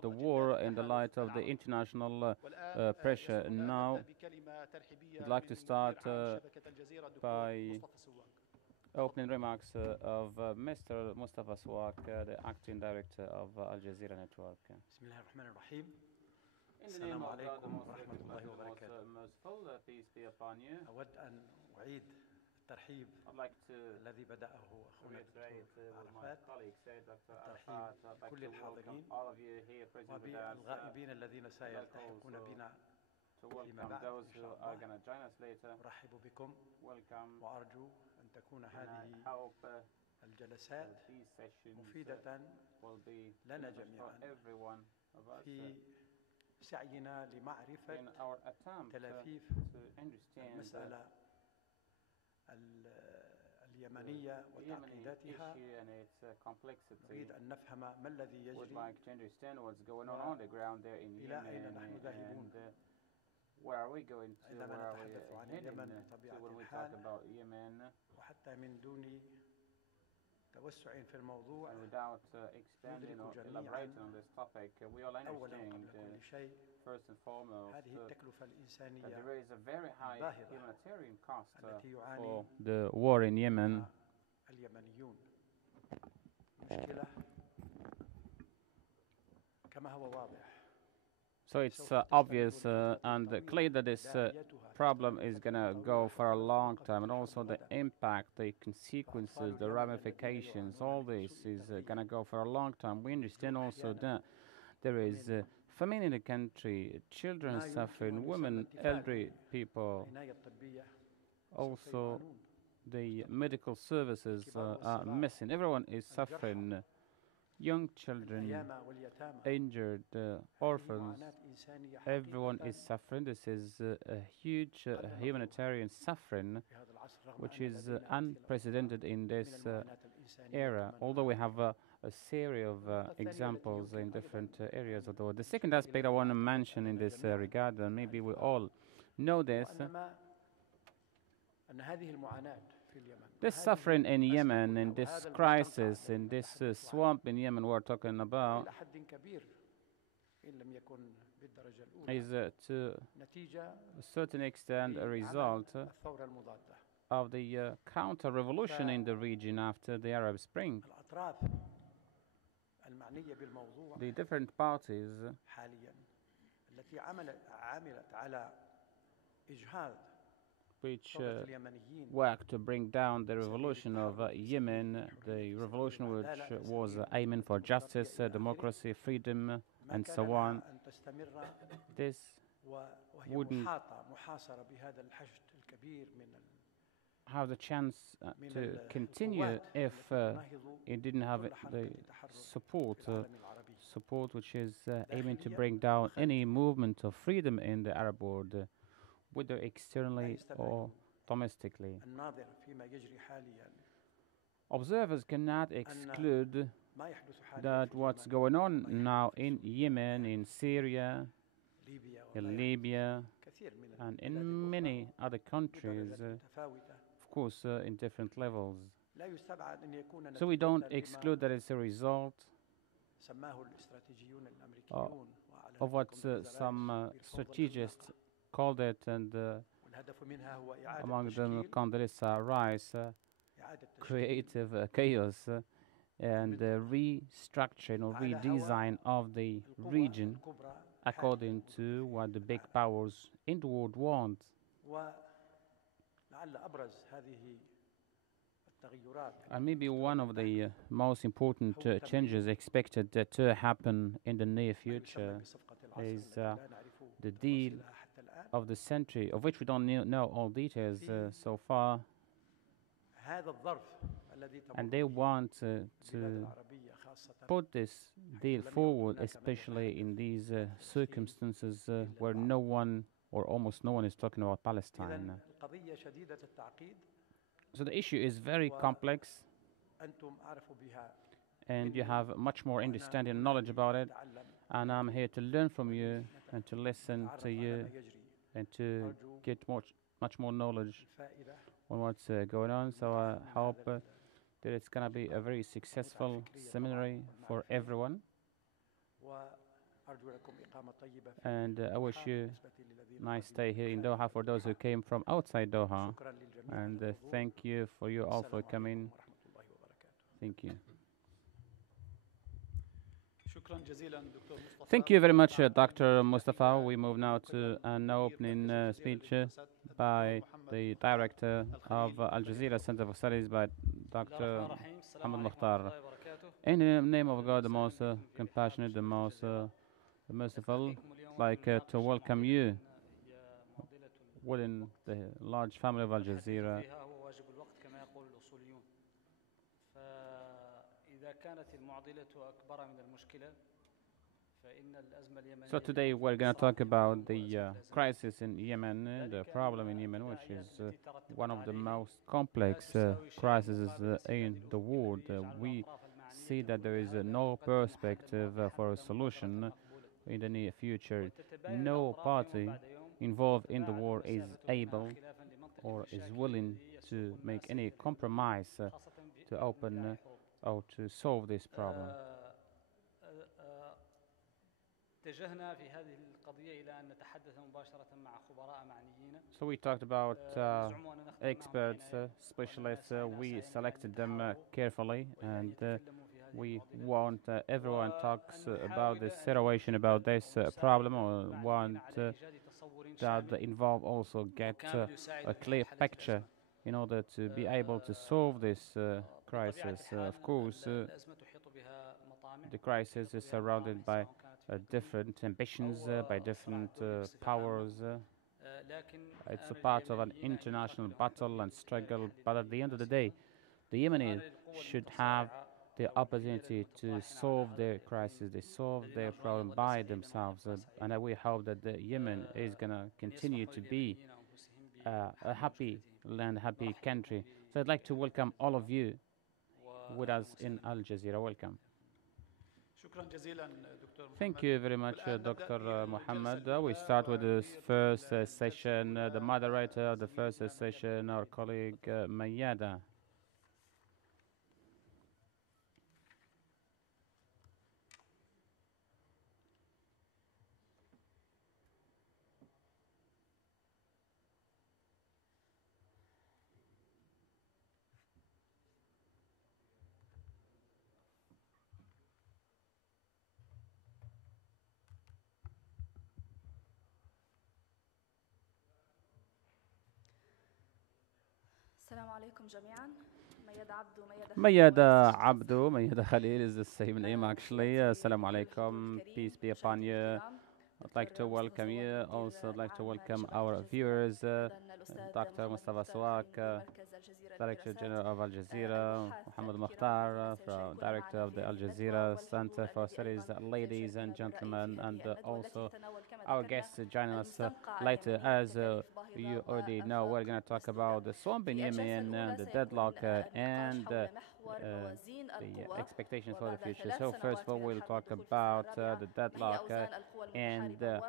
the war in the light of the international pressure. Now, I'd like to start by opening remarks of Mr. Mustafa Swak, the acting director of Al Jazeera Network. In the name of God, the most merciful, peace be upon you. I'd like to reiterate what my colleague said, Dr. Arafat. I'd like to welcome all of you here present with us. I'd like also to welcome those who are going to join us later. Welcome, and I hope these sessions will be beneficial for every one of us in our attempt to understand the Yemeni issue and its complexity. Would like to understand what's going on the ground there in Yemen, and where are we going to, where are we heading to when we talk about Yemen. And without expanding or elaborating on this topic, we all understand, first and foremost, that there is a very high humanitarian cost for the war in Yemen. So it's obvious and clear that this problem is going to go for a long time, and also the impact, the consequences, the ramifications, all this is going to go for a long time. We understand also that there is famine in the country, children suffering, women, elderly people. Also, the medical services are missing. Everyone is suffering. Young children, injured, orphans, everyone is suffering. This is a huge humanitarian suffering, which is unprecedented in this era, although we have a series of examples in different areas of the world. The second aspect I want to mention in this regard, and maybe we all know this, this suffering in Yemen, in this crisis, in this swamp in Yemen we're talking about, is to a certain extent a result of the counter-revolution in the region after the Arab Spring. The different parties which worked to bring down the revolution of Yemen, the revolution which was aiming for justice, democracy, freedom, and so on. This wouldn't have the chance to continue if it didn't have the support which is aiming to bring down any movement of freedom in the Arab world, whether externally or domestically. Observers cannot exclude that what's going on now in Yemen, in Syria, in Libya, and in many other countries, of course, in different levels. So we don't exclude that it's a result of what some strategists called it, and among them Condoleezza Rice, creative chaos and restructuring or redesign of the region according to what the big powers in the world want. And maybe one of the most important changes expected to happen in the near future is the deal of the century, of which we don't know all details so far. And they want to put this deal forward, especially in these circumstances where no one or almost no one is talking about Palestine. So the issue is very complex, and you have much more understanding and knowledge about it, and I'm here to learn from you and to listen to you and to get much more knowledge on what's going on. So I hope that it's going to be a very successful seminary for everyone. And I wish you nice stay here in Doha for those who came from outside Doha. And thank you for you all for coming. Thank you. Thank you very much, Dr. Mustafa. We move now to an opening speech by the director of Al Jazeera Center for Studies by Dr. Muhammad Mukhtar. In the name of God, the most compassionate, the most merciful, like to welcome you within the large family of Al Jazeera. So today we're going to talk about the crisis in Yemen, the problem in Yemen, which is one of the most complex crises in the world. We see that there is no perspective for a solution in the near future. No party involved in the war is able or is willing to make any compromise to open or to solve this problem. So we talked about experts, specialists. We selected them carefully, and we want everyone talks about this situation, about this problem, or want that the involved also get a clear picture in order to be able to solve this crisis. Of course, the crisis is surrounded by different ambitions, by different powers. It's a part of an international battle and struggle, but at the end of the day, the Yemenis should have the opportunity to solve their crisis, they solve their problem by themselves. And we hope that the Yemen is going to continue to be a happy land, happy country. So I'd like to welcome all of you with us in Al Jazeera. Welcome. Thank you very much, Dr. Muhammad. We start with this first session. The moderator of the first session, our colleague Mayada. Mayada Abdu, Mayada Khalil is the same name actually. Assalamu alaikum, peace be upon you. I'd like to welcome you. Also, I'd like to welcome our viewers, Dr. Mustafa Swak, Director General of Al Jazeera, Muhammad Mukhtar, Director of the Al Jazeera Center for Studies, ladies and gentlemen, and also our guests joining us later. As you already know, we're going to talk about the swamp in Yemen, the deadlock, and the expectations for the future. So first of all, we'll talk about the deadlock and the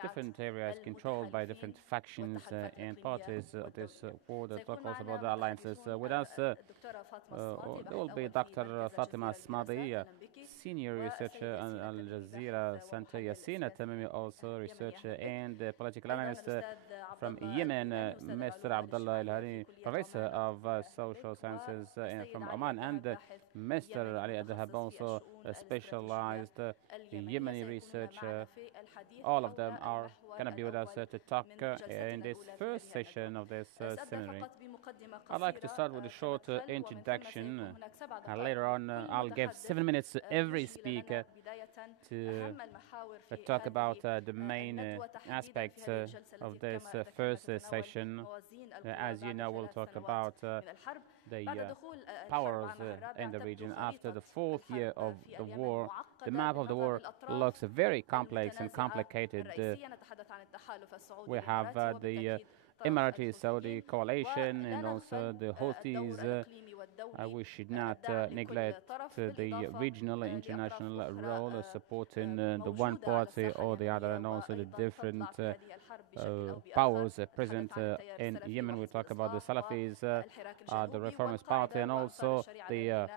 different areas controlled by different factions and parties of this war. We'll talk also about the alliances. With us, there will be Dr. Fatima Smadi, senior researcher at Al Jazeera Center, Yassina Tamimi, also researcher and political analyst from Yemen, Mr. Abdullah Ilhani, professor of social sciences from Oman, and Mr. Ali Adhab, also a specialized Yemeni researcher. All of them are going to be with us to talk in this first session of this seminary. I'd like to start with a short introduction. Later on, I'll give 7 minutes to every speaker to talk about the main aspects of this first session. As you know, we'll talk about the powers in the region. After the fourth year of the war, the map of the war looks very complex and complicated. We have the Emirati Saudi coalition and also the Houthis. We should not neglect the regional and international role of supporting the one party or the other, and also the different powers present in Yemen. We talk about the Salafis, the Reformist Party, and also the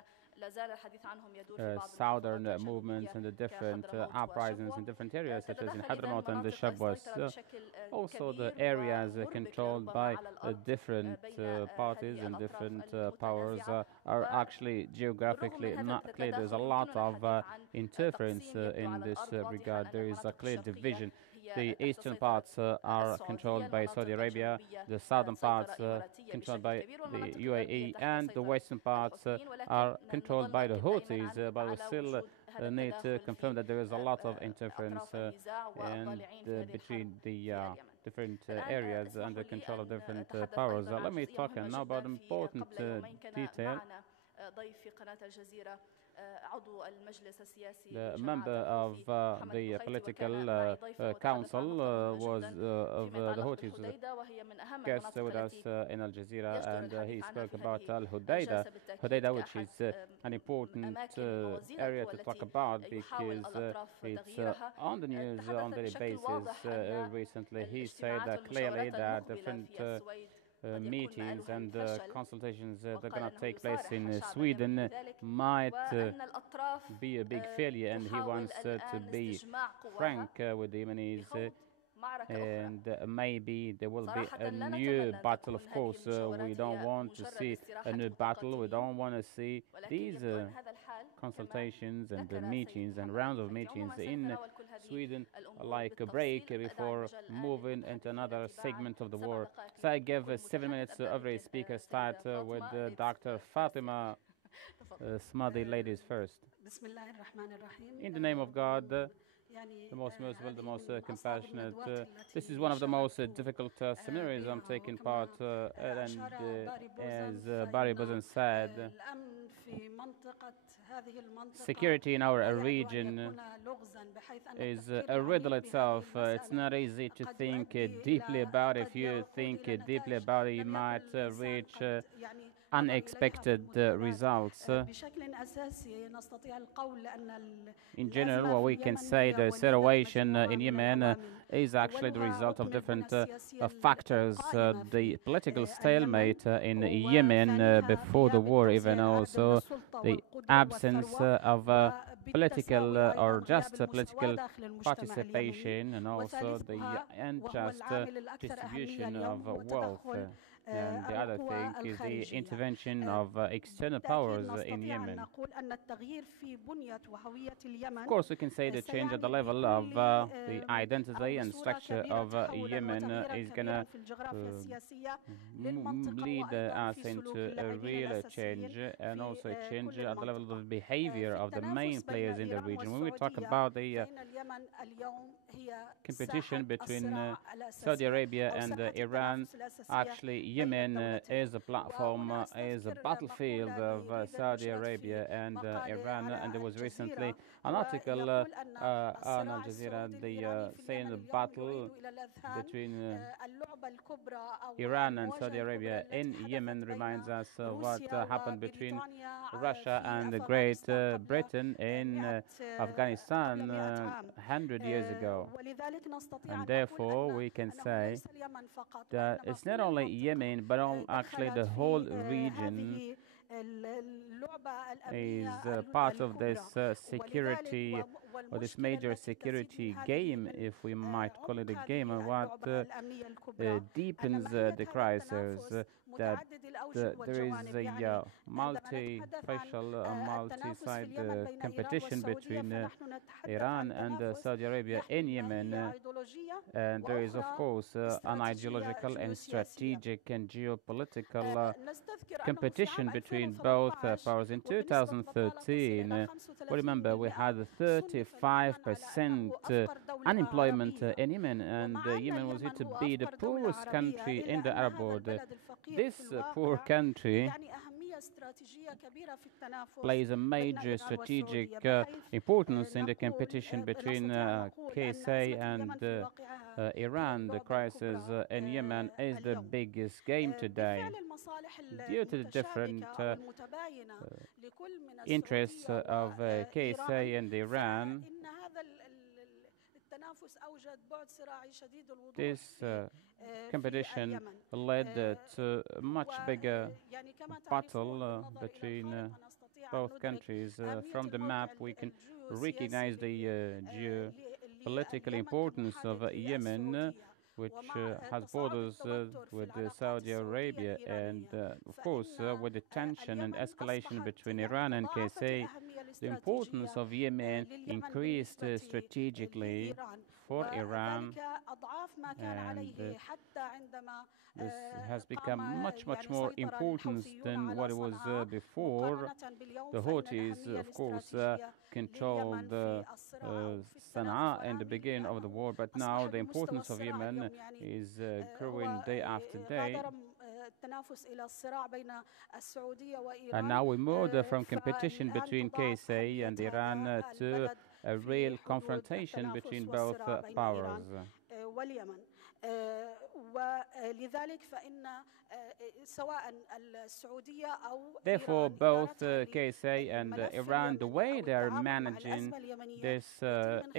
southern movements and the different uprisings in different areas, such as in Hadramaut and the Shabwas. Also, the areas controlled by different parties and different powers are actually geographically not clear. There's a lot of interference in this regard. There is a clear division. The eastern parts are controlled by Saudi Arabia, the southern parts controlled by the UAE, and the western parts are controlled by the Houthis, but we still need to confirm that there is a lot of interference between the different areas under control of different powers. Let me talk now about important detail. The member of the political council was of the Houthis, guest with us in Al Jazeera, and he spoke about Al Hudaydah, which is an important area to talk about because it's on the news on a daily basis. Recently, he said clearly that different meetings and consultations that are going to take place in Sweden might be a big failure, and he wants to be frank with the Yemenis, and maybe there will be a new battle. Of course, we don't want to see a new battle. We don't want to see these consultations and meetings and rounds of meetings in Sweden like a break before moving into another segment of the war. So I give 7 minutes to every speaker. Start with Dr. Fatima Smadi, ladies first. In the name of God, the most merciful, the most compassionate. This is one of the most difficult seminaries I'm taking part and as Barry Buzan said, security in our region is a riddle itself. It's not easy to think deeply about it. If you think deeply about it, you might reach unexpected results. In general, what we can say, the situation in Yemen is actually the result of different factors. The political stalemate in Yemen before the war, even also the absence of political or just political participation, and also the unjust distribution of wealth. And the other thing is the intervention of external powers in Yemen. Of course, we can say the change at the level of the identity and structure of Yemen is going to lead us into a real change, and also a change at the level of the behavior of the main players in the region. When we talk about the competition between Saudi Arabia and Iran, actually Yemen is a platform, is a battlefield of Saudi Arabia and Iran. And there was recently an article on Al Jazeera saying the battle between Iran and Saudi Arabia in Yemen reminds us of what happened between Russia and Great Britain in Afghanistan 100 years ago. And therefore, we can say that it's not only Yemen, but actually the whole region is part of this security, or this major security game, if we might call it a game, and what deepens the crisis, that there is a multi-facial, multi-side competition between Iran and Saudi Arabia in Yemen. And there is, of course, an ideological and strategic and geopolitical competition between both powers. In 2013, we remember we had 35% unemployment in Yemen, and Yemen was said to be the poorest country in the Arab world. This poor country plays a major strategic importance in the competition between KSA and Iran. The crisis in Yemen is the biggest game today. Due to the different interests of KSA and Iran, this competition led to a much bigger battle between both countries. From the map, we can recognize the geopolitical importance of Yemen, which has borders with Saudi Arabia, and of course, with the tension and escalation between Iran and KSA, the importance of Yemen increased strategically for Iran, and this has become much more important than what it was before. The Houthis, of course, controlled Sana'a in the beginning of the war, but now the importance of Yemen is growing day after day. And now we moved from competition between KSA and Iran to a real confrontation between both powers. Therefore, both KSA and Iran, the way they are managing this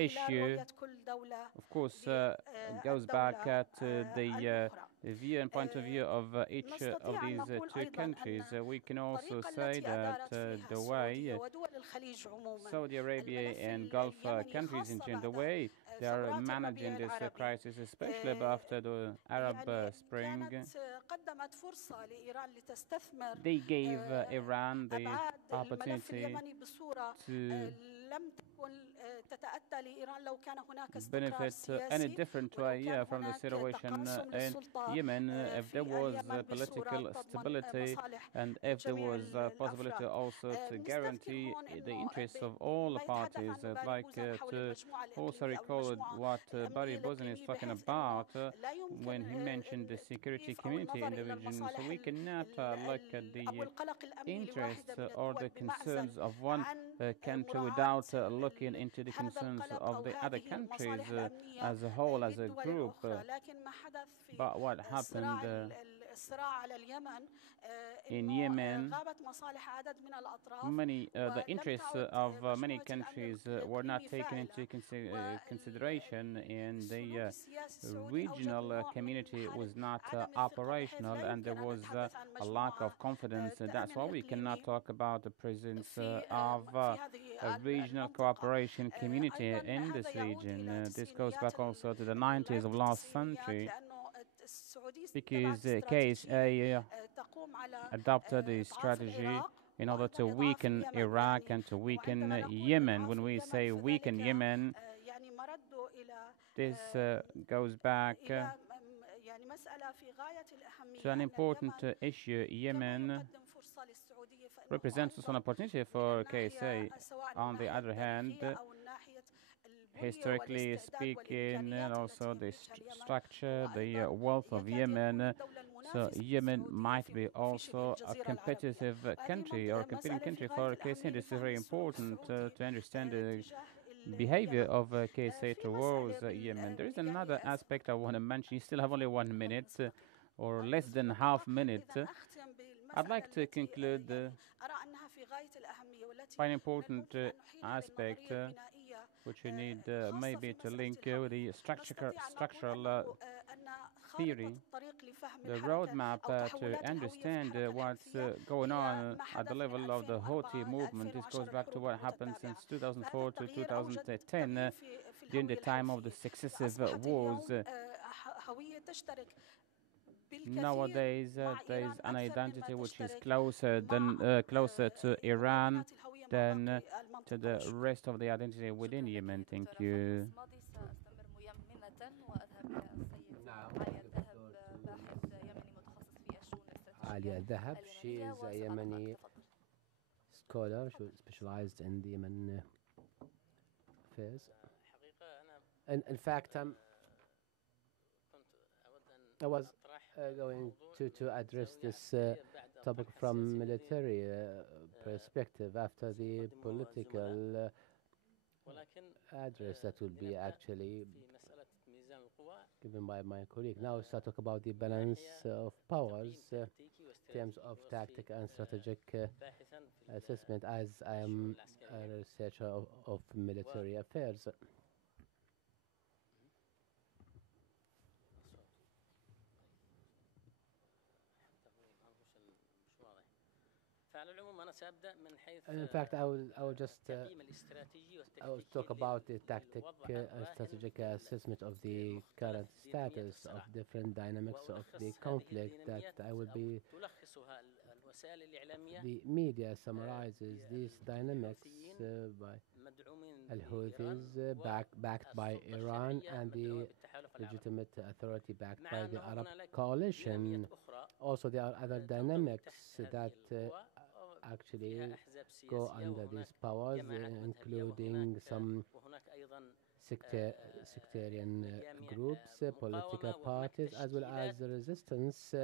issue, of course, goes back to the view and point of view of each of these two countries. We can also say that the way Saudi Arabia and Gulf countries in general, the way they are managing this crisis, especially after the Arab Spring, they gave Iran the opportunity to benefit in a different way from the situation in Yemen. If there was political stability and if there was a possibility also to guarantee the interests of all the parties. I'd like to also recall what Barry Bozen is talking about when he mentioned the security community in the region. So we cannot look at the interests or the concerns of one country without looking into the concerns of the other countries as a whole, as a group. But what happened in Yemen, the interests of many countries were not taken into consideration, and the regional community was not operational, and there was a lack of confidence. That's why we cannot talk about the presence of a regional cooperation community in this region. This goes back also to the 90s of last century, because KSA adopted a strategy in order to weaken Iraq and to weaken Yemen. When we say weaken Yemen, this goes back to an important issue. Yemen represents an opportunity for KSA. On the other hand, historically speaking, and also the structure, the wealth of Yemen. So Yemen might be also a competitive country or a competing country for KSA. This is very important to understand the behavior of KSA towards Yemen. There is another aspect I want to mention. You still have only 1 minute or less than half minute. I'd like to conclude by an important aspect which we need maybe to link with the structural theory, the roadmap to understand what's going on at the level of the Houthi movement. This goes back to what happened since 2004 to 2010 during the time of the successive wars. Nowadays, there is an identity which is closer to Iran than to the rest of the identity within Yemen. Thank you. Alia Dahab, she is a Yemeni scholar, she specialized in the Yemen affairs. And in fact, I was going to address this topic from military perspective after the political address that will be actually given by my colleague. Now let's talk about the balance of powers in terms of tactic and strategic assessment, as I am a researcher of military affairs. In fact, I will just I will talk about the tactic and strategic assessment of the current status of different dynamics of the conflict that I will be. The media summarizes these dynamics by Al-Houthis, backed by Iran, and the legitimate authority backed by the Arab coalition. Also, there are other dynamics that actually go under these powers, including some sectarian groups, political parties, as well as resistance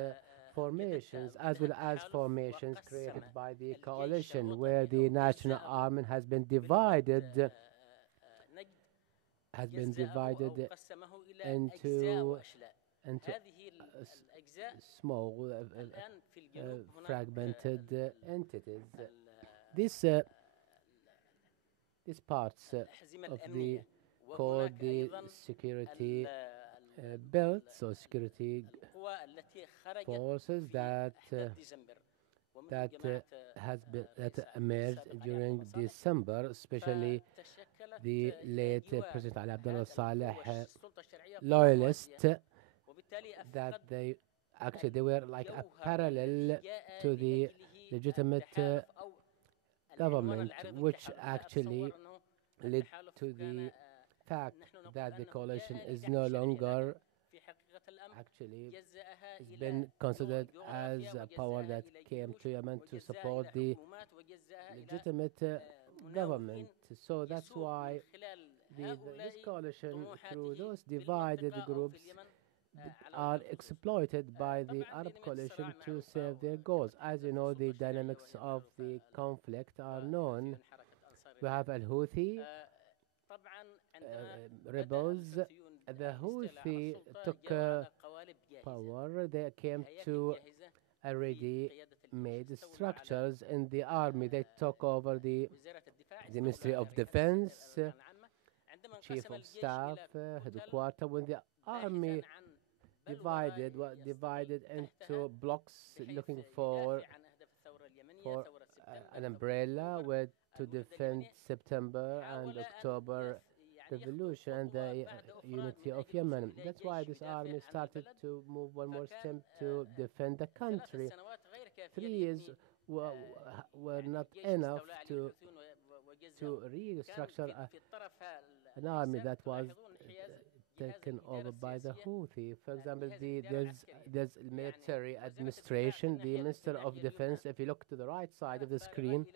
formations, as well as formations created by the coalition, where the national army has been divided into small fragmented entities. These these parts of the called the security belts or security forces that emerged during December, especially the late President Ali Abdullah Saleh loyalists, that they were like a parallel to the legitimate government, which actually led to the fact that the coalition is no longer actually has been considered as a power that came to Yemen to support the legitimate government. So that's why this coalition, through those divided groups, are exploited by the Arab coalition to serve their goals. As you know, the dynamics of the conflict are known. We have Al-Houthi rebels. The Houthi took power. They came to already made structures in the army. They took over the Ministry of Defense, Chief of Staff, headquarters. When the army divided into blocks, looking for an umbrella where to defend September and October revolution and the unity of Yemen. That's why this army started to move one more step to defend the country. 3 years were not enough to restructure an army that was taken over by the Houthi. For example, there's military administration, the Minister of Defense. If you look to the right side of the screen,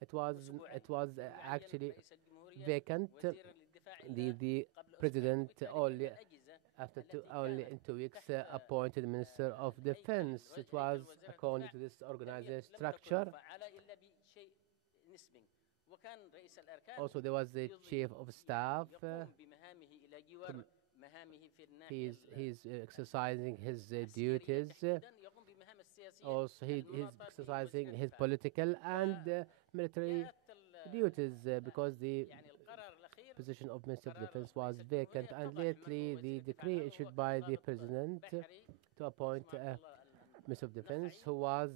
it was actually vacant. The president only in 2 weeks appointed Minister of Defense. It was according to this organization structure. Also, there was the Chief of Staff. He's exercising his duties. Also, he's exercising his political and military duties because the position of Minister of Defense was vacant. And lately, the decree issued by the President to appoint Minister of Defense, who was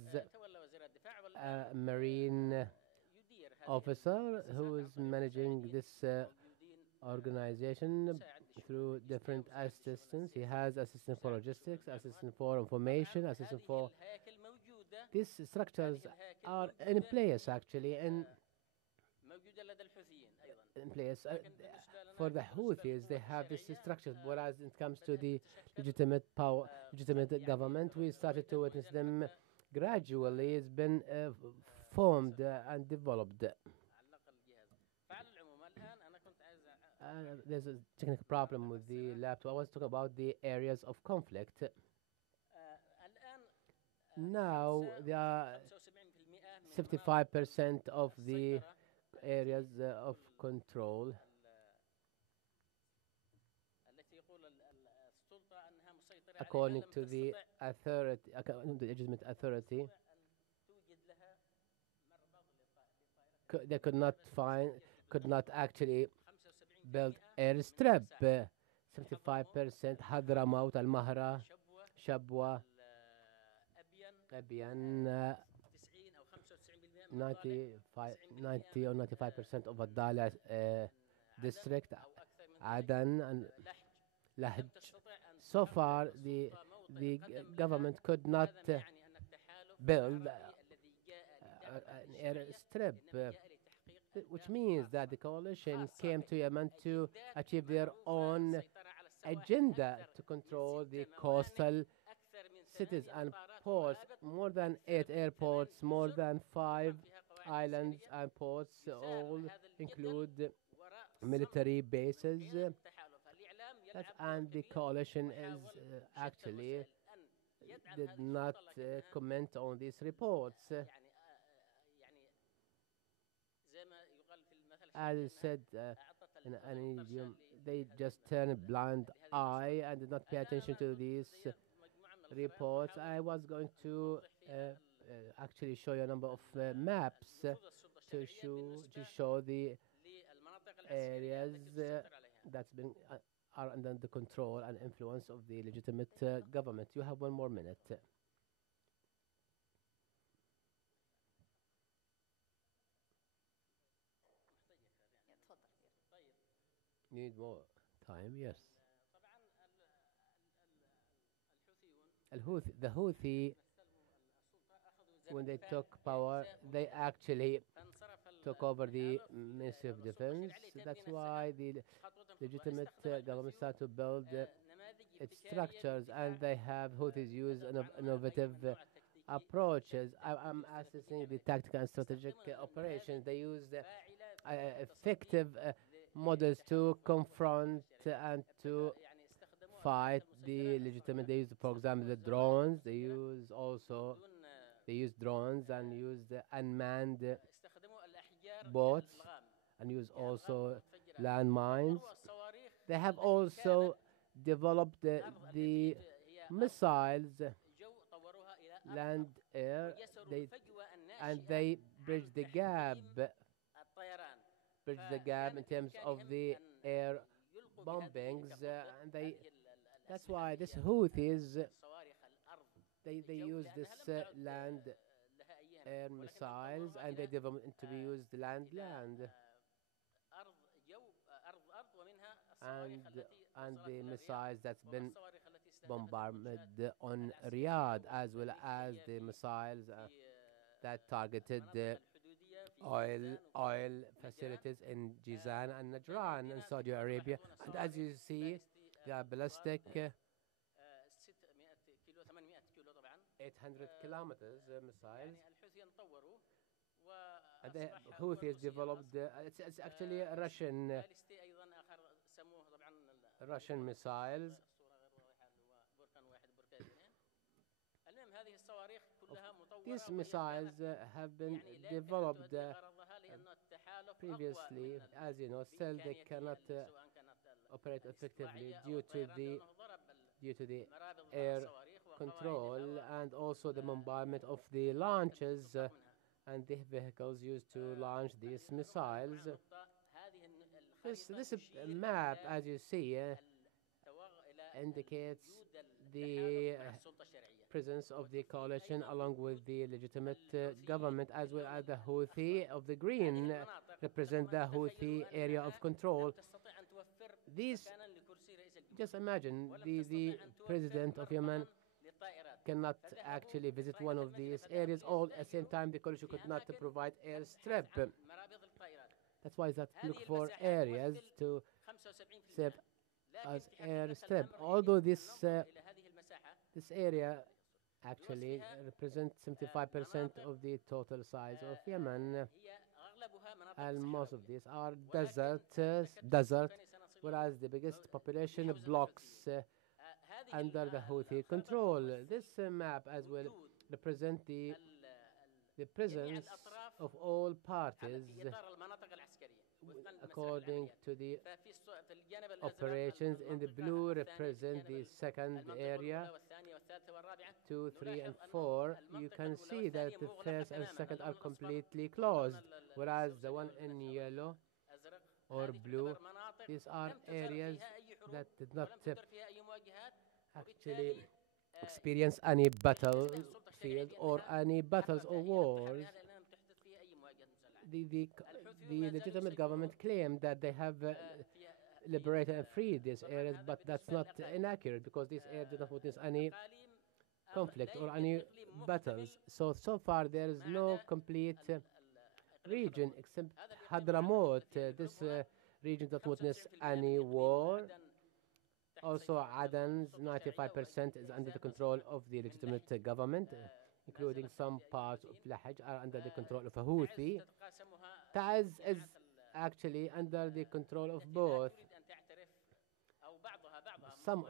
a Marine officer who is managing this organization through different assistants. He has assistant for logistics, assistant for information, assistant for... These structures are in place actually, in place. For the Houthis, they have this structure, whereas it comes to the legitimate government, we started to witness them gradually. It's been formed and developed. There's a technical problem with the laptop. I was talking about the areas of conflict. Now there are 75% of the areas of control. According to the authority, the legitimate authority, they could not actually build airstrip. 75% Hadramaut, Al-Mahra, Shabwa, Abiyan, 95, 90 or 95% of Adala district, Adan and Lahj. So far, the government could not build an airstrip, which means that the coalition came to Yemen to achieve their own agenda to control the coastal cities and ports. More than 8 airports, more than 5 islands and ports, all include military bases. And the coalition is actually did not comment on these reports. As I said in an idiom, they just turn a blind eye and did not pay attention to these reports. I was going to actually show you a number of maps to show the areas that's been are under the control and influence of the legitimate government. You have 1 more minute. Need more time? Yes. The Houthi, when they took power, they actually took over the Ministry of Defense. That's why the legitimate government started to build its structures, and they have Houthis use innovative approaches. I'm assessing the tactical and strategic operations. They use effective models to confront and to fight the legitimate. They use, for example, the drones. They use drones and use the unmanned boats and use also landmines. They have also developed the missiles, land, air, and they bridge the gap in terms of the air bombings, and that's why this Houthis they use this land air missiles, and they develop to be used land and the missiles that's been bombarded on Riyadh, as well as the missiles that targeted the oil facilities in Jizan and Najran in Saudi Arabia. And as you see, they are ballistic 800 kilometers missiles. And the Houthis developed it's actually a Russian missiles. These missiles have been developed previously, as you know. Still, they cannot operate effectively due to the air control and also the bombardment of the launches and the vehicles used to launch these missiles. This map, as you see, indicates the presence of the coalition along with the legitimate government, as well as the Houthi of the green represent the Houthi area of control. These, just imagine, the president of Yemen cannot actually visit one of these areas. All at the same time, the coalition could not provide airstrip. That's why that look for areas to serve as airstrip. Although this area actually represents 75% of the total size of Yemen, and most of these are desert, whereas the biggest population blocks under the Houthi control. This map as well represent the presence of all parties according to the operations. In the blue represent the second area, 2, 3, and 4. You can see that the first and second are completely closed, whereas the one in yellow or blue, these are areas that did not actually experience any battlefield or any battles or wars. the, the, the legitimate government claim that they have liberated and freed these areas, but that's not inaccurate because these areas do not witness any conflict or any battles. So far there is no complete region except Hadramaut. This region does not witness any war. Also, Aden's 95% is under the control of the legitimate government, including some parts of Lahaj are under the control of a Houthi. Taz is actually under the control of both. Some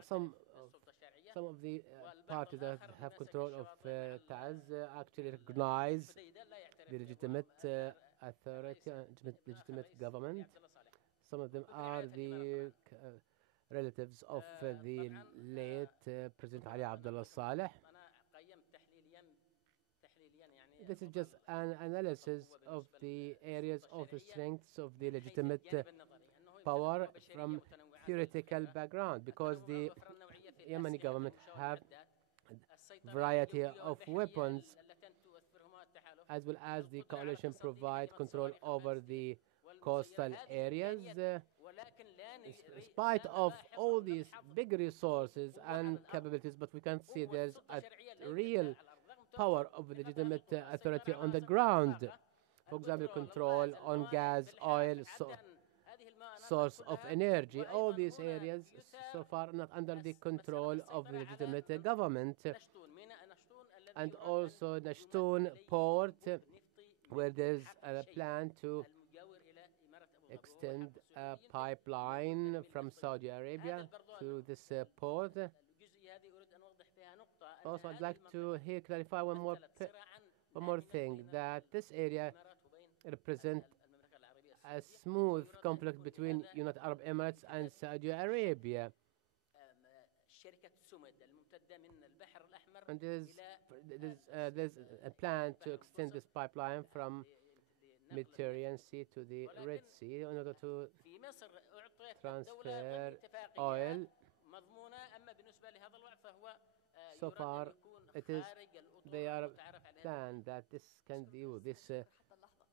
of the parties that have control of Taz actually recognize the legitimate authority, legitimate government. Some of them are the relatives of the late President Ali Abdullah Saleh. This is just an analysis of the areas of the strengths of the legitimate power from theoretical background, because the Yemeni government have a variety of weapons, as well as the coalition provide control over the coastal areas. In spite of all these big resources and capabilities, but we can't see there's a real power of legitimate authority on the ground. For example, control on gas, oil, source of energy. All these areas so far not under the control of the legitimate government. And also Nashtun port, where there's a plan to extend a pipeline from Saudi Arabia to this port. Also, I'd like to here clarify one more thing, that this area represents a smooth conflict between United Arab Emirates and Saudi Arabia. And there's a plan to extend this pipeline from Mediterranean Sea to the Red Sea in order to transfer oil. So far, they are planned that this can do this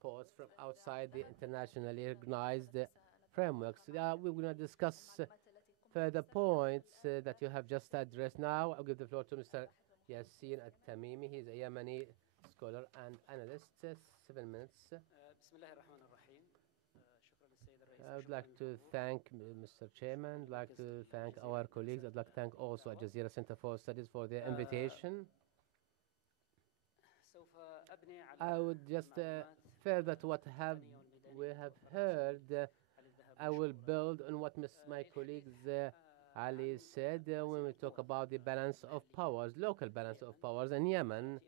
ports from outside the internationally recognized frameworks. We will not discuss further points that you have just addressed now. I'll give the floor to Mr. Yassin Al-Tamimi. He's a Yemeni scholar and analyst. 7 minutes. I would like to thank Mr. Chairman. I'd like to thank our colleagues. I'd like to thank also Al Jazeera Center for Studies for their invitation. I would just further to what we have heard. I will build on what my colleagues Ali said when we talk about the balance of powers, local balance of powers in Yemen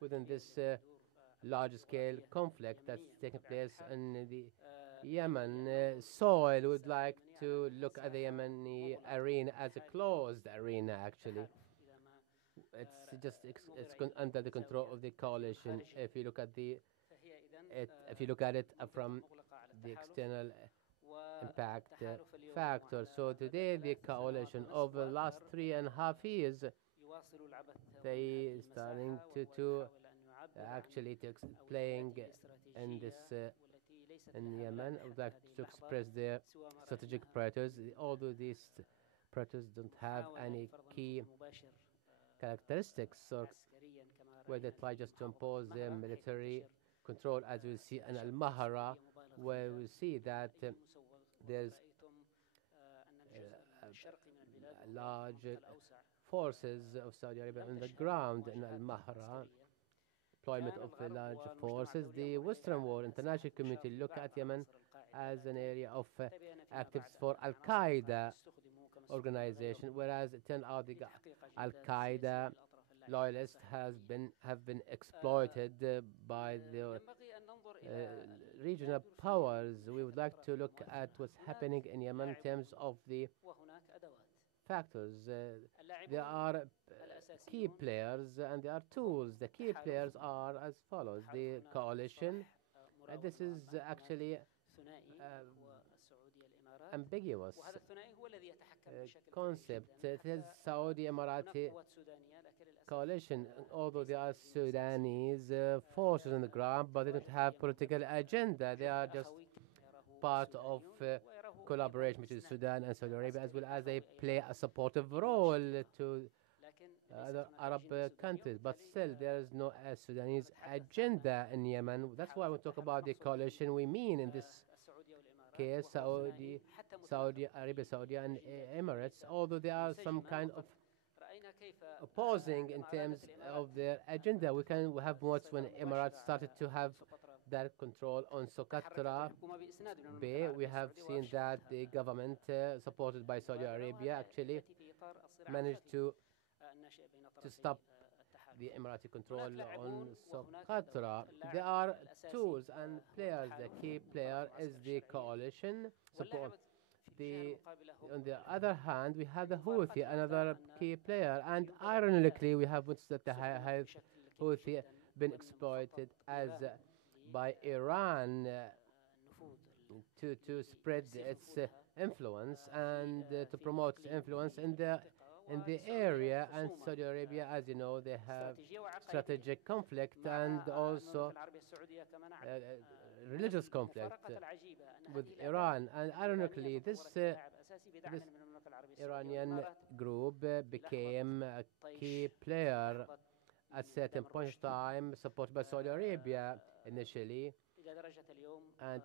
within this large-scale conflict that's taking place in the Yemen soil. Would like to look at the Yemeni arena as a closed arena. Actually, it's under the control of the coalition. If you look at it from the external impact factor. So today the coalition over the last 3.5 years, they starting to actually playing in this in Yemen. I would like to express their strategic priorities. Although these priorities don't have any key characteristics, or where they try just to impose their military control, as we see in Al-Mahra, where we see that there's large forces of Saudi Arabia on the ground in Al-Mahra, deployment of the large forces. The Western world, international community, look at Yemen as an area of actives for Al-Qaeda organization, whereas it turned out the Al-Qaeda loyalists have been exploited by the regional powers. We would like to look at what's happening in Yemen in terms of the factors. There are key players and there are tools. The key players are as follows: the coalition. This is actually ambiguous concept. It is Saudi Emirati coalition, although they are Sudanese forces on the ground, but they don't have political agenda. They are just part of collaboration between Sudan and Saudi Arabia, as well as they play a supportive role to other Arab countries. But still, there is no Sudanese agenda in Yemen. That's why we talk about the coalition. We mean in this case Saudi Arabia, Saudi and Emirates, although there are some kind of opposing in terms of their agenda. We have moments when Emirates started to have direct control on Socotra Bay. We have seen that the government, supported by Saudi Arabia, actually managed to stop the Emirati control on Socotra. There are tools and players. The key player is the coalition support. On the other hand, we have the Houthi, another key player, and ironically, we have witnessed that the Houthi been exploited as by Iran to spread its influence and to promote its influence in the area. And Saudi Arabia, as you know, they have strategic conflict and also religious conflict with Iran. And ironically, this Iranian group became a key player at certain point in time, supported by Saudi Arabia initially. And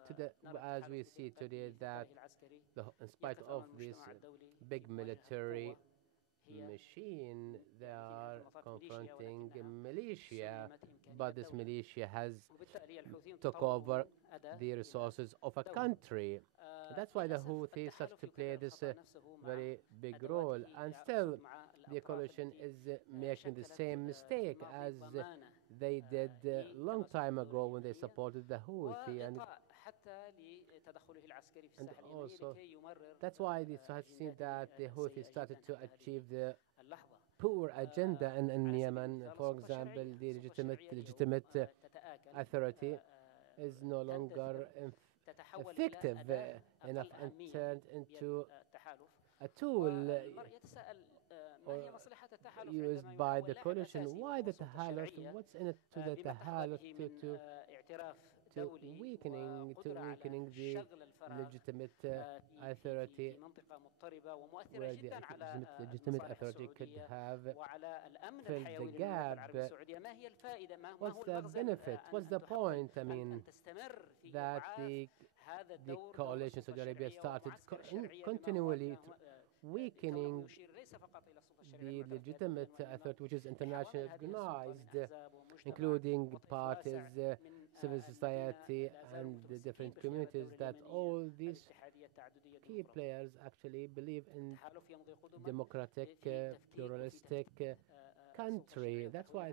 as we see today, that in spite of this big military machine, they are confronting militia, but this militia has took over the resources of a country. That's why the Houthis start to play this very big role, and still the coalition is making the same mistake as they did a long time ago when they supported the Houthi. And also, that's why this has seen that the Houthi started to achieve the poor agenda in Yemen. For example, the legitimate authority is no longer effective enough and turned into a tool used by the coalition. Why the tahaluf? What's in it to the tahaluf to weakening the legitimate authority, where the legitimate authority could have filled the gap? What's the benefit? What's the point? I mean, that the coalition Saudi Arabia started continually weakening the legitimate authority, which is internationally recognized, including parties, civil society, and the different communities, that all these key players actually believe in democratic, pluralistic country. That's why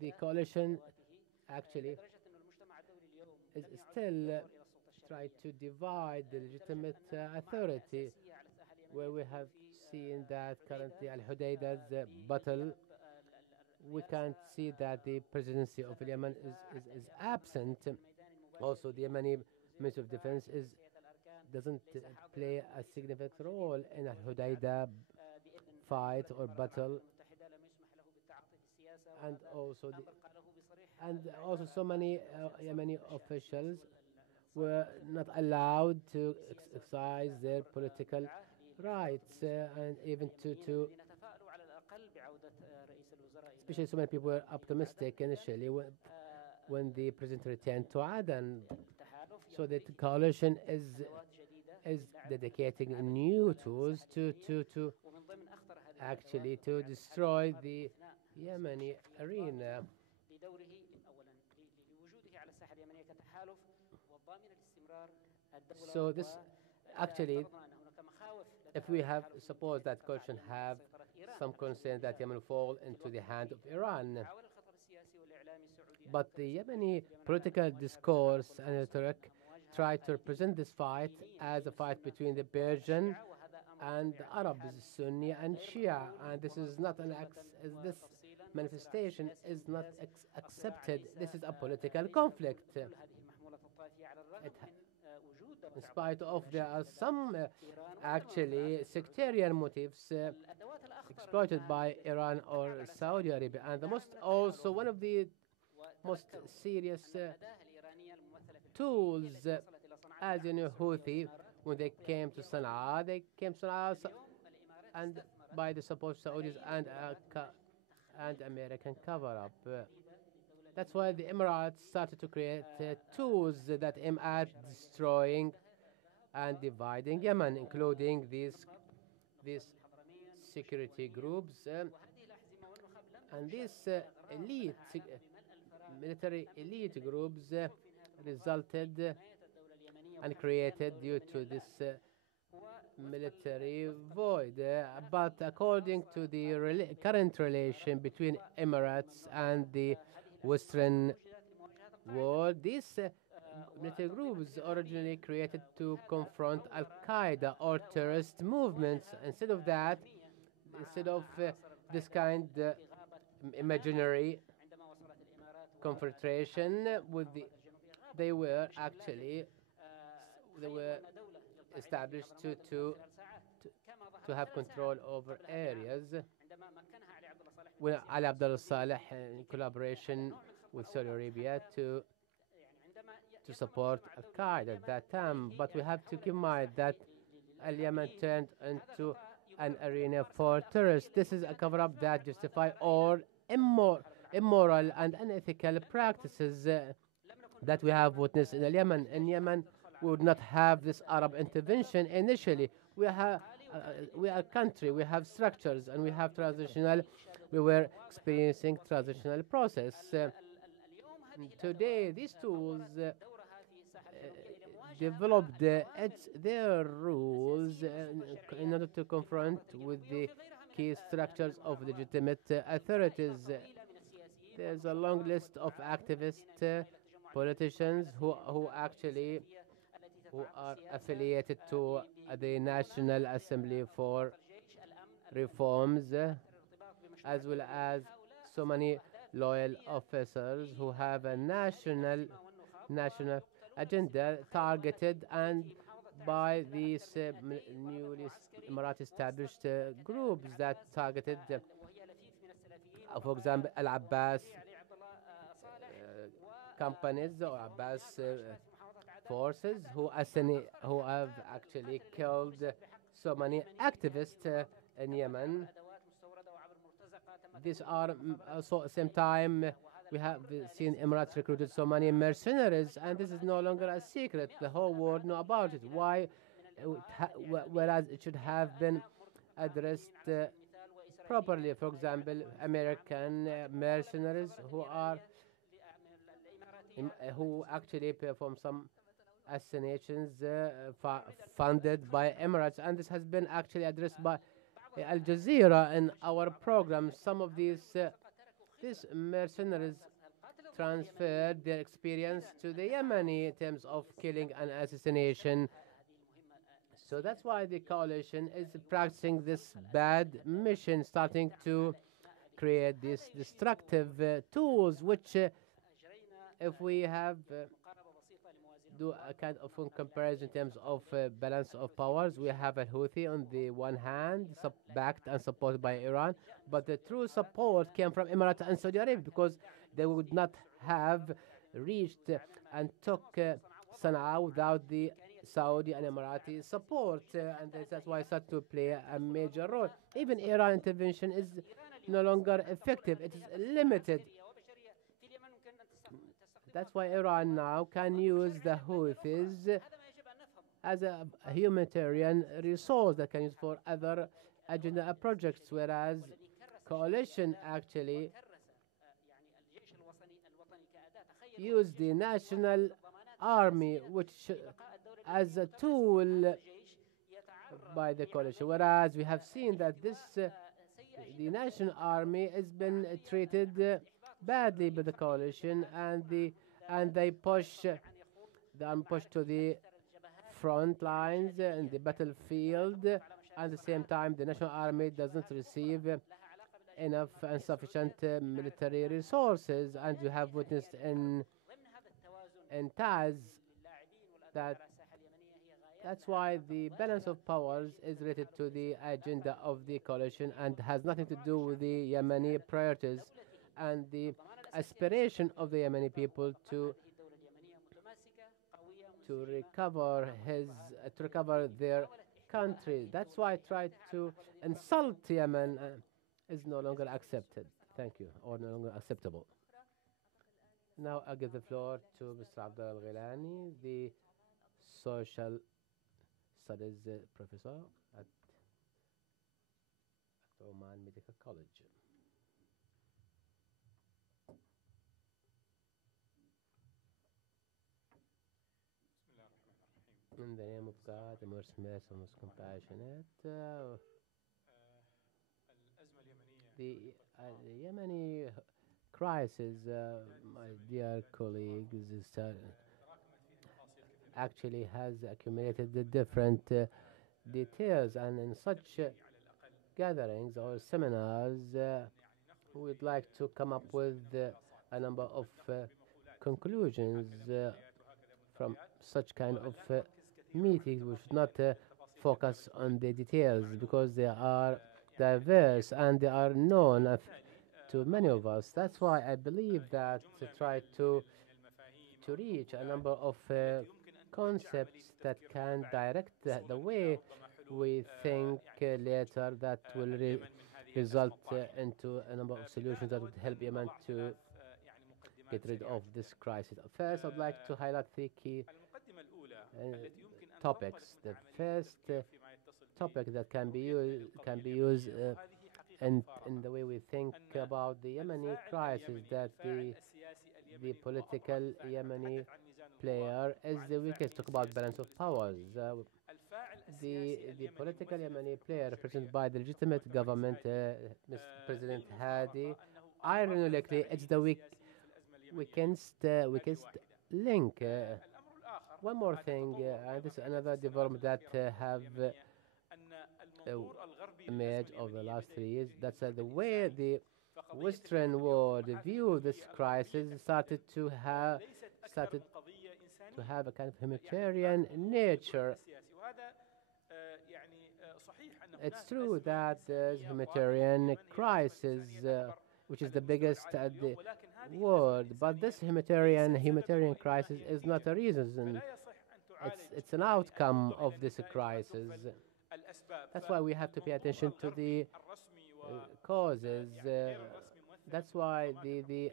the coalition actually is still try to divide the legitimate authority, where we have seen that currently Al-Hudayda's battle, we can't see that the presidency of Yemen is absent. Also, the Yemeni Ministry of Defense doesn't play a significant role in Al-Hudayda fight or battle, and also so many Yemeni officials were not allowed to exercise their political rights, and even to especially so many people were optimistic initially when the president returned to Aden. So the coalition is dedicating new tools to actually to destroy the Yemeni arena. So this actually, if we have suppose that coalition have some concern that Yemen will fall into the hand of Iran, but the Yemeni political discourse and rhetoric try to represent this fight as a fight between the Persian and the Arabs, Sunni and Shia, and this is not this manifestation is not accepted. This is a political conflict. In spite of there are some actually sectarian motives, exploited by Iran or Saudi Arabia. And the most also one of the most serious tools, as you know, Houthi, when they came to Sana'a, and by the support of Saudis and American cover-up. That's why the Emirates started to create tools that aim at destroying and dividing Yemen, including these security groups and these military elite groups resulted and created due to this military void. But according to the current relation between Emirates and the Western world, these military groups originally created to confront Al-Qaeda or terrorist movements. Instead of that, instead of this kind imaginary confrontation with they were established to have control over areas. When Ali Abdullah Saleh, in collaboration with Saudi Arabia, to support Al-Qaeda at that time. But we have to keep in mind that Yemen turned into an arena for terrorists. This is a cover-up that justifies all immoral and unethical practices that we have witnessed in Yemen. In Yemen, we would not have this Arab intervention initially. We are a country, we have structures, and we have we were experiencing transitional process. Today, these tools developed their rules in order to confront with the key structures of legitimate authorities. There's a long list of activists, politicians who are affiliated to the National Assembly for Reforms, as well as so many loyal officers who have a national agenda targeted and by these newly Emirati established groups that targeted, for example, Al-Abbas companies or Abbas forces who have actually killed so many activists in Yemen. These are also at the same time we have seen Emirates recruited so many mercenaries, and this is no longer a secret. The whole world know about it. Why? Whereas it should have been addressed properly. For example, American mercenaries who actually perform some assassinations funded by Emirates, and this has been actually addressed by Al Jazeera in our program. Some of these mercenaries transferred their experience to the Yemeni in terms of killing and assassination. So that's why the coalition is practicing this bad mission, starting to create these destructive tools, which if we have do a kind of comparison in terms of balance of powers, we have a Houthi on the one hand, backed and supported by Iran, but the true support came from Emirates and Saudi Arabia, because they would not have reached and took Sana'a without the Saudi and Emirati support, and that's why it started to play a major role. Even Iran intervention is no longer effective; it is limited. That's why Iran now can use the Houthis as a humanitarian resource that can use for other agenda projects, whereas coalition actually use the national army as a tool by the coalition. Whereas we have seen that the national army has been treated badly by the coalition, and they push to the front lines in the battlefield. At the same time, the national army doesn't receive enough and sufficient military resources, and we have witnessed in Taz that That's why the balance of powers is related to the agenda of the coalition and has nothing to do with the Yemeni priorities and the aspiration of the Yemeni people to recover their country. That's why I tried to insult Yemen is no longer accepted. Thank you, or no longer acceptable. Now I give the floor to Mr. Abdullah Al-Ghilani, the social studies professor at Oman Medical College. In the name of God, the most merciful, most compassionate, the Yemeni crisis, my dear colleagues, actually has accumulated the different details, and in such gatherings or seminars, we'd like to come up with a number of conclusions from such kind of meetings. We should not focus on the details because they are diverse and they are known to many of us. That's why I believe that to try to reach a number of concepts that can direct the way we think later, that will result into a number of solutions that would help Yemen to get rid of this crisis. First, I'd like to highlight three key topics. The first topic that can be used in the way we think about the Yemeni crisis, that the political Yemeni player is the weakest. Talk about balance of powers. The political Yemeni player represented by the legitimate government, Mr. President Hadi, ironically, it's the weakest link. One more thing, this is another development that have emerged over the last 3 years. That's the way the Western world view this crisis started to have a kind of humanitarian nature. It's true that there's humanitarian crisis, which is the biggest at the world, but this humanitarian crisis is not a reason. It's an outcome of this crisis. That's why we have to pay attention to the causes. That's why the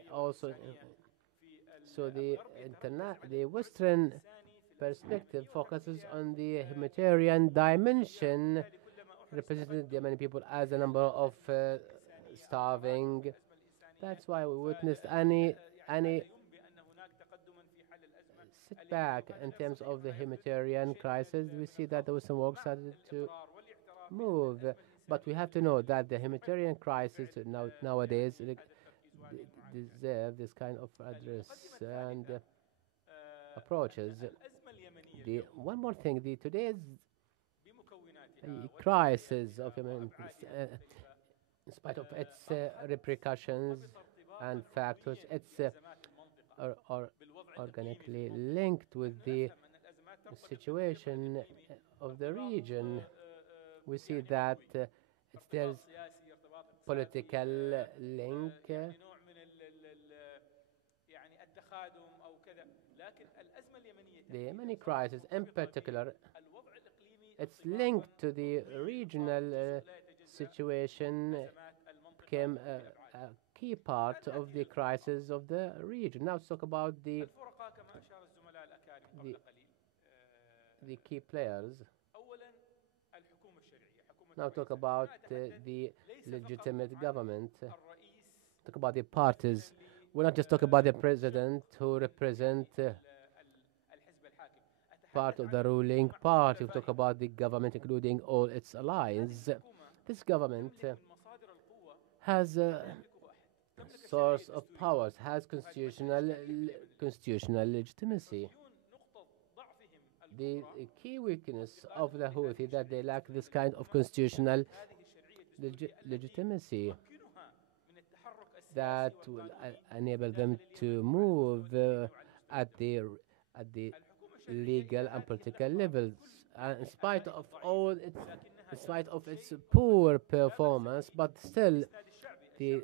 Western perspective focuses on the humanitarian dimension, representing the Yemeni people as a number of starving. That's why we witnessed any setback in terms of the humanitarian crisis. We see that the Western world started to move, but we have to know that the humanitarian crisis nowadays deserve this kind of address and approaches. One more thing, today's crisis of Yemen, in spite of its repercussions and factors, it's organically linked with the situation of the region. We see that there's political link. The Yemeni crisis in particular, it's linked to the regional situation, became a key part of the crisis of the region. Now let's talk about the key players. Now talk about the legitimate government. Talk about the parties. We're not just talking about the president who represent part of the ruling party. We talk about the government, including all its allies. This government has a source of powers, has constitutional legitimacy. The key weakness of the Houthi that they lack this kind of constitutional legitimacy that will enable them to move at the legal and political levels. in spite of its poor performance, but still the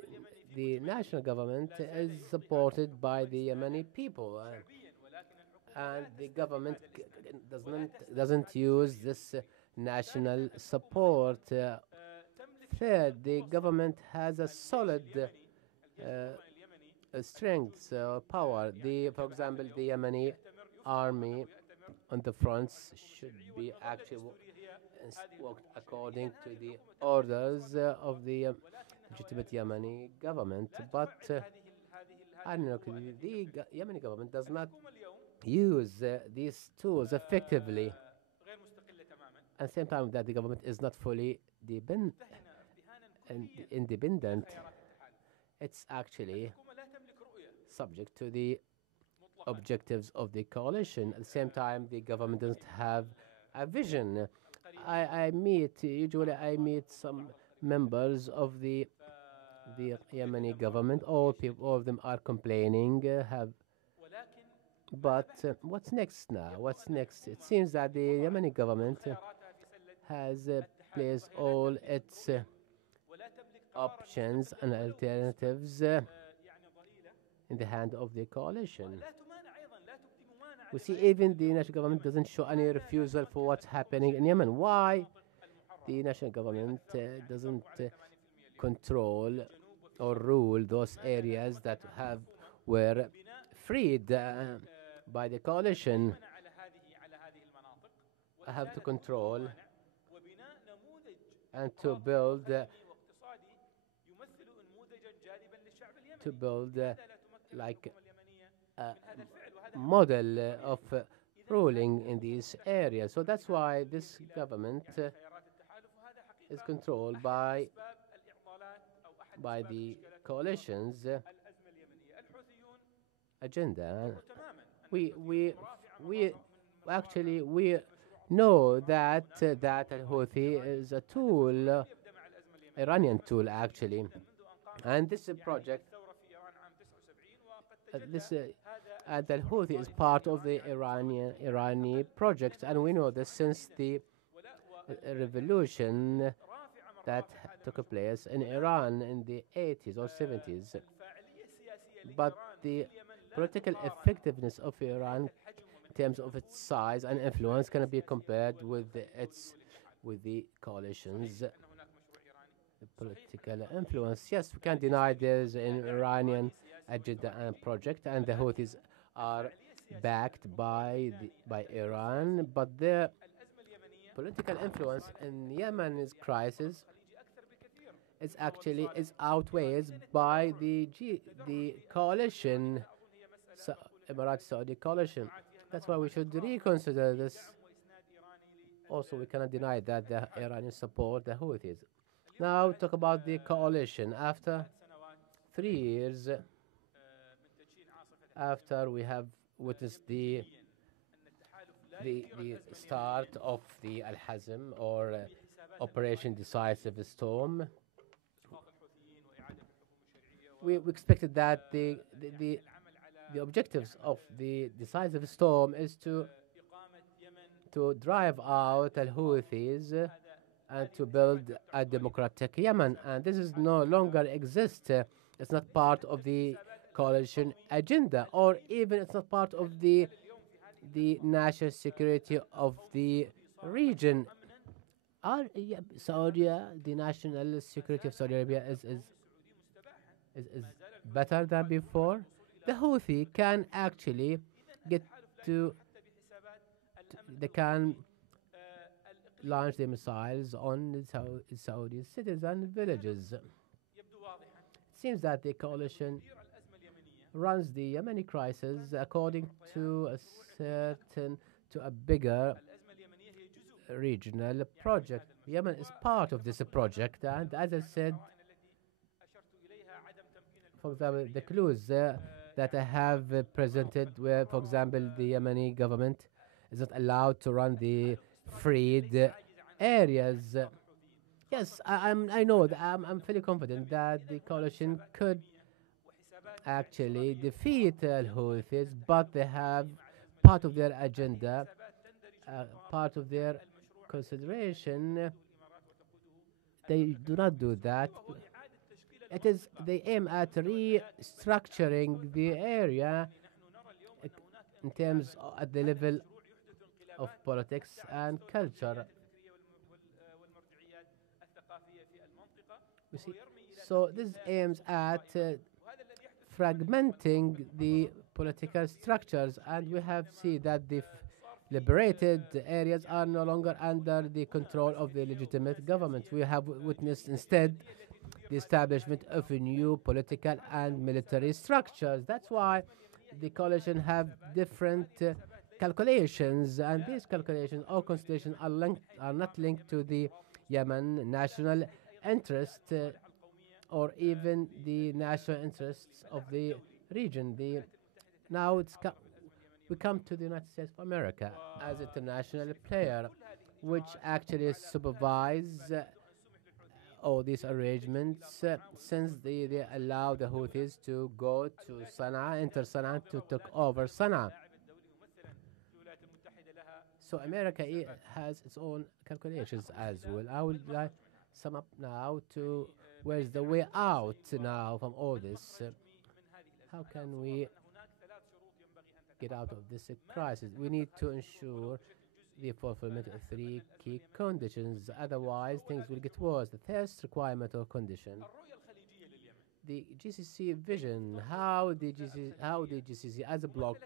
the national government is supported by the Yemeni people, and the government doesn't use this national support. Third, the government has a solid strength, power. For example, the Yemeni army on the fronts should be actually worked according to the orders of the legitimate Yemeni government. But ironically, the Yemeni government does not use these tools effectively. At the same time that the government is not fully independent, it's actually subject to the objectives of the coalition. At the same time, the government doesn't have a vision. Usually I meet some members of the Yemeni government. All of them are complaining. But what's next now? What's next? It seems that the Yemeni government has placed all its options and alternatives in the hand of the coalition. We see even the national government doesn't show any refusal for what's happening in Yemen. Why the national government doesn't control or rule those areas that were freed by the coalition? Have to control and to build like a model of ruling in these areas. So that's why this government is controlled by the coalition's agenda. We actually know that Al-Houthi is a tool, Iranian tool actually, and this project. Al-Houthi is part of the Iranian project, and we know this since the revolution that took place in Iran in the 80s or 70s. But the political effectiveness of Iran in terms of its size and influence cannot be compared with the coalition's political influence. Yes, we can't deny there's an Iranian agenda and project, and the Houthis are backed by Iran, but their political influence in Yemen's crisis is outweighed by the coalition, Emirati-Saudi coalition. That's why we should reconsider this. Also, we cannot deny that the Iranians support the Houthis. Now, talk about the coalition. After 3 years, after we have witnessed the start of the Al-Hazm or Operation Decisive Storm, we expected that the objectives of the Decisive Storm is to drive out Al-Houthis and to build a democratic Yemen, and this is no longer exist. It's not part of the coalition agenda, or even it's not part of the national security of the region. The national security of Saudi Arabia is better than before. The Houthi can actually they can launch their missiles on Saudi cities and villages. It seems that the coalition runs the Yemeni crisis according to a bigger regional project. Yemen is part of this project, and as I said, for example, the clues that I have presented, where, for example, the Yemeni government is not allowed to run the freed areas. Yes, I know that I'm fairly confident that the coalition could actually defeat Al-Houthis, but they have part of their agenda part of their consideration, they do not do that. It is they aim at restructuring the area in terms at the level of politics and culture. You see, so this aims at fragmenting the political structures, and we have seen that the liberated areas are no longer under the control of the legitimate government. We have witnessed instead the establishment of a new political and military structures. That's why the coalition have different calculations, and these calculations or considerations are not linked to the Yemen national interest or even the national interests of the region. Now we come to the United States of America as international player, which actually supervise all these arrangements since they allow the Houthis to go to Sana'a, enter Sana'a, to take over Sana'a. So America has its own calculations as well. I will sum up now to where's the way out now from all this. How can we get out of this crisis? We need to ensure the fulfillment of three key conditions, otherwise things will get worse. The first requirement or condition, the GCC vision, how the GCC as a bloc,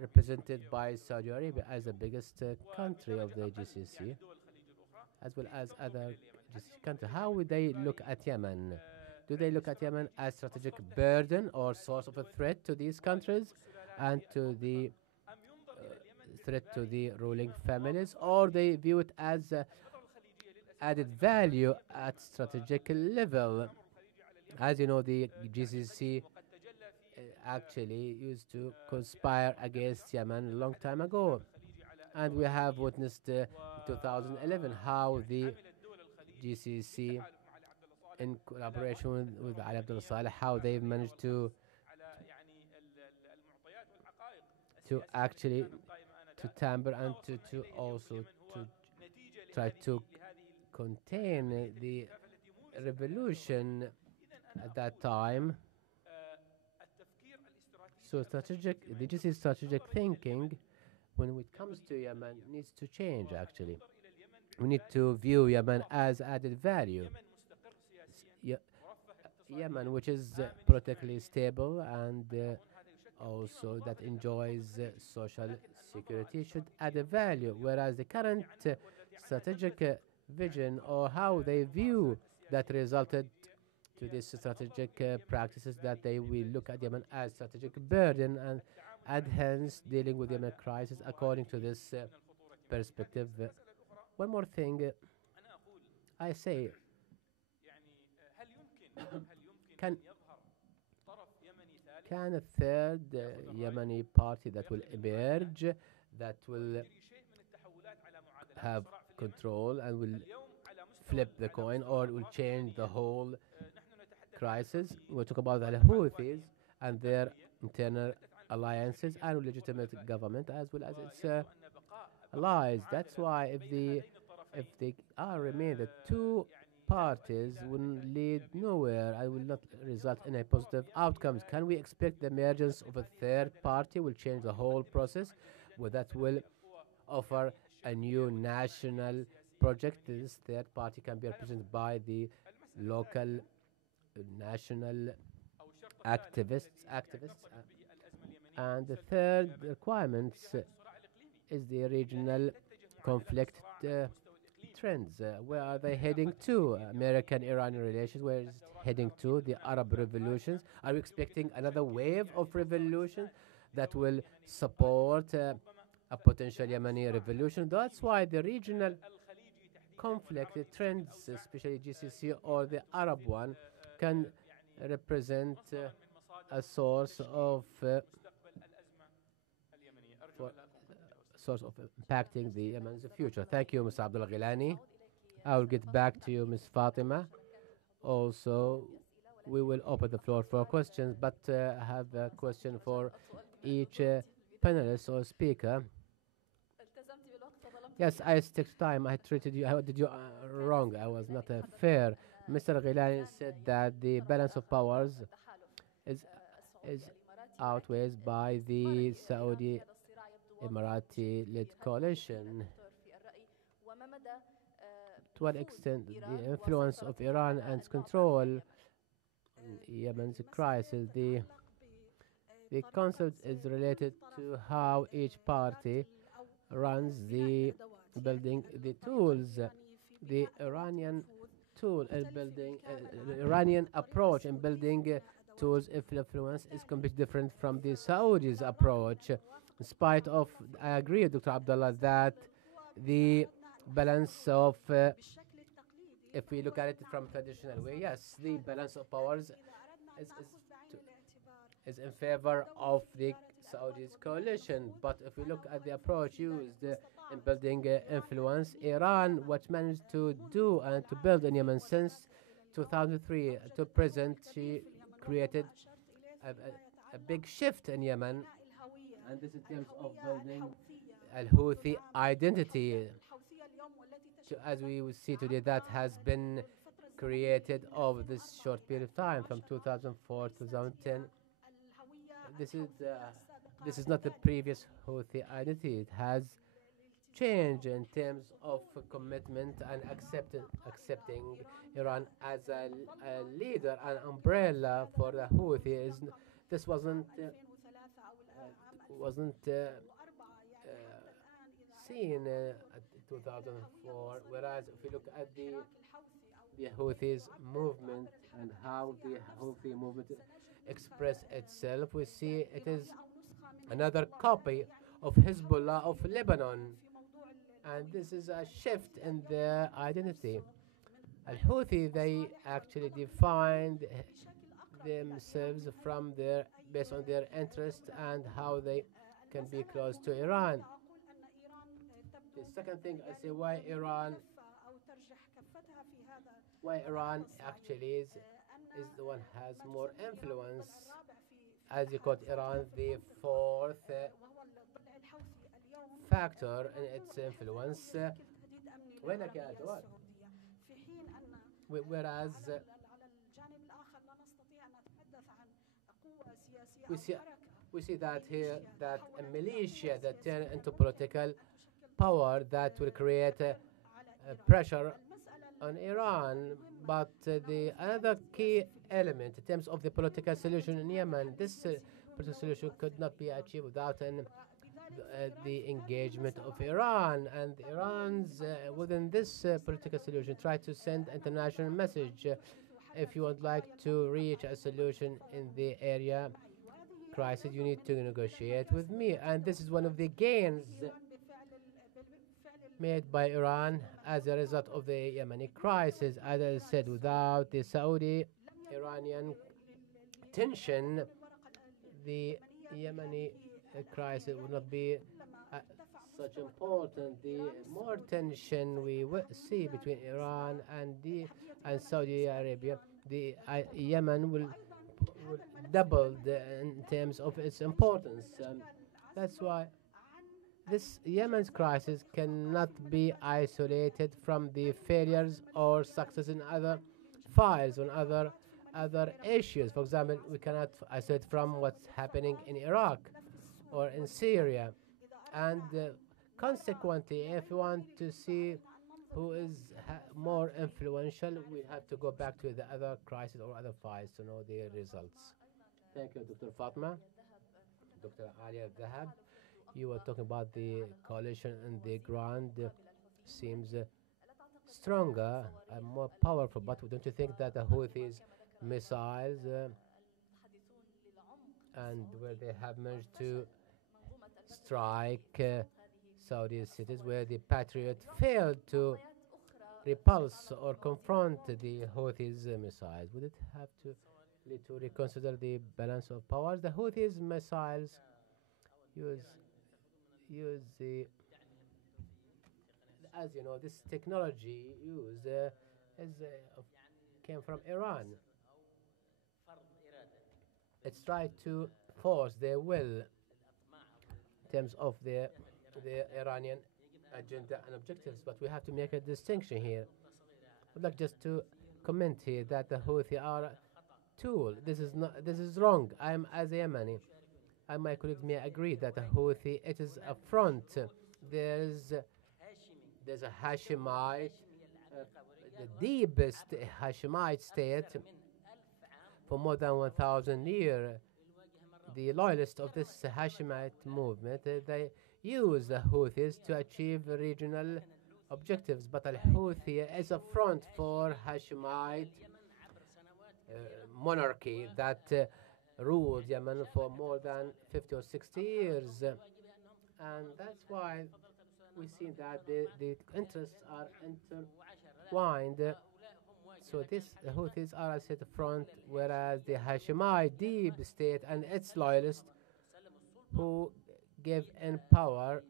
represented by Saudi Arabia as the biggest country of the GCC, as well as other GCC countries, how would they look at Yemen? Do they look at Yemen as strategic burden or source of a threat to these countries and to the threat to the ruling families, or they view it as added value at strategic level? As you know, the GCC actually used to conspire against Yemen a long time ago, and we have witnessed in 2011 how the GCC, in collaboration with Ali Abdullah Saleh, how they've managed to actually to tamper and to also to try to contain the revolution at that time. So the GCC strategic thinking, when it comes to Yemen, needs to change actually. We need to view Yemen as added value. Yemen, which is politically stable and also that enjoys social security, should add a value, whereas the current strategic vision or how they view that resulted to these strategic practices, that they will look at Yemen as strategic burden and hence dealing with Yemen crisis according to this perspective. One more thing, I say, can a third Yemeni party that will emerge, that will have control and will flip the coin or will change the whole crisis? We'll talk about the Houthis and their internal alliances and legitimate government as well as its allies. That's why if they remain, the two parties will lead nowhere and will not result in a positive outcomes. Can we expect the emergence of a third party will change the whole process, where that will offer a new national project? This third party can be represented by the local national activists. And the third requirement is the regional conflict trends. Where are they heading to? American-Iranian relations, where is it heading to? The Arab revolutions. Are we expecting another wave of revolution that will support a potential Yemeni revolution? That's why the regional conflict trends, especially GCC or the Arab one, can represent a source of impacting the Yemen's future. Thank you, Ms. Abdullah Ghilani. I will get back to you, Ms. Fatima. Also, we will open the floor for questions, but I have a question for each panelist or speaker. Yes, I stick to time. I treated you. I did you wrong. I was not fair. Mr. Ghilani said that the balance of powers is is outweighed by the Saudi Emirati led coalition. To what extent the influence of Iran and its control in Yemen's crisis? The concept is related to how each party runs the building the tools. The Iranian tool in building the Iranian approach in building tools of influence is completely different from the Saudis' approach. In spite of, I agree, Dr. Abdullah, that the balance of if we look at it from traditional way, yes, the balance of powers is in favor of the Saudis coalition. But if we look at the approach used in building influence, Iran, what managed to do and to build in Yemen since 2003 to present, she created a big shift in Yemen, and this in terms of building Al Houthi identity. As we will see today, that has been created over this short period of time from 2004 to 2010. This is not the previous Houthi identity. It has changed in terms of commitment and accepting Iran as a leader, an umbrella for the Houthi. This wasn't seen at 2004. Whereas if you look at the Houthis movement and how the Houthi movement express itself, we see it is another copy of Hezbollah of Lebanon, and this is a shift in their identity. Al Houthi, they actually defined themselves from their based on their interest and how they can be close to Iran. The second thing I say, why Iran actually is the one has more influence, as you called Iran the fourth factor in its influence. Whereas we see we see that here that a militia that turn into political power that will create pressure on Iran. But the another key element in terms of the political solution in Yemen, this political solution could not be achieved without the engagement of Iran, and Iran's within this political solution try to send international message. If you would like to reach a solution in the area crisis, you need to negotiate with me, and this is one of the gains made by Iran as a result of the Yemeni crisis. As I said, without the Saudi-Iranian tension, the Yemeni crisis would not be such important. The more tension we see between Iran and Saudi Arabia, the Yemen will double in terms of its importance. That's why this Yemen's crisis cannot be isolated from the failures or success in other files on other issues. For example, we cannot isolate from what's happening in Iraq or in Syria. And consequently, if we want to see who is more influential, we have to go back to the other crises or other files to know the results. Thank you, Dr. Fatma. Dr. Ali Al-Dhahab, you were talking about the coalition in the ground seems stronger and more powerful, but don't you think that the Houthis missiles and where they have managed to strike Saudi cities where the Patriot failed to repulse or confront the Houthis missiles, would it have to lead to reconsider the balance of powers? The Houthis missiles use the, as you know, this technology used came from Iran. It's tried to force their will in terms of the Iranian agenda and objectives, but we have to make a distinction here. I'd like just to comment here that the Houthi are a tool. This is wrong. I'm as a Yemeni, and my colleagues may agree that the Houthi it is a front. There's there's a Hashemite, uh, the deepest Hashemite state for more than 1,000 years. The loyalists of this Hashemite movement, they use the Houthis to achieve regional objectives, but al-Houthi is a front for Hashemite monarchy that ruled Yemen for more than 50 or 60 years. And that's why we see that the interests are intertwined. So the Houthis are at the front, whereas the Hashemite deep state and its loyalists who gave in power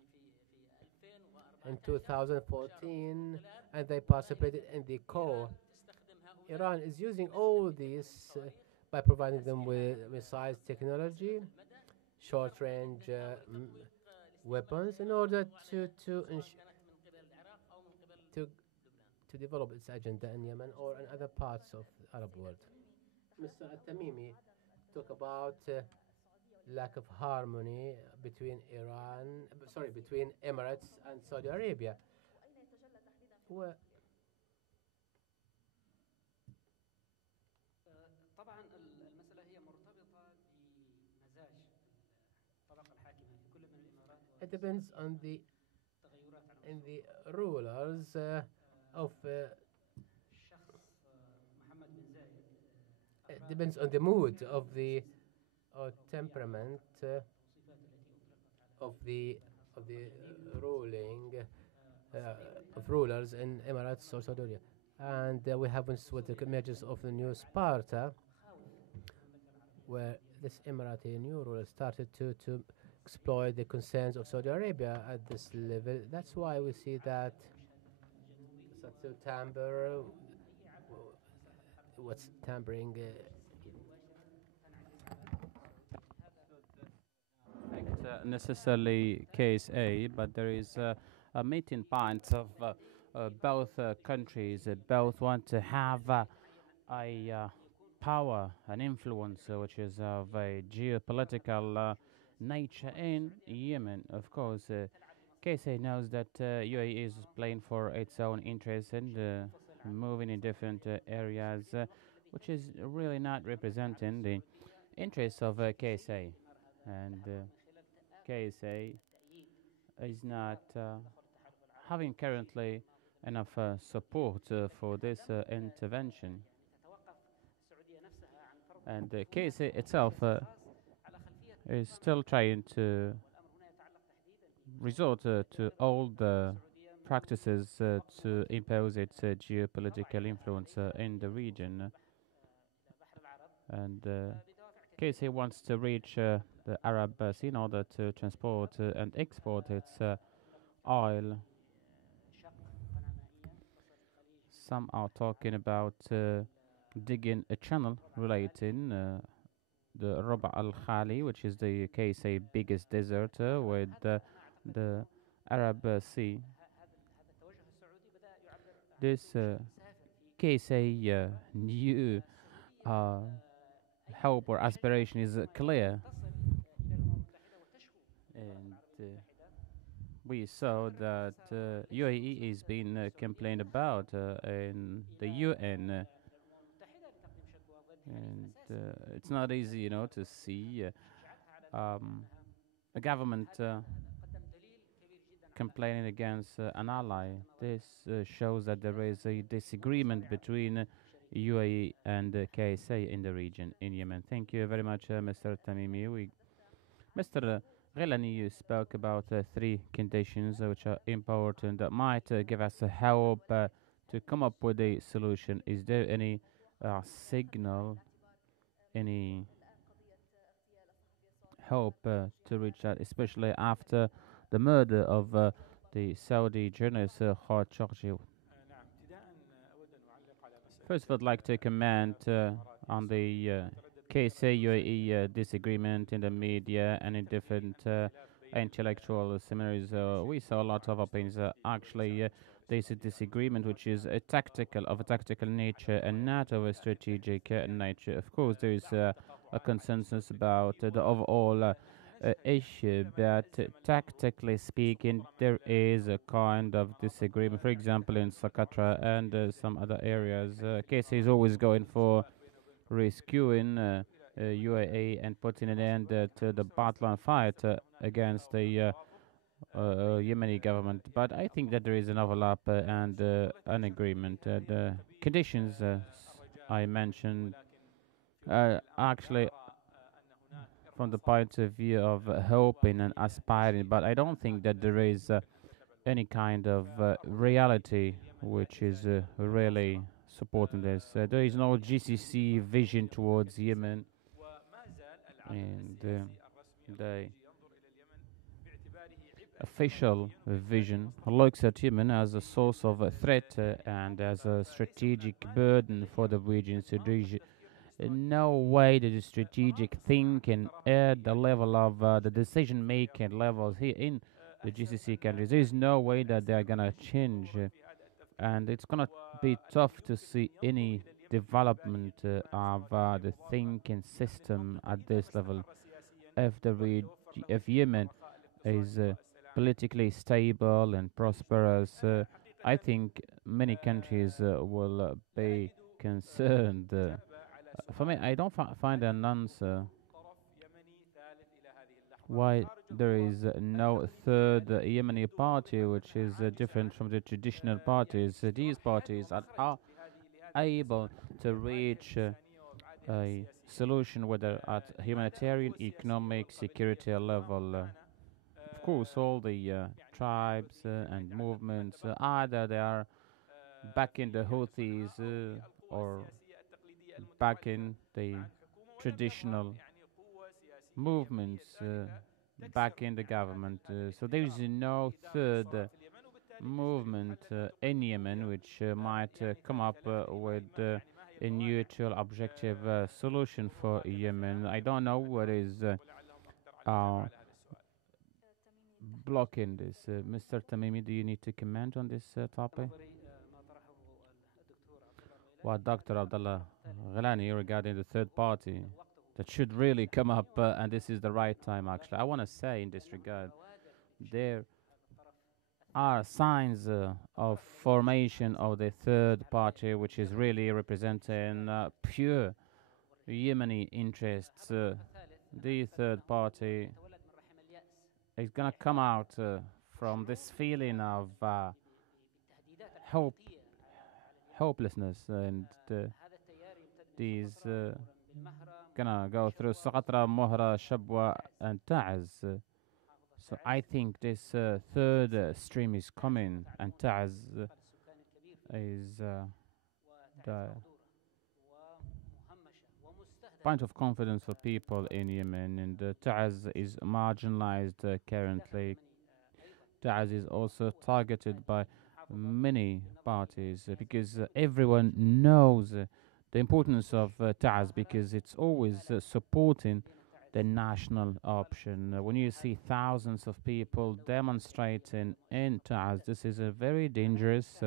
in 2014 and they participated in the core. Iran is using all these by providing them with missiles technology, short range weapons in order to to develop its agenda in Yemen or in other parts of the Arab world. Mr. Al-Tamimi talk about lack of harmony between between Emirates and Saudi Arabia. Well, it depends on the rulers of it depends on the mood of the or temperament of the ruling of rulers in Emirates or Saudi Arabia. And we have with the images of the new Sparta, where this Emirati new ruler started to exploit the concerns of Saudi Arabia at this level. That's why we see that to tamper what's tampering necessarily case A, but there is a meeting point of both countries. Both want to have a power and influence which is of a geopolitical nature in Yemen. Of course, case A knows that UAE is playing for its own interests and moving in different areas, which is really not representing the interests of KSA. And KSA is not having currently enough support for this intervention. And KSA itself is still trying to resort to all the practices to impose its geopolitical influence in the region. And KSA wants to reach the Arab Sea in order to transport and export its oil. Some are talking about digging a channel relating the Raba al-Khali, which is the KSA biggest desert with the Arab Sea. This KSA new hope or aspiration is clear. And we saw that UAE is being complained about in the UN. And it's not easy, to see a government complaining against an ally. This shows that there is a disagreement between UAE and KSA in the region in Yemen. Thank you very much, Mr. Tamimi. Mr. Ghelani, you spoke about three conditions which are important that might give us a help to come up with a solution. Is there any signal, any hope to reach that, especially after the murder of the Saudi journalist Khashoggi? First of all, I'd like to comment on the KSA UAE disagreement in the media and in different intellectual seminaries, we saw a lot of opinions. Actually, there's a disagreement which is of a tactical nature and not of a strategic nature. Of course, there is a consensus about the overall issue, but tactically speaking, there is a kind of disagreement. For example, in Socotra and some other areas, Casey is always going for rescuing UAE and putting an end to the battle fight against the Yemeni government. But I think that there is an overlap and an agreement. The conditions I mentioned actually from the point of view of hoping and aspiring, but I don't think that there is any kind of reality which is really supporting this. There is no GCC vision towards Yemen, and the official vision looks at Yemen as a source of a threat and as a strategic burden for the region. So there is no way that the strategic thinking at the level of the decision-making levels here in the GCC countries, there is no way that they are gonna change, and it's gonna be tough to see any development of the thinking system at this level. If Yemen is politically stable and prosperous, I think many countries will be concerned. For me, I don't find an answer why there is no third Yemeni party, which is different from the traditional parties. These parties are able to reach a solution, whether at humanitarian, economic, security level. Of course, all the tribes and movements, either they are back in the Houthis or back in the traditional movements back in the government. So there is no third movement in Yemen which might come up with a neutral, objective solution for Yemen. I don't know what is blocking this. Mr. Tamimi, do you need to comment on this topic? What Dr. Abdullah Ghalani regarding the third party that should really come up, and this is the right time actually. I want to say in this regard, there are signs of formation of the third party, which is really representing pure Yemeni interests. The third party is going to come out from this feeling of hopelessness, and these gonna go through Socotra, Mohra, Shabwa, and Ta'az. So I think this third stream is coming, and Ta'az is the point of confidence for people in Yemen, and Ta'az is marginalized currently. Ta'az is also targeted by many parties because everyone knows the importance of Ta'az because it's always supporting the national option. When you see thousands of people demonstrating in Ta'az, this is a very dangerous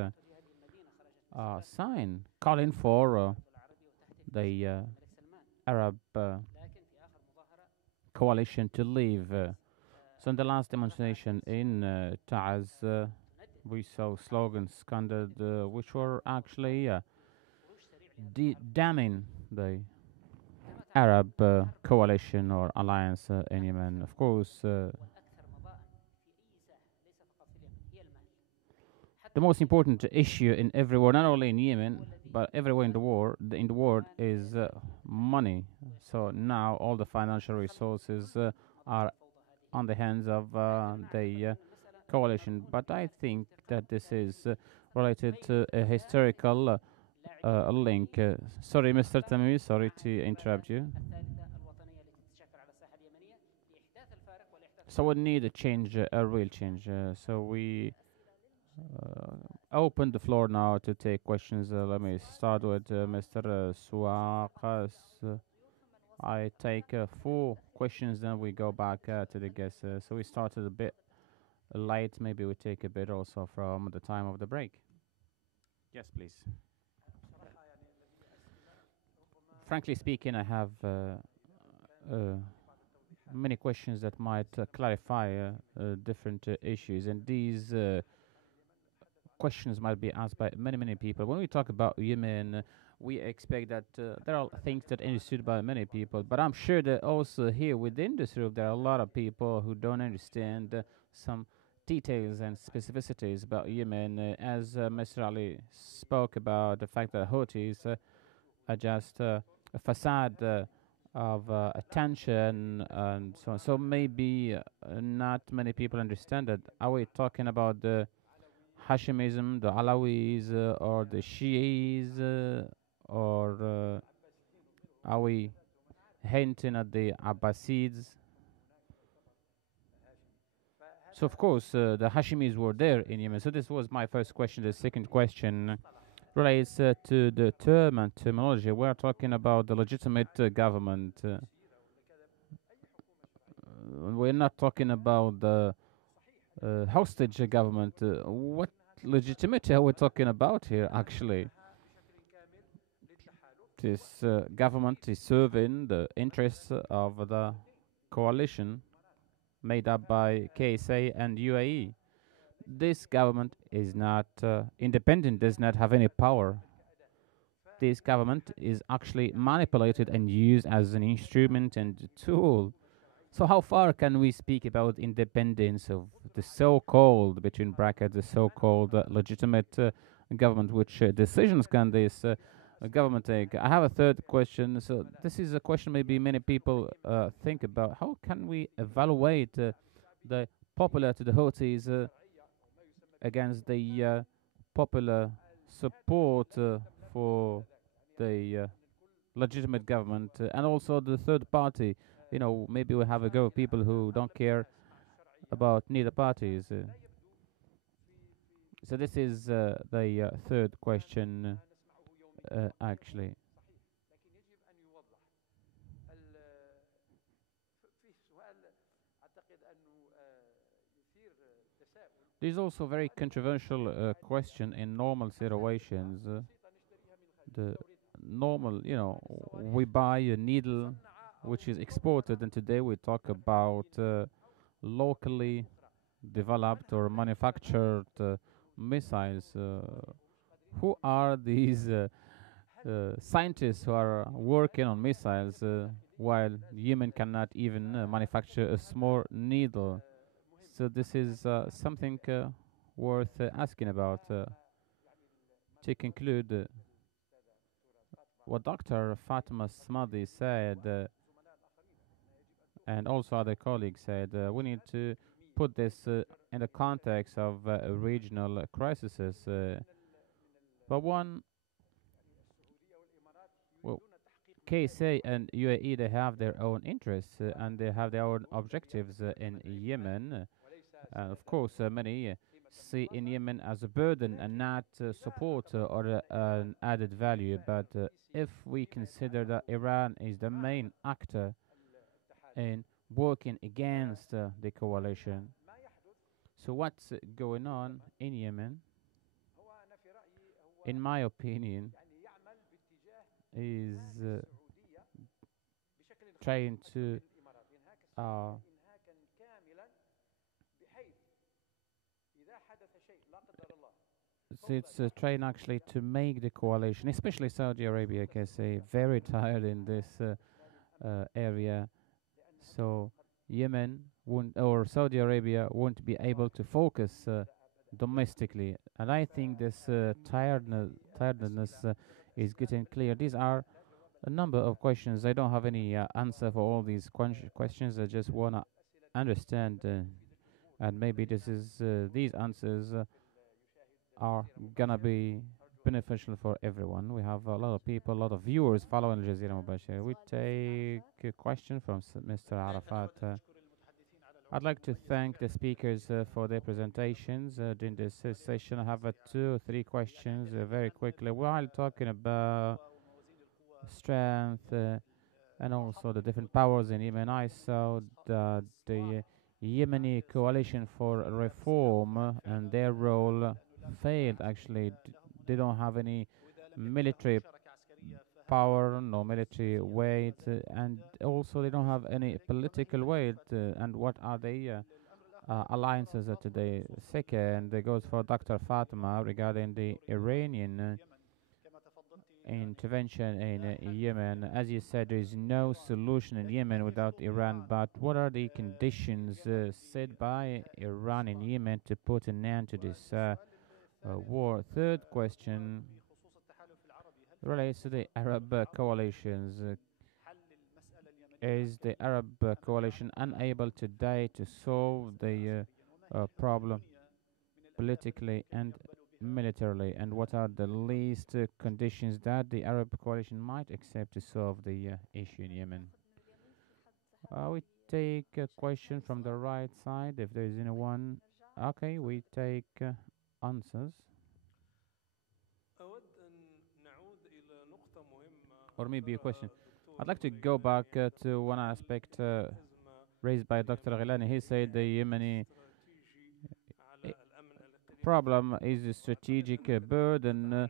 sign calling for the Arab coalition to leave. So in the last demonstration in Ta'az, we saw slogans scanded which were actually damning the Arab coalition or alliance in Yemen. Of course, the most important issue in every war, not only in Yemen but everywhere in the world, is money. So now all the financial resources are on the hands of the coalition. But I think that this is related to a historical link. Sorry, Mr. Tamimi, sorry to interrupt you. So we need a change, a real change. So we open the floor now to take questions. Let me start with Mr. Suaqas. I take 4 questions, then we go back to the guests. So we started a bit late. Maybe we take a bit also from the time of the break. Yes, please. Frankly speaking, I have many questions that might clarify different issues, and these questions might be asked by many people. When we talk about Yemen, we expect that there are things that are understood by many people, but I'm sure that also here within this room there are a lot of people who don't understand some details and specificities about Yemen. As Mr. Ali spoke about the fact that Houthis are just a facade of attention and so on. So maybe not many people understand that. Are we talking about the Hashimism, the Alawis, or the Shi'is, or are we hinting at the Abbasids? So of course the Hashimis were there in Yemen. So this was my first question. The second question relates to the term and terminology. We're talking about the legitimate government. We're not talking about the hostage government. What legitimacy are we talking about here, actually? This government is serving the interests of the coalition made up by KSA and UAE. This government is not independent, does not have any power. This government is actually manipulated and used as an instrument and tool. So how far can we speak about independence of the so-called, between brackets, the so-called legitimate government? Which decisions can this government take? I have a third question. So this is a question maybe many people think about. How can we evaluate the popular to the Houthis against the popular support for the legitimate government and also the third party? You know, maybe we have a go of people who don't care about neither parties. So this is the third question, actually. There's also a very controversial question in normal situations. The normal, you know, we buy a needle which is exported, and today we talk about locally developed or manufactured missiles. Who are these scientists who are working on missiles while Yemen cannot even manufacture a small needle? So this is something worth asking about. To conclude, what Dr. Fatima Smadi said, and also other colleagues said, we need to put this in the context of regional crises. But one, well, KSA and UAE, they have their own interests and they have their own objectives in Yemen. Of course, many see in Yemen as a burden and not support or an added value. But if we consider that Iran is the main actor in working against the coalition, so what's going on in Yemen, in my opinion, is trying to it's trying actually to make the coalition, especially Saudi Arabia, I can say, very tired in this area. So Yemen won't, or Saudi Arabia won't be able to focus domestically, and I think this tiredness is getting clear. These are a number of questions. I don't have any answer for all these questions. I just wanna understand, and maybe this is these answers are gonna be beneficial for everyone. We have a lot of people, a lot of viewers following Al Jazeera Mubashir. We take a question from Mr. Arafat. I'd like to thank the speakers for their presentations during this session. I have 2 or 3 questions very quickly. While talking about strength and also the different powers in Yemen. I saw that the Yemeni coalition for reform and their role failed actually. They don't have any military power, no military weight, and also they don't have any political weight. And what are they? Alliances today. Second, it goes for Dr. Fatima regarding the Iranian intervention in Yemen. As you said, there is no solution in Yemen without Iran. But what are the conditions set by Iran in Yemen to put an end to this war? Third question relates to the Arab coalitions. Is the Arab coalition unable today to solve the problem politically and militarily? And what are the least conditions that the Arab coalition might accept to solve the issue in Yemen? We take a question from the right side, if there is anyone. Okay, we take answers. Or maybe a question. I'd like to go back to one aspect raised by Dr. Ghilani. He said the Yemeni problem is a strategic burden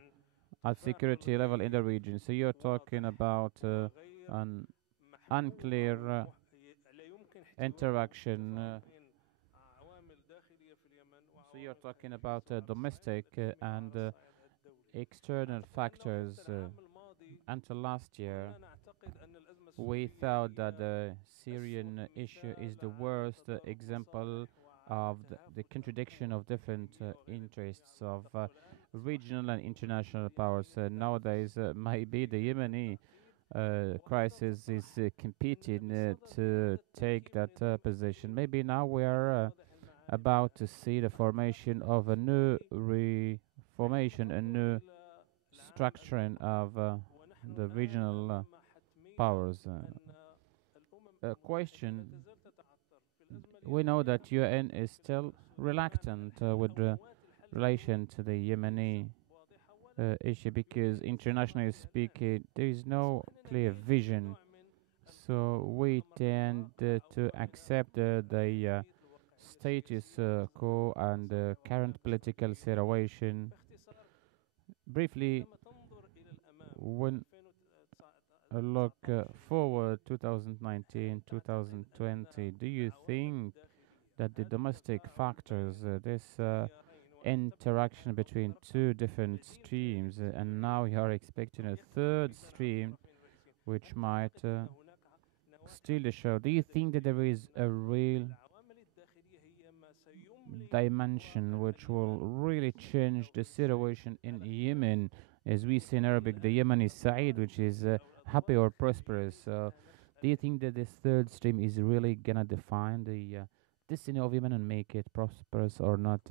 at security level in the region. So you're talking about an unclear interaction. So you're talking about domestic and external factors. Until last year, we thought that the Syrian issue is the worst example of the contradiction of different interests of regional and international powers. Nowadays, maybe the Yemeni crisis is competing to take that position. Maybe now we are about to see the formation of a new reformation, a new structuring of the regional powers. A question: we know that UN is still reluctant with relation to the Yemeni issue because, internationally speaking, there is no clear vision. So we tend to accept the status quo and the current political situation. Briefly, when I look forward 2019, 2020, do you think that the domestic factors, this interaction between two different streams, and now you are expecting a third stream which might steal the show, do you think that there is a real dimension which will really change the situation in Yemen? As we say in Arabic, the Yemeni Sa'id, which is happy or prosperous. Do you think that this third stream is really gonna define the destiny of Yemen and make it prosperous or not?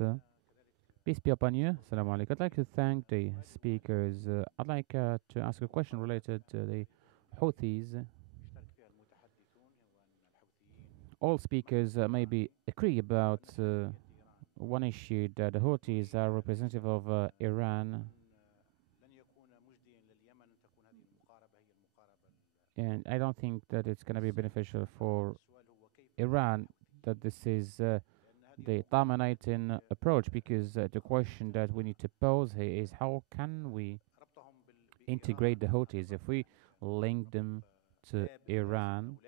Peace be upon you. Assalamu alaikum. I'd like to thank the speakers. I'd like to ask a question related to the Houthis. All speakers maybe agree about one issue, that the Houthis are representative of Iran. And I don't think that it's going to be beneficial for Iran that this is the dominating approach, because the question that we need to pose here is how can we integrate the Houthis if we link them to Iran?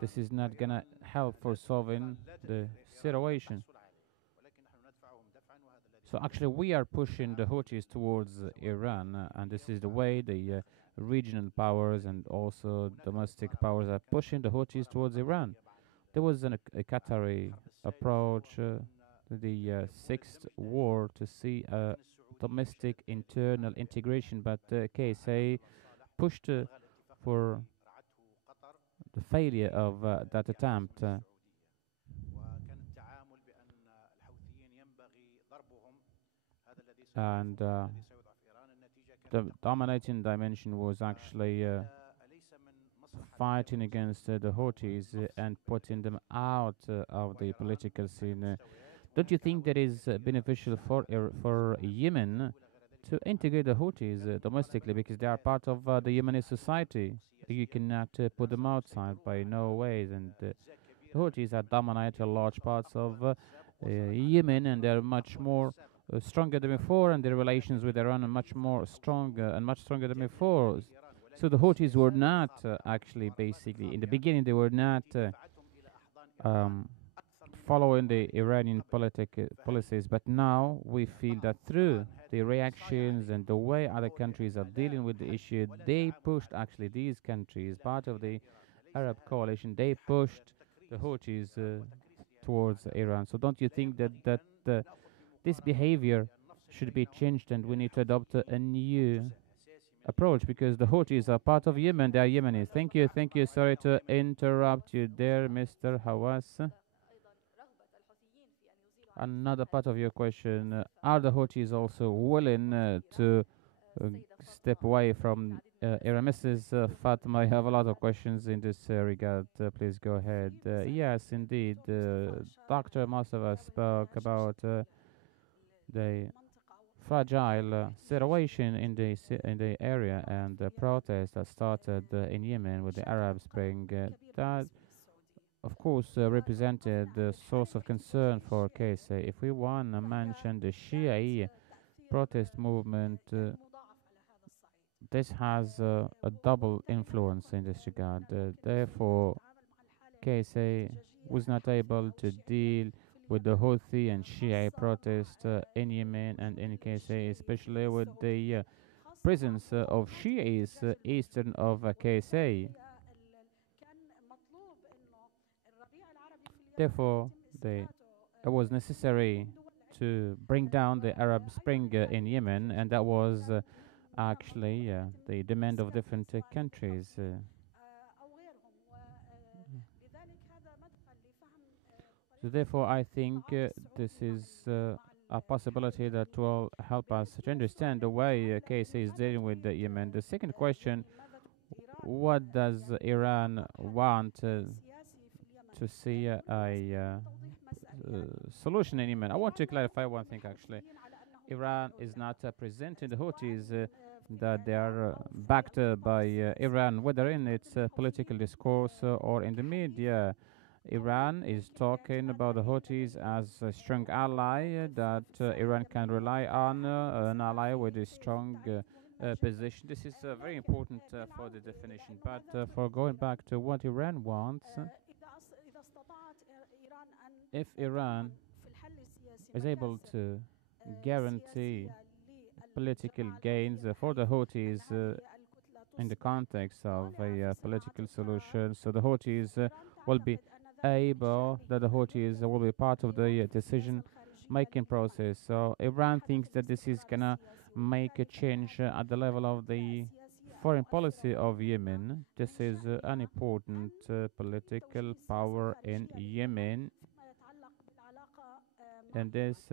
This is not going to help for solving the situation. So actually we are pushing the Houthis towards Iran, and this is the way the regional powers and also domestic powers are pushing the Houthis towards Iran. There was a Qatari approach to the sixth war to see a domestic internal integration, but KSA pushed for the failure of that attempt. And the dominating dimension was actually fighting against the Houthis and putting them out of the political scene. Don't you think that is beneficial for Yemen to integrate the Houthis domestically because they are part of the Yemeni society. You cannot put them outside by no ways. And the Houthis are dominate large parts of Yemen, and they're much more stronger than before, and their relations with Iran are much more stronger and much stronger than before. So the Houthis were not actually, basically, in the beginning, they were not um, following the Iranian policies, but now we feel that through the reactions and the way other countries are dealing with the issue, they pushed actually these countries, part of the Arab coalition, they pushed the Houthis towards Iran. So don't you think that this behavior should be changed and we need to adopt a new approach because the Houthis are part of Yemen, they are Yemenis. Thank you. Sorry to interrupt you there, Mr. Hawass. Another part of your question, are the Houthis also willing to step away from Iran? Mrs. Fatima, I have a lot of questions in this regard. Please go ahead. Yes, indeed. Dr. Masava spoke about the fragile situation in the area and the protests that started in Yemen with the Arab Spring. That of course, represented the source of concern for KSA. If we want to mention the Shia protest movement, this has a double influence in this regard. Therefore, KSA was not able to deal with the Houthi and Shia protests in Yemen and in KSA, especially with the presence of Shias eastern of KSA. Therefore, it was necessary to bring down the Arab Spring in Yemen, and that was actually the demand of different countries. So therefore, I think this is a possibility that will help us to understand the way KSA is dealing with Yemen. The second question, what does Iran want to see a solution in Yemen? I want to clarify one thing actually. Iran is not presenting the Houthis that they are backed by Iran, whether in its political discourse or in the media. Iran is talking about the Houthis as a strong ally that Iran can rely on, an ally with a strong position. This is very important for the definition. But for going back to what Iran wants, if Iran is able to guarantee political gains for the Houthis in the context of a political solution, so the Houthis will be able, that the Houthis will be part of the decision-making process. So Iran thinks that this is gonna make a change at the level of the foreign policy of Yemen. This is an important political power in Yemen, and this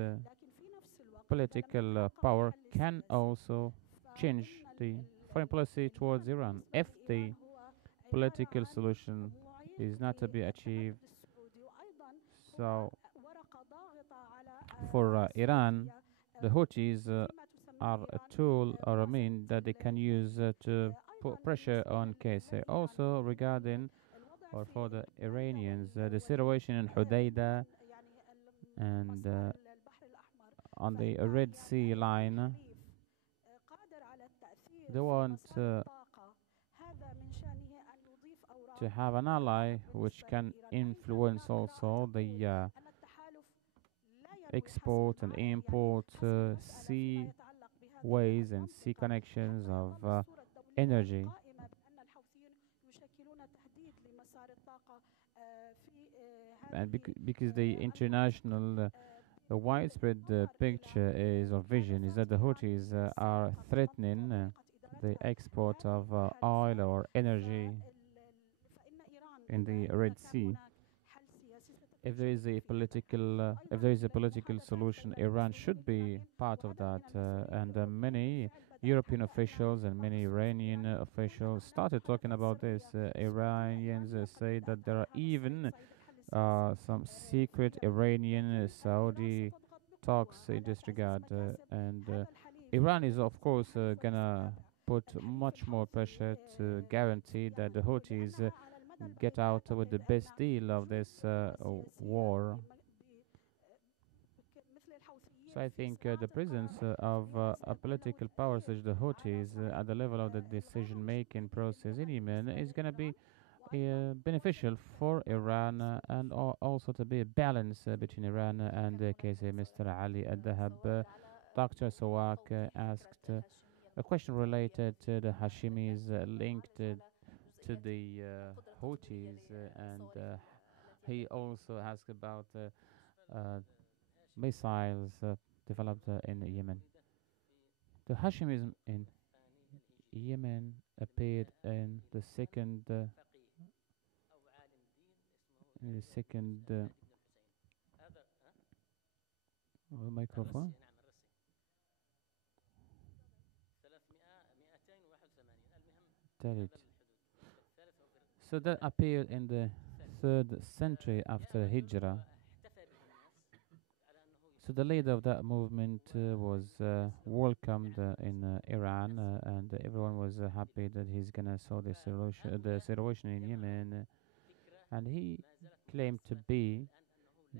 political power can also change the foreign policy towards Iran if the political solution is not to be achieved. So for Iran, the Houthis are a tool or a mean that they can use to put pressure on KSA. Also regarding or for the Iranians, the situation in Hudaydah and on the Red Sea line, they want to have an ally which can influence also the export and import sea ways and sea connections of energy. And because the international the widespread picture is, or vision, is that the Houthis are threatening the export of oil or energy in the Red Sea. If there is a political solution, Iran should be part of that. And many European officials and many Iranian officials started talking about this. Iranians say that there are even some secret Iranian Saudi talks in this regard, and Iran is, of course, gonna put much more pressure to guarantee that the Houthis get out with the best deal of this war. So I think the presence of a political power such the Houthis at the level of the decision-making process in Yemen is going to be beneficial for Iran and also to be a balance between Iran and KZ. Mr. Ali Al-Dahab, Dr. Sawak asked a question related to the Hashimis linked to the Houthis, and he also asked about missiles developed in Yemen. The Hashimism in Yemen appeared in the second microphone. Tell it. So that appeared in the 3rd century after Hijrah. So the leader of that movement was welcomed in Iran, and everyone was happy that he's gonna solve the situation in Yemen. And he claimed to be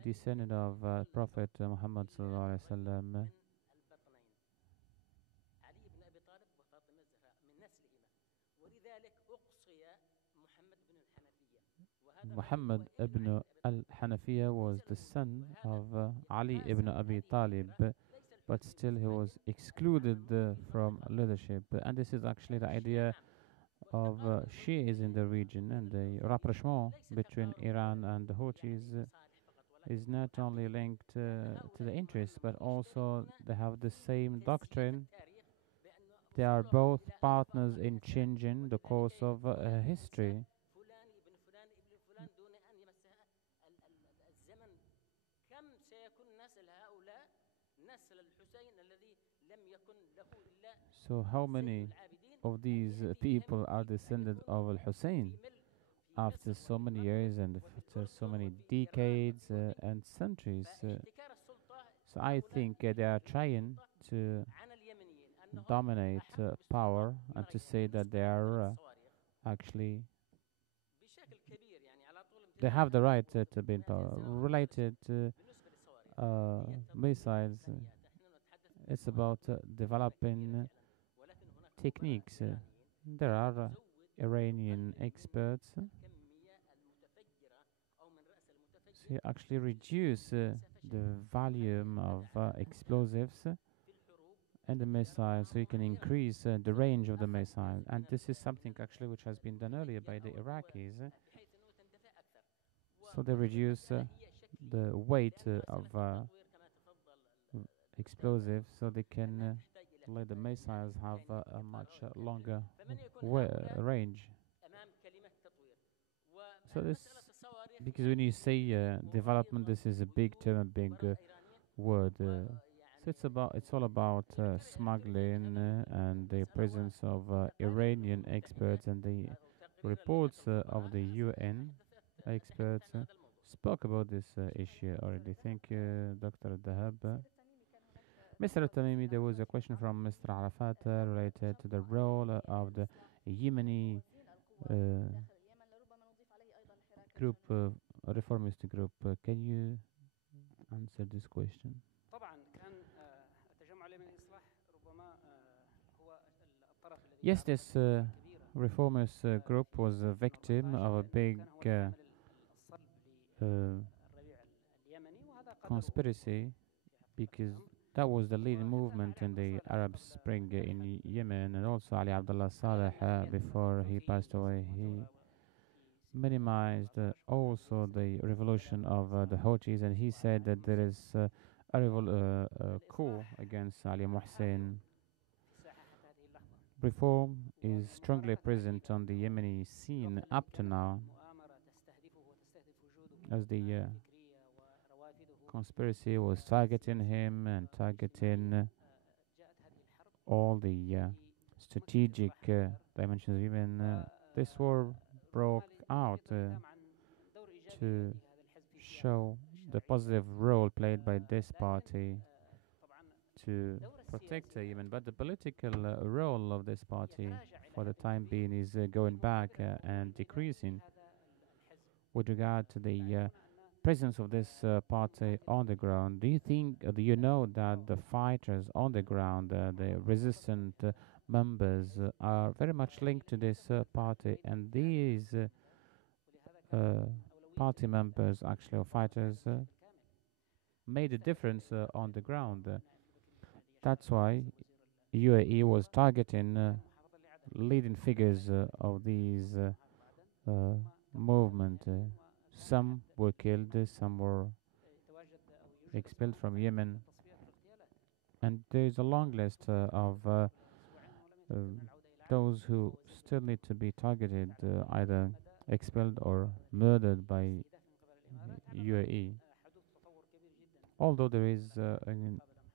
descendant of Prophet Muhammad sallallahu alaihi wasallam. Muhammad ibn al-Hanafiya was the son of Ali ibn Abi Talib, but still he was excluded from leadership. And this is actually the idea of Shias in the region, and the rapprochement between Iran and the Houthis is not only linked to the interests, but also they have the same doctrine. They are both partners in changing the course of history. So how many of these people are descendants of Al-Hussein after so many years and after so many decades and centuries? So I think they are trying to dominate power and to say that they are actually they have the right to be in power. Related to missiles, it's about developing techniques. There are Iranian experts to actually reduce the volume of explosives and the missile, so you can increase the range of the missile. And this is something actually which has been done earlier by the Iraqis. So they reduce the weight of explosives, so they can let the missiles have a much longer range. So this, because when you say development, this is a big term, a big word. So it's all about smuggling and the presence of Iranian experts, and the reports of the UN experts spoke about this issue already. Thank you, Dr. Dahab. Mr. Tamimi, there was a question from Mr. Arafat related to the role of the Yemeni group, reformist group. Can you answer this question? Yes, this reformist group was a victim of a big conspiracy, because that was the leading movement in the Arab Spring in Yemen, and also Ali Abdullah Saleh, before he passed away, he minimized also the revolution of the Houthis, and he said that there is a coup against Ali Mohsen. Reform is strongly present on the Yemeni scene up to now, as the conspiracy was targeting him and targeting all the strategic dimensions. Even this war broke out to show the positive role played by this party to protect Yemen, but the political role of this party for the time being is going back and decreasing with regard to the presence of this party on the ground. Do you think, do you know that the fighters on the ground, the resistant members, are very much linked to this party, and these uh, party members, actually, or fighters, made a difference on the ground? That's why UAE was targeting leading figures of these movement. Some were killed, some were expelled from Yemen, and there is a long list of those who still need to be targeted, either expelled or murdered by UAE. Although there is a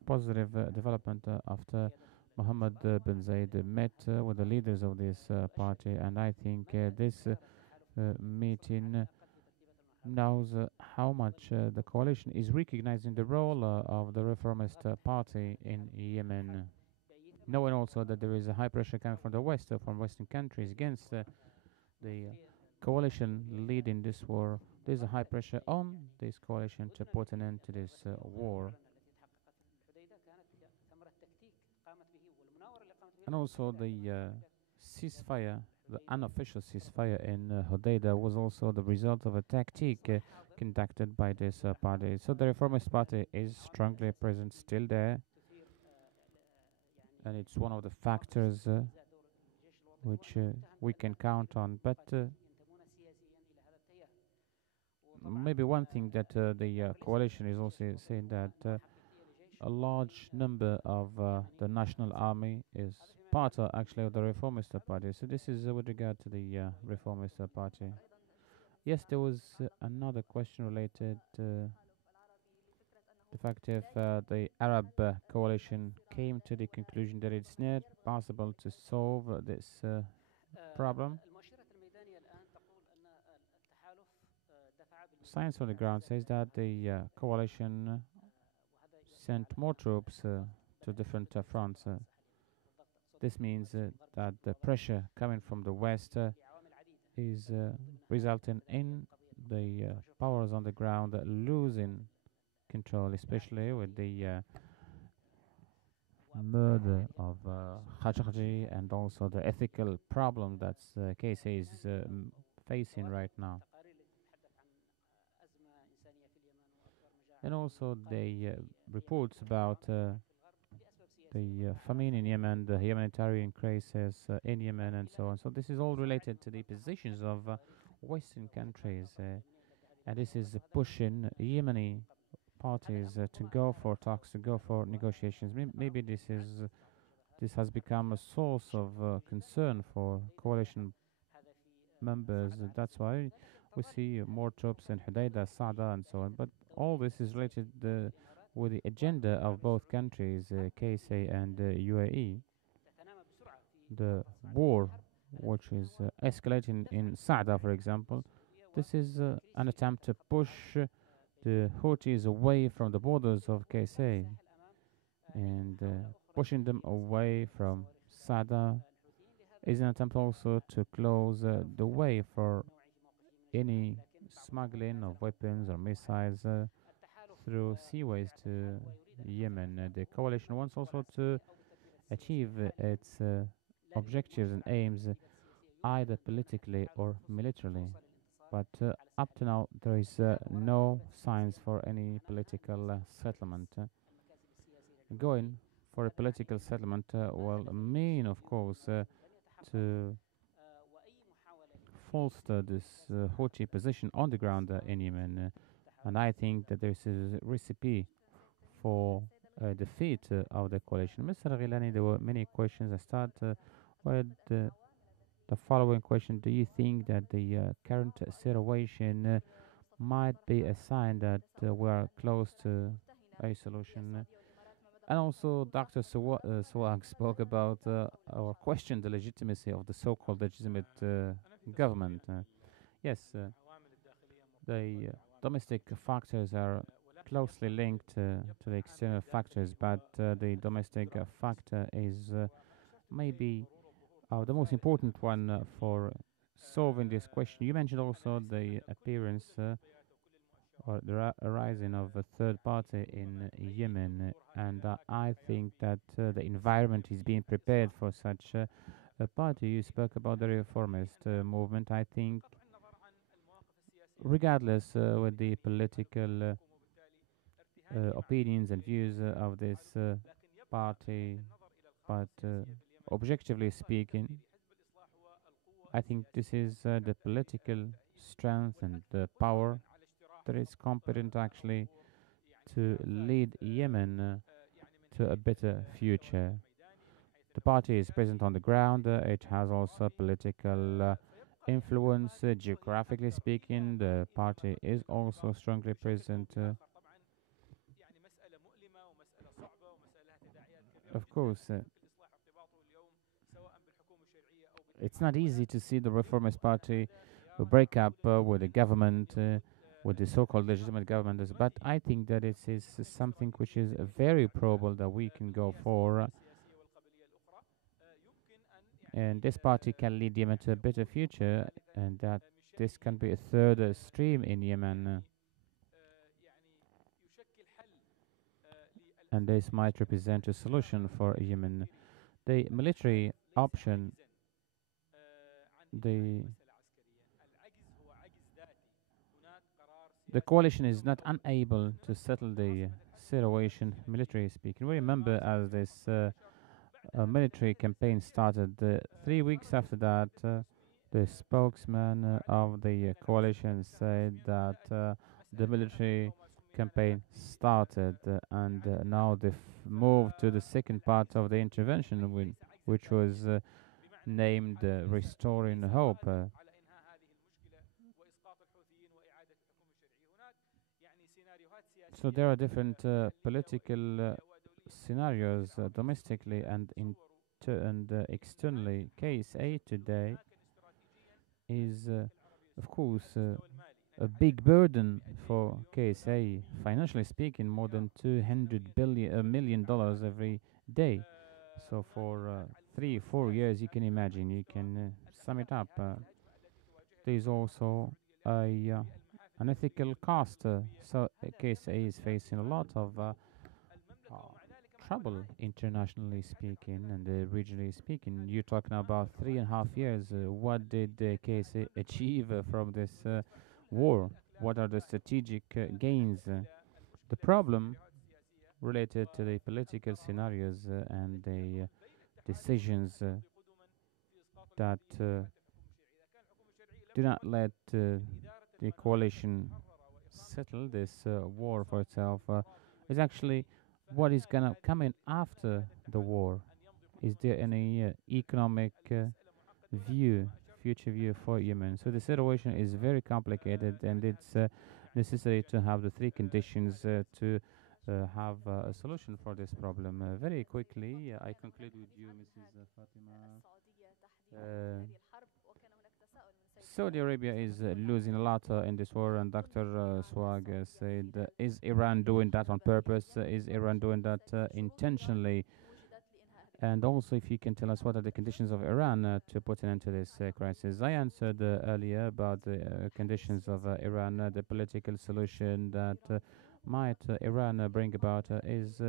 positive development after Mohammed bin Zayed met with the leaders of this party, and I think this meeting knows how much the coalition is recognizing the role of the reformist party in Yemen, knowing also that there is a high pressure coming from the West, from Western countries against the coalition leading this war. There's a high pressure on this coalition to put an end to this war. And also the ceasefire, the unofficial ceasefire in Hodeidah was also the result of a tactic conducted by this party. So the Reformist Party is strongly present, still there, and it's one of the factors which we can count on. But maybe one thing that the coalition is also saying, that a large number of the National Army is part actually of the Reformist Party. So this is with regard to the Reformist Party. Yes, there was another question related to the fact if the Arab coalition came to the conclusion that it's not possible to solve this problem. Science on the ground says that the coalition sent more troops to different fronts. This means that the pressure coming from the West is resulting in the powers on the ground losing control, especially with the murder of Khashoggi and also the ethical problem that KSA is facing right now. And also the reports about the famine in Yemen, the humanitarian crisis in Yemen, and so on. So this is all related to the positions of Western countries, and this is pushing Yemeni parties to go for talks, to go for negotiations. Maybe this has become a source of concern for coalition members. That's why we see more troops in Hodeidah, Saada, and so on. But all this is related with the agenda of both countries, KSA and UAE. The war, which is escalating in Saada, for example, this is an attempt to push the Houthis away from the borders of KSA, and pushing them away from Saada is an attempt also to close the way for any smuggling of weapons or missiles through seaways to Yemen. The coalition wants also to achieve its objectives and aims either politically or militarily. But up to now, there is no signs for any political settlement. Going for a political settlement will mean, of course, to bolster this Houthi position on the ground in Yemen. And I think that there is a recipe for defeat of the coalition. Mr. Ghilani, there were many questions. I start with the following question. Do you think that the current situation might be a sign that we are close to a solution? And also, Dr. Swag spoke about or questioned the legitimacy of the so-called legitimate government. Yes, the domestic factors are closely linked to the external factors, but the domestic factor is maybe the most important one for solving this question. You mentioned also the appearance or the rising of a third party in Yemen, and I think that the environment is being prepared for such a party. You spoke about the reformist movement. I think, regardless with the political opinions and views of this party, but objectively speaking, I think this is the political strength and the power that is competent actually to lead Yemen to a better future. The party is present on the ground. It has also political influence. Geographically speaking, the party is also strongly present. Of course, it's not easy to see the Reformist Party break up with the government, with the so-called legitimate government. But I think that it is something which is very probable that we can go for, and this party can lead Yemen to a better future, and that this can be a third stream in Yemen, and this might represent a solution for Yemen. The military option, the coalition is not unable to settle the situation, military speaking. We remember as this military campaign started, 3 weeks after that, the spokesman of the coalition said that the military campaign started, and now they've moved to the second part of the intervention, which was named Restoring Hope. So there are different political scenarios domestically and externally. KSA today is, of course, a big burden for KSA, financially speaking, more than $200 million every day. So for 3-4 years, you can imagine, you can sum it up. There's also an ethical cost. So KSA is facing a lot of trouble, internationally speaking and regionally speaking. You're talking about 3.5 years. What did KSA achieve from this war? What are the strategic gains? The problem related to the political scenarios and the decisions that do not let the coalition settle this war for itself is actually what is gonna come in after the war. Is there any economic view, future view for Yemen? So the situation is very complicated, and it's necessary to have the three conditions to have a solution for this problem. Very quickly, I conclude with you, Mrs. Fatima. Saudi Arabia is losing a lot in this war, and Dr. Swag said, is Iran doing that on purpose? Is Iran doing that intentionally? And also, if you can tell us what are the conditions of Iran to put an end to this crisis. I answered earlier about the conditions of Iran. The political solution that might Iran bring about is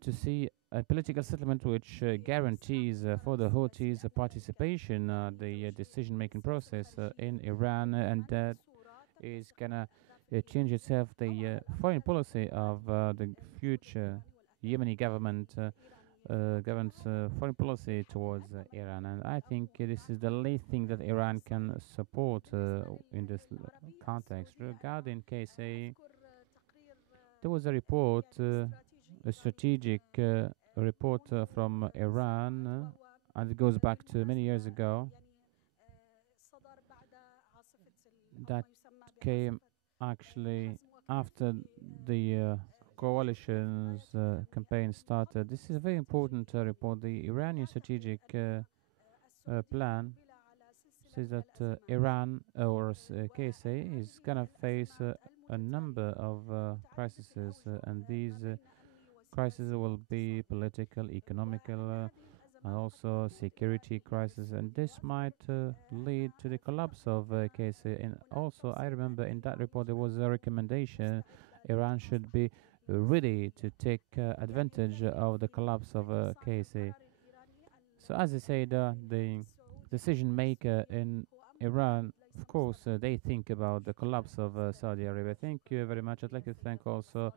to see a political settlement which guarantees for the Houthis participation the decision-making process in Iran, and that is gonna change itself the foreign policy of the future Yemeni government. Government's foreign policy towards Iran, and I think this is the least thing that Iran can support in this context. Regarding KSA, there was a report, a strategic report from Iran, and it goes back to many years ago, that came actually after the coalition's campaign started. This is a very important report. The Iranian strategic plan says that Iran or KSA is going to face a number of crises, and these crises will be political, economical, and also security crisis, and this might lead to the collapse of KSA. And also, I remember in that report there was a recommendation Iran should be ready to take advantage of the collapse of KSA. So, as I said, the decision maker in Iran, of course, they think about the collapse of Saudi Arabia. Thank you very much. I'd like to thank also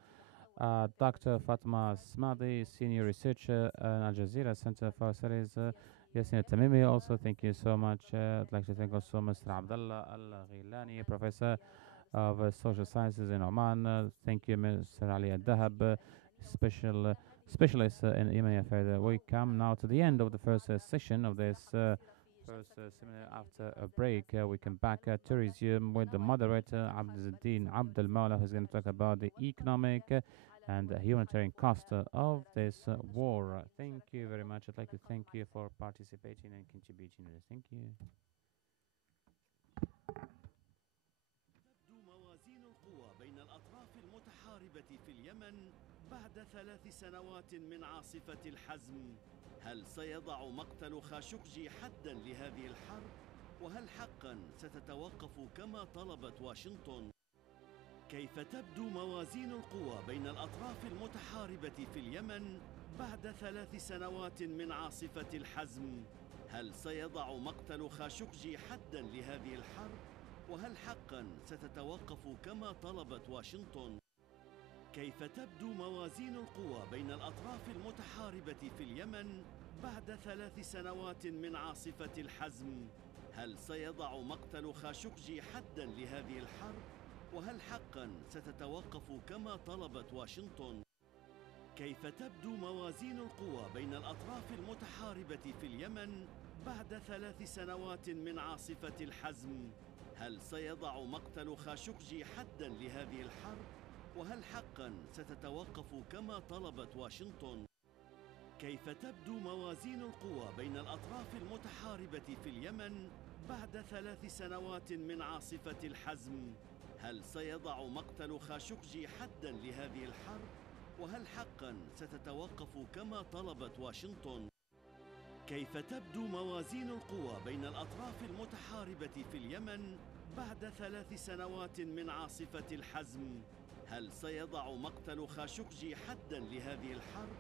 Dr. Fatma Smadi, Senior Researcher at Al Jazeera Center for Studies. Yasin Tamimi, also thank you so much. I'd like to thank also Mr. Abdullah Al-Ghilani, Professor of Social Sciences in Oman. Thank you, Mr. Ali Al-Dahab, specialist in Yemeni affairs. We come now to the end of the first session of this first seminar. After a break, we come back to resume with the moderator, Abdul Abdel Mawla, who's going to talk about the economic and the humanitarian cost of this war. Thank you very much. I'd like to thank you for participating and contributing to this. Thank you. تبدو موازين القوى بين الأطراف المتحاربة في اليمن بعد 3 سنوات من عاصفة الحزم. هل سيضع مقتل خاشقجي حدا لهذه الحرب؟ وهل حقا ستتوقف كما طلبت واشنطن؟ كيف تبدو موازين القوى بين الأطراف المتحاربة في اليمن بعد 3 سنوات من عاصفة الحزم؟ هل سيضع مقتل خاشقجي حدا لهذه الحرب؟ وهل حقا ستتوقف كما طلبت واشنطن؟ كيف تبدو موازين القوى بين الأطراف المتحاربة في اليمن بعد 3 سنوات من عاصفة الحزم؟ هل سيضع مقتل خاشقجي حدا لهذه الحرب؟ وهل حقا ستتوقف كما طلبت واشنطن؟ كيف تبدو موازين القوى بين الأطراف المتحاربة في اليمن بعد 3 سنوات من عاصفة الحزم؟ هل سيضع مقتل خاشقجي حدا لهذه الحرب؟ وهل حقا ستتوقف كما طلبت واشنطن؟ كيف تبدو موازين القوى بين الأطراف المتحاربة في اليمن بعد 3 سنوات من عاصفة الحزم؟ هل سيضع مقتل خاشقجي حدا لهذه الحرب؟ وهل حقا ستتوقف كما طلبت واشنطن؟ كيف تبدو موازين القوى بين الأطراف المتحاربة في اليمن بعد 3 سنوات من عاصفة الحزم؟ هل سيضع مقتل خاشقجي حدا لهذه الحرب؟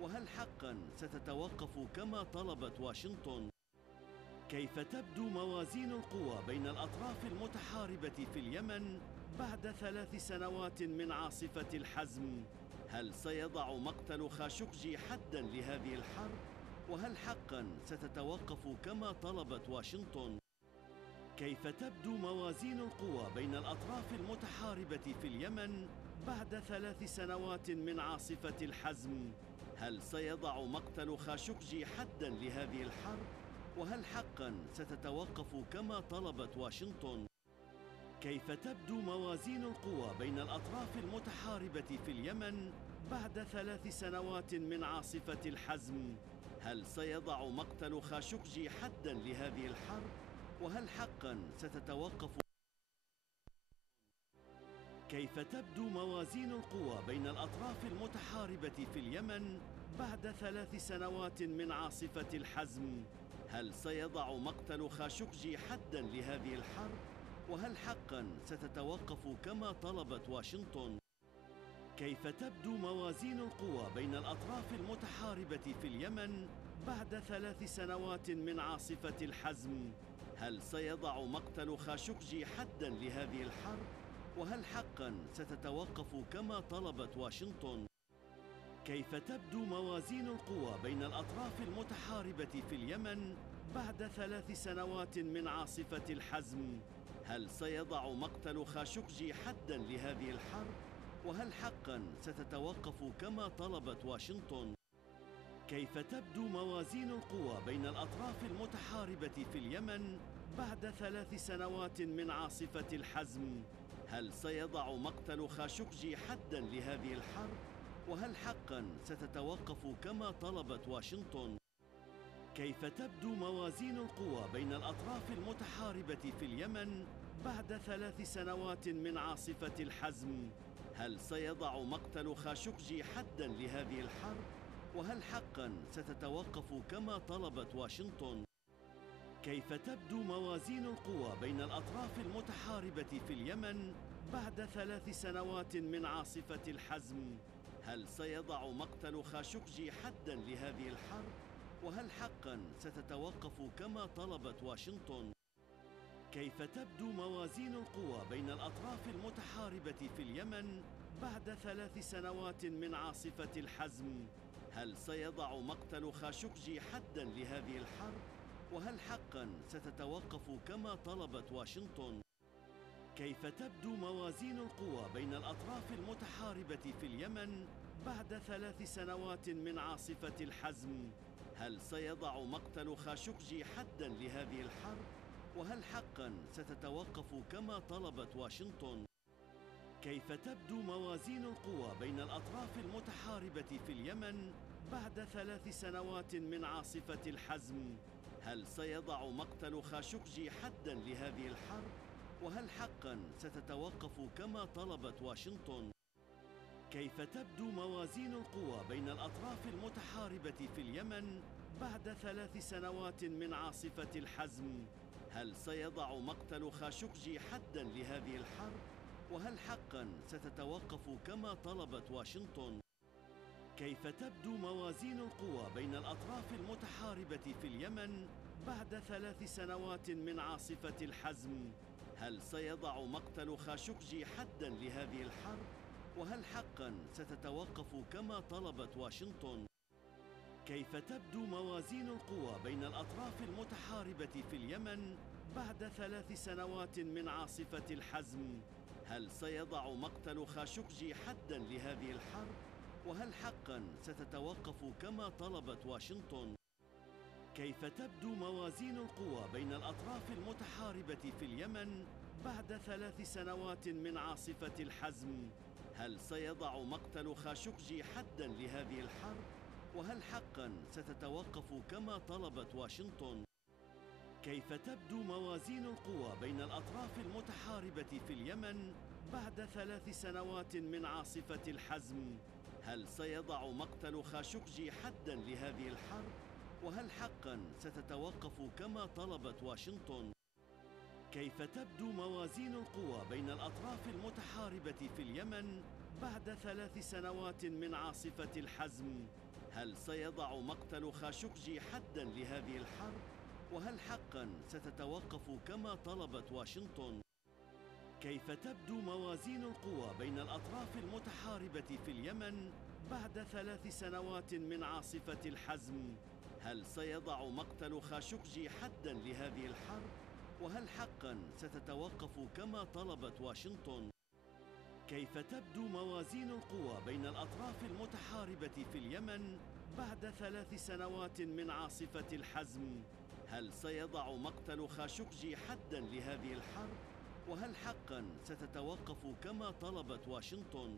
وهل حقا ستتوقف كما طلبت واشنطن؟ كيف تبدو موازين القوى بين الأطراف المتحاربة في اليمن بعد 3 سنوات من عاصفة الحزم؟ هل سيضع مقتل خاشقجي حدا لهذه الحرب؟ وهل حقا ستتوقف كما طلبت واشنطن؟ كيف تبدو موازين القوى بين الأطراف المتحاربة في اليمن بعد 3 سنوات من عاصفة الحزم؟ هل سيضع مقتل خاشقجي حدا لهذه الحرب؟ وهل حقا ستتوقف كما طلبت واشنطن؟ كيف تبدو موازين القوى بين الأطراف المتحاربة في اليمن بعد 3 سنوات من عاصفة الحزم؟ هل سيضع مقتل خاشقجي حدا لهذه الحرب؟ وهل حقا ستتوقف؟ كيف تبدو موازين القوى بين الأطراف المتحاربة في اليمن بعد 3 سنوات من عاصفة الحزم؟ هل سيضع مقتل خاشقجي حدا لهذه الحرب؟ وهل حقا ستتوقف كما طلبت واشنطن؟ كيف تبدو موازين القوى بين الأطراف المتحاربة في اليمن بعد 3 سنوات من عاصفة الحزم؟ هل سيضع مقتل خاشقجي حدا لهذه الحرب؟ وهل حقا ستتوقف كما طلبت واشنطن؟ كيف تبدو موازين القوى بين الأطراف المتحاربة في اليمن بعد 3 سنوات من عاصفة الحزم؟ هل سيضع مقتل خاشقجي حدا لهذه الحرب؟ وهل حقا ستتوقف كما طلبت واشنطن؟ كيف تبدو موازين القوى بين الأطراف المتحاربة في اليمن بعد 3 سنوات من عاصفة الحزم؟ هل سيضع مقتل خاشقجي حدا لهذه الحرب؟ وهل حقا ستتوقف كما طلبت واشنطن؟ كيف تبدو موازين القوى بين الأطراف المتحاربة في اليمن بعد 3 سنوات من عاصفة الحزم، هل سيضع مقتل خاشقجي حداً لهذه الحرب؟ وهل حقاً ستتوقف كما طلبت واشنطن؟ كيف تبدو موازين القوى بين الأطراف المتحاربة في اليمن بعد 3 سنوات من عاصفة الحزم؟ هل سيضع مقتل خاشقجي حداً لهذه الحرب؟ وهل حقاً ستتوقف كما طلبت واشنطن؟ كيف تبدو موازين القوى بين الأطراف المتحاربة في اليمن بعد 3 سنوات من عاصفة الحزم؟ هل سيضع مقتل خاشقجي حداً لهذه الحرب؟ وهل حقاً ستتوقف كما طلبت واشنطن؟ كيف تبدو موازين القوى بين الأطراف المتحاربة في اليمن بعد 3 سنوات من عاصفة الحزم؟ هل سيضع مقتل خاشقجي حداً لهذه الحرب؟ وهل حقاً ستتوقف كما طلبت واشنطن؟ كيف تبدو موازين القوى بين الأطراف المتحاربة في اليمن بعد 3 سنوات من عاصفة الحزم؟ هل سيضع مقتل خاشقجي حداً لهذه الحرب؟ وهل حقاً ستتوقف كما طلبت واشنطن؟ كيف تبدو موازين القوى بين الأطراف المتحاربة في اليمن بعد 3 سنوات من عاصفة الحزم؟ هل سيضع مقتل خاشقجي حداً لهذه الحرب؟ وهل حقاً ستتوقف كما طلبت واشنطن؟ كيف تبدو موازين القوى بين الأطراف المتحاربة في اليمن بعد 3 سنوات من عاصفة الحزم؟ هل سيضع مقتل خاشقجي حداً لهذه الحرب؟ وهل حقاً ستتوقف كما طلبت واشنطن؟ كيف تبدو موازين القوى بين الأطراف المتحاربة في اليمن بعد 3 سنوات من عاصفة الحزم؟ هل سيضع مقتل خاشقجي حداً لهذه الحرب؟ وهل حقاً ستتوقف كما طلبت واشنطن؟ كيف تبدو موازين القوى بين الأطراف المتحاربة في اليمن بعد 3 سنوات من عاصفة الحزم؟ هل سيضع مقتل خاشقجي حداً لهذه الحرب؟ وهل حقاً ستتوقف كما طلبت واشنطن؟ كيف تبدو موازين القوى بين الأطراف المتحاربة في اليمن بعد 3 سنوات من عاصفة الحزم؟ هل سيضع مقتل خاشقجي حداً لهذه الحرب؟ وهل حقاً ستتوقف كما طلبت واشنطن؟ كيف تبدو موازين القوى بين الأطراف المتحاربة في اليمن بعد 3 سنوات من عاصفة الحزم؟ هل سيضع مقتل خاشقجي حداً لهذه الحرب؟ وهل حقاً ستتوقف كما طلبت واشنطن؟ كيف تبدو موازين القوى بين الأطراف المتحاربة في اليمن بعد 3 سنوات من عاصفة الحزم؟ هل سيضع مقتل خاشقجي حداً لهذه الحرب؟ وهل حقاً ستتوقف كما طلبت واشنطن؟ كيف تبدو موازين القوى بين الأطراف المتحاربة في اليمن بعد 3 سنوات من عاصفة الحزم؟ هل سيضع مقتل خاشقجي حداً لهذه الحرب؟ وهل حقاً ستتوقف كما طلبت واشنطن؟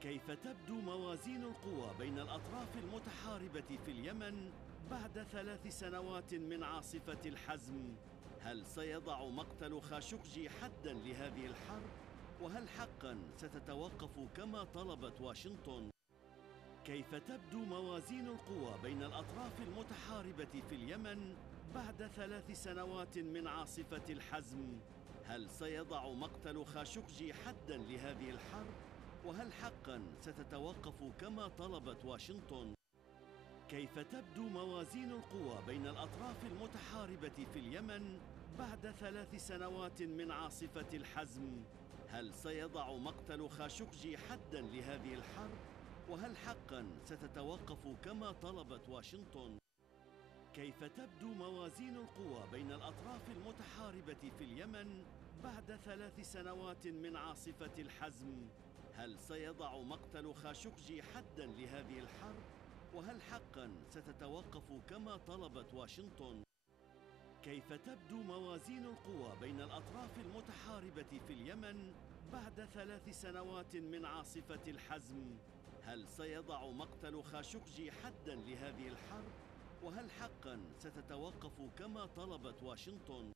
كيف تبدو موازين القوى بين الأطراف المتحاربة في اليمن بعد 3 سنوات من عاصفة الحزم؟ هل سيضع مقتل خاشقجي حداً لهذه الحرب؟ وهل حقاً ستتوقف كما طلبت واشنطن؟ كيف تبدو موازين القوى بين الأطراف المتحاربة في اليمن بعد 3 سنوات من عاصفة الحزم؟ هل سيضع مقتل خاشقجي حداً لهذه الحرب؟ وهل حقاً ستتوقف كما طلبت واشنطن؟ كيف تبدو موازين القوى بين الأطراف المتحاربة في اليمن بعد 3 سنوات من عاصفة الحزم؟ هل سيضع مقتل خاشقجي حداً لهذه الحرب؟ وهل حقاً ستتوقف كما طلبت واشنطن؟ كيف تبدو موازين القوى بين الأطراف المتحاربة في اليمن بعد 3 سنوات من عاصفة الحزم؟ هل سيضع مقتل خاشقجي حداً لهذه الحرب؟ وهل حقاً ستتوقف كما طلبت واشنطن؟ كيف تبدو موازين القوى بين الأطراف المتحاربة في اليمن بعد 3 سنوات من عاصفة الحزم؟ هل سيضع مقتل خاشقجي حداً لهذه الحرب؟ وهل حقاً ستتوقف كما طلبت واشنطن؟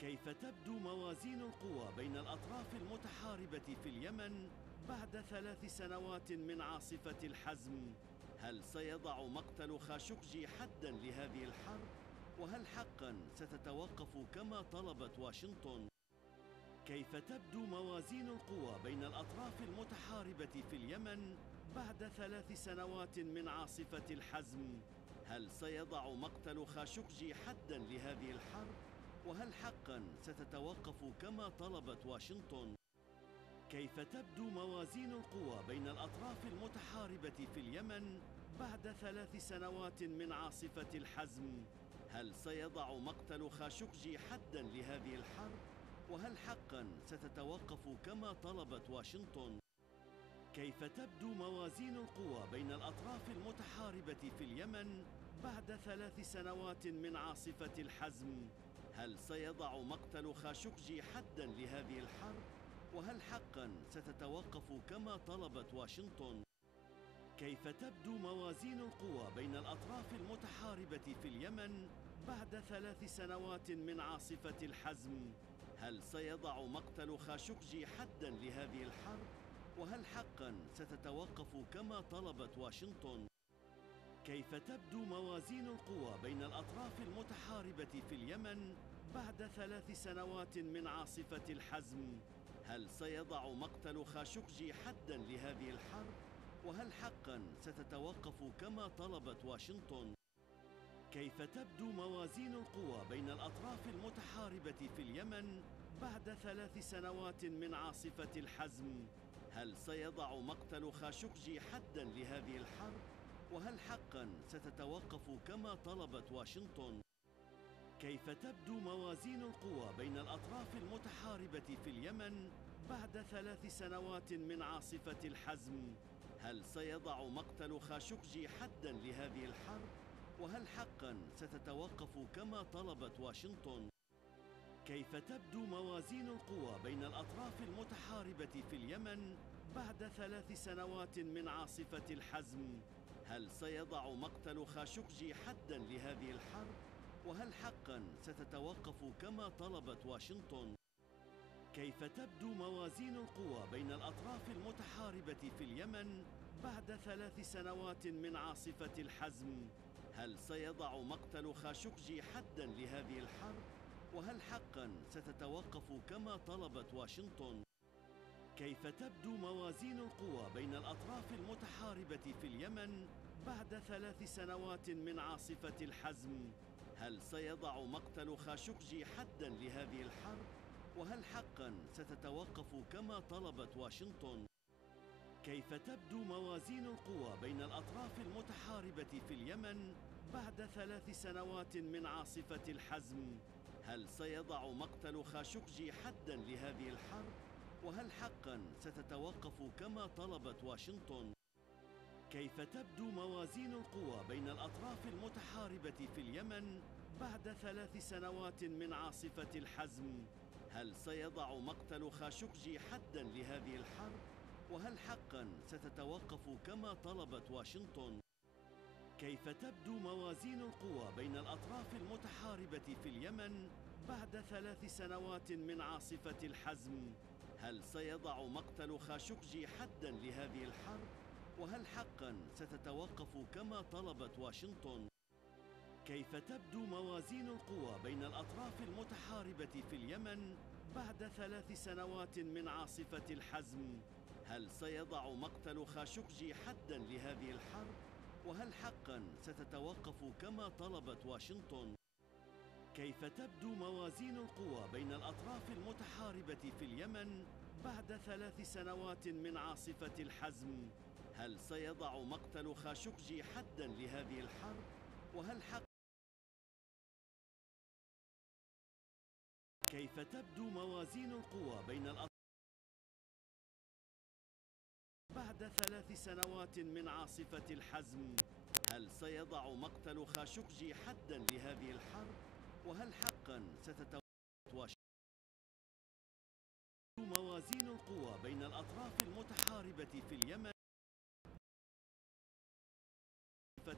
كيف تبدو موازين القوى بين الأطراف المتحاربة في اليمن بعد 3 سنوات من عاصفة الحزم؟ هل سيضع مقتل خاشقجي حداً لهذه الحرب؟ وهل حقاً ستتوقف كما طلبت واشنطن؟ كيف تبدو موازين القوى بين الأطراف المتحاربة في اليمن بعد 3 سنوات من عاصفة الحزم؟ هل سيضع مقتل خاشقجي حداً لهذه الحرب؟ وهل حقاً ستتوقف كما طلبت واشنطن؟ كيف تبدو موازين القوى بين الأطراف المتحاربة في اليمن بعد 3 سنوات من عاصفة الحزم؟ هل سيضع مقتل خاشقجي حداً لهذه الحرب؟ وهل حقاً ستتوقف كما طلبت واشنطن؟ كيف تبدو موازين القوى بين الأطراف المتحاربة في اليمن بعد 3 سنوات من عاصفة الحزم؟ هل سيضع مقتل خاشقجي حداً لهذه الحرب؟ وهل حقاً ستتوقف كما طلبت واشنطن؟ كيف تبدو موازين القوى بين الأطراف المتحاربة في اليمن بعد 3 سنوات من عاصفة الحزم؟ هل سيضع مقتل خاشقجي حداً لهذه الحرب؟ وهل حقاً ستتوقف كما طلبت واشنطن؟ كيف تبدو موازين القوى بين الأطراف المتحاربة في اليمن بعد 3 سنوات من عاصفة الحزم؟ هل سيضع مقتل خاشقجي حداً لهذه الحرب؟ وهل حقاً ستتوقف كما طلبت واشنطن؟ كيف تبدو موازين القوى بين الأطراف المتحاربة في اليمن بعد 3 سنوات من عاصفة الحزم؟ هل سيضع مقتل خاشقجي حداً لهذه الحرب؟ وهل حقاً ستتوقف كما طلبت واشنطن؟ كيف تبدو موازين القوى بين الأطراف المتحاربة في اليمن بعد 3 سنوات من عاصفة الحزم؟ هل سيضع مقتل خاشقجي حداً لهذه الحرب؟ وهل حقاً ستتوقف كما طلبت واشنطن؟ كيف تبدو موازين القوى بين الأطراف المتحاربة في اليمن بعد 3 سنوات من عاصفة الحزم؟ هل سيضع مقتل خاشقجي حداً لهذه الحرب؟ وهل حقاً ستتوقف كما طلبت واشنطن؟ كيف تبدو موازين القوى بين الأطراف المتحاربة في اليمن بعد 3 سنوات من عاصفة الحزم؟ هل سيضع مقتل خاشقجي حداً لهذه الحرب؟ وهل حقاً ستتوقف كما طلبت واشنطن؟ كيف تبدو موازين القوى بين الأطراف المتحاربة في اليمن بعد 3 سنوات من عاصفة الحزم؟ هل سيضع مقتل خاشقجي حداً لهذه الحرب؟ وهل حقاً ستتوقف كما طلبت واشنطن؟ كيف تبدو موازين القوى بين الأطراف المتحاربة في اليمن بعد 3 سنوات من عاصفة الحزم؟ هل سيضع مقتل خاشقجي حداً لهذه الحرب؟ وهل حقاً ستتوقف كما طلبت واشنطن؟ كيف تبدو موازين القوى بين الأطراف المتحاربة في اليمن بعد 3 سنوات من عاصفة الحزم؟ هل سيضع مقتل خاشقجي حداً لهذه الحرب؟ وهل حقاً ستتوقف كما طلبت واشنطن؟ كيف تبدو موازين القوى بين الأطراف المتحاربة في اليمن بعد 3 سنوات من عاصفة الحزم؟ هل سيضع مقتل خاشقجي حداً لهذه الحرب؟ وهل حقاً ستتوقف كما طلبت واشنطن؟ كيف تبدو موازين القوى بين الأطراف المتحاربة في اليمن بعد 3 سنوات من عاصفة الحزم؟ هل سيضع مقتل خاشقجي حداً لهذه الحرب؟ وهل حقاً ستتوقف كما طلبت واشنطن؟ كيف تبدو موازين القوى بين الأطراف المتحاربة في اليمن بعد 3 سنوات من عاصفة الحزم؟ هل سيضع مقتل خاشقجي حداً لهذه الحرب؟ وهل حقاً كيف تبدو موازين القوى بين الأطراف بعد 3 سنوات من عاصفة الحزم؟ هل سيضع مقتل خاشقجي حداً لهذه الحرب؟ وهل حقاً ستتوقف موازين القوى بين الأطراف المتحاربة في اليمن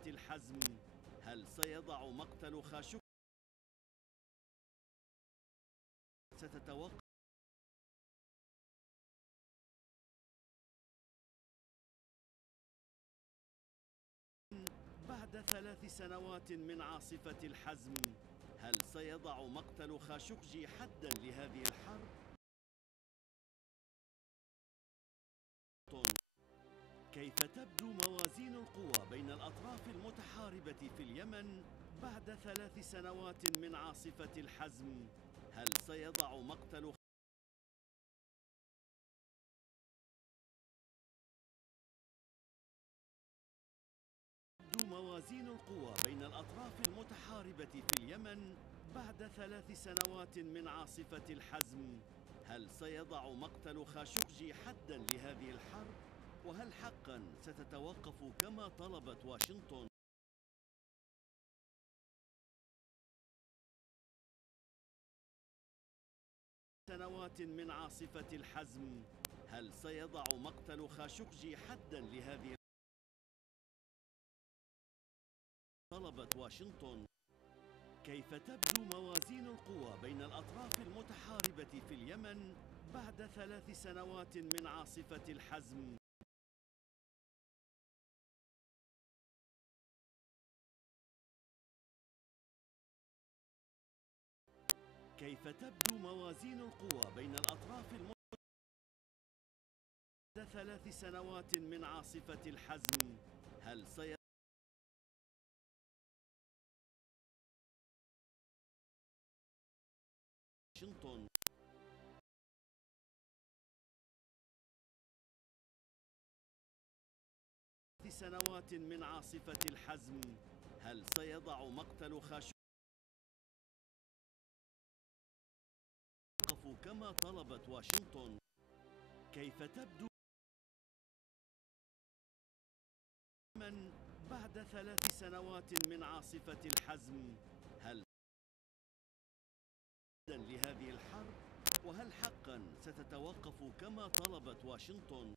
الحزم؟ هل سيضع مقتل خاشقجي ستتوقف بعد 3 سنوات من عاصفة الحزم؟ هل سيضع مقتل خاشقجي حداً لهذه الحرب؟ كيف تبدو موازين القوى بين الأطراف المتحاربة في اليمن بعد 3 سنوات من عاصفة الحزم؟ هل سيضع مقتل موازين القوى بين الأطراف المتحاربة في اليمن بعد 3 سنوات من عاصفة الحزم؟ هل سيضع مقتل خاشقجي حداً لهذه الحرب؟ وهل حقاً ستتوقف كما طلبت واشنطن؟ سنوات من عاصفة الحزم؟ هل سيضع مقتل خاشقجي حداً لهذه طلبت واشنطن؟ كيف تبدو موازين القوى بين الأطراف المتحاربة في اليمن بعد 3 سنوات من عاصفة الحزم؟ كيف تبدو موازين القوى بين الأطراف بعد 3 سنوات من عاصفة الحزم؟ هل واشنطن سنوات من عاصفة الحزم؟ هل سيضع مقتل خاشقجي كما طلبت واشنطن؟ كيف تبدو من بعد 3 سنوات من عاصفة الحزم؟ هل لهذه الحرب؟ وهل حقا ستتوقف كما طلبت واشنطن؟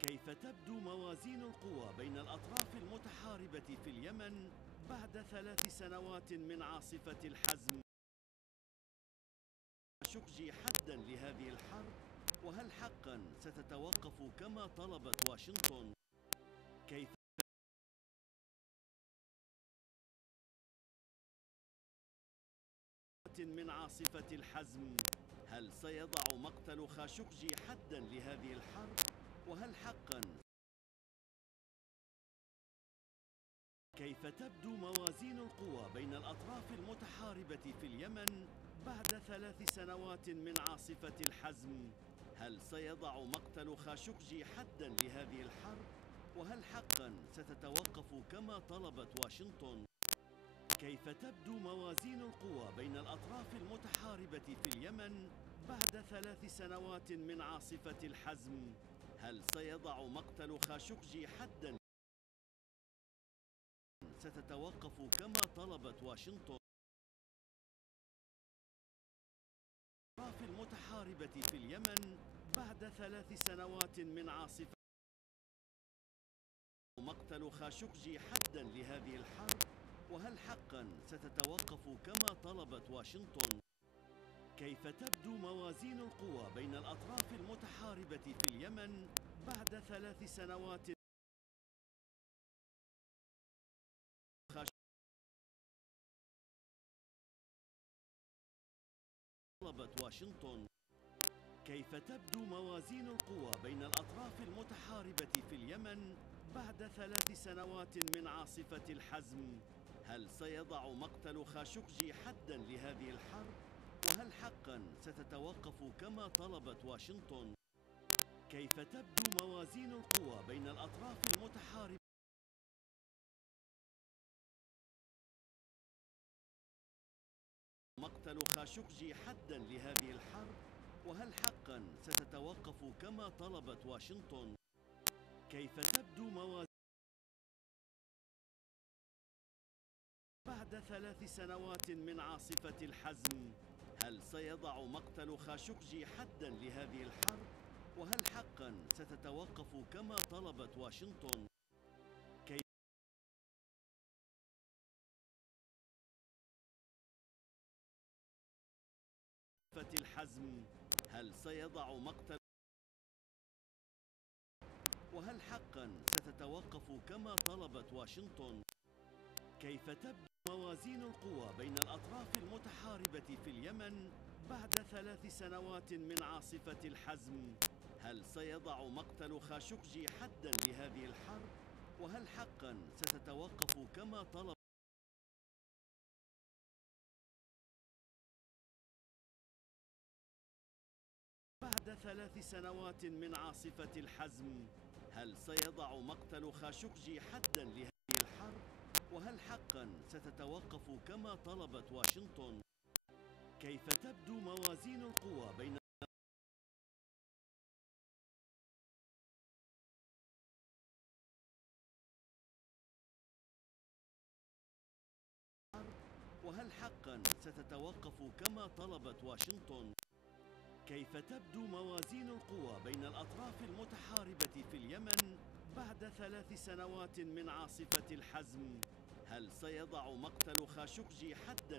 كيف تبدو موازين القوى بين الأطراف المتحاربة في اليمن بعد 3 سنوات من عاصفة الحزم؟ خاشقجي حداً لهذه الحرب؟ وهل حقا ستتوقف كما طلبت واشنطن؟ كيف من عاصفة الحزم؟ هل سيضع مقتل خاشقجي حداً لهذه الحرب؟ وهل حقا كيف تبدو موازين القوى بين الأطراف المتحاربة في اليمن بعد 3 سنوات من عاصفة الحزم؟ هل سيضع مقتل خاشقجي حداً لهذه الحرب؟ وهل حقاً ستتوقف كما طلبت واشنطن؟ كيف تبدو موازين القوى بين الأطراف المتحاربة في اليمن بعد 3 سنوات من عاصفة الحزم؟ هل سيضع مقتل خاشقجي حداً ستتوقف كما طلبت واشنطن؟ الأطراف المتحاربة في اليمن بعد 3 سنوات من عاصفة مقتل خاشقجي حداً لهذه الحرب؟ وهل حقاً ستتوقف كما طلبت واشنطن؟ كيف تبدو موازين القوى بين الأطراف المتحاربة في اليمن بعد 3 سنوات طلبت واشنطن؟ كيف تبدو موازين القوى بين الأطراف المتحاربة في اليمن بعد 3 سنوات من عاصفة الحزم؟ هل سيضع مقتل خاشقجي حداً لهذه الحرب؟ وهل حقاً ستتوقف كما طلبت واشنطن؟ كيف تبدو موازين القوى بين الأطراف المتحاربة مقتل خاشقجي حداً لهذه الحرب؟ وهل حقاً ستتوقف كما طلبت واشنطن؟ كيف تبدو موازين بعد 3 سنوات من عاصفة الحزم؟ هل سيضع مقتل خاشقجي حداً لهذه الحرب؟ وهل حقاً ستتوقف كما طلبت واشنطن؟ كيف الحزم؟ هل سيضع مقتل؟ وهل حقا ستتوقف كما طلبت واشنطن؟ كيف تبدو موازين القوى بين الأطراف المتحاربة في اليمن بعد 3 سنوات من عاصفة الحزم؟ هل سيضع مقتل خاشقجي حدا لهذه الحرب؟ وهل حقا ستتوقف كما طلب؟ بعد 3 سنوات من عاصفة الحزم، هل سيضع مقتل خاشقجي حدا لهذه الحرب؟ وهل حقا ستتوقف كما طلبت واشنطن؟ كيف تبدو موازين القوى بين وهل حقا ستتوقف كما طلبت واشنطن؟ كيف تبدو موازين القوى بين الأطراف المتحاربة في اليمن بعد 3 سنوات من عاصفة الحزم؟ هل سيضع مقتل خاشقجي حدا؟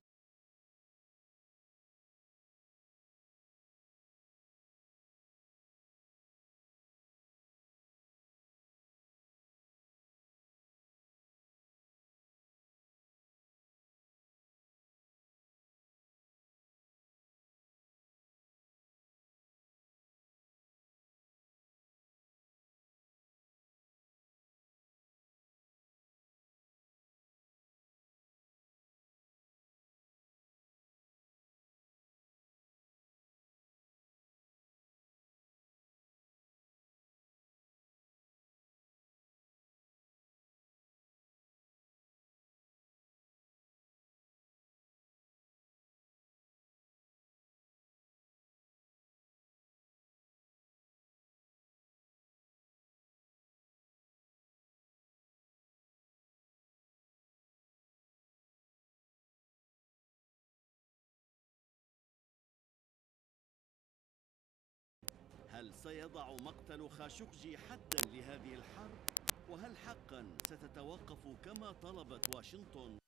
هل سيضع مقتل خاشقجي حدا لهذه الحرب؟ وهل حقا ستتوقف كما طلبت واشنطن؟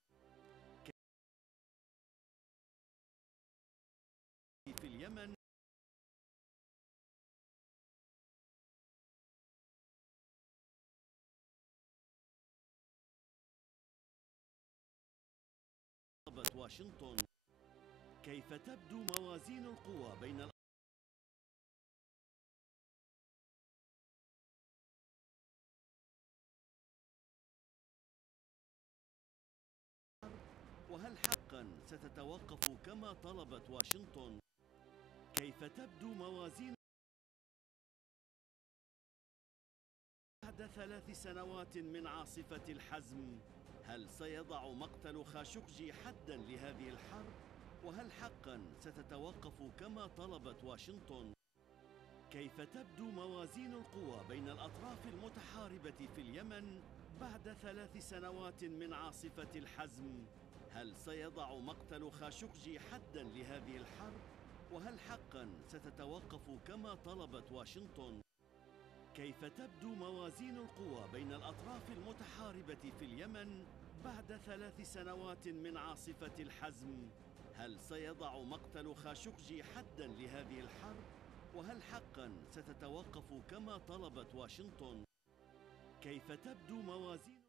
في اليمن طلبت واشنطن. كيف تبدو موازين القوى بين وهل حقا ستتوقف كما طلبت واشنطن؟ كيف تبدو موازين بعد 3 سنوات من عاصفة الحزم؟ هل سيضع مقتل خاشقجي حدا لهذه الحرب؟ وهل حقا ستتوقف كما طلبت واشنطن؟ كيف تبدو موازين القوى بين الأطراف المتحاربة في اليمن بعد 3 سنوات من عاصفة الحزم؟ هل سيضع مقتل خاشقجي حدا لهذه الحرب؟ وهل حقا ستتوقف كما طلبت واشنطن؟ كيف تبدو موازين القوى بين الأطراف المتحاربة في اليمن بعد 3 سنوات من عاصفة الحزم؟ هل سيضع مقتل خاشقجي حدا لهذه الحرب؟ وهل حقا ستتوقف كما طلبت واشنطن؟ كيف تبدو موازين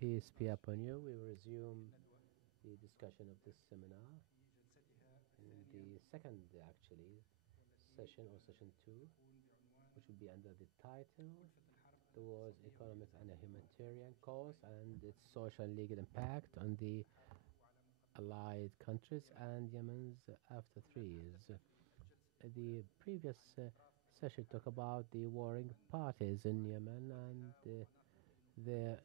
Peace be upon you. We resume the discussion of this seminar in the second, actually, session or session two, which will be under the title The War's Economic and Humanitarian Cost and its Social and Legal Impact on the Allied countries and Yemen's after 3 years. The previous session talked about the warring parties in Yemen and their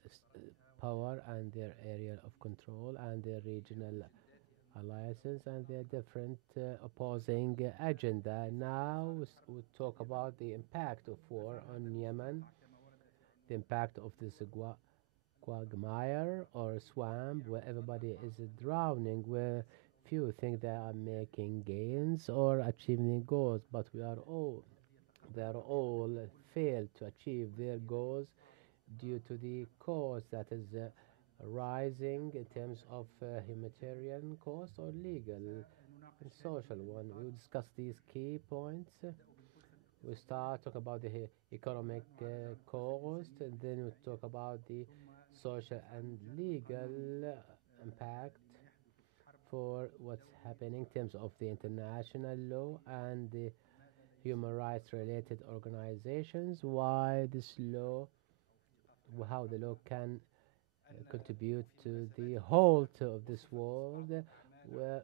power and their area of control and their regional alliances and their different opposing agenda. Now we talk about the impact of war on Yemen, the impact of this quagmire or swamp where everybody is drowning, where few think they are making gains or achieving goals, but they are all failed to achieve their goals due to the cost that is rising in terms of humanitarian cost or legal and social one. We will discuss these key points. We start talk about the economic cost, and then we talk about the social and legal impact for what's happening in terms of the international law and the human rights related organizations, why this law, how the law can contribute to the halt of this world, where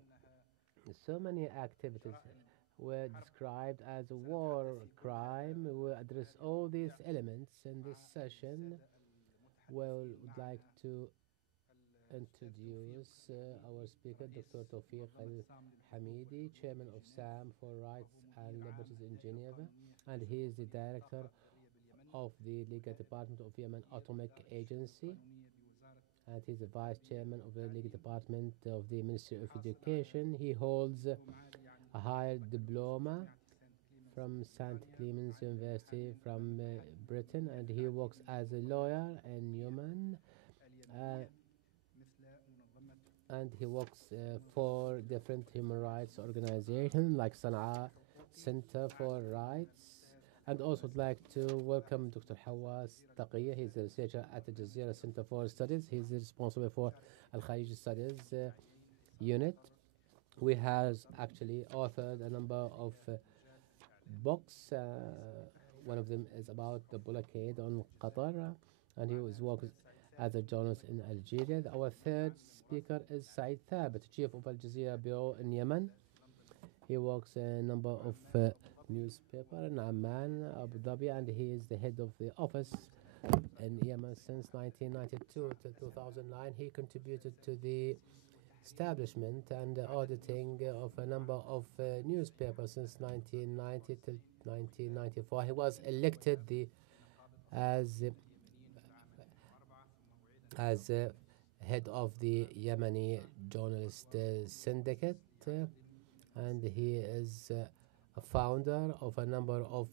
so many activities were described as a war crime. We will address all these elements in this session. We would like to introduce our speaker, Dr. Tawfiq Al-Hamidi, Chairman of SAM for Rights and Liberties in Geneva, and he is the Director of the Legal Department of Yemen Atomic Agency, and he's the Vice Chairman of the Legal Department of the Ministry of Education. He holds a higher diploma from St. Clements University from Britain, and he works as a lawyer in Yemen. And he works for different human rights organizations like Sana'a Center for Rights. And also would like to welcome Dr. Hawas Taqiyya. He's a researcher at the Jazeera Center for Studies. He's responsible for Al-Khalij Studies unit. We have actually authored a number of books. One of them is about the blockade on Qatar, and he was working as a journalist in Algeria. Our third speaker is Saeed Thabit, Chief of Al Jazeera Bureau in Yemen. He works in a number of newspaper in Amman, Abu Dhabi, and he is the head of the office in Yemen since 1992 to 2009. He contributed to the establishment and auditing of a number of newspapers since 1990 till 1994. He was elected as head of the Yemeni Journalist Syndicate, and he is a founder of a number of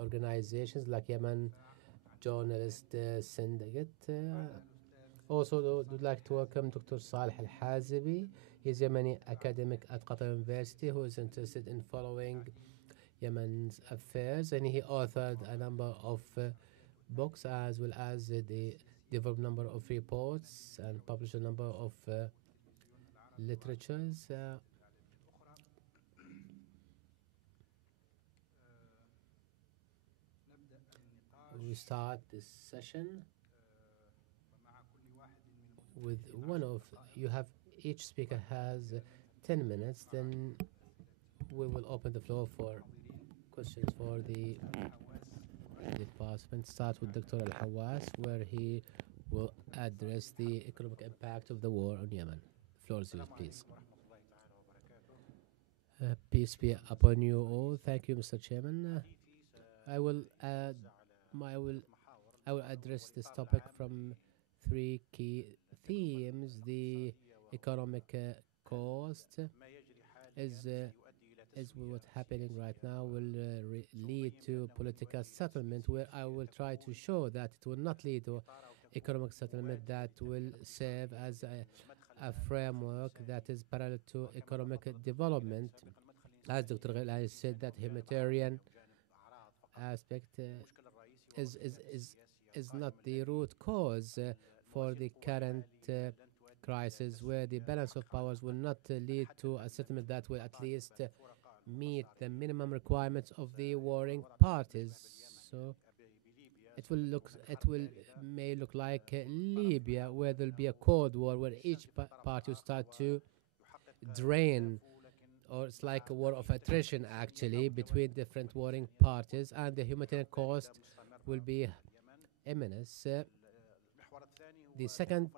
organizations like Yemen Journalist Syndicate. Also, would like to welcome Dr. Salih Al-Hazibi. He's a Yemeni academic at Qatar University who is interested in following Yemen's affairs, and he authored a number of books as well as the developed number of reports and published a number of literatures. We start this session with each speaker has 10 minutes, then we will open the floor for questions for the department. Start with Dr. Al-Hawas, where he will address the economic impact of the war on Yemen. The floor is yours, please. Peace be upon you all. Thank you, Mr. Chairman. I will address this topic from three key themes. The economic cost is what's happening right now will lead to political settlement, where I will try to show that it will not lead to economic settlement that will serve as a framework that is parallel to economic development. As Dr. Ghilai said, that humanitarian aspect is not the root cause for the current crisis, where the balance of powers will not lead to a settlement that will at least meet the minimum requirements of the warring parties. So may look like Libya, where there'll be a cold war where each party will start to drain, or it's like a war of attrition actually between different warring parties, and the humanitarian cost will be immense. The second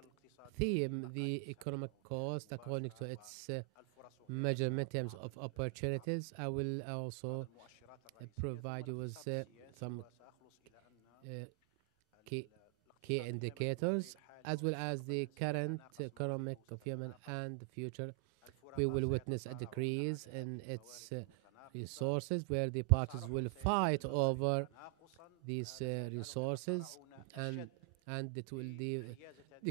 theme, the economic cost, according to its measurement in terms of opportunities. I will also provide you with some key indicators, as well as the current economic of Yemen and the future. We will witness a decrease in its resources, where the parties will fight over these resources, and the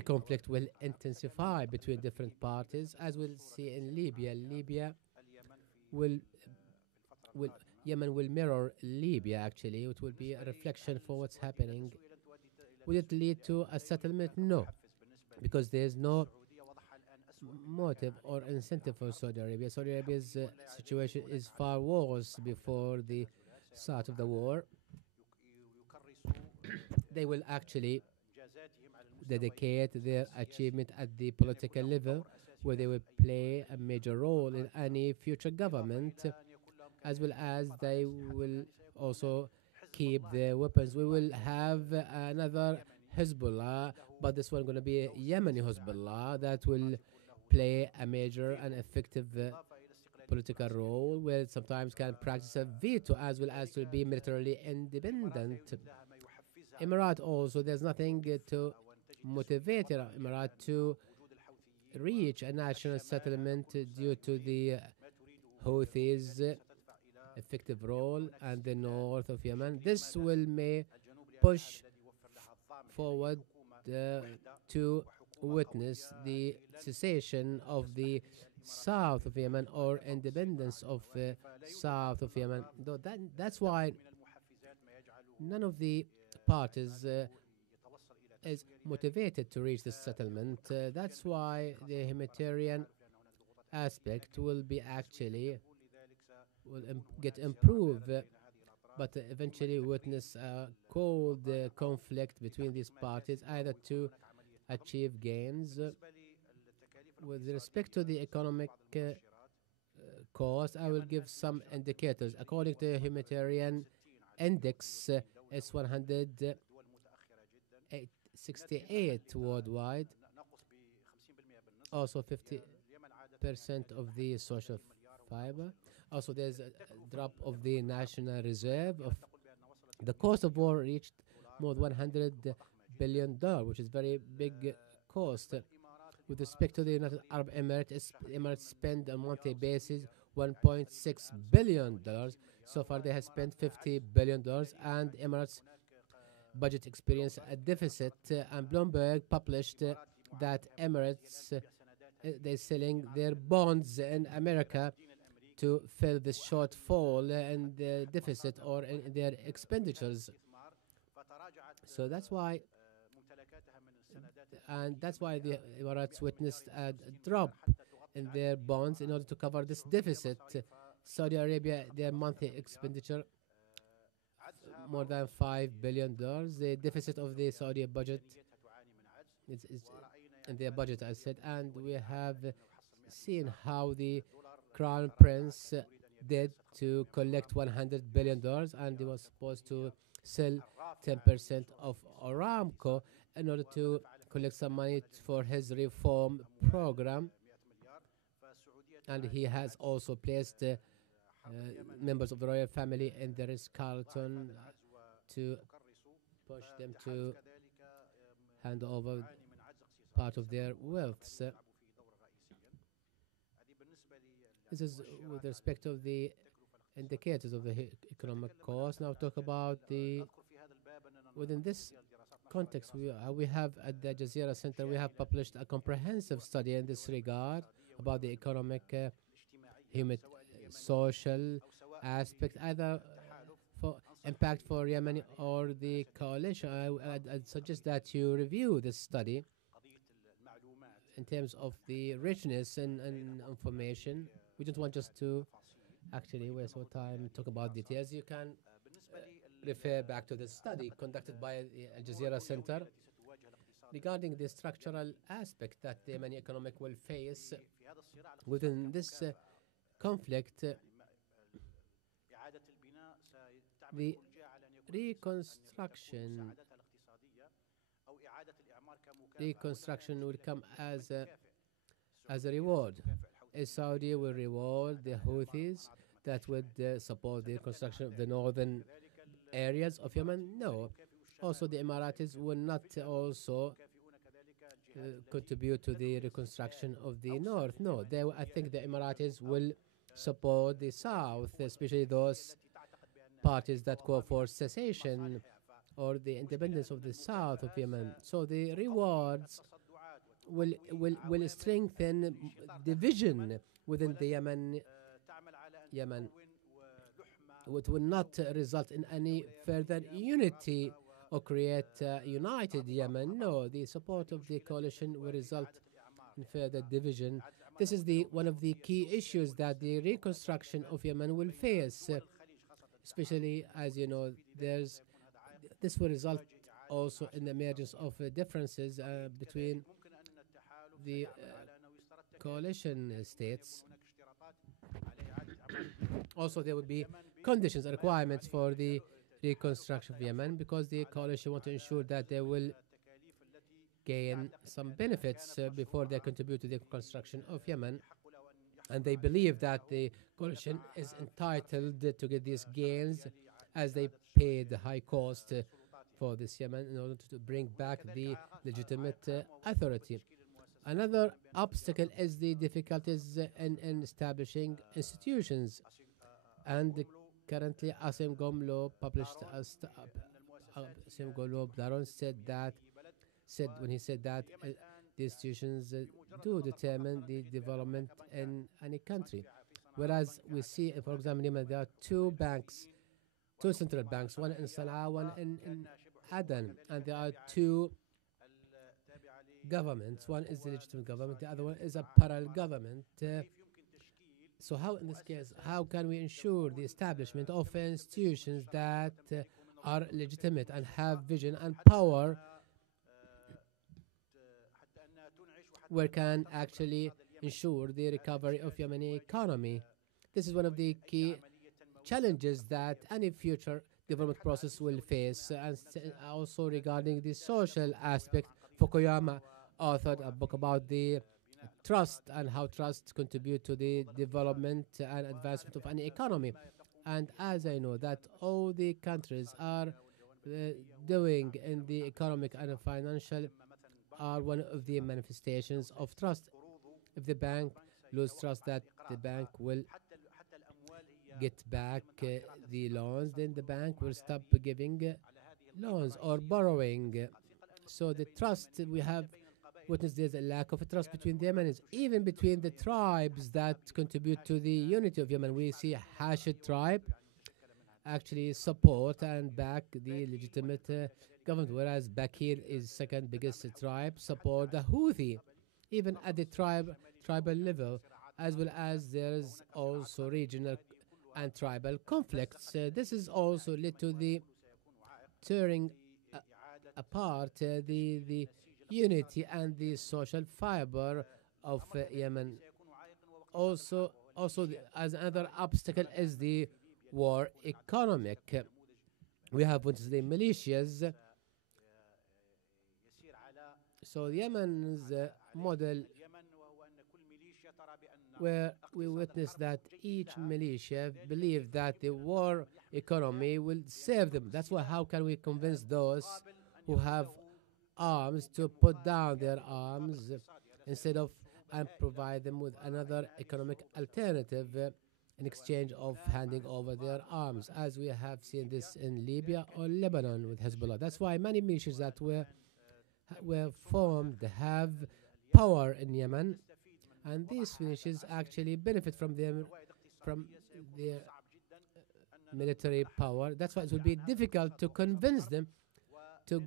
conflict will intensify between different parties, as we'll see in Libya. Yemen will mirror Libya actually. It will be a reflection for what's happening. Will it lead to a settlement? No, because there is no motive or incentive for Saudi Arabia. Saudi Arabia's situation is far worse before the start of the war. They will actually dedicate their achievement at the political level, where they will play a major role in any future government, as well as they will also keep their weapons. We will have another Hezbollah, but this one going to be Yemeni Hezbollah that will play a major and effective political role, where it sometimes can practice a veto, as well as to be militarily independent. Emirat also, there's nothing to motivate Emirat to reach a national settlement due to the Houthis' effective role and the north of Yemen. This may push forward to witness the cessation of the south of Yemen, or independence of south of Yemen. That's why none of the parties is motivated to reach this settlement. That's why the humanitarian aspect will be actually get improved, but eventually witness a cold conflict between these parties, either to achieve gains. With respect to the economic cost, I will give some indicators. According to the humanitarian index, it's 168 worldwide. Also 50% of the social fiber. Also there's a drop of the national reserve. The cost of war reached more than $100 billion, which is very big cost. With respect to the United Arab Emirates, Emirates spend on a monthly basis $1.6 billion. So far they have spent $50 billion, and Emirates budget experienced a deficit, and Bloomberg published that Emirates they're selling their bonds in America to fill this shortfall in the deficit or in their expenditures. So that's why the Emirates witnessed a drop in their bonds in order to cover this deficit. Saudi Arabia, their monthly expenditure more than $5 billion. The deficit of the Saudi budget is in their budget, I said, and we have seen how the Crown Prince did to collect $100 billion, and he was supposed to sell 10% of Aramco in order to collect some money for his reform program. And he has also placed members of the royal family in the Ritz-Carlton to push them to hand over part of their wealth. This is with respect to the indicators of the economic cost. Now talk about within this context, we have at the Jazeera Center, we have published a comprehensive study in this regard about the economic, social aspect, either for impact for Yemen or the coalition. I'd suggest that you review this study in terms of the richness and information. We don't want just to actually waste our time talk about details. You can refer back to the study conducted by the Al Jazeera Center regarding the structural aspect that the Yemeni economic will face within this conflict. The reconstruction will come as a reward. Saudi will reward the Houthis that would support the reconstruction of the northern areas of Yemen? No. Also, the Emiratis will not also contribute to the reconstruction of the north. No, I think the Emiratis will support the south, especially those parties that call for cessation or the independence of the south of Yemen. So the rewards will strengthen division within the Yemen. It will not result in any further unity or create united Yemen. No, the support of the coalition will result in further division. This is one of the key issues that the reconstruction of Yemen will face, especially as you know, this will result also in the emergence of differences between the coalition states. Also, there will be conditions and requirements for the reconstruction of Yemen because the coalition want to ensure that they will gain some benefits before they contribute to the reconstruction of Yemen. And they believe that the coalition is entitled to get these gains as they pay the high cost for this Yemen in order to bring back the legitimate authority. Another obstacle is the difficulties in establishing institutions. And currently, Asim Gomlo published Asim Gomlo Daron said when he said that the institutions do determine the development in any country. Whereas we see, for example, in Yemen, there are two central banks, one in Sana'a, one in Aden, and there are two governments. One is the legitimate government, the other one is a parallel government. So how, in this case, how can we ensure the establishment of institutions that are legitimate and have vision and power where can actually ensure the recovery of Yemeni economy? This is one of the key challenges that any future development process will face. And also regarding the social aspect, Fukuyama authored a book about the trust and how trust contribute to the development and advancement of any economy. And as I know that all the countries are doing in the economic and financial are one of the manifestations of trust. If the bank loses trust that the bank will get back the loans, then the bank will stop giving loans or borrowing. So the trust we have witnessed, there's a lack of trust between the Yemenis, even between the tribes that contribute to the unity of Yemen. We see Hashid tribe actually support and back the legitimate government, whereas Bakir is second biggest tribe, support the Houthi, even at the tribal level, as well as there's also regional and tribal conflicts. This is also led to the tearing apart the unity and the social fiber of Yemen. Also, as another obstacle is the war economic. We have what's the militias. So Yemen's model, where we witness that each militia believe that the war economy will save them. That's why how can we convince those who have arms to put down their arms instead of and provide them with another economic alternative in exchange of handing over their arms, as we have seen this in Libya or Lebanon with Hezbollah. That's why many militias that were formed have power in Yemen, and these militias actually benefit from their military power. That's why it will be difficult to convince them to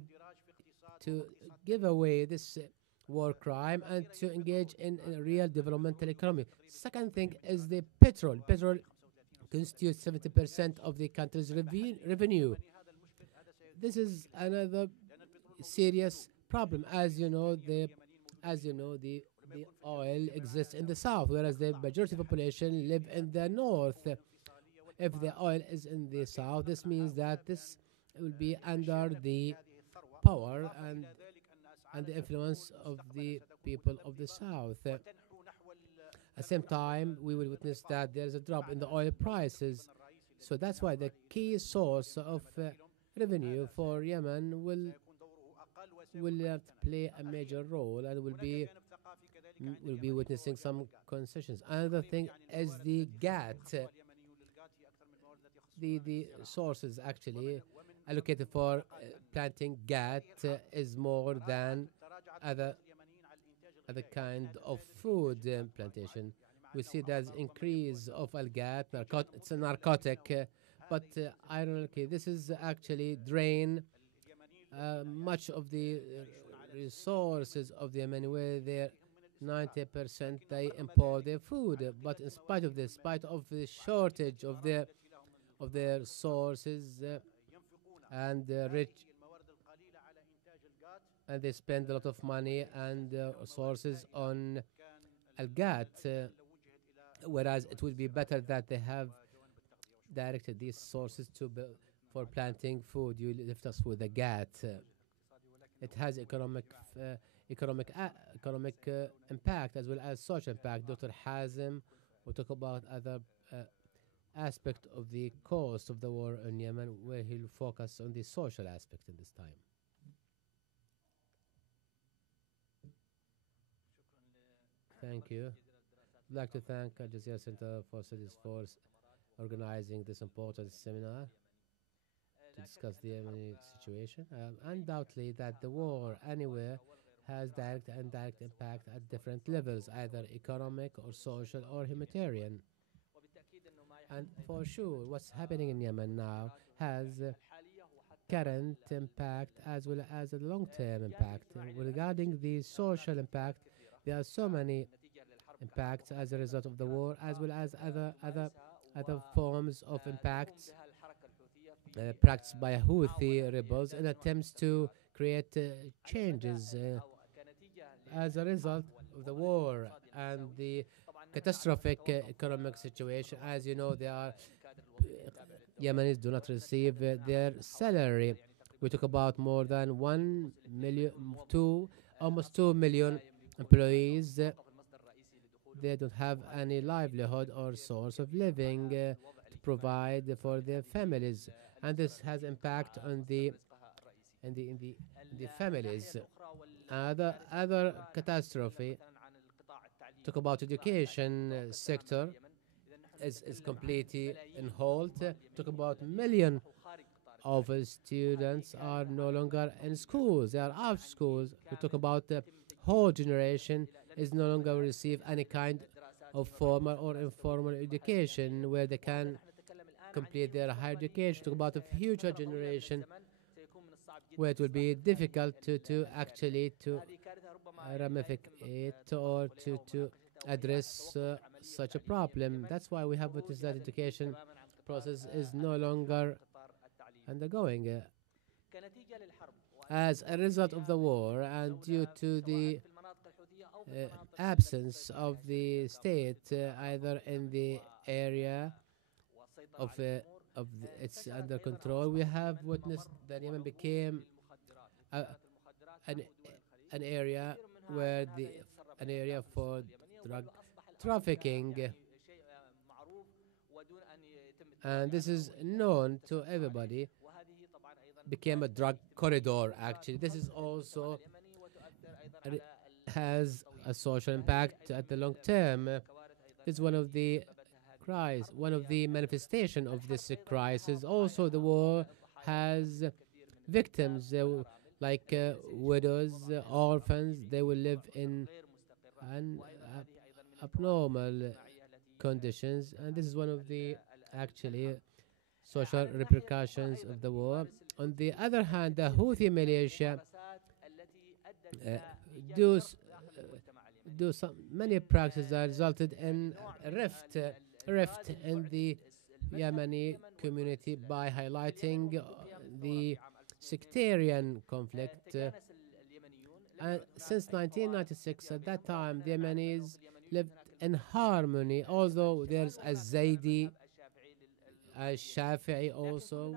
to give away this war crime and to engage in a real developmental economy. Second thing is the petrol. Petrol constitutes 70% of the country's revenue. This is another serious problem. The oil exists in the south, whereas the majority of the population live in the north. If the oil is in the south, this means that this will be under the power and the influence of the people of the south. At the same time, we will witness that there is a drop in the oil prices. So that's why the key source of revenue for Yemen will play a major role and will be witnessing some concessions. Another thing is the GAT. The sources actually allocated for planting GAT is more than other kind of food plantation. We see there's increase of al-GAT. It's a narcotic, but ironically, this is actually drain much of the resources of the Yemen, where they're 90% they import their food. But in spite of this, spite of the shortage of their sources and rich, and they spend a lot of money and sources on al-GAT, whereas it would be better that they have directed these sources for planting food. You left us with the GAT. It has economic impact as well as social impact. Dr. Hazem will talk about other aspect of the cost of the war in Yemen, where he'll focus on the social aspect in this time. Thank you. I'd like to thank Al Jazeera Center for Studies for organizing this important seminar to discuss the Yemeni situation. Undoubtedly, that the war anywhere has direct and indirect impact at different levels, either economic or social or humanitarian. And for sure, what's happening in Yemen now has current impact as well as a long-term impact. Regarding the social impact, there are so many impacts as a result of the war, as well as other forms of impacts practiced by Houthi rebels in attempts to create changes as a result of the war and the catastrophic economic situation. As you know, Yemenis do not receive their salary. We talk about more than 1 million, almost 2 million employees. They don't have any livelihood or source of living to provide for their families, and this has impact on the families. Other catastrophe. Talk about education sector is completely in halt. Talk about million of students are no longer in schools. They are out of schools. We talk about the whole generation is no longer receive any kind of formal or informal education where they can complete their higher education. Talk about a future generation where it will be difficult to actually ramificate or to address such a problem. That's why we have noticed that education process is no longer undergoing. As a result of the war and due to the absence of the state either in the area of it's under control, we have witnessed that Yemen became an area where an area for drug trafficking, and this is known to everybody. Became a drug corridor. Actually, this is also has a social impact at the long term. It's one of the manifestation of this crisis. Also, the war has victims like widows, orphans. They will live in abnormal conditions, and this is one of the actually social repercussions of the war. On the other hand, the Houthi militia do many practices that resulted in a rift in the Yemeni community by highlighting the sectarian conflict. And since 1996, at that time, the Yemenis lived in harmony, although there's a Zaydi, a Shafi'i also,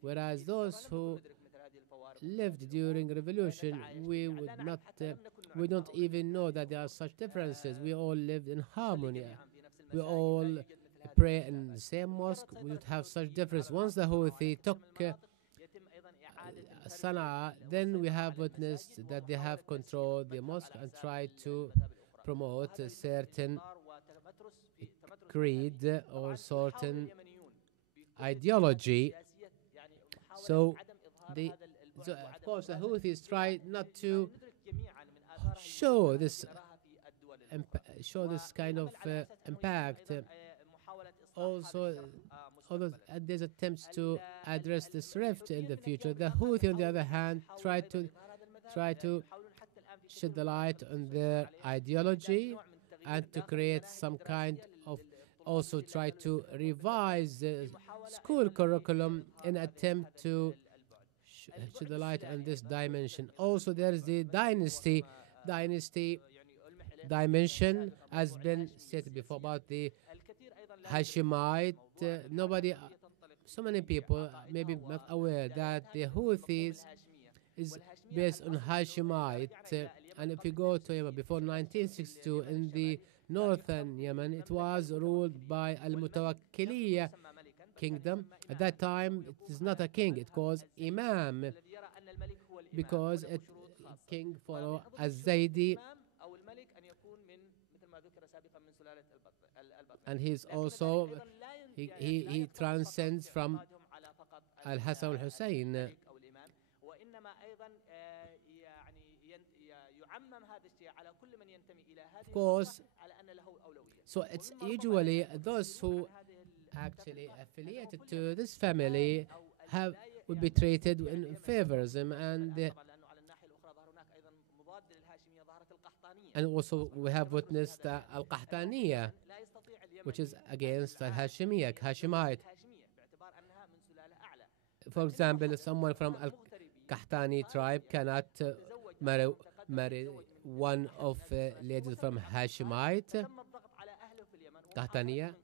whereas those who lived during revolution, we don't even know that there are such differences. We all lived in harmony. We all pray in the same mosque. We would have such difference. Once the Houthi took Sana'a, then we have witnessed that they have controlled the mosque and tried to promote a certain creed or certain ideology. So of course the Houthis tried not to show this kind of impact. Also, although there's attempts to address this rift in the future, the Houthi, on the other hand, try to shed the light on their ideology and to create some kind of, also try to revise the school curriculum in attempt to shed the light on this dimension. Also, there is the dynasty dimension, has been stated before, about the Hashemite. So many people may be not aware that the Houthis is based on Hashemite. And if you go to Yemen before 1962, in the northern Yemen, it was ruled by Al-Mutawakkiliya kingdom. At that time, it is not a king, it was Imam, because it king follow Az-Zaydi, and he's also he transcends from Al-Hasan al-Hussein. Of course, so it's usually those who actually affiliated to this family would be treated in favorism, and also we have witnessed Al-Qahtaniya, which is against Al-Hashemiyya, Hashemite. For example, someone from Al-Qahtani tribe cannot marry one of ladies from Hashemite, Qahtaniya.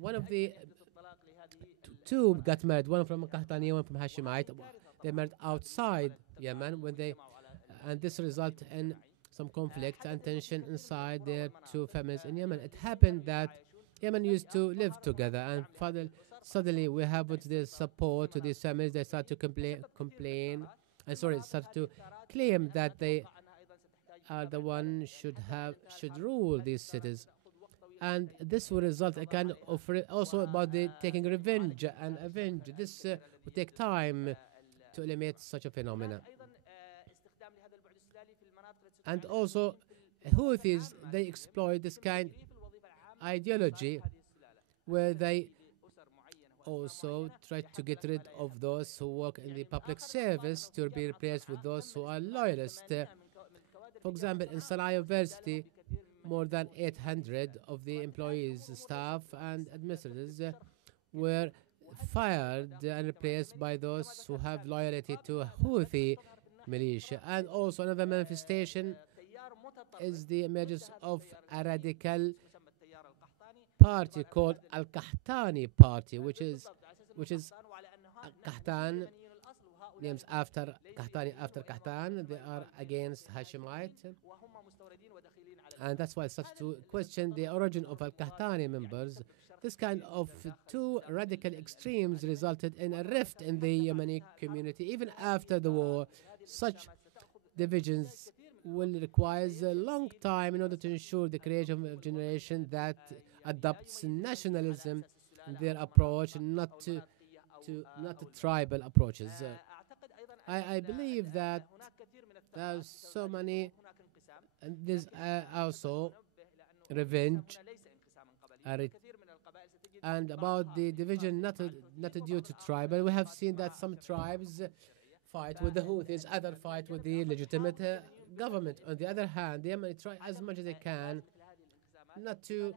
One of the two got married, one from Qahtaniya, one from Hashemite. They married outside Yemen and this resulted in some conflict and tension inside their two families in Yemen. It happened that Yemen used to live together, and suddenly we have with the support to these families, they start to start to claim that they are the one should rule these cities, and this will result a kind of also about the taking revenge and avenge. This will take time to eliminate such a phenomenon. And also, Houthis, they exploit this kind of ideology where they also try to get rid of those who work in the public service to be replaced with those who are loyalists. For example, in Sana'a University, more than 800 of the employees, staff, and administrators were fired and replaced by those who have loyalty to Houthi militia. And also another manifestation is the emergence of a radical party called Al-Qahtani Party, which is Qahtan, names after Qahtan. They are against Hashemite, and that's why it starts to question the origin of Al-Qahtani members. This kind of two radical extremes resulted in a rift in the Yemeni community. Even after the war, such divisions will require a long time in order to ensure the creation of a generation that adopts nationalism in their approach, not tribal approaches. I believe that there's so many, and there's also revenge, And about the division, not due to tribal, we have seen that some tribes fight with the Houthis, other fight with the legitimate government. On the other hand, the Yemeni try as much as they can not to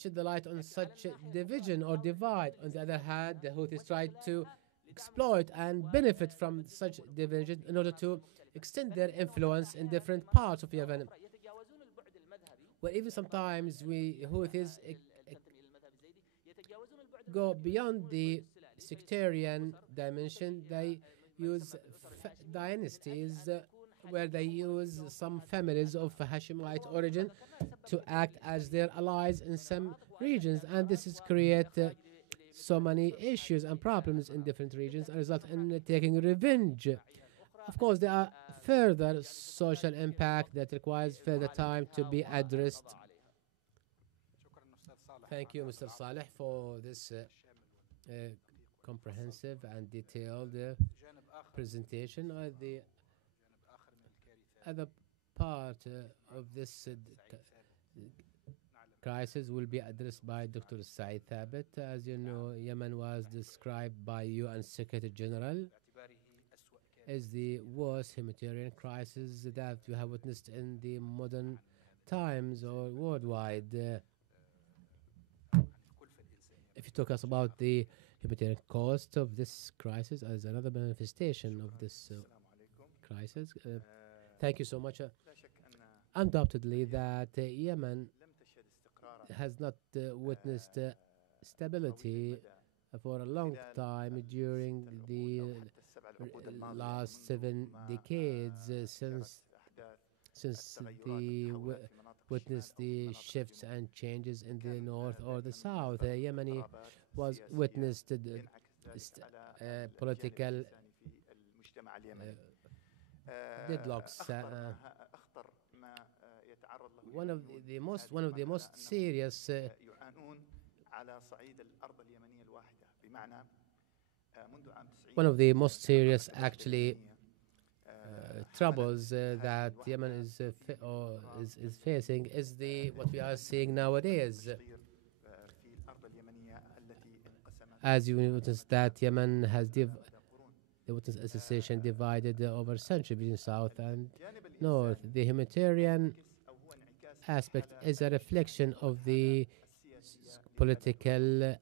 shed the light on such division or divide. On the other hand, the Houthis try to exploit and benefit from such division in order to extend their influence in different parts of Yemen. Well, even sometimes Houthis go beyond the sectarian dimension. They use dynasties where they use some families of Hashemite origin to act as their allies in some regions, and this is create so many issues and problems in different regions and result in taking revenge. Of course, there are further social impact that requires further time to be addressed. Thank you, Mr. Saleh, for this comprehensive and detailed presentation. The other part of this crisis will be addressed by Dr. Saeed Thabit. As you know, Yemen was described by UN Secretary General as the worst humanitarian crisis that we have witnessed in the modern times or worldwide. If you talk us about the humanitarian cost of this crisis as another manifestation of this crisis, thank you so much. Undoubtedly, that Yemen has not witnessed stability for a long time during the last 7 decades since the witnessed the shifts and changes in the north or the south. Yemeni was witnessed political deadlocks. One of the most serious actually troubles that Yemen is facing is what we are seeing nowadays. As you notice that Yemen has the witness association divided over centuries between south and north. The humanitarian aspect is a reflection of the political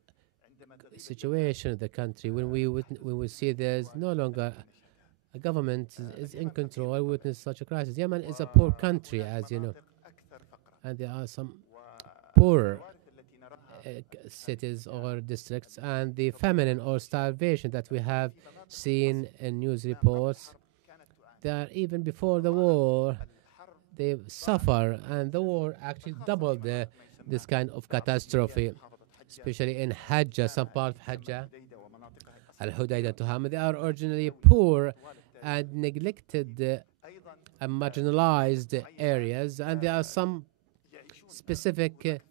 situation of the country. When we see there's no longer a government is in control, we witness such a crisis. Yemen is a poor country, as you know, and there are some poor cities or districts, and the famine or starvation that we have seen in news reports, that even before the war they suffer, and the war actually doubled this kind of catastrophe, especially in Hajjah, some part of Hajjah, Al-Hudaydah, Tuhama. They are originally poor and neglected and marginalized areas, and there are some specific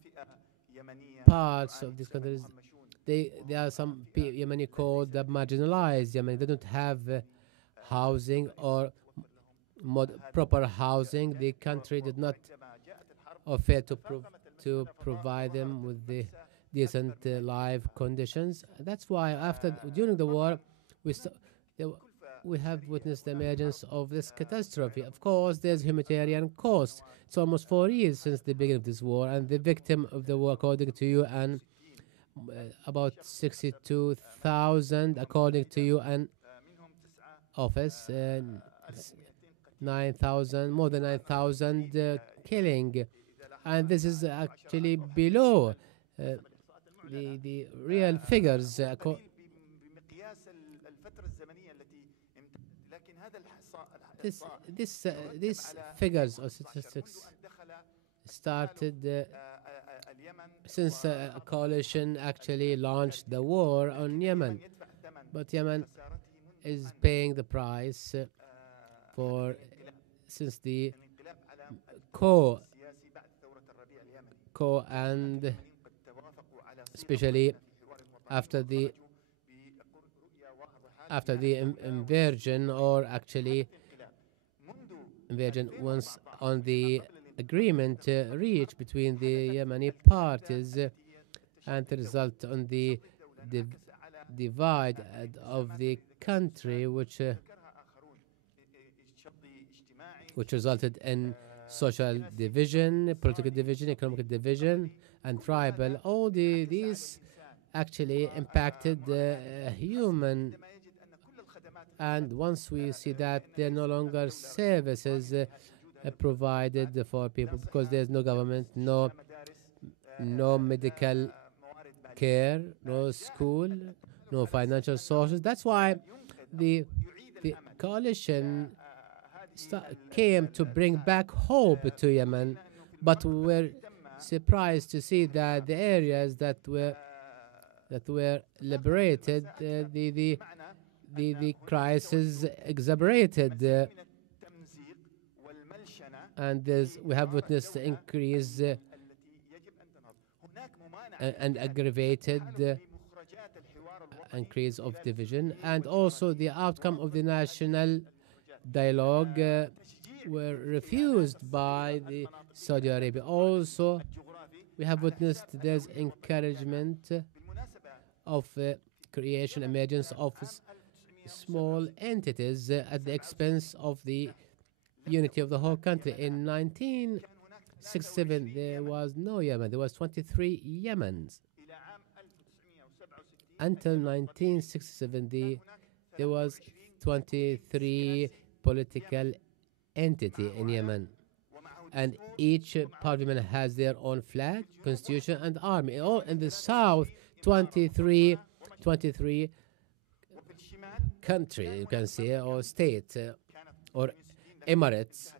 parts of these countries. There are some Yemeni called the marginalized Yemeni. They don't have housing or proper housing. The country did not offer to provide them with the decent life conditions. That's why during the war we have witnessed the emergence of this catastrophe. Of course, there's humanitarian cost. It's almost 4 years since the beginning of this war, and the victim of the war, according to UN, about 62,000, according to UN office, 9,000, more than 9,000 killing, and this is actually below the real figures. These figures or statistics started since a coalition actually launched the war on Yemen, but Yemen is paying the price since the co and especially after the invasion, or actually invasion once on the agreement reached between the Yemeni parties, and the result on the divide of the country, which resulted in social division, political division, economic division, and tribal. All these actually impacted human. And once we see that there are no longer services provided for people because there's no government, no medical care, no school, no financial sources. That's why the coalition came to bring back hope to Yemen, but we were surprised to see that the areas that were liberated, the crisis exacerbated, and we have witnessed the increase and aggravated increase of division, and also the outcome of the national dialogue were refused by the Saudi Arabia. Also, we have witnessed there's encouragement of creation, emergence of small entities at the expense of the unity of the whole country. In 1967, there was no Yemen. There was 23 Yemens. Until 1967, there was 23 political entity in Yemen, and each part of Yemen has their own flag, constitution, and army. All in the south, 23 country, you can say, or state, or emirates.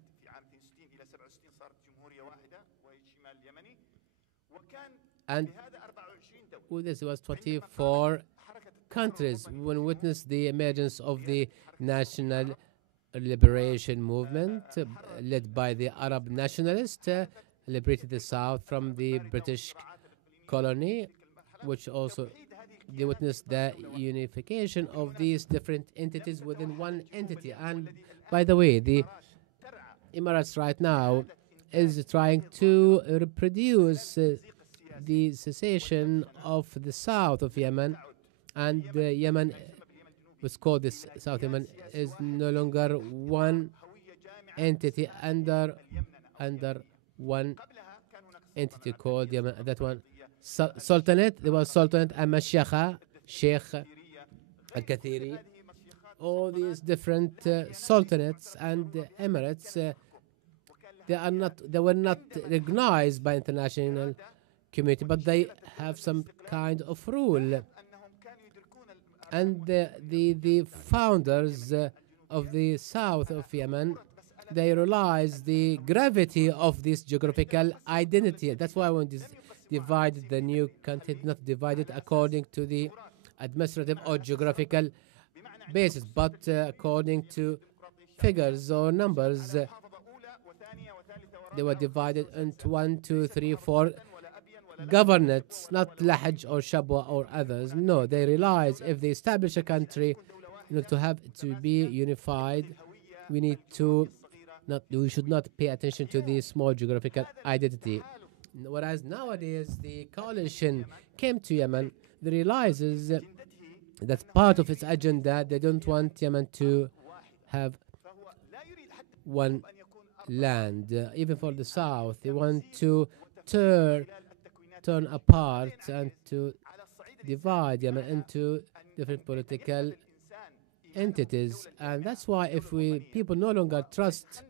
And with this, it was 24 countries when witnessed the emergence of the national liberation movement led by the Arab nationalists, liberated the south from the British colony, which also they witnessed the unification of these different entities within one entity. And by the way, the Emirates right now is trying to reproduce the cessation of the south of Yemen, and Yemen was called this South Yemen is no longer one entity under one entity called Yemen. That one Sultanate, there was Sultanate and Mashayikha, Sheikh Al-Kathiri. All these different sultanates and emirates, they were not recognized by international community, but they have some kind of rule. And the founders of the south of Yemen, they realize the gravity of this geographical identity. That's why when this divided the new country, not divided according to the administrative or geographical basis, but according to figures or numbers. They were divided into 1, 2, 3, 4 governorates, not Lahaj or Shabwa or others. No, they realize if they establish a country, to be unified, we should not pay attention to the small geographical identity. Whereas nowadays the coalition came to Yemen, they realizes that part of its agenda, they don't want Yemen to have one land. Even for the south, they want to turn apart and to divide Yemen into different political entities. And that's why if people no longer trust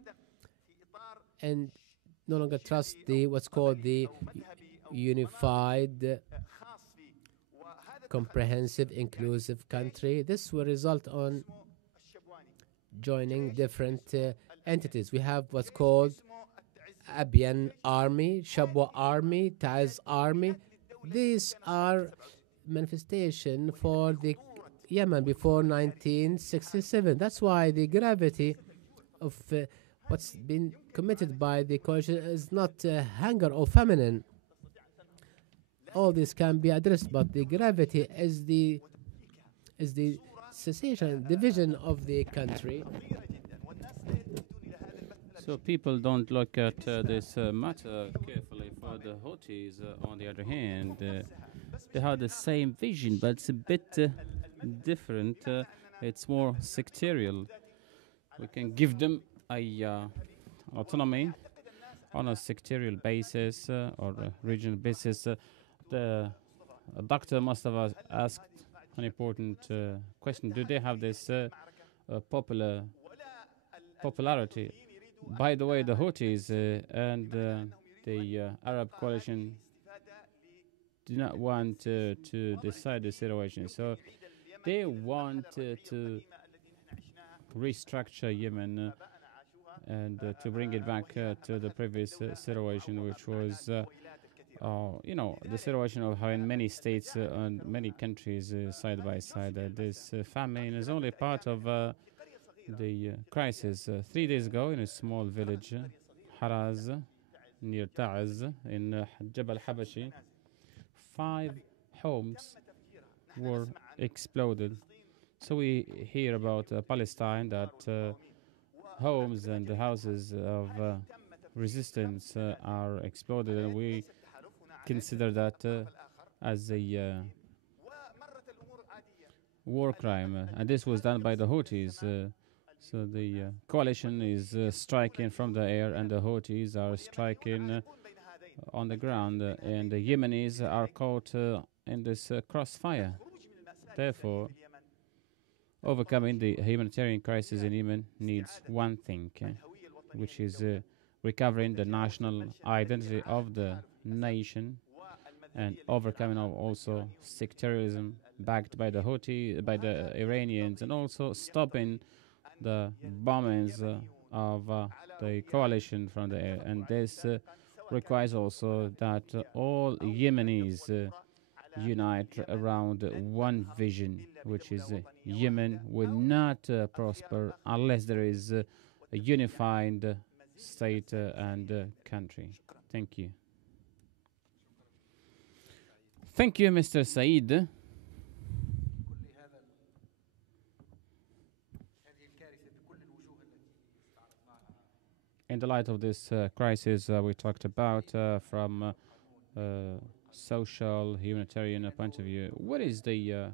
the what's called the unified, comprehensive, inclusive country, this will result on joining different entities. We have what's called Abiyan Army, Shabwa Army, Taiz Army. These are manifestation for the Yemen before 1967. That's why the gravity of what's been committed by the coalition is not hunger or famine. All this can be addressed, but the gravity is the cessation, division of the country. So people don't look at this matter carefully. For the Houthis, on the other hand, they have the same vision, but it's a bit different. It's more sectarial. We can give them a autonomy on a sectarial basis or a regional basis. The doctor must have asked an important question. Do they have this popularity? By the way, the Houthis and the Arab coalition do not want to decide the situation. So they want to restructure Yemen and to bring it back to the previous situation, which was, the situation of having many states and many countries side by side. This famine is only part of the crisis. 3 days ago, in a small village, Haraz, near Ta'az, in Jabal Habashi, 5 homes were exploded. So we hear about Palestine, that homes and the houses of resistance are exploded, and we consider that as a war crime. And this was done by the Houthis. So the coalition is striking from the air, and the Houthis are striking on the ground, and the Yemenis are caught in this crossfire. Therefore, overcoming the humanitarian crisis in Yemen needs one thing, which is recovering the national identity of the nation and overcoming of also sectarianism backed by the Houthi, by the Iranians, and also stopping the bombings of the coalition from the air. And this requires also that all Yemenis unite around one vision, which is Yemen will not prosper unless there is a unified state and country. Thank you. Thank you, Mr. Said. In the light of this crisis we talked about from social, humanitarian point of view, what is the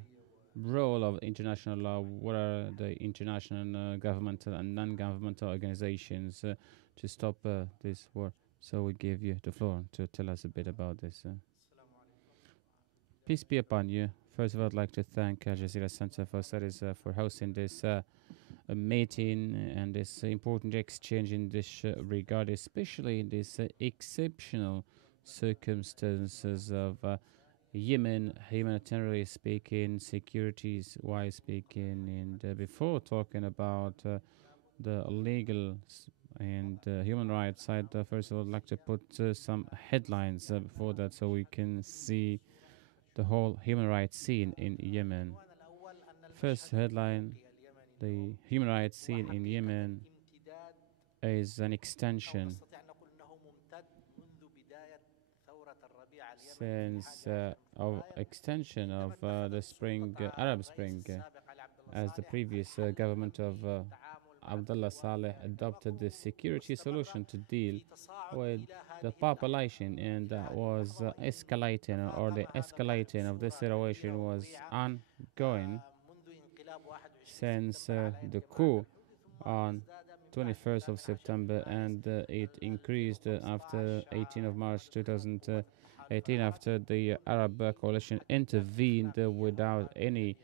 role of international law? What are the international governmental and non-governmental organizations to stop this war? So we give you the floor to tell us a bit about this. Peace be upon you. First of all, I'd like to thank Al Jazeera Center for Studies for hosting this meeting and this important exchange in this regard, especially in this exceptional circumstances of Yemen, humanitarianly speaking, securities-wise speaking, and before talking about the legal and human rights side, first of all, I'd like to put some headlines before that so we can see the whole human rights scene in Yemen. First headline, the human rights scene in Yemen is an extension since of extension of the spring, Arab Spring, as the previous government of Abdullah Saleh adopted the security solution to deal with the population, and that was escalating, or the escalating of this situation was ongoing since the coup on 21st of September, and it increased after 18th of March 2018 after the Arab coalition intervened without any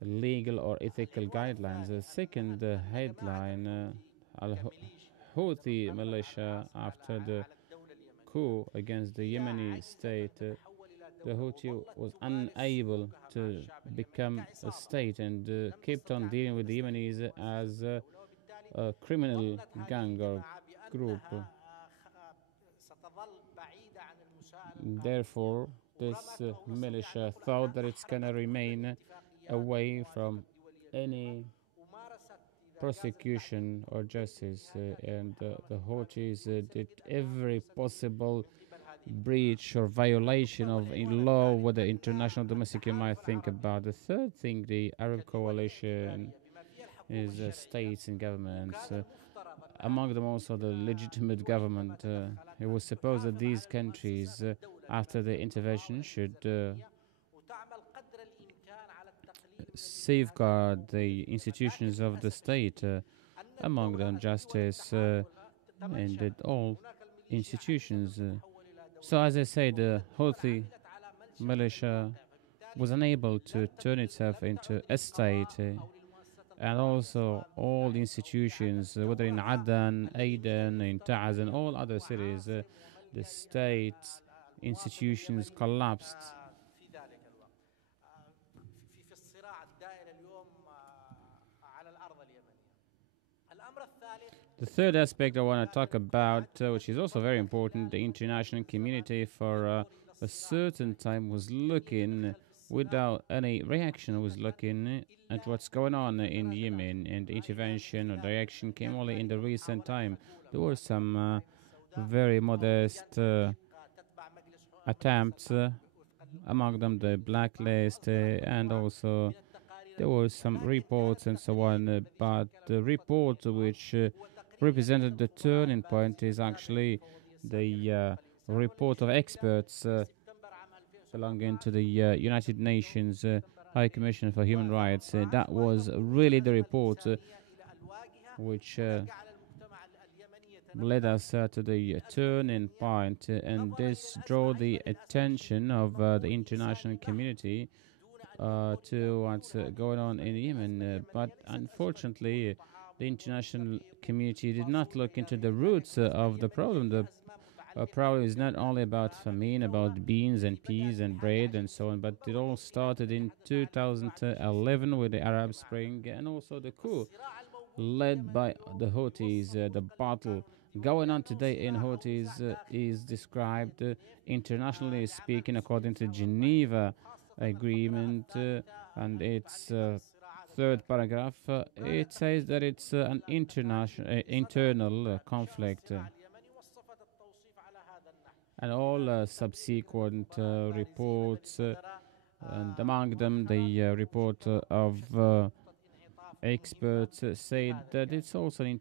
legal or ethical guidelines. The second headline, Al-Houthi militia, after the coup against the Yemeni state, the Houthi was unable to become a state and kept on dealing with the Yemenis as a criminal gang or group. Therefore, this militia thought that it's going to remain away from any prosecution or justice, and the Houthis did every possible breach or violation of law, what the international domestic you might think about. The third thing, the Arab coalition is states and governments, among them also the legitimate government. It was supposed that these countries, after the intervention, should safeguard the institutions of the state, among them justice and all institutions. So, as I said, the Houthi militia was unable to turn itself into a state, and also all institutions, whether in Aden, Aden, in Ta'az, and all other cities, the state institutions collapsed. The third aspect I want to talk about, which is also very important, the international community for a certain time was looking without any reaction, was looking at what's going on in Yemen, and the intervention or the reaction came only in the recent time. There were some very modest attempts, among them the blacklist, and also there were some reports and so on, but the report which represented the turning point is actually the report of experts belonging to the United Nations High Commissioner for Human Rights. That was really the report which led us to the turning point, and this drew the attention of the international community to what's going on in Yemen. But unfortunately, the international community did not look into the roots of the problem. The problem is not only about famine, about beans and peas and bread and so on, but it all started in 2011 with the Arab Spring and also the coup led by the Houthis. The battle going on today in Houthis is described, internationally speaking, according to Geneva Agreement and its third paragraph. It says that it's an internal conflict. And all subsequent reports, and among them the report of experts say that it's also an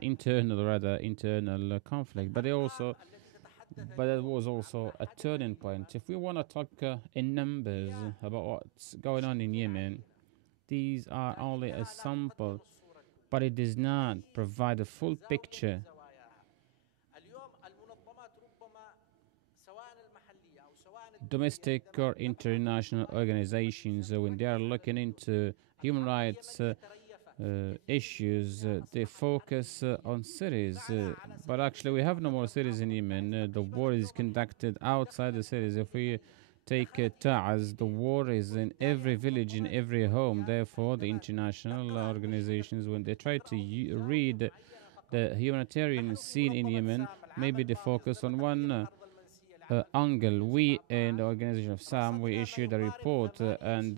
internal conflict, but it was also a turning point. If we want to talk in numbers about what's going on in Yemen, these are only a sample, but it does not provide a full picture. Domestic or international organizations, when they are looking into human rights issues, they focus on cities. But actually, we have no more cities in Yemen. The war is conducted outside the cities. If we take Ta'az, the war is in every village, in every home. Therefore, the international organizations, when they try to read the humanitarian scene in Yemen, maybe they focus on one angle. We in the organization of SAM, we issued a report and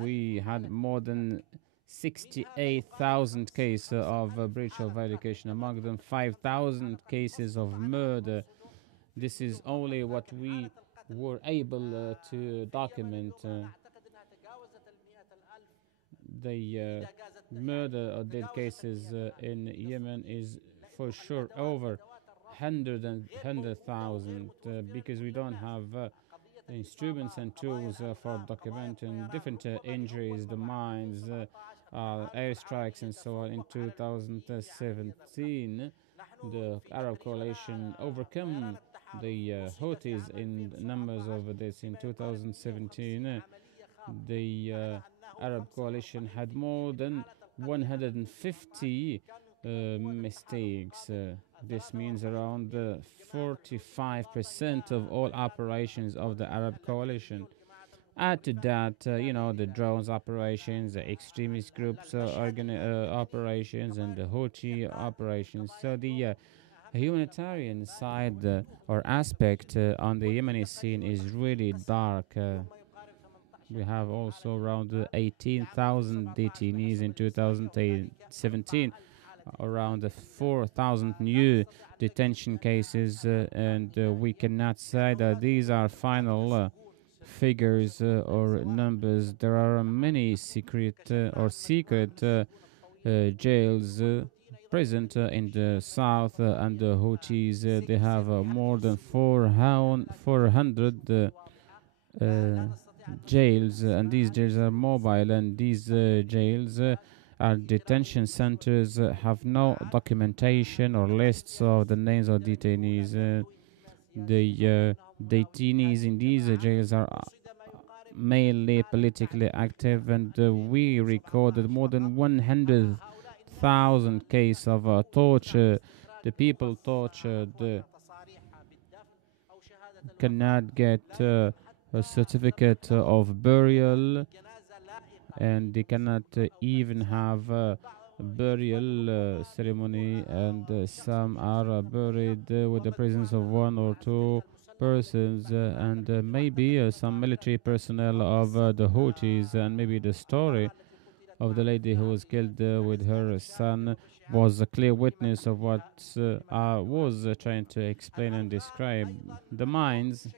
we had more than 68,000 cases of breach of education, among them 5,000 cases of murder. This is only what we were able to document. The murder or dead cases in Yemen is for sure over 100,000 because we don't have instruments and tools for documenting different injuries, the mines, airstrikes and so on. In 2017, the Arab coalition overcame the Houthis in numbers of this. In 2017, the Arab coalition had more than 150 mistakes. This means around 45% of all operations of the Arab coalition. Add to that, the drones operations, the extremist groups operations, and the Houthi operations. So the humanitarian side or aspect on the Yemeni scene is really dark. We have also around 18,000 detainees in 2017. Around 4,000 new detention cases, and we cannot say that these are final figures or numbers. There are many secret jails present in the south, and the Houthis they have more than 400 jails, and these jails are mobile, and these jails are detention centers, have no documentation or lists of the names of detainees. The detainees in these jails are mainly politically active, and we recorded more than 100,000 cases of torture. The people tortured cannot get a certificate of burial, and they cannot even have a burial ceremony, and some are buried with the presence of one or two persons, and maybe some military personnel of the Houthis. And maybe the story of the lady who was killed with her son was a clear witness of what I was trying to explain and describe. The mines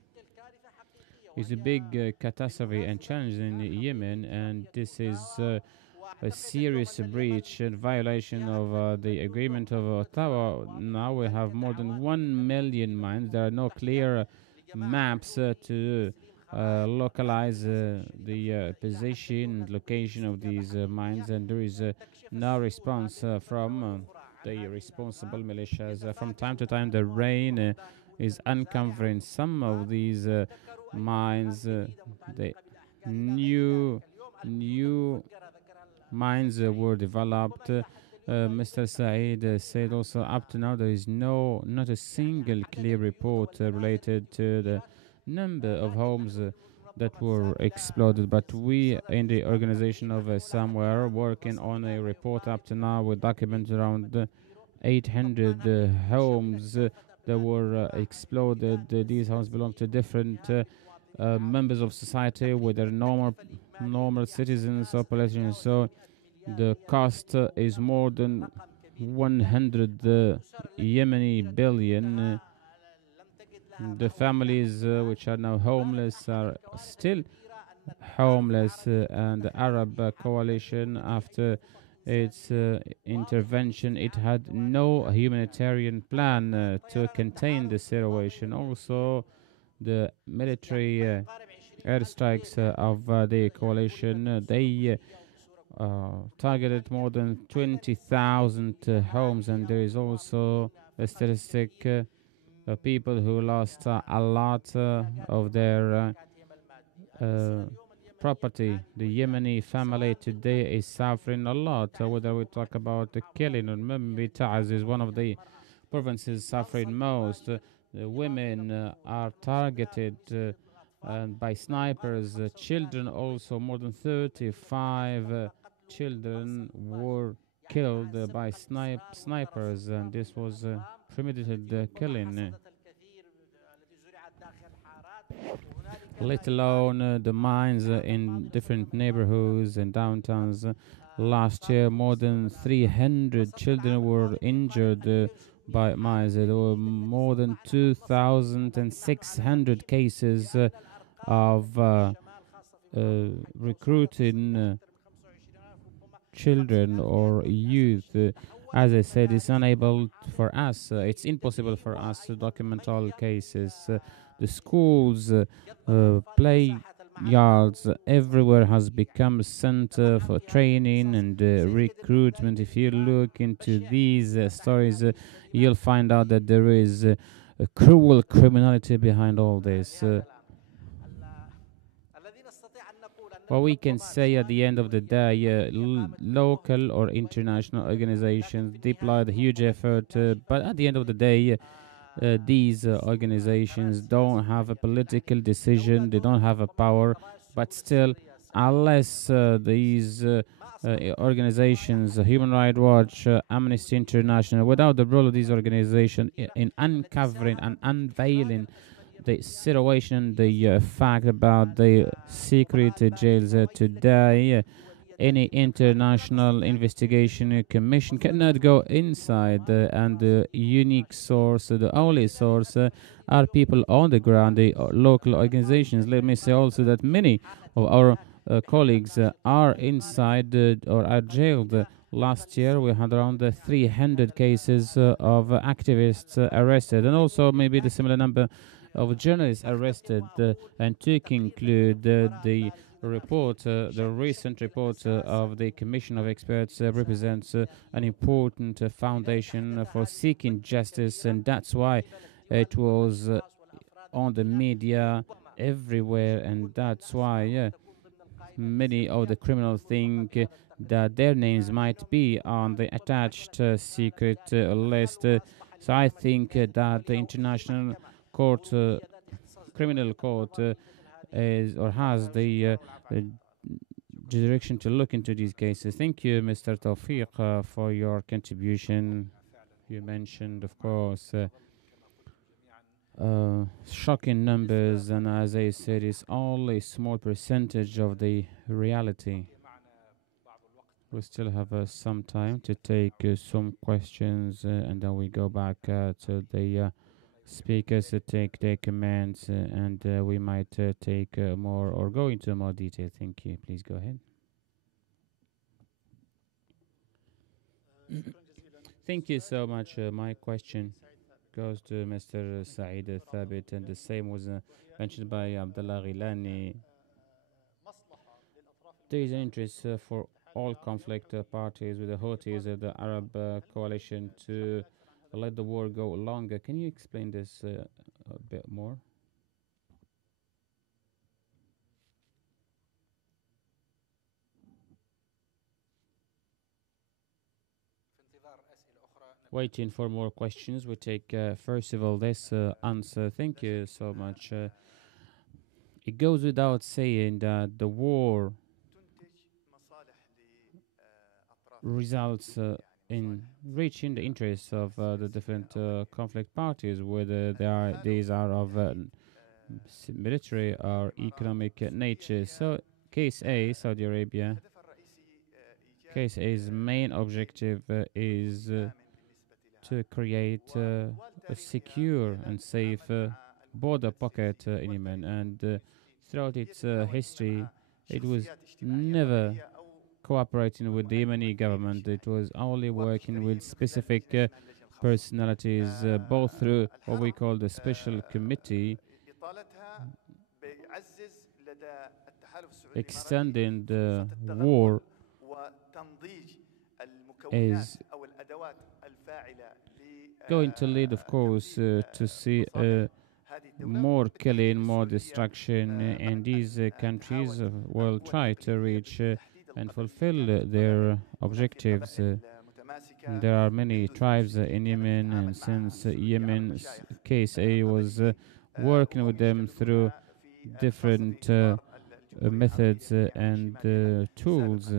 is a big catastrophe and challenge in Yemen, and this is a serious breach and violation of the agreement of Ottawa. Now we have more than 1 million mines. There are no clear maps to localize the position and location of these mines, and there is no response from the responsible militias. From time to time, the rain is uncovering some of these mines. The new mines were developed. Mr. Saeed said also up to now there is not a single clear report related to the number of homes that were exploded, but we in the organization of somewhere working on a report up to now with documents around 800 homes that were exploded. These homes belong to different members of society with their normal citizens or politicians. So the cost is more than 100 Yemeni billion. The families which are now homeless are still homeless, and the Arab coalition, after its intervention, it had no humanitarian plan to contain the situation. Also, the military airstrikes of the coalition, they targeted more than 20,000 homes, and there is also a statistic of people who lost a lot of their property. The Yemeni family today is suffering a lot, whether we talk about the killing or maybe Taz is one of the provinces suffering most. The women are targeted by snipers. Children also, more than 35 children were killed by snipers, and this was premeditated killing. Let alone the mines in different neighborhoods and downtowns. Last year, more than 300 children were injured by mines. There were more than 2,600 cases of recruiting children or youth. As I said, it's it's impossible for us to document all cases. The schools, play yards, everywhere has become a center for training and recruitment. If you look into these stories, you'll find out that there is a cruel criminality behind all this. What we can say at the end of the day, local or international organizations deployed a huge effort, but at the end of the day, these organizations don't have a political decision, they don't have a power, but still, unless these organizations, Human Rights Watch, Amnesty International, without the role of these organizations in uncovering and unveiling the situation, the fact about the secret jails today, any international investigation commission cannot go inside, and the unique source, the only source, are people on the ground, the local organizations. Let me say also that many of our colleagues are inside or are jailed. Last year we had around 300 cases of activists arrested, and also maybe the similar number of journalists arrested. And to conclude, the report, the recent report of the Commission of Experts represents an important foundation for seeking justice, and that's why it was on the media everywhere, and that's why many of the criminals think that their names might be on the attached secret list. So I think that the International Court, Criminal Court, is or has the direction to look into these cases. Thank you, Mr. Tawfiq, for your contribution. You mentioned, of course, shocking numbers, and as I said, it's only a small percentage of the reality. We still have some time to take some questions, and then we go back to the speakers to take their comments, and we might take more or go into more detail. Thank you. Please go ahead. Thank you so much. My question goes to Mr. Saeed Thabit, and the same was mentioned by Abdullah Ghilani. There is an interest for all conflict parties with the Houthis, the Arab coalition, to let the war go longer. Can you explain this a bit more? Waiting for more questions. We take first of all this answer. Thank you so much. It goes without saying that the war results in reaching the interests of the different conflict parties, whether these are of military or economic nature. So, case A, Saudi Arabia. Case A's main objective is to create a secure and safe border pocket in Yemen, and throughout its history, it was never cooperating with the Yemeni government. It was only working with specific personalities, both through what we call the special committee, extending the war is going to lead, of course, to see more killing, more destruction, and these countries will try to reach and fulfill their objectives. There are many tribes in Yemen, and since Yemen's case A was working with them through different methods and tools,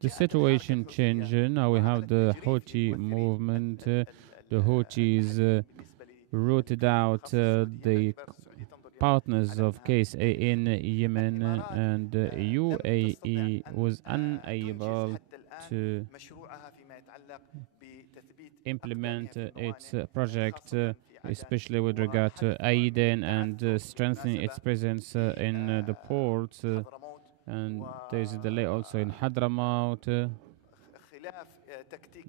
the situation changed. Now we have the Houthi movement. The Houthis rooted out the partners of case A in Yemen, and UAE was unable to implement its project, especially with regard to Aden and strengthening its presence in the ports. And there's a delay also in Hadramaut,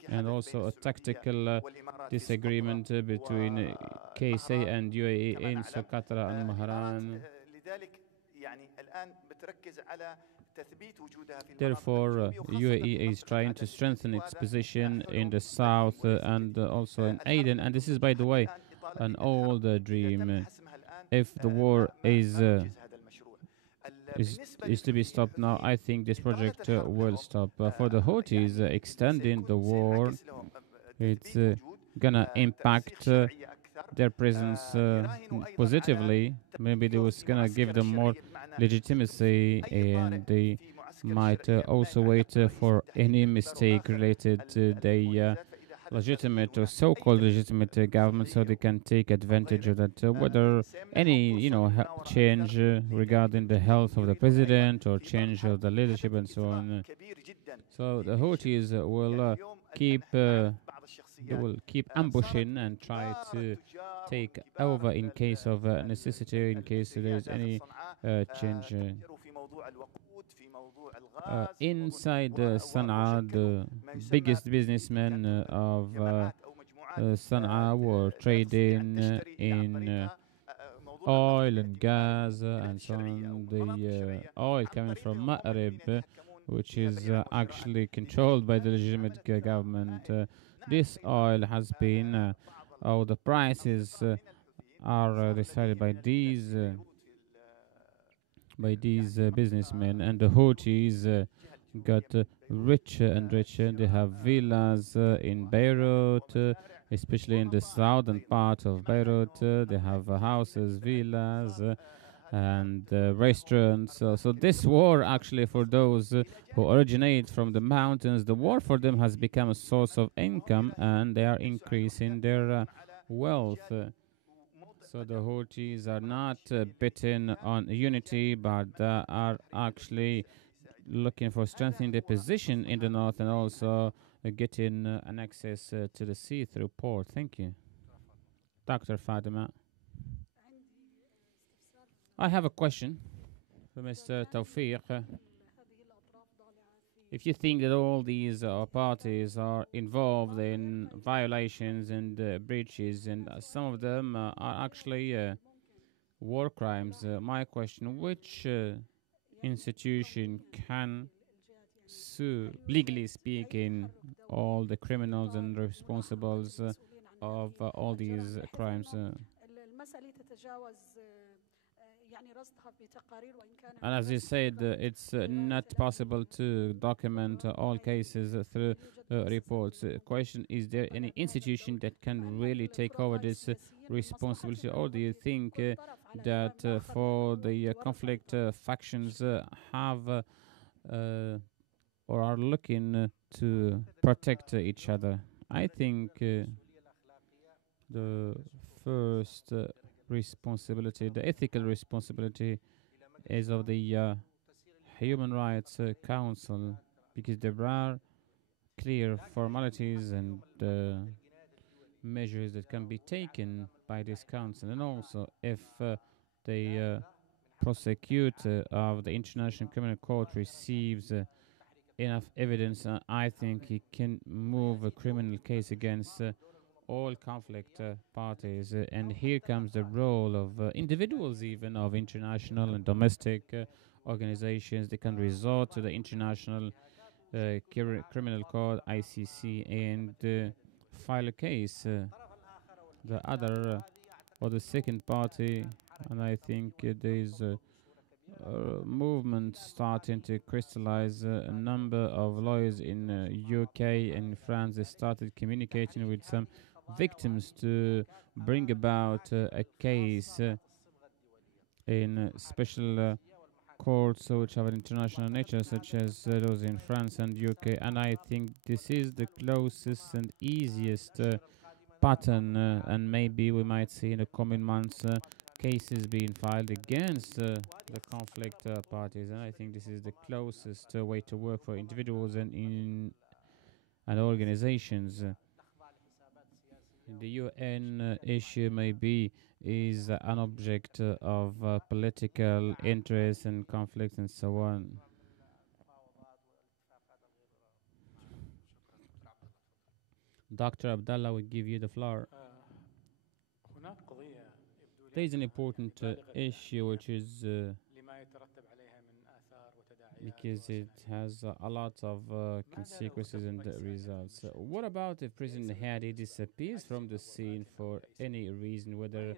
and also a tactical disagreement between KSA and UAE in Socotra and Mahran. Therefore, UAE is trying to strengthen its position in the south and also in Aden. And this is, by the way, an old dream. If the war is to be stopped now, I think this project will stop. For the Houthis, extending the war, it's gonna impact their presence positively. Maybe they was gonna give them more legitimacy, and they might also wait for any mistake related to the legitimate or so-called legitimate government, so they can take advantage of that. Whether any, change regarding the health of the president or change of the leadership and so on. So the Houthis will keep ambushing and try to take over in case of necessity, in case there is any change. Inside Sana'a, the biggest businessmen of Sana'a were trading in oil and gas and so on. The oil coming from Maghreb, which is actually controlled by the legitimate government. This oil has been, or the prices are decided by these businessmen, and the Houthis got richer and richer. They have villas in Beirut, especially in the southern part of Beirut. They have houses, villas, and restaurants. So this war, actually, for those who originate from the mountains, the war for them has become a source of income, and they are increasing their wealth. So the Houthis are not betting on unity, but are actually looking for strengthening their position in the north and also getting an access to the sea through port. Thank you. Dr. Fatima. I have a question for Mr. Tawfiq. If you think that all these parties are involved in violations and breaches, and some of them are actually war crimes, my question, which institution can sue, legally speaking, all the criminals and responsibles of all these crimes? And as you said, it's not possible to document all cases through reports. Question, is there any institution that can really take over this responsibility, or do you think that for the conflict factions have or are looking to protect each other? I think the first responsibility, the ethical responsibility, is of the Human Rights Council, because there are clear formalities and measures that can be taken by this council. And also, if the prosecutor of the International Criminal Court receives enough evidence, I think he can move a criminal case against all conflict parties. And here comes the role of individuals, even of international and domestic organizations. They can resort to the International Criminal Court, ICC, and file a case. The other or the second party, and I think there is a movement starting to crystallize. A number of lawyers in UK and France, they started communicating with some victims to bring about a case in special courts which have an international nature, such as those in France and UK. And I think this is the closest and easiest pattern, and maybe we might see in the coming months cases being filed against the conflict parties. And I think this is the closest way to work for individuals and organizations. The UN issue maybe is an object of political interest and conflict and so on. Dr. Abdallah will give you the floor. There is an important issue which is because it has a lot of consequences and results. What about if President Hadi disappears from the scene for any reason, whether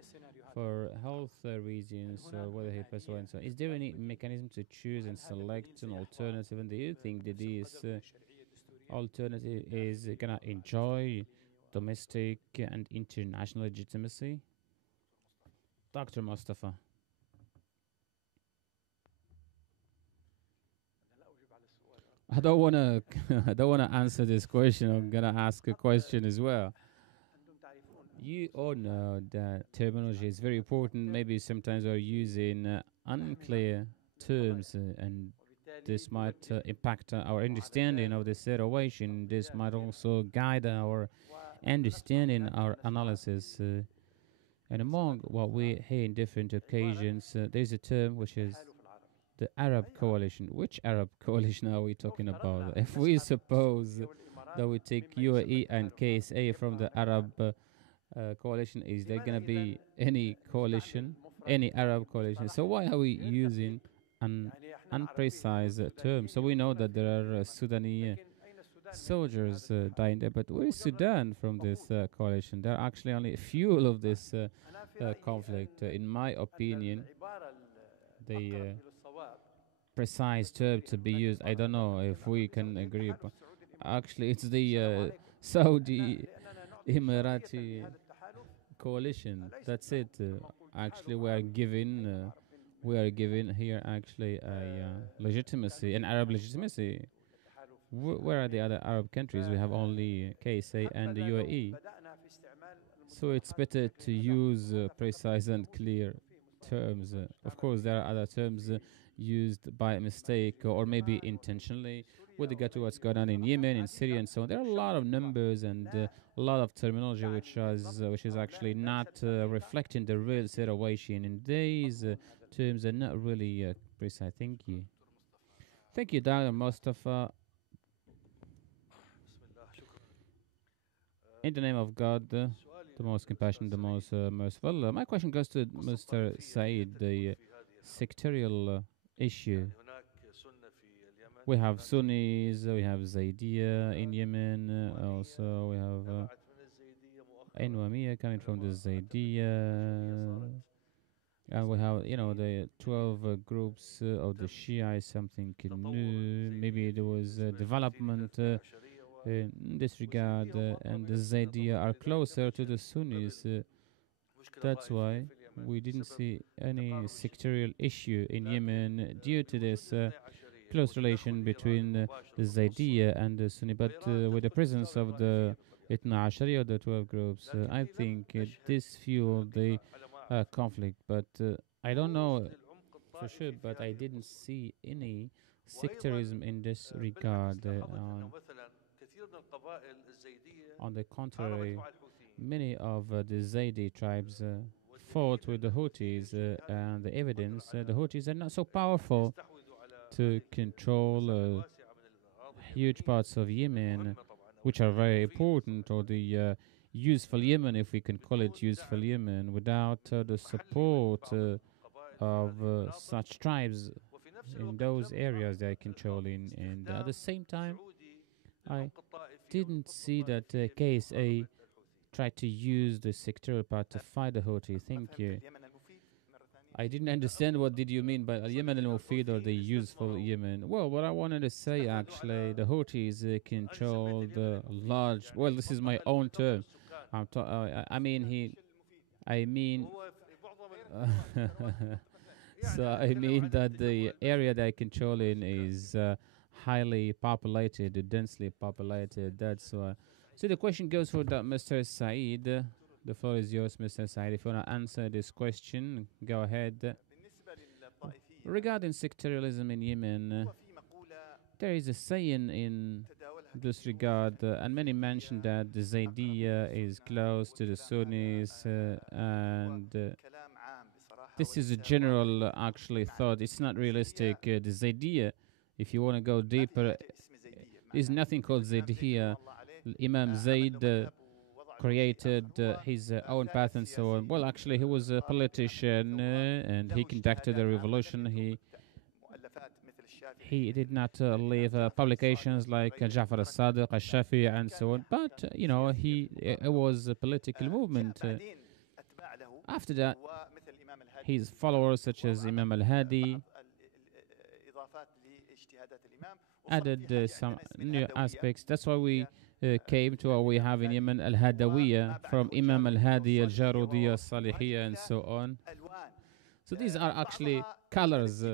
for health reasons or whether he passes away and so on? Is there any mechanism to choose and select an alternative? And do you think that this alternative is going to enjoy domestic and international legitimacy? Dr. Mustafa. I don't wanna answer this question. I'm gonna ask a question as well. You all know that terminology is very important. Maybe sometimes we're using unclear terms, and this might impact our understanding of the situation. This might also guide our understanding, our analysis. And among what we hear in different occasions, there's a term which is the Arab coalition. Which Arab coalition are we talking about? If we suppose that we take UAE and KSA from the Arab coalition? Is there going to be any coalition, any Arab coalition? So why are we using an unprecise term? So we know that there are Sudanese soldiers dying there, but where is Sudan from this coalition? There are actually only a few of this conflict. In my opinion, the precise term to be used, I don't know if we can agree, but actually it's the Saudi Emirati coalition. That's it. Actually, we are given here actually a legitimacy, an Arab legitimacy. Where are the other Arab countries? We have only KSA and the UAE. So it's better to use precise and clear terms. Of course, there are other terms used by mistake or maybe intentionally with regard to what's going on in Yemen, in Syria, and so on. There are a lot of numbers and a lot of terminology which is actually not reflecting the real situation. And these terms are not really precise. Thank you. Thank you, Dr. Mustafa. In the name of God, the most compassionate, the most merciful. My question goes to Mr. Said, the sectorial issue. We have Sunnis, we have Zaydiyya in Yemen, also we have Anwamiyya coming from the Zaydiyya, and we have, the 12 groups of the Shia, something new. Maybe there was development in this regard, and the Zaydiyya are closer to the Sunnis. That's why we didn't see any sectorial issue in Yemen due to this close relation between the Zaydiyya and the Sunni. But with the presence of the Itna Ashari, or the 12 groups, I think this fueled the conflict. But I don't know for sure, but I didn't see any sectarism in this regard. On the contrary, many of the Zaydi tribes fought with the Houthis, and the evidence, the Houthis are not so powerful to control huge parts of Yemen, which are very important, or the useful Yemen, if we can call it useful Yemen, without the support of such tribes in those areas they are controlling. And at the same time, I didn't see that KSA tried to use the sectoral part to fight the Houthi. Thank you. I didn't understand what did you mean by Yemen al-Mufid or the useful Yemen. Well, what I wanted to say, actually, the Houthis control the large. Well, this is my own term. I mean, so I mean that the area they control in is highly populated, densely populated. That's why. So the question goes for Mr. Said. The floor is yours, Mr. Said. If you want to answer this question, go ahead. Regarding sectarianism in Yemen, there is a saying in this regard, and many mention that the Zaydiyya is close to the Sunnis, and this is a general, actually, thought. It's not realistic. The Zaydiyya, if you want to go deeper, is nothing called Zaydiyya. Imam Zayd created his own path and so on. Well, actually, he was a politician and he conducted a revolution. He did not leave publications like Ja'far al-Sadiq, al-Shafi, and so on. But, it was a political movement. After that, his followers, such as Imam al-Hadi, added some new aspects. That's why we came to what we have in Yemen, al-Hadawiyya, from Imam al-Hadi, al-Jarudiyya, al-Salihiyya, and so on. So these are actually colors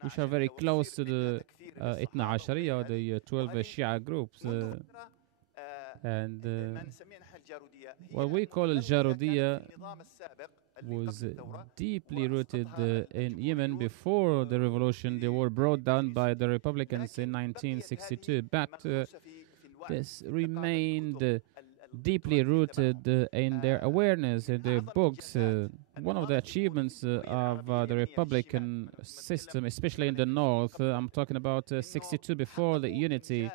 which are very close to the Itna Ashariya, or the 12 Shia groups. And what we call al-Jarudiyya was deeply rooted in Yemen before the revolution. They were brought down by the Republicans in 1962. But this remained deeply rooted in their awareness, in their books. One of the achievements of the Republican system, especially in the north, I'm talking about 62 before the unity,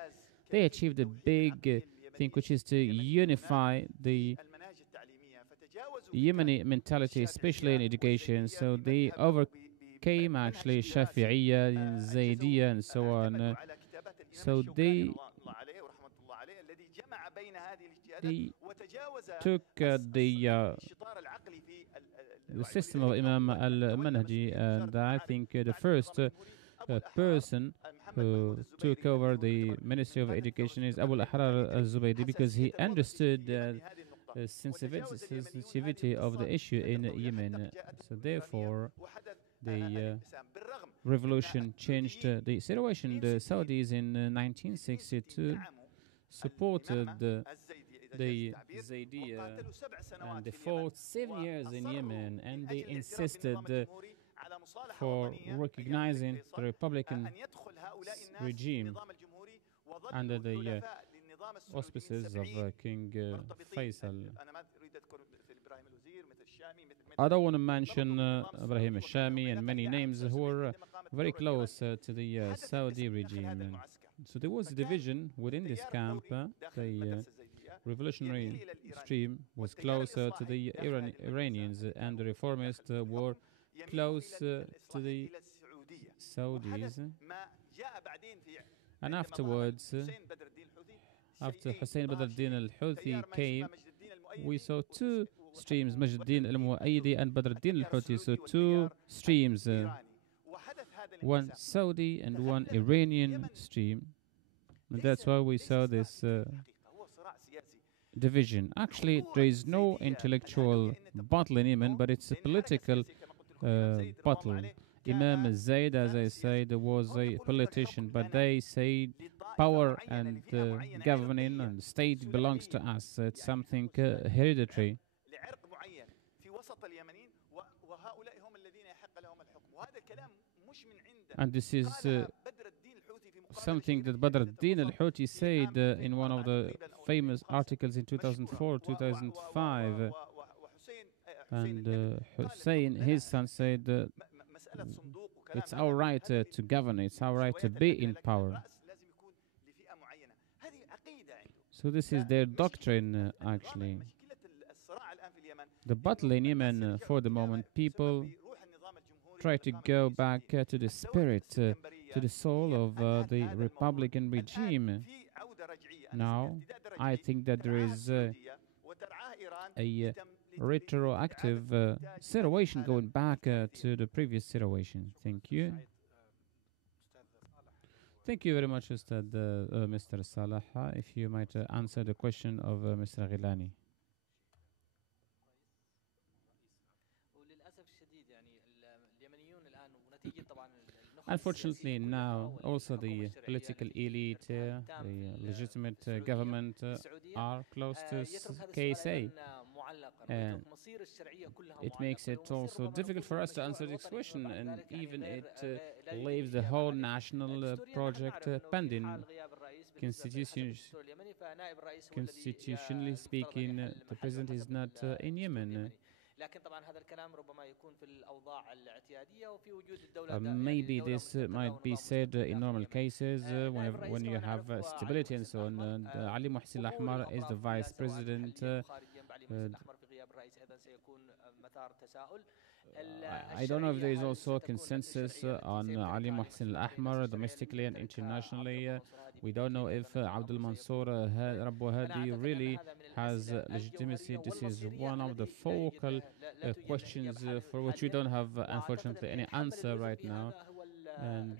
they achieved a big thing, which is to unify the Yemeni mentality, especially in education. So they overcame actually Shafi'iyya, Zaydiyya, and so on. So they took the system of Imam al-Manhaji, and I think the first person who took over the Ministry of Education is Abu al-Ahrar al-Zubaydi, because he understood the sensitivity of the issue in Yemen. So therefore, the revolution changed the situation. The Saudis in 1962 supported the Zaydiyya, and they fought 7 years in Yemen, and they insisted for recognizing the Republican regime under the auspices of King Faisal. I don't want to mention Ibrahim al-Shami and many names who were very close to the Saudi regime. So there was a division within this camp. The revolutionary stream was closer to the Iranians, and the reformists were close to the Saudis. And afterwards, after Hussein Badr al-Din al-Houthi came, we saw two streams, Majd al-Din al-Mu'ayyidi and Badr al-Din al-Houthi. So two streams, one Saudi and one Iranian stream. And that's why we saw this division. Actually, there is no intellectual battle in Yemen, but it's a political battle. Imam Zayd, as I said, was a politician, but they say power and governing and state belongs to us. It's something hereditary. And this is something that Badr al-Din al-Houthi said in one of the famous articles in 2004, 2005. And Hussein, his son, said it's our right to govern, it's our right to be in power. So this is their doctrine, actually. The battle in Yemen, for the moment, people try to go back to the spirit, to the soul of the Republican regime. Now, I think that there is a retroactive situation going back to the previous situation. Thank you. Thank you very much, Ustad, Mr. Salah. If you might answer the question of Mr. Ghilani. Unfortunately, now also the political elite, the legitimate government are close to KSA. And it makes it also difficult for us to answer this question, and even it leaves the whole national project pending. Constitutionally speaking, the president is not in Yemen. Maybe this might be said in normal cases when you have stability and so on. Ali Muhsin al-Ahmar is the vice president. I don't know if there is also a consensus on Ali Muhsin al-Ahmar domestically and internationally. We don't know if Abdul Mansour Rabbu Hadi really has legitimacy. This is one of the focal questions for which we don't have, unfortunately, any answer right now. And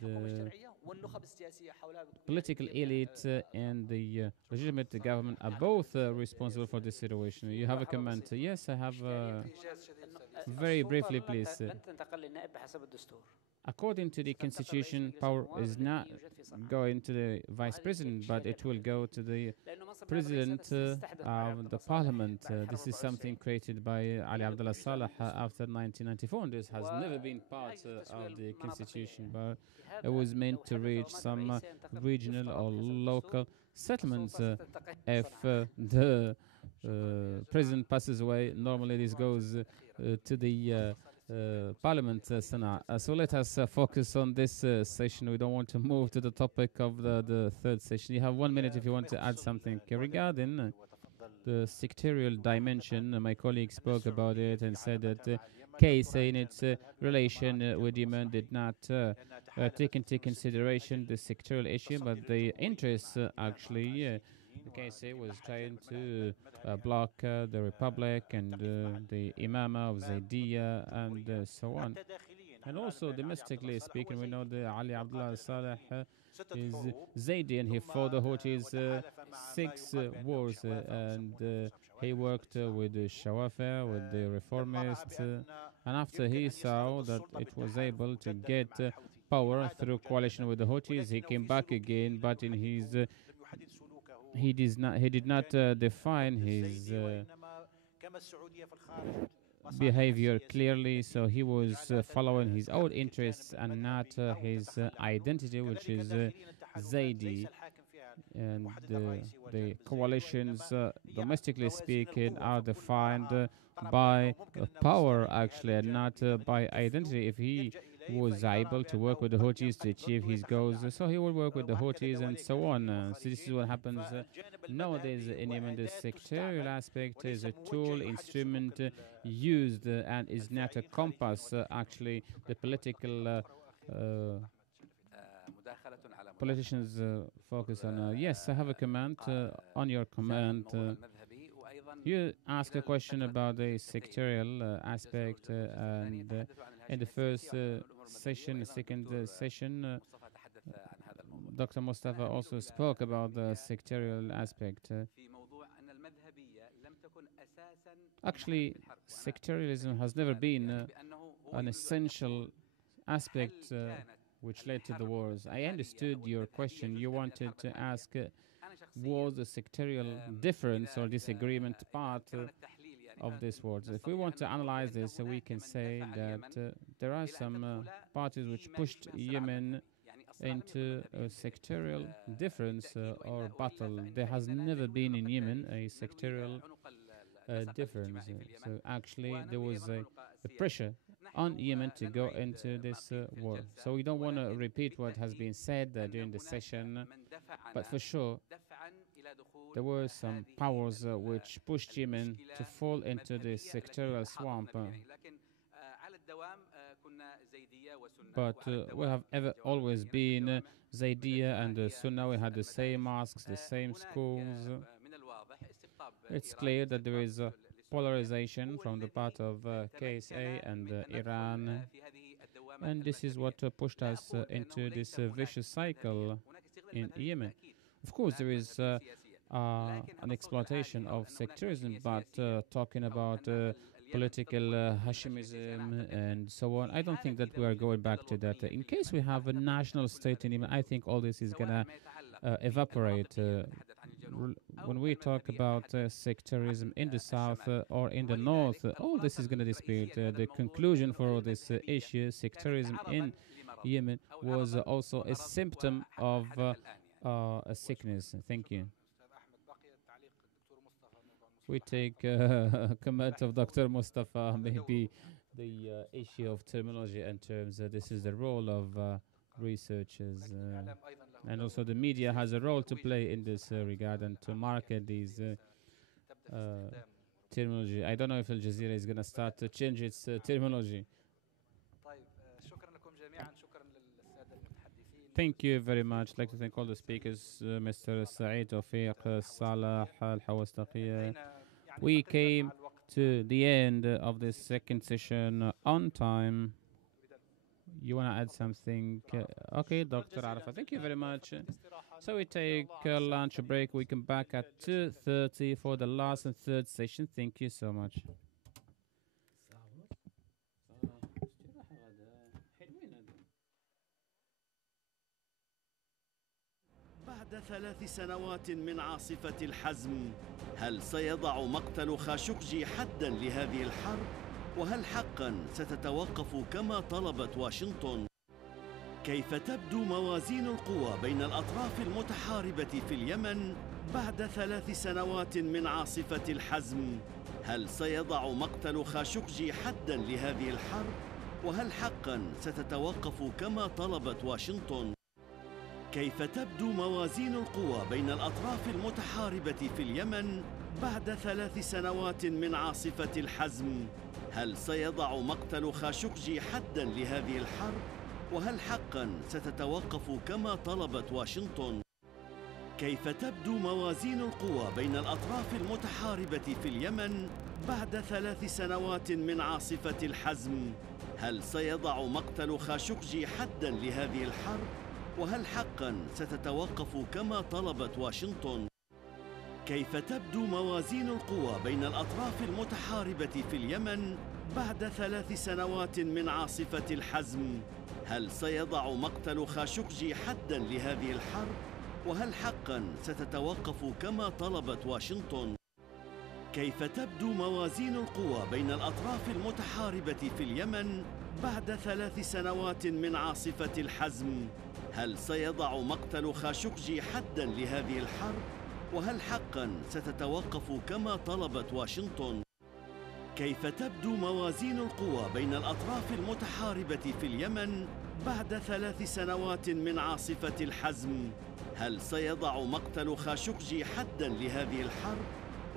political elite and the legitimate government are both responsible for this situation. You have a comment? Yes, I have. Very briefly, please. According to the constitution, power is not going to the vice president, but it will go to the president of the parliament. This is something created by Ali Abdullah Saleh after 1994. And this has never been part of the constitution, but it was meant to reach some regional or local settlements. If the president passes away, normally this goes to the Parliament, Sana. So let us focus on this session. We don't want to move to the topic of the third session. You have 1 minute if you want to add something regarding the sectorial dimension. My colleague spoke about it and said that KSA in its relation with Yemen did not take into consideration the sectorial issue, but the interests actually the KSA was trying to block the Republic and the Imama of Zaydiyya and so on. And also domestically speaking, we know that Ali Abdullah Saleh is Zaydi and he fought the Houthis 6 wars and he worked with the Shawafa, with the reformists, and after he saw that it was able to get power through coalition with the Houthis, he came back again, but in his he did not define his behavior clearly, so he was following his own interests and not his identity, which is Zaydi. And the coalitions, domestically speaking, are defined by power actually, and not by identity. If he was able to work with the Houthis to achieve his goals, so he will work with the Houthis and so on. So this is what happens nowadays in Yemen. The sectarial aspect is a tool, instrument used and is not a compass. Actually, the political politicians focus on. Yes, I have a comment on your comment. You ask a question about the sectorial aspect, and in the first session, the second session, Dr. Mustafa also spoke about the sectorial aspect. Actually, sectarianism has never been an essential aspect which led to the wars. I understood your question. You wanted to ask, was the sectorial difference or disagreement part of this wars? If we want to analyze this, we can say that there are some parties which pushed Yemen into a sectorial difference or battle. There has never been in Yemen a sectorial difference. So actually there was a pressure on Yemen to go into this war. So we don't want to repeat what has been said during the session, but for sure there were some powers which pushed Yemen to fall into the sectorial swamp. But we have always been Zaydiyya and Sunnah. We had the same mosques, the same schools. It's clear that there is a polarization from the part of KSA and Iran, and this is what pushed us into this vicious cycle in Yemen. Of course, there is an exploitation of sectarism, but talking about political Hashimism and so on, I don't think that we are going back to that. In case we have a national state in Yemen, I think all this is going to evaporate. When we talk about sectarism in the south or in the north, all this is going to dispute. The conclusion for all this issue, sectarism in Yemen, was also a symptom of a sickness. Thank you. We take a comment of Dr. Mustafa, maybe the issue of terminology and terms. This is the role of researchers. And also the media has a role to play in this regard and to market these terminology. I don't know if Al Jazeera is going to start to change its terminology. Thank you very much. I'd like to thank all the speakers, Mr. Saeed, Tawfiq, Salah, Al-Hawastaqiyya. We came to the end of this second session on time. You want to add something? Okay, Dr. Arafat, thank you very much. So we take a lunch break. We come back at 2:30 for the last and third session. Thank you so much. بعد 3 سنوات من عاصفة الحزم، هل سيضع مقتل خاشقجي حداً لهذه الحرب؟ وهل حقاً ستتوقف كما طلبت واشنطن؟ كيف تبدو موازين القوى بين الأطراف المتحاربة في اليمن بعد 3 سنوات من عاصفة الحزم؟ هل سيضع مقتل خاشقجي حداً لهذه الحرب؟ وهل حقاً ستتوقف كما طلبت واشنطن؟ كيف تبدو موازين القوى بين الأطراف المتحاربة في اليمن بعد 3 سنوات من عاصفة الحزم؟ هل سيضع مقتل خاشقجي حداً لهذه الحرب؟ وهل حقاً ستتوقف كما طلبت واشنطن؟ كيف تبدو موازين القوى بين الأطراف المتحاربة في اليمن بعد 3 سنوات من عاصفة الحزم؟ هل سيضع مقتل خاشقجي حداً لهذه الحرب؟ وهل حقاً ستتوقف كما طلبت واشنطن؟ كيف تبدو موازين القوى بين الأطراف المتحاربة في اليمن بعد 3 سنوات من عاصفة الحزم؟ هل سيضع مقتل خاشقجي حداً لهذه الحرب؟ وهل حقاً ستتوقف كما طلبت واشنطن؟ كيف تبدو موازين القوى بين الأطراف المتحاربة في اليمن بعد 3 سنوات من عاصفة الحزم؟ هل سيضع مقتل خاشقجي حداً لهذه الحرب؟ وهل حقاً ستتوقف كما طلبت واشنطن؟ كيف تبدو موازين القوى بين الأطراف المتحاربة في اليمن بعد 3 سنوات من عاصفة الحزم؟ هل سيضع مقتل خاشقجي حداً لهذه الحرب؟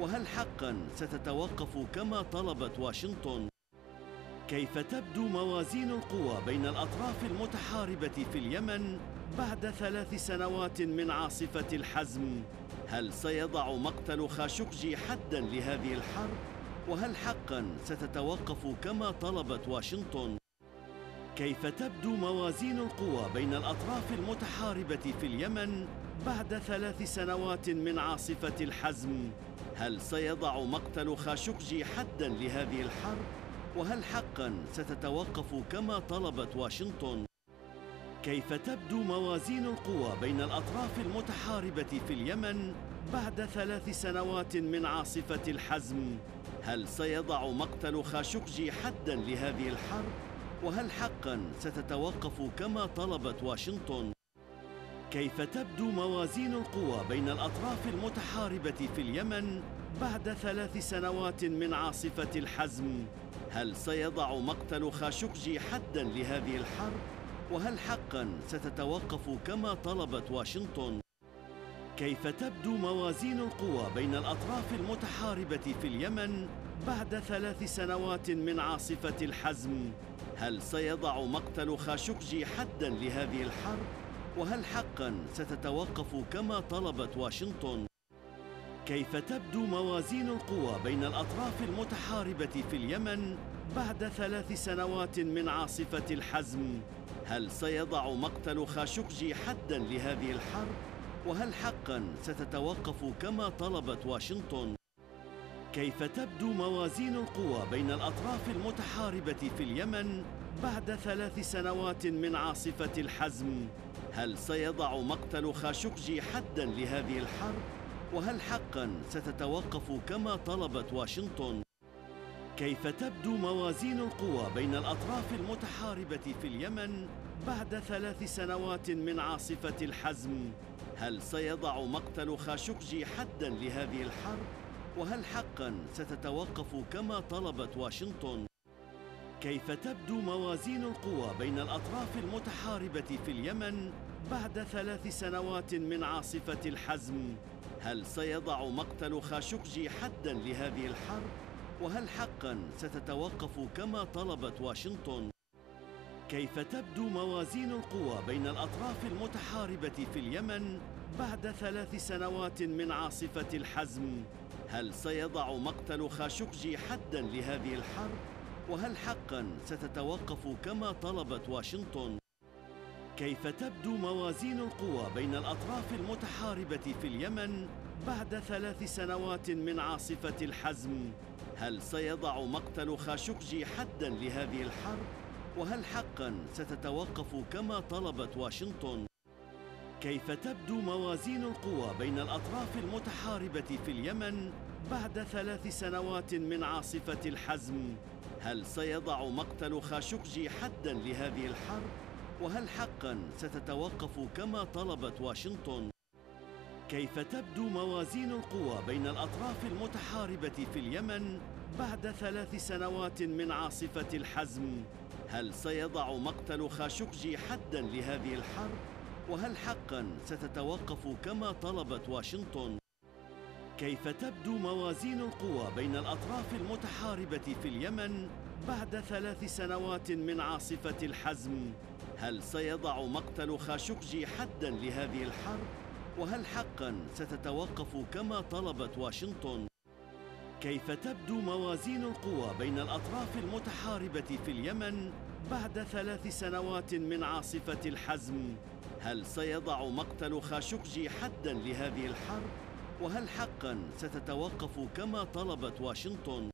وهل حقاً ستتوقف كما طلبت واشنطن؟ كيف تبدو موازين القوى بين الأطراف المتحاربة في اليمن بعد 3 سنوات من عاصفة الحزم؟ هل سيضع مقتل خاشقجي حداً لهذه الحرب؟ وهل حقاً ستتوقف كما طلبت واشنطن؟ كيف تبدو موازين القوى بين الأطراف المتحاربة في اليمن بعد 3 سنوات من عاصفة الحزم؟ هل سيضع مقتل خاشقجي حداً لهذه الحرب؟ وهل حقاً ستتوقف كما طلبت واشنطن؟ كيف تبدو موازين القوى بين الأطراف المتحاربة في اليمن بعد 3 سنوات من عاصفة الحزم؟ هل سيضع مقتل خاشقجي حداً لهذه الحرب؟ وهل حقاً ستتوقف كما طلبت واشنطن؟ كيف تبدو موازين القوى بين الأطراف المتحاربة في اليمن بعد 3 سنوات من عاصفة الحزم؟ هل سيضع مقتل خاشقجي حداً لهذه الحرب؟ وهل حقاً ستتوقف كما طلبت واشنطن؟ كيف تبدو موازين القوى بين الأطراف المتحاربة في اليمن بعد 3 سنوات من عاصفة الحزم؟ هل سيضع مقتل خاشقجي حداً لهذه الحرب؟ وهل حقاً ستتوقف كما طلبت واشنطن؟ كيف تبدو موازين القوى بين الأطراف المتحاربة في اليمن بعد 3 سنوات من عاصفة الحزم؟ هل سيضع مقتل خاشقجي حداً لهذه الحرب؟ وهل حقاً ستتوقف كما طلبت واشنطن؟ كيف تبدو موازين القوى بين الأطراف المتحاربة في اليمن بعد 3 سنوات من عاصفة الحزم؟ هل سيضع مقتل خاشقجي حداً لهذه الحرب؟ وهل حقاً ستتوقف كما طلبت واشنطن؟ كيف تبدو موازين القوى بين الأطراف المتحاربة في اليمن بعد 3 سنوات من عاصفة الحزم؟ هل سيضع مقتل خاشقجي حداً لهذه الحرب؟ وهل حقاً ستتوقف كما طلبت واشنطن؟ كيف تبدو موازين القوى بين الأطراف المتحاربة في اليمن بعد 3 سنوات من عاصفة الحزم؟ هل سيضع مقتل خاشقجي حداً لهذه الحرب؟ وهل حقاً ستتوقف كما طلبت واشنطن؟ كيف تبدو موازين القوى بين الأطراف المتحاربة في اليمن بعد 3 سنوات من عاصفة الحزم؟ هل سيضع مقتل خاشقجي حداً لهذه الحرب؟ وهل حقاً ستتوقف كما طلبت واشنطن؟ كيف تبدو موازين القوى بين الأطراف المتحاربة في اليمن بعد 3 سنوات من عاصفة الحزم؟ هل سيضع مقتل خاشقجي حداً لهذه الحرب؟ وهل حقاً ستتوقف كما طلبت واشنطن؟ كيف تبدو موازين القوى بين الأطراف المتحاربة في اليمن بعد 3 سنوات من عاصفة الحزم؟ هل سيضع مقتل خاشقجي حداً لهذه الحرب؟ وهل حقاً ستتوقف كما طلبت واشنطن؟ كيف تبدو موازين القوى بين الأطراف المتحاربة في اليمن بعد 3 سنوات من عاصفة الحزم، هل سيضع مقتل خاشقجي حداً لهذه الحرب؟ وهل حقاً ستتوقف كما طلبت واشنطن؟ كيف تبدو موازين القوى بين الأطراف المتحاربة في اليمن بعد 3 سنوات من عاصفة الحزم؟ هل سيضع مقتل خاشقجي حداً لهذه الحرب؟ وهل حقاً ستتوقف كما طلبت واشنطن؟ كيف تبدو موازين القوى بين الأطراف المتحاربة في اليمن بعد 3 سنوات من عاصفة الحزم؟ هل سيضع مقتل خاشقجي حداً لهذه الحرب؟ وهل حقاً ستتوقف كما طلبت واشنطن؟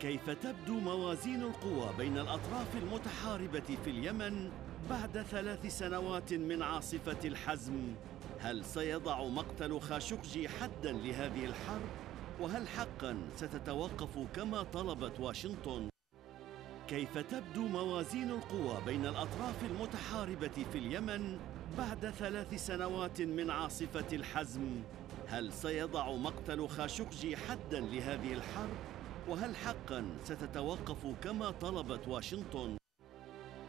كيف تبدو موازين القوى بين الأطراف المتحاربة في اليمن بعد 3 سنوات من عاصفة الحزم؟ هل سيضع مقتل خاشقجي حداً لهذه الحرب؟ وهل حقاً ستتوقف كما طلبت واشنطن؟ كيف تبدو موازين القوى بين الأطراف المتحاربة في اليمن بعد 3 سنوات من عاصفة الحزم؟ هل سيضع مقتل خاشقجي حداً لهذه الحرب؟ وهل حقاً ستتوقف كما طلبت واشنطن؟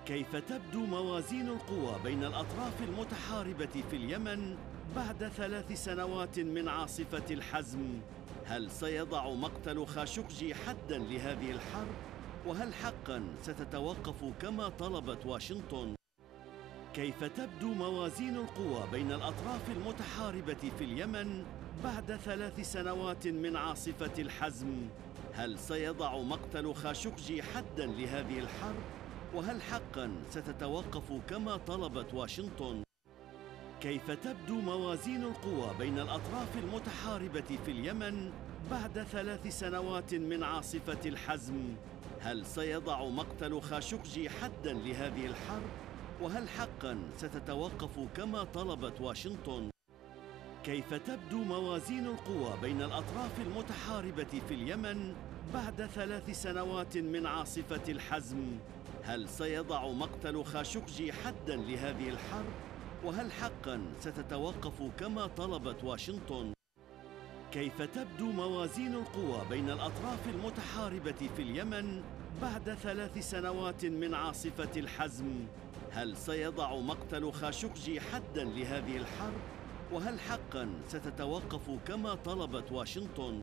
كيف تبدو موازين القوى بين الأطراف المتحاربة في اليمن بعد 3 سنوات من عاصفة الحزم؟ هل سيضع مقتل خاشقجي حداً لهذه الحرب؟ وهل حقاً ستتوقف كما طلبت واشنطن؟ كيف تبدو موازين القوى بين الأطراف المتحاربة في اليمن بعد 3 سنوات من عاصفة الحزم؟ هل سيضع مقتل خاشقجي حداً لهذه الحرب؟ وهل حقاً ستتوقف كما طلبت واشنطن؟ كيف تبدو موازين القوى بين الأطراف المتحاربة في اليمن بعد 3 سنوات من عاصفة الحزم؟ هل سيضع مقتل خاشقجي حداً لهذه الحرب؟ وهل حقاً ستتوقف كما طلبت واشنطن؟ كيف تبدو موازين القوى بين الأطراف المتحاربة في اليمن بعد 3 سنوات من عاصفة الحزم؟ هل سيضع مقتل خاشقجي حداً لهذه الحرب؟ وهل حقاً ستتوقف كما طلبت واشنطن؟ كيف تبدو موازين القوى بين الأطراف المتحاربة في اليمن بعد 3 سنوات من عاصفة الحزم؟ هل سيضع مقتل خاشقجي حداً لهذه الحرب؟ وهل حقاً ستتوقف كما طلبت واشنطن؟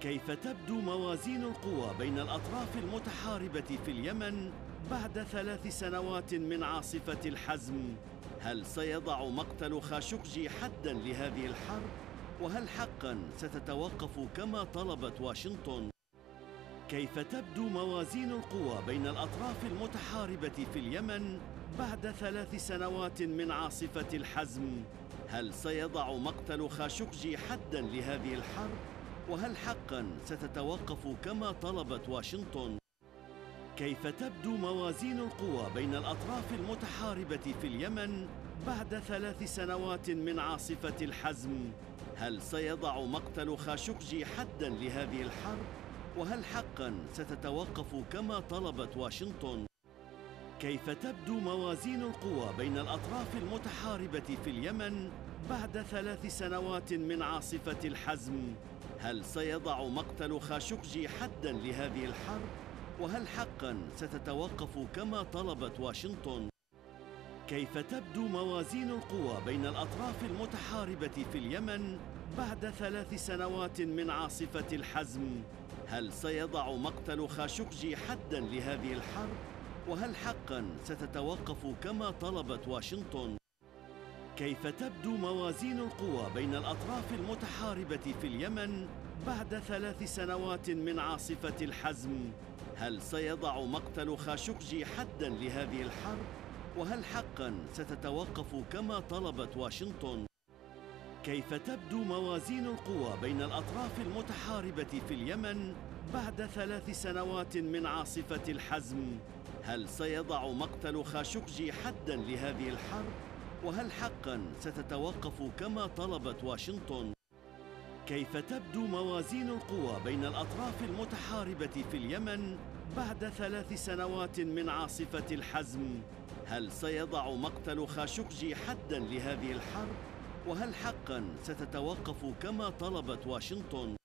كيف تبدو موازين القوى بين الأطراف المتحاربة في اليمن بعد 3 سنوات من عاصفة الحزم؟ هل سيضع مقتل خاشقجي حداً لهذه الحرب؟ وهل حقاً ستتوقف كما طلبت واشنطن؟ كيف تبدو موازين القوى بين الأطراف المتحاربة في اليمن بعد 3 سنوات من عاصفة الحزم؟ هل سيضع مقتل خاشقجي حداً لهذه الحرب؟ وهل حقاً ستتوقف كما طلبت واشنطن؟ كيف تبدو موازين القوى بين الأطراف المتحاربة في اليمن بعد 3 سنوات من عاصفة الحزم؟ هل سيضع مقتل خاشقجي حداً لهذه الحرب؟ وهل حقاً ستتوقف كما طلبت واشنطن؟ كيف تبدو موازين القوى بين الأطراف المتحاربة في اليمن بعد 3 سنوات من عاصفة الحزم؟ هل سيضع مقتل خاشقجي حداً لهذه الحرب؟ وهل حقاً ستتوقف كما طلبت واشنطن؟ كيف تبدو موازين القوى بين الأطراف المتحاربة في اليمن بعد 3 سنوات من عاصفة الحزم؟ هل سيضع مقتل خاشقجي حداً لهذه الحرب؟ وهل حقاً ستتوقف كما طلبت واشنطن؟ كيف تبدو موازين القوى بين الأطراف المتحاربة في اليمن بعد 3 سنوات من عاصفة الحزم؟ هل سيضع مقتل خاشقجي حداً لهذه الحرب؟ وهل حقاً ستتوقف كما طلبت واشنطن؟ كيف تبدو موازين القوى بين الأطراف المتحاربة في اليمن بعد 3 سنوات من عاصفة الحزم؟ هل سيضع مقتل خاشقجي حداً لهذه الحرب؟ وهل حقاً ستتوقف كما طلبت واشنطن؟ كيف تبدو موازين القوى بين الأطراف المتحاربة في اليمن بعد 3 سنوات من عاصفة الحزم؟ هل سيضع مقتل خاشقجي حداً لهذه الحرب؟ وهل حقاً ستتوقف كما طلبت واشنطن؟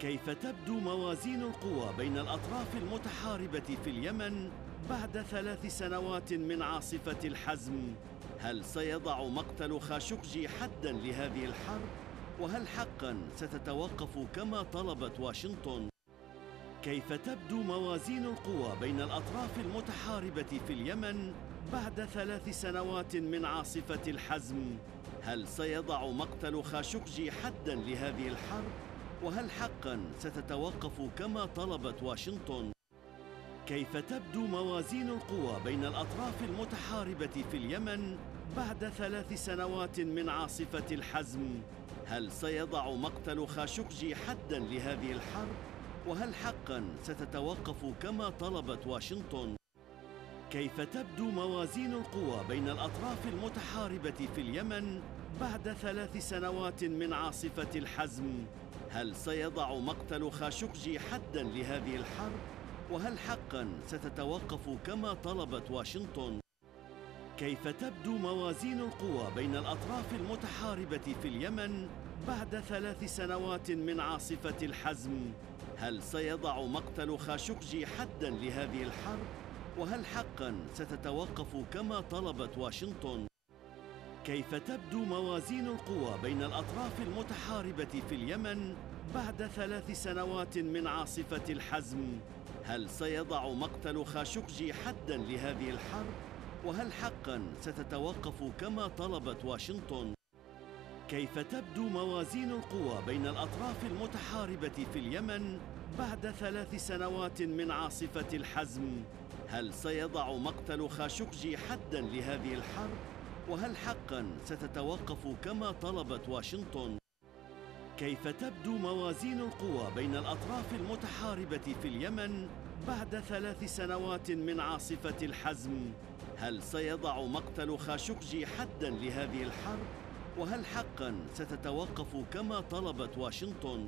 كيف تبدو موازين القوى بين الأطراف المتحاربة في اليمن بعد 3 سنوات من عاصفة الحزم؟ هل سيضع مقتل خاشقجي حداً لهذه الحرب؟ وهل حقاً ستتوقف كما طلبت واشنطن؟ كيف تبدو موازين القوى بين الأطراف المتحاربة في اليمن بعد 3 سنوات من عاصفة الحزم؟ هل سيضع مقتل خاشقجي حداً لهذه الحرب؟ وهل حقاً ستتوقف كما طلبت واشنطن؟ كيف تبدو موازين القوى بين الأطراف المتحاربة في اليمن بعد 3 سنوات من عاصفة الحزم؟ هل سيضع مقتل خاشقجي حداً لهذه الحرب؟ وهل حقاً ستتوقف كما طلبت واشنطن؟ كيف تبدو موازين القوى بين الأطراف المتحاربة في اليمن بعد 3 سنوات من عاصفة الحزم؟ هل سيضع مقتل خاشقجي حداً لهذه الحرب؟ وهل حقاً ستتوقف كما طلبت واشنطن؟ كيف تبدو موازين القوى بين الأطراف المتحاربة في اليمن بعد 3 سنوات من عاصفة الحزم؟ هل سيضع مقتل خاشقجي حداً لهذه الحرب؟ وهل حقاً ستتوقف كما طلبت واشنطن؟ كيف تبدو موازين القوى بين الأطراف المتحاربة في اليمن بعد 3 سنوات من عاصفة الحزم؟ هل سيضع مقتل خاشقجي حداً لهذه الحرب؟ وهل حقاً ستتوقف كما طلبت واشنطن؟ كيف تبدو موازين القوى بين الأطراف المتحاربة في اليمن بعد 3 سنوات من عاصفة الحزم؟ هل سيضع مقتل خاشقجي حداً لهذه الحرب؟ وهل حقاً ستتوقف كما طلبت واشنطن؟ كيف تبدو موازين القوى بين الأطراف المتحاربة في اليمن بعد 3 سنوات من عاصفة الحزم؟ هل سيضع مقتل خاشقجي حداً لهذه الحرب؟ وهل حقاً ستتوقف كما طلبت واشنطن؟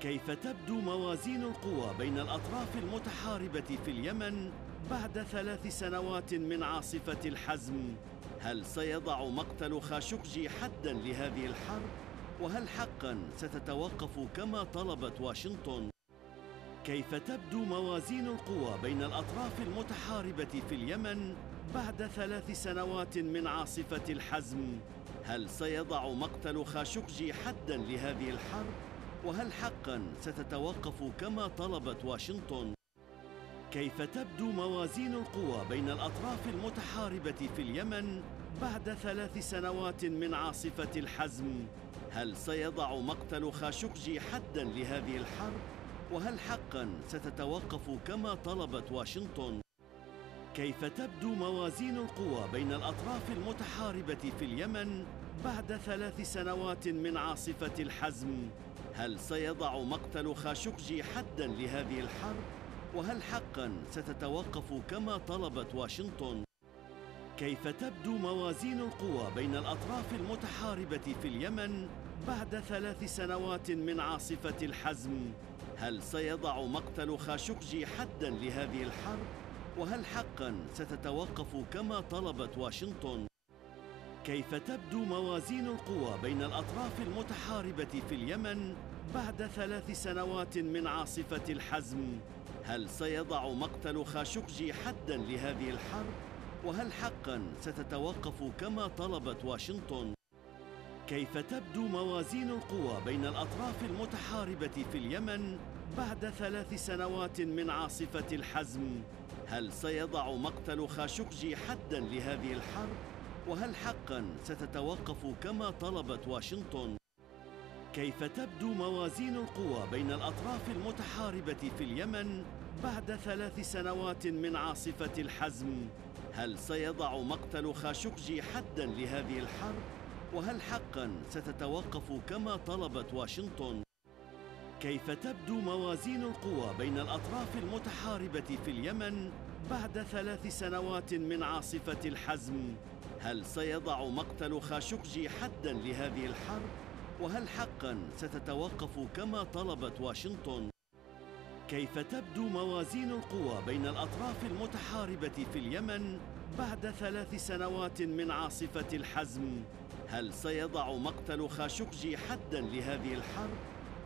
كيف تبدو موازين القوى بين الأطراف المتحاربة في اليمن بعد 3 سنوات من عاصفة الحزم؟ هل سيضع مقتل خاشقجي حداً لهذه الحرب؟ وهل حقاً ستتوقف كما طلبت واشنطن؟ كيف تبدو موازين القوى بين الأطراف المتحاربة في اليمن بعد 3 سنوات من عاصفة الحزم؟ هل سيضع مقتل خاشقجي حداً لهذه الحرب؟ وهل حقاً ستتوقف كما طلبت واشنطن؟ كيف تبدو موازين القوى بين الأطراف المتحاربة في اليمن بعد 3 سنوات من عاصفة الحزم؟ هل سيضع مقتل خاشقجي حداً لهذه الحرب؟ وهل حقاً ستتوقف كما طلبت واشنطن؟ كيف تبدو موازين القوى بين الأطراف المتحاربة في اليمن بعد 3 سنوات من عاصفة الحزم؟ هل سيضع مقتل خاشقجي حداً لهذه الحرب؟ وهل حقاً ستتوقف كما طلبت واشنطن؟ كيف تبدو موازين القوى بين الأطراف المتحاربة في اليمن بعد 3 سنوات من عاصفة الحزم؟ هل سيضع مقتل خاشقجي حداً لهذه الحرب؟ وهل حقاً ستتوقف كما طلبت واشنطن؟ كيف تبدو موازين القوى بين الأطراف المتحاربة في اليمن بعد 3 سنوات من عاصفة الحزم؟ هل سيضع مقتل خاشقجي حداً لهذه الحرب؟ وهل حقاً ستتوقف كما طلبت واشنطن؟ كيف تبدو موازين القوى بين الأطراف المتحاربة في اليمن بعد 3 سنوات من عاصفة الحزم؟ هل سيضع مقتل خاشقجي حداً لهذه الحرب؟ وهل حقاً ستتوقف كما طلبت واشنطن؟ كيف تبدو موازين القوى بين الأطراف المتحاربة في اليمن بعد 3 سنوات من عاصفة الحزم؟ هل سيضع مقتل خاشقجي حداً لهذه الحرب؟ وهل حقاً ستتوقف كما طلبت واشنطن؟ كيف تبدو موازين القوى بين الأطراف المتحاربة في اليمن بعد 3 سنوات من عاصفة الحزم؟ هل سيضع مقتل خاشقجي حداً لهذه الحرب؟ وهل حقاً ستتوقف كما طلبت واشنطن؟ كيف تبدو موازين القوى بين الأطراف المتحاربة في اليمن بعد 3 سنوات من عاصفة الحزم؟ هل سيضع مقتل خاشقجي حداً لهذه الحرب؟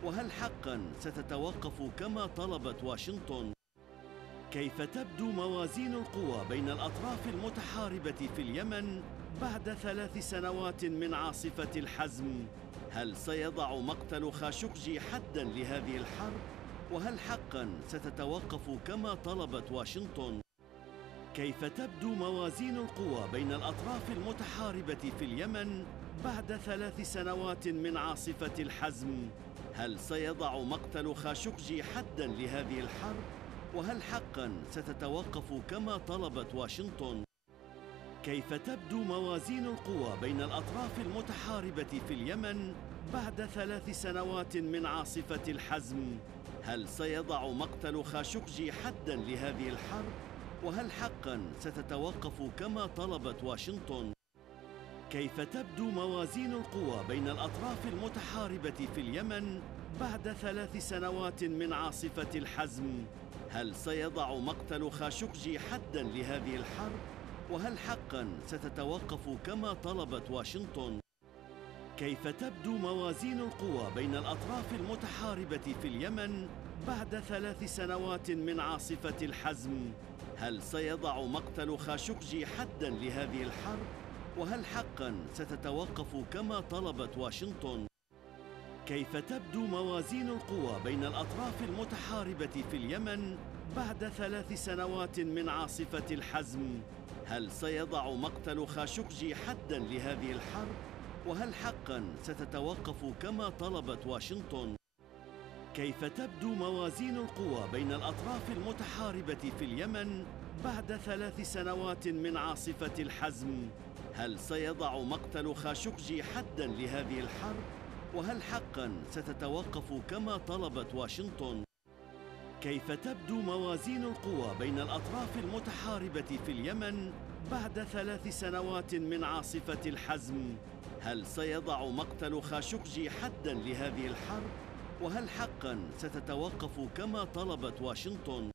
وهل حقا ستتوقف كما طلبت واشنطن؟ كيف تبدو موازين القوى بين الأطراف المتحاربة في اليمن بعد 3 سنوات من عاصفة الحزم؟ هل سيضع مقتل خاشقجي حدا لهذه الحرب؟ وهل حقا ستتوقف كما طلبت واشنطن؟ كيف تبدو موازين القوى بين الأطراف المتحاربة في اليمن بعد 3 سنوات من عاصفة الحزم؟ هل سيضع مقتل خاشقجي حدا لهذه الحرب؟ وهل حقا ستتوقف كما طلبت واشنطن؟ كيف تبدو موازين القوى بين الأطراف المتحاربة في اليمن بعد 3 سنوات من عاصفة الحزم؟ هل سيضع مقتل خاشقجي حدا لهذه الحرب؟ وهل حقا ستتوقف كما طلبت واشنطن؟ كيف تبدو موازين القوى بين الأطراف المتحاربة في اليمن بعد 3 سنوات من عاصفة الحزم؟ هل سيضع مقتل خاشقجي حدا لهذه الحرب؟ وهل حقا ستتوقف كما طلبت واشنطن؟ كيف تبدو موازين القوى بين الأطراف المتحاربة في اليمن بعد 3 سنوات من عاصفة الحزم؟ هل سيضع مقتل خاشقجي حدا لهذه الحرب؟ وهل حقا ستتوقف كما طلبت واشنطن؟ كيف تبدو موازين القوى بين الأطراف المتحاربة في اليمن بعد 3 سنوات من عاصفة الحزم؟ هل سيضع مقتل خاشقجي حدا لهذه الحرب؟ وهل حقا ستتوقف كما طلبت واشنطن؟ كيف تبدو موازين القوى بين الأطراف المتحاربة في اليمن بعد 3 سنوات من عاصفة الحزم؟ هل سيضع مقتل خاشقجي حدا لهذه الحرب؟ وهل حقا ستتوقف كما طلبت واشنطن؟ كيف تبدو موازين القوى بين الأطراف المتحاربة في اليمن بعد 3 سنوات من عاصفة الحزم؟ هل سيضع مقتل خاشقجي حدا لهذه الحرب؟ وهل حقا ستتوقف كما طلبت واشنطن؟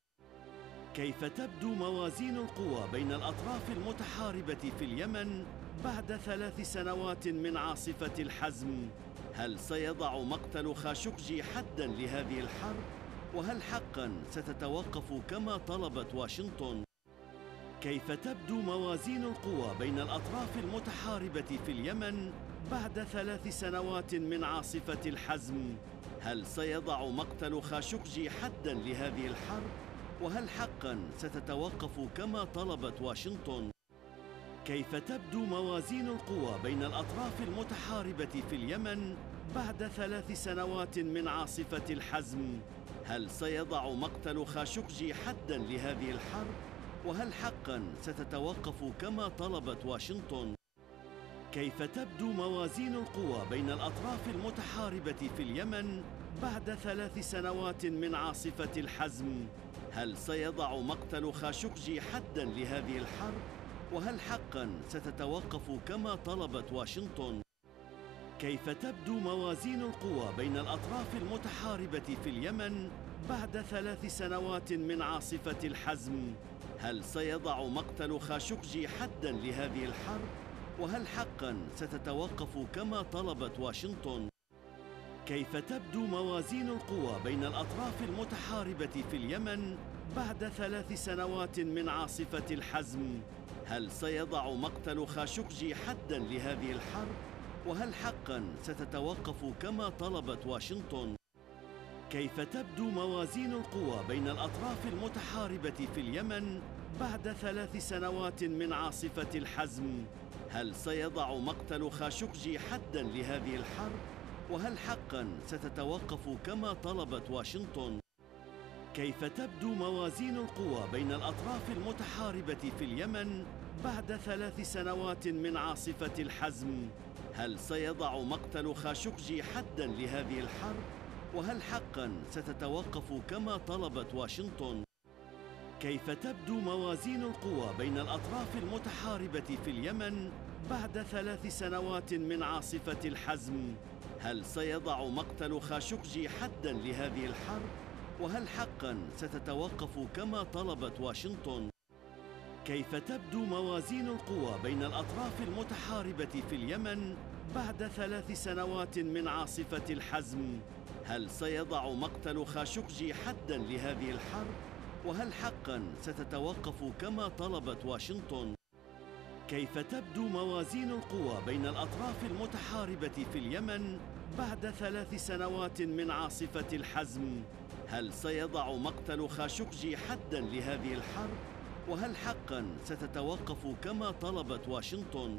كيف تبدو موازين القوى بين الأطراف المتحاربة في اليمن بعد 3 سنوات من عاصفة الحزم؟ هل سيضع مقتل خاشقجي حدا لهذه الحرب؟ وهل حقا ستتوقف كما طلبت واشنطن؟ كيف تبدو موازين القوى بين الأطراف المتحاربة في اليمن بعد 3 سنوات من عاصفة الحزم؟ هل سيضع مقتل خاشقجي حدا لهذه الحرب؟ وهل حقا ستتوقف كما طلبت واشنطن؟ كيف تبدو موازين القوى بين الأطراف المتحاربة في اليمن بعد 3 سنوات من عاصفة الحزم؟ هل سيضع مقتل خاشقجي حدا لهذه الحرب؟ وهل حقا ستتوقف كما طلبت واشنطن؟ كيف تبدو موازين القوى بين الأطراف المتحاربة في اليمن بعد 3 سنوات من عاصفة الحزم؟ هل سيضع مقتل خاشقجي حدا لهذه الحرب؟ وهل حقا ستتوقف كما طلبت واشنطن؟ كيف تبدو موازين القوى بين الأطراف المتحاربة في اليمن بعد 3 سنوات من عاصفة الحزم؟ هل سيضع مقتل خاشقجي حدا لهذه الحرب؟ وهل حقا ستتوقف كما طلبت واشنطن؟ كيف تبدو موازين القوى بين الأطراف المتحاربة في اليمن بعد 3 سنوات من عاصفة الحزم؟ هل سيضع مقتل خاشقجي حدا لهذه الحرب؟ وهل حقا ستتوقف كما طلبت واشنطن؟ كيف تبدو موازين القوى بين الأطراف المتحاربة في اليمن بعد 3 سنوات من عاصفة الحزم؟ هل سيضع مقتل خاشقجي حدا لهذه الحرب؟ وهل حقا ستتوقف كما طلبت واشنطن؟ كيف تبدو موازين القوى بين الأطراف المتحاربة في اليمن بعد 3 سنوات من عاصفة الحزم؟ هل سيضع مقتل خاشقجي حدا لهذه الحرب؟ وهل حقا ستتوقف كما طلبت واشنطن؟ كيف تبدو موازين القوى بين الأطراف المتحاربة في اليمن بعد 3 سنوات من عاصفة الحزم؟ هل سيضع مقتل خاشقجي حدا لهذه الحرب؟ وهل حقا ستتوقف كما طلبت واشنطن؟ كيف تبدو موازين القوى بين الأطراف المتحاربة في اليمن بعد 3 سنوات من عاصفة الحزم؟ هل سيضع مقتل خاشقجي حداً لهذه الحرب؟ وهل حقاً ستتوقف كما طلبت واشنطن؟ كيف تبدو موازين القوى بين الأطراف المتحاربة في اليمن بعد 3 سنوات من عاصفة الحزم؟ هل سيضع مقتل خاشقجي حداً لهذه الحرب؟ وهل حقاً ستتوقف كما طلبت واشنطن؟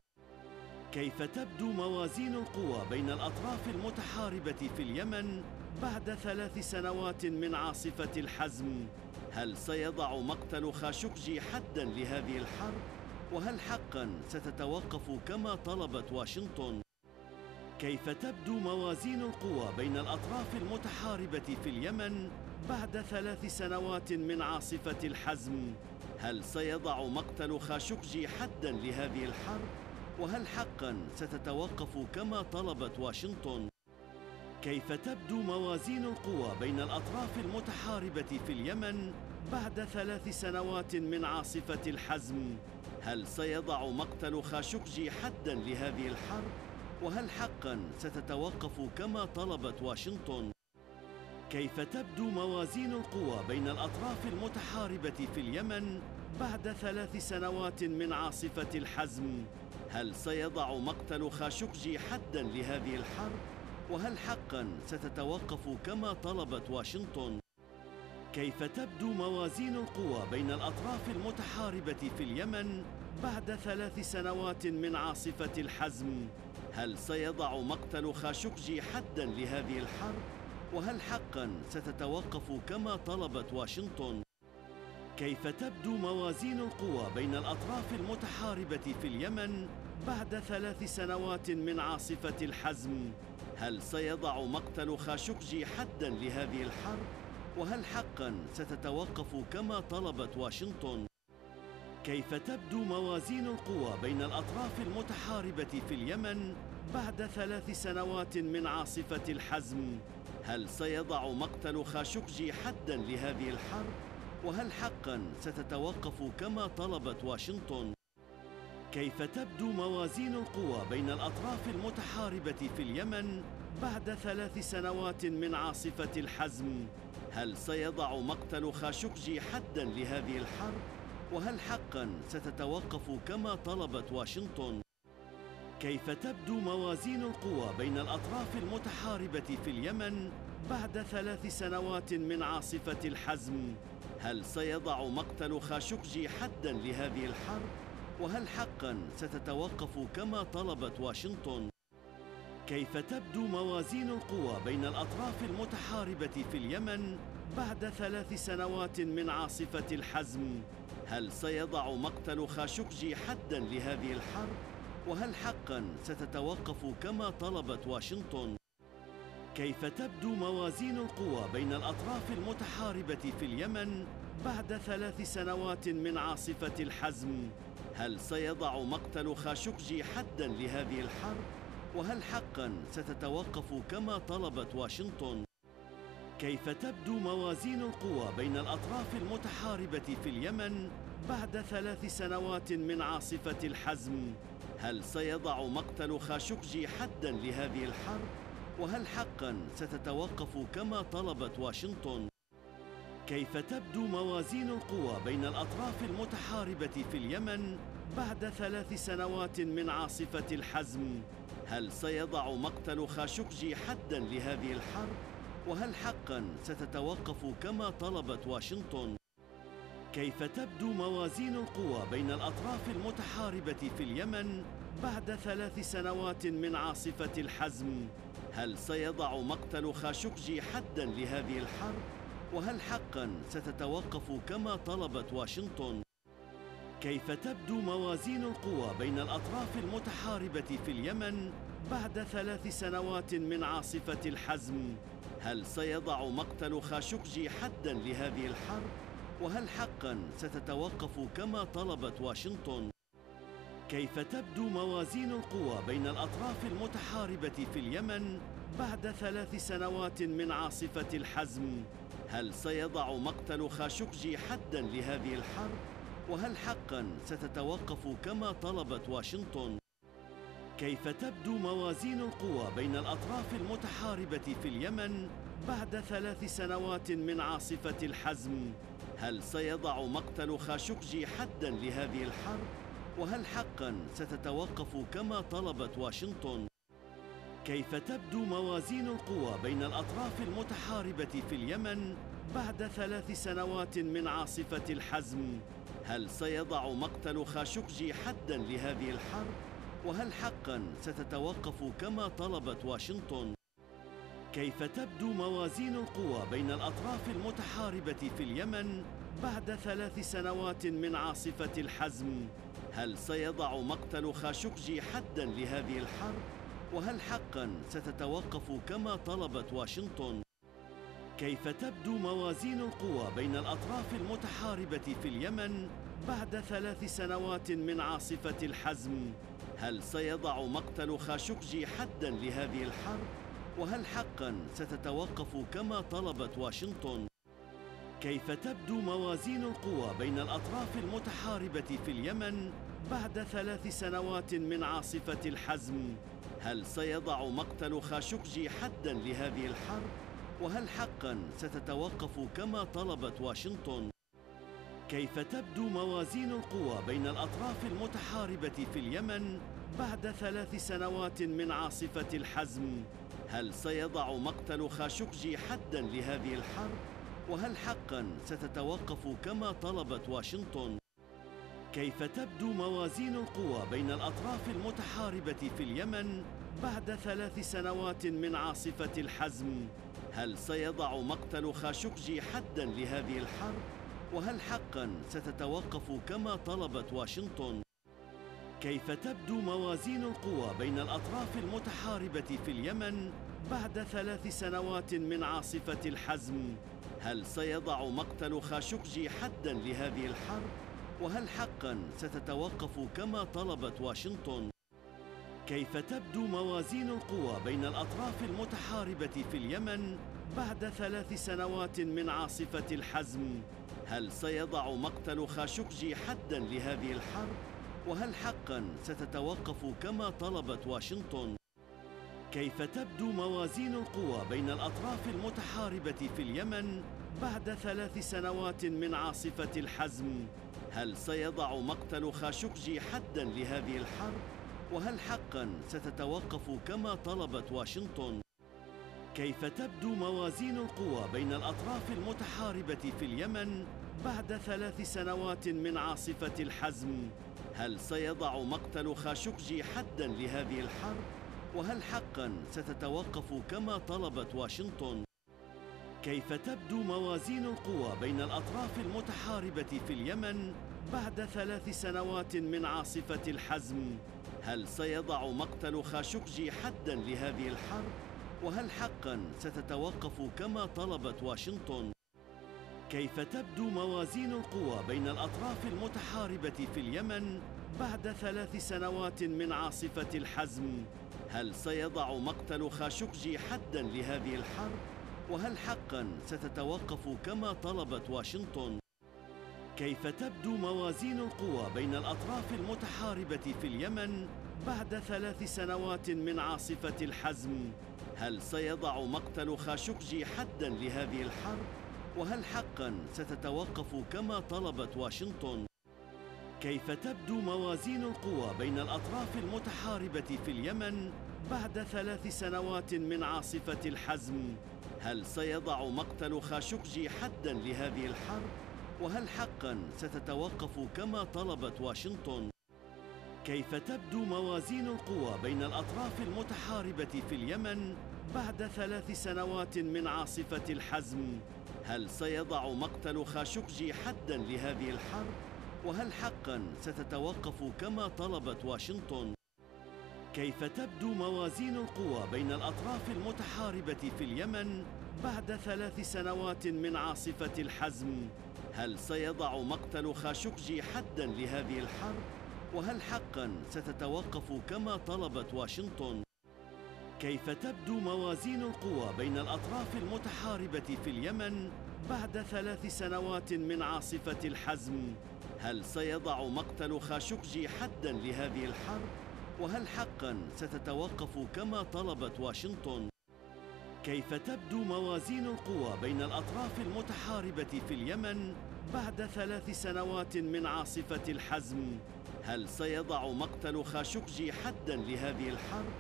كيف تبدو موازين القوى بين الأطراف المتحاربة في اليمن بعد 3 سنوات من عاصفة الحزم؟ هل سيضع مقتل خاشقجي حداً لهذه الحرب؟ وهل حقاً ستتوقف كما طلبت واشنطن؟ كيف تبدو موازين القوى بين الأطراف المتحاربة في اليمن بعد 3 سنوات من عاصفة الحزم؟ هل سيضع مقتل خاشقجي حداً لهذه الحرب؟ وهل حقاً ستتوقف كما طلبت واشنطن؟ كيف تبدو موازين القوى بين الأطراف المتحاربة في اليمن بعد 3 سنوات من عاصفة الحزم؟ هل سيضع مقتل خاشقجي حداً لهذه الحرب؟ وهل حقاً ستتوقف كما طلبت واشنطن؟ كيف تبدو موازين القوى بين الأطراف المتحاربة في اليمن بعد 3 سنوات من عاصفة الحزم؟ هل سيضع مقتل خاشقجي حداً لهذه الحرب؟ وهل حقاً ستتوقف كما طلبت واشنطن؟ كيف تبدو موازين القوى بين الأطراف المتحاربة في اليمن بعد 3 سنوات من عاصفة الحزم؟ هل سيضع مقتل خاشقجي حداً لهذه الحرب؟ وهل حقاً ستتوقف كما طلبت واشنطن؟ كيف تبدو موازين القوى بين الأطراف المتحاربة في اليمن بعد 3 سنوات من عاصفة الحزم؟ هل سيضع مقتل خاشقجي حداً لهذه الحرب؟ وهل حقاً ستتوقف كما طلبت واشنطن؟ كيف تبدو موازين القوى بين الأطراف المتحاربة في اليمن بعد 3 سنوات من عاصفة الحزم؟ هل سيضع مقتل خاشقجي حداً لهذه الحرب؟ وهل حقاً ستتوقف كما طلبت واشنطن؟ كيف تبدو موازين القوى بين الأطراف المتحاربة في اليمن بعد 3 سنوات من عاصفة الحزم؟ هل سيضع مقتل خاشقجي حداً لهذه الحرب؟ وهل حقاً ستتوقف كما طلبت واشنطن؟ كيف تبدو موازين القوى بين الأطراف المتحاربة في اليمن بعد 3 سنوات من عاصفة الحزم؟ هل سيضع مقتل خاشقجي حداً لهذه الحرب؟ وهل حقاً ستتوقف كما طلبت واشنطن؟ كيف تبدو موازين القوى بين الأطراف المتحاربة في اليمن بعد 3 سنوات من عاصفة الحزم؟ هل سيضع مقتل خاشقجي حداً لهذه الحرب؟ وهل حقاً ستتوقف كما طلبت واشنطن؟ كيف تبدو موازين القوى بين الأطراف المتحاربة في اليمن بعد 3 سنوات من عاصفة الحزم؟ هل سيضع مقتل خاشقجي حداً لهذه الحرب؟ وهل حقاً ستتوقف كما طلبت واشنطن؟ كيف تبدو موازين القوى بين الأطراف المتحاربة في اليمن بعد 3 سنوات من عاصفة الحزم؟ هل سيضع مقتل خاشقجي حداً لهذه الحرب؟ وهل حقاً ستتوقف كما طلبت واشنطن؟ كيف تبدو موازين القوى بين الأطراف المتحاربة في اليمن بعد 3 سنوات من عاصفة الحزم؟ هل سيضع مقتل خاشقجي حداً لهذه الحرب؟ وهل حقاً ستتوقف كما طلبت واشنطن؟ كيف تبدو موازين القوى بين الأطراف المتحاربة في اليمن بعد 3 سنوات من عاصفة الحزم؟ هل سيضع مقتل خاشقجي حداً لهذه الحرب؟ وهل حقاً ستتوقف كما طلبت واشنطن؟ كيف تبدو موازين القوى بين الأطراف المتحاربة في اليمن بعد 3 سنوات من عاصفة الحزم؟ هل سيضع مقتل خاشقجي حداً لهذه الحرب؟ وهل حقاً ستتوقف كما طلبت واشنطن؟ كيف تبدو موازين القوى بين الأطراف المتحاربة في اليمن بعد 3 سنوات من عاصفة الحزم؟ هل سيضع مقتل خاشقجي حداً لهذه الحرب؟ وهل حقاً ستتوقف كما طلبت واشنطن؟ كيف تبدو موازين القوى بين الأطراف المتحاربة في اليمن بعد 3 سنوات من عاصفة الحزم؟ هل سيضع مقتل خاشقجي حداً لهذه الحرب؟ وهل حقاً ستتوقف كما طلبت واشنطن؟ كيف تبدو موازين القوى بين الأطراف المتحاربة في اليمن بعد 3 سنوات من عاصفة الحزم؟ هل سيضع مقتل خاشقجي حداً لهذه الحرب؟ وهل حقاً ستتوقف كما طلبت واشنطن؟ كيف تبدو موازين القوى بين الأطراف المتحاربة في اليمن بعد 3 سنوات من عاصفة الحزم؟ هل سيضع مقتل خاشقجي حداً لهذه الحرب؟ وهل حقاً ستتوقف كما طلبت واشنطن؟ كيف تبدو موازين القوى بين الأطراف المتحاربة في اليمن بعد 3 سنوات من عاصفة الحزم؟ هل سيضع مقتل خاشقجي حداً لهذه الحرب؟ وهل حقاً ستتوقف كما طلبت واشنطن؟ كيف تبدو موازين القوى بين الأطراف المتحاربة في اليمن بعد 3 سنوات من عاصفة الحزم؟ هل سيضع مقتل خاشقجي حداً لهذه الحرب؟ وهل حقاً ستتوقف كما طلبت واشنطن؟ كيف تبدو موازين القوى بين الأطراف المتحاربة في اليمن بعد 3 سنوات من عاصفة الحزم؟ هل سيضع مقتل خاشقجي حداً لهذه الحرب؟ وهل حقاً ستتوقف كما طلبت واشنطن؟ كيف تبدو موازين القوى بين الأطراف المتحاربة في اليمن بعد 3 سنوات من عاصفة الحزم؟ هل سيضع مقتل خاشقجي حداً لهذه الحرب؟ وهل حقاً ستتوقف كما طلبت واشنطن؟ كيف تبدو موازين القوى بين الأطراف المتحاربة في اليمن بعد 3 سنوات من عاصفة الحزم؟ هل سيضع مقتل خاشقجي حداً لهذه الحرب؟ وهل حقاً ستتوقف كما طلبت واشنطن؟ كيف تبدو موازين القوى بين الأطراف المتحاربة في اليمن بعد 3 سنوات من عاصفة الحزم؟ هل سيضع مقتل خاشقجي حداً لهذه الحرب؟ وهل حقاً ستتوقف كما طلبت واشنطن؟ كيف تبدو موازين القوى بين الأطراف المتحاربة في اليمن بعد 3 سنوات من عاصفة الحزم؟ هل سيضع مقتل خاشقجي حداً لهذه الحرب؟ وهل حقاً ستتوقف كما طلبت واشنطن؟ كيف تبدو موازين القوى بين الأطراف المتحاربة في اليمن بعد 3 سنوات من عاصفة الحزم؟ هل سيضع مقتل خاشقجي حداً لهذه الحرب؟ وهل حقاً ستتوقف كما طلبت واشنطن؟ كيف تبدو موازين القوى بين الأطراف المتحاربة في اليمن بعد 3 سنوات من عاصفة الحزم؟ هل سيضع مقتل خاشقجي حداً لهذه الحرب؟ وهل حقاً ستتوقف كما طلبت واشنطن؟ كيف تبدو موازين القوى بين الأطراف المتحاربة في اليمن بعد 3 سنوات من عاصفة الحزم؟ هل سيضع مقتل خاشقجي حداً لهذه الحرب؟ وهل حقاً ستتوقف كما طلبت واشنطن؟ كيف تبدو موازين القوى بين الأطراف المتحاربة في اليمن بعد 3 سنوات من عاصفة الحزم؟ هل سيضع مقتل خاشقجي حداً لهذه الحرب؟ وهل حقاً ستتوقف كما طلبت واشنطن؟ كيف تبدو موازين القوى بين الأطراف المتحاربة في اليمن بعد 3 سنوات من عاصفة الحزم؟ هل سيضع مقتل خاشقجي حداً لهذه الحرب؟ وهل حقاً ستتوقف كما طلبت واشنطن؟ كيف تبدو موازين القوى بين الأطراف المتحاربة في اليمن بعد 3 سنوات من عاصفة الحزم؟ هل سيضع مقتل خاشقجي حداً لهذه الحرب؟ وهل حقاً ستتوقف كما طلبت واشنطن؟ كيف تبدو موازين القوى بين الأطراف المتحاربة في اليمن بعد 3 سنوات من عاصفة الحزم؟ هل سيضع مقتل خاشقجي حداً لهذه الحرب؟ وهل حقاً ستتوقف كما طلبت واشنطن؟ كيف تبدو موازين القوى بين الأطراف المتحاربة في اليمن بعد 3 سنوات من عاصفة الحزم؟ هل سيضع مقتل خاشقجي حداً لهذه الحرب؟ وهل حقا ستتوقف كما طلبت واشنطن؟ كيف تبدو موازين القوى بين الأطراف المتحاربة في اليمن بعد 3 سنوات من عاصفة الحزم؟ هل سيضع مقتل خاشقجي حدا لهذه الحرب؟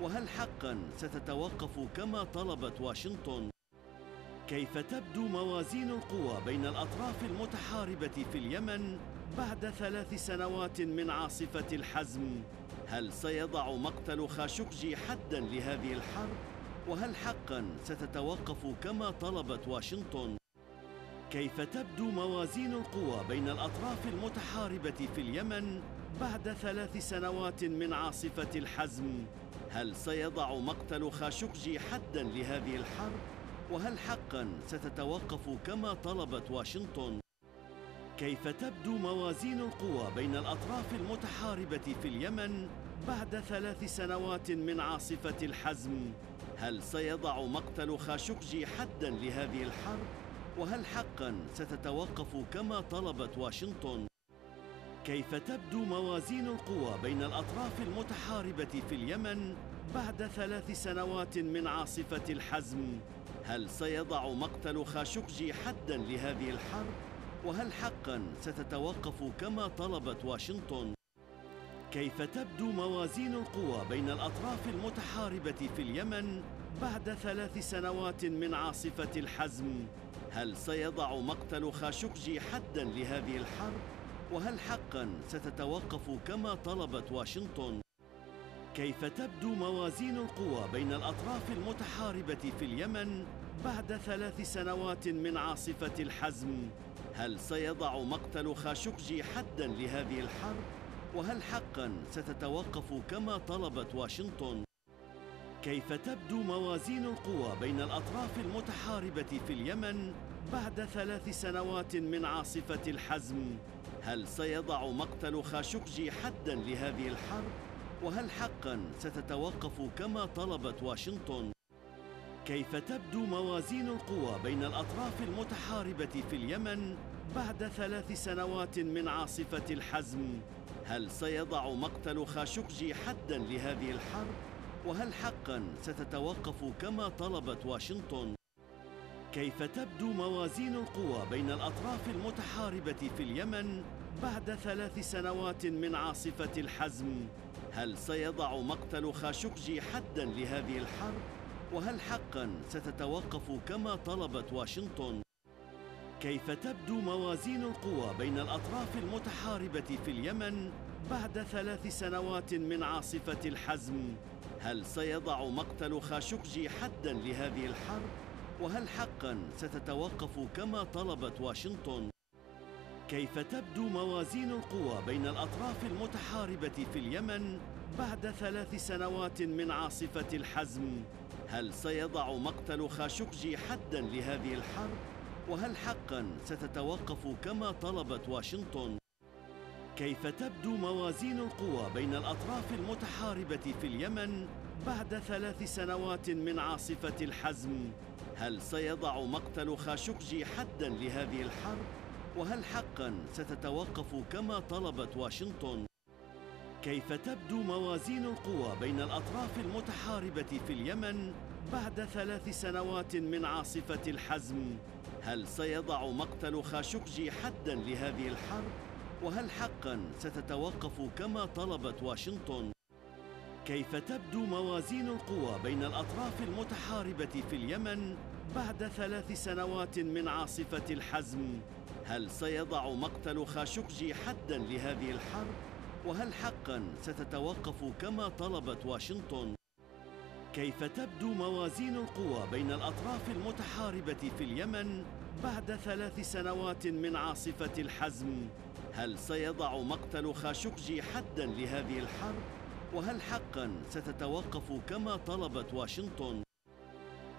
وهل حقا ستتوقف كما طلبت واشنطن؟ كيف تبدو موازين القوى بين الأطراف المتحاربة في اليمن بعد 3 سنوات من عاصفة الحزم؟ هل سيضع مقتل خاشقجي حدا لهذه الحرب؟ وهل حقا ستتوقف كما طلبت واشنطن؟ كيف تبدو موازين القوى بين الأطراف المتحاربة في اليمن بعد 3 سنوات من عاصفة الحزم؟ هل سيضع مقتل خاشقجي حدا لهذه الحرب؟ وهل حقا ستتوقف كما طلبت واشنطن؟ كيف تبدو موازين القوى بين الأطراف المتحاربة في اليمن بعد 3 سنوات من عاصفة الحزم؟ هل سيضع مقتل خاشقجي حدا لهذه الحرب؟ وهل حقا ستتوقف كما طلبت واشنطن؟ كيف تبدو موازين القوى بين الأطراف المتحاربة في اليمن بعد 3 سنوات من عاصفة الحزم؟ هل سيضع مقتل خاشقجي حدا لهذه الحرب؟ وهل حقا ستتوقف كما طلبت واشنطن؟ كيف تبدو موازين القوى بين الأطراف المتحاربة في اليمن بعد 3 سنوات من عاصفة الحزم؟ هل سيضع مقتل خاشقجي حدا لهذه الحرب؟ وهل حقا ستتوقف كما طلبت واشنطن؟ كيف تبدو موازين القوى بين الأطراف المتحاربة في اليمن بعد 3 سنوات من عاصفة الحزم؟ هل سيضع مقتل خاشقجي حدا لهذه الحرب؟ وهل حقا ستتوقف كما طلبت واشنطن؟ كيف تبدو موازين القوى بين الأطراف المتحاربة في اليمن بعد 3 سنوات من عاصفة الحزم؟ هل سيضع مقتل خاشقجي حدا لهذه الحرب؟ وهل حقا ستتوقف كما طلبت واشنطن؟ كيف تبدو موازين القوى بين الأطراف المتحاربة في اليمن بعد 3 سنوات من عاصفة الحزم؟ هل سيضع مقتل خاشقجي حدا لهذه الحرب؟ وهل حقا ستتوقف كما طلبت واشنطن؟ كيف تبدو موازين القوى بين الأطراف المتحاربة في اليمن بعد 3 سنوات من عاصفة الحزم؟ هل سيضع مقتل خاشقجي حدا لهذه الحرب؟ وهل حقا ستتوقف كما طلبت واشنطن؟ كيف تبدو موازين القوى بين الأطراف المتحاربة في اليمن بعد 3 سنوات من عاصفة الحزم؟ هل سيضع مقتل خاشقجي حدا لهذه الحرب؟ وهل حقا ستتوقف كما طلبت واشنطن؟ كيف تبدو موازين القوى بين الأطراف المتحاربة في اليمن بعد 3 سنوات من عاصفة الحزم؟ هل سيضع مقتل خاشقجي حدا لهذه الحرب؟ وهل حقا ستتوقف كما طلبت واشنطن؟ كيف تبدو موازين القوى بين الأطراف المتحاربة في اليمن بعد 3 سنوات من عاصفة الحزم؟ هل سيضع مقتل خاشقجي حدا لهذه الحرب؟ وهل حقا ستتوقف كما طلبت واشنطن؟ كيف تبدو موازين القوى بين الأطراف المتحاربة في اليمن بعد 3 سنوات من عاصفة الحزم؟ هل سيضع مقتل خاشقجي حدا لهذه الحرب؟ وهل حقا ستتوقف كما طلبت واشنطن؟ كيف تبدو موازين القوى بين الأطراف المتحاربة في اليمن بعد 3 سنوات من عاصفة الحزم؟ هل سيضع مقتل خاشقجي حدا لهذه الحرب؟ وهل حقا ستتوقف كما طلبت واشنطن؟ كيف تبدو موازين القوى بين الأطراف المتحاربة في اليمن بعد 3 سنوات من عاصفة الحزم؟ هل سيضع مقتل خاشقجي حدا لهذه الحرب؟ وهل حقا ستتوقف كما طلبت واشنطن؟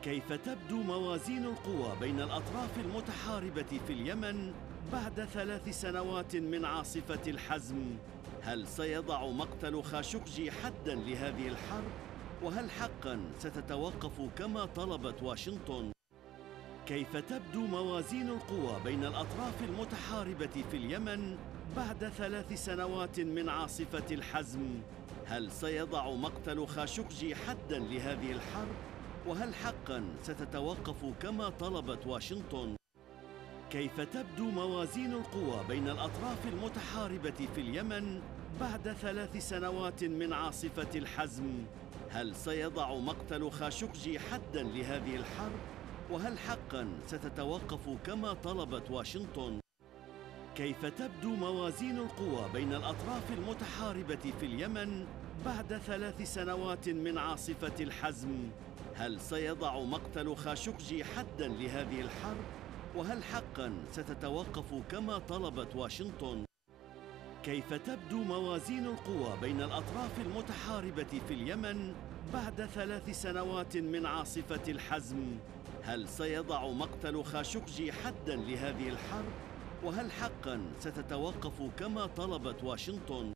كيف تبدو موازين القوى بين الأطراف المتحاربة في اليمن بعد 3 سنوات من عاصفة الحزم؟ هل سيضع مقتل خاشقجي حدا لهذه الحرب؟ وهل حقا ستتوقف كما طلبت واشنطن؟ كيف تبدو موازين القوى بين الأطراف المتحاربة في اليمن بعد 3 سنوات من عاصفة الحزم؟ هل سيضع مقتل خاشقجي حداً لهذه الحرب؟ وهل حقاً ستتوقف كما طلبت واشنطن؟ كيف تبدو موازين القوى بين الأطراف المتحاربة في اليمن بعد 3 سنوات من عاصفة الحزم؟ هل سيضع مقتل خاشقجي حداً لهذه الحرب؟ وهل حقاً ستتوقف كما طلبت واشنطن؟ كيف تبدو موازين القوى بين الأطراف المتحاربة في اليمن بعد 3 سنوات من عاصفة الحزم؟ هل سيضع مقتل خاشقجي حداً لهذه الحرب؟ وهل حقاً ستتوقف كما طلبت واشنطن؟ كيف تبدو موازين القوى بين الأطراف المتحاربة في اليمن بعد 3 سنوات من عاصفة الحزم؟ هل سيضع مقتل خاشقجي حداً لهذه الحرب؟ وهل حقاً ستتوقف كما طلبت واشنطن؟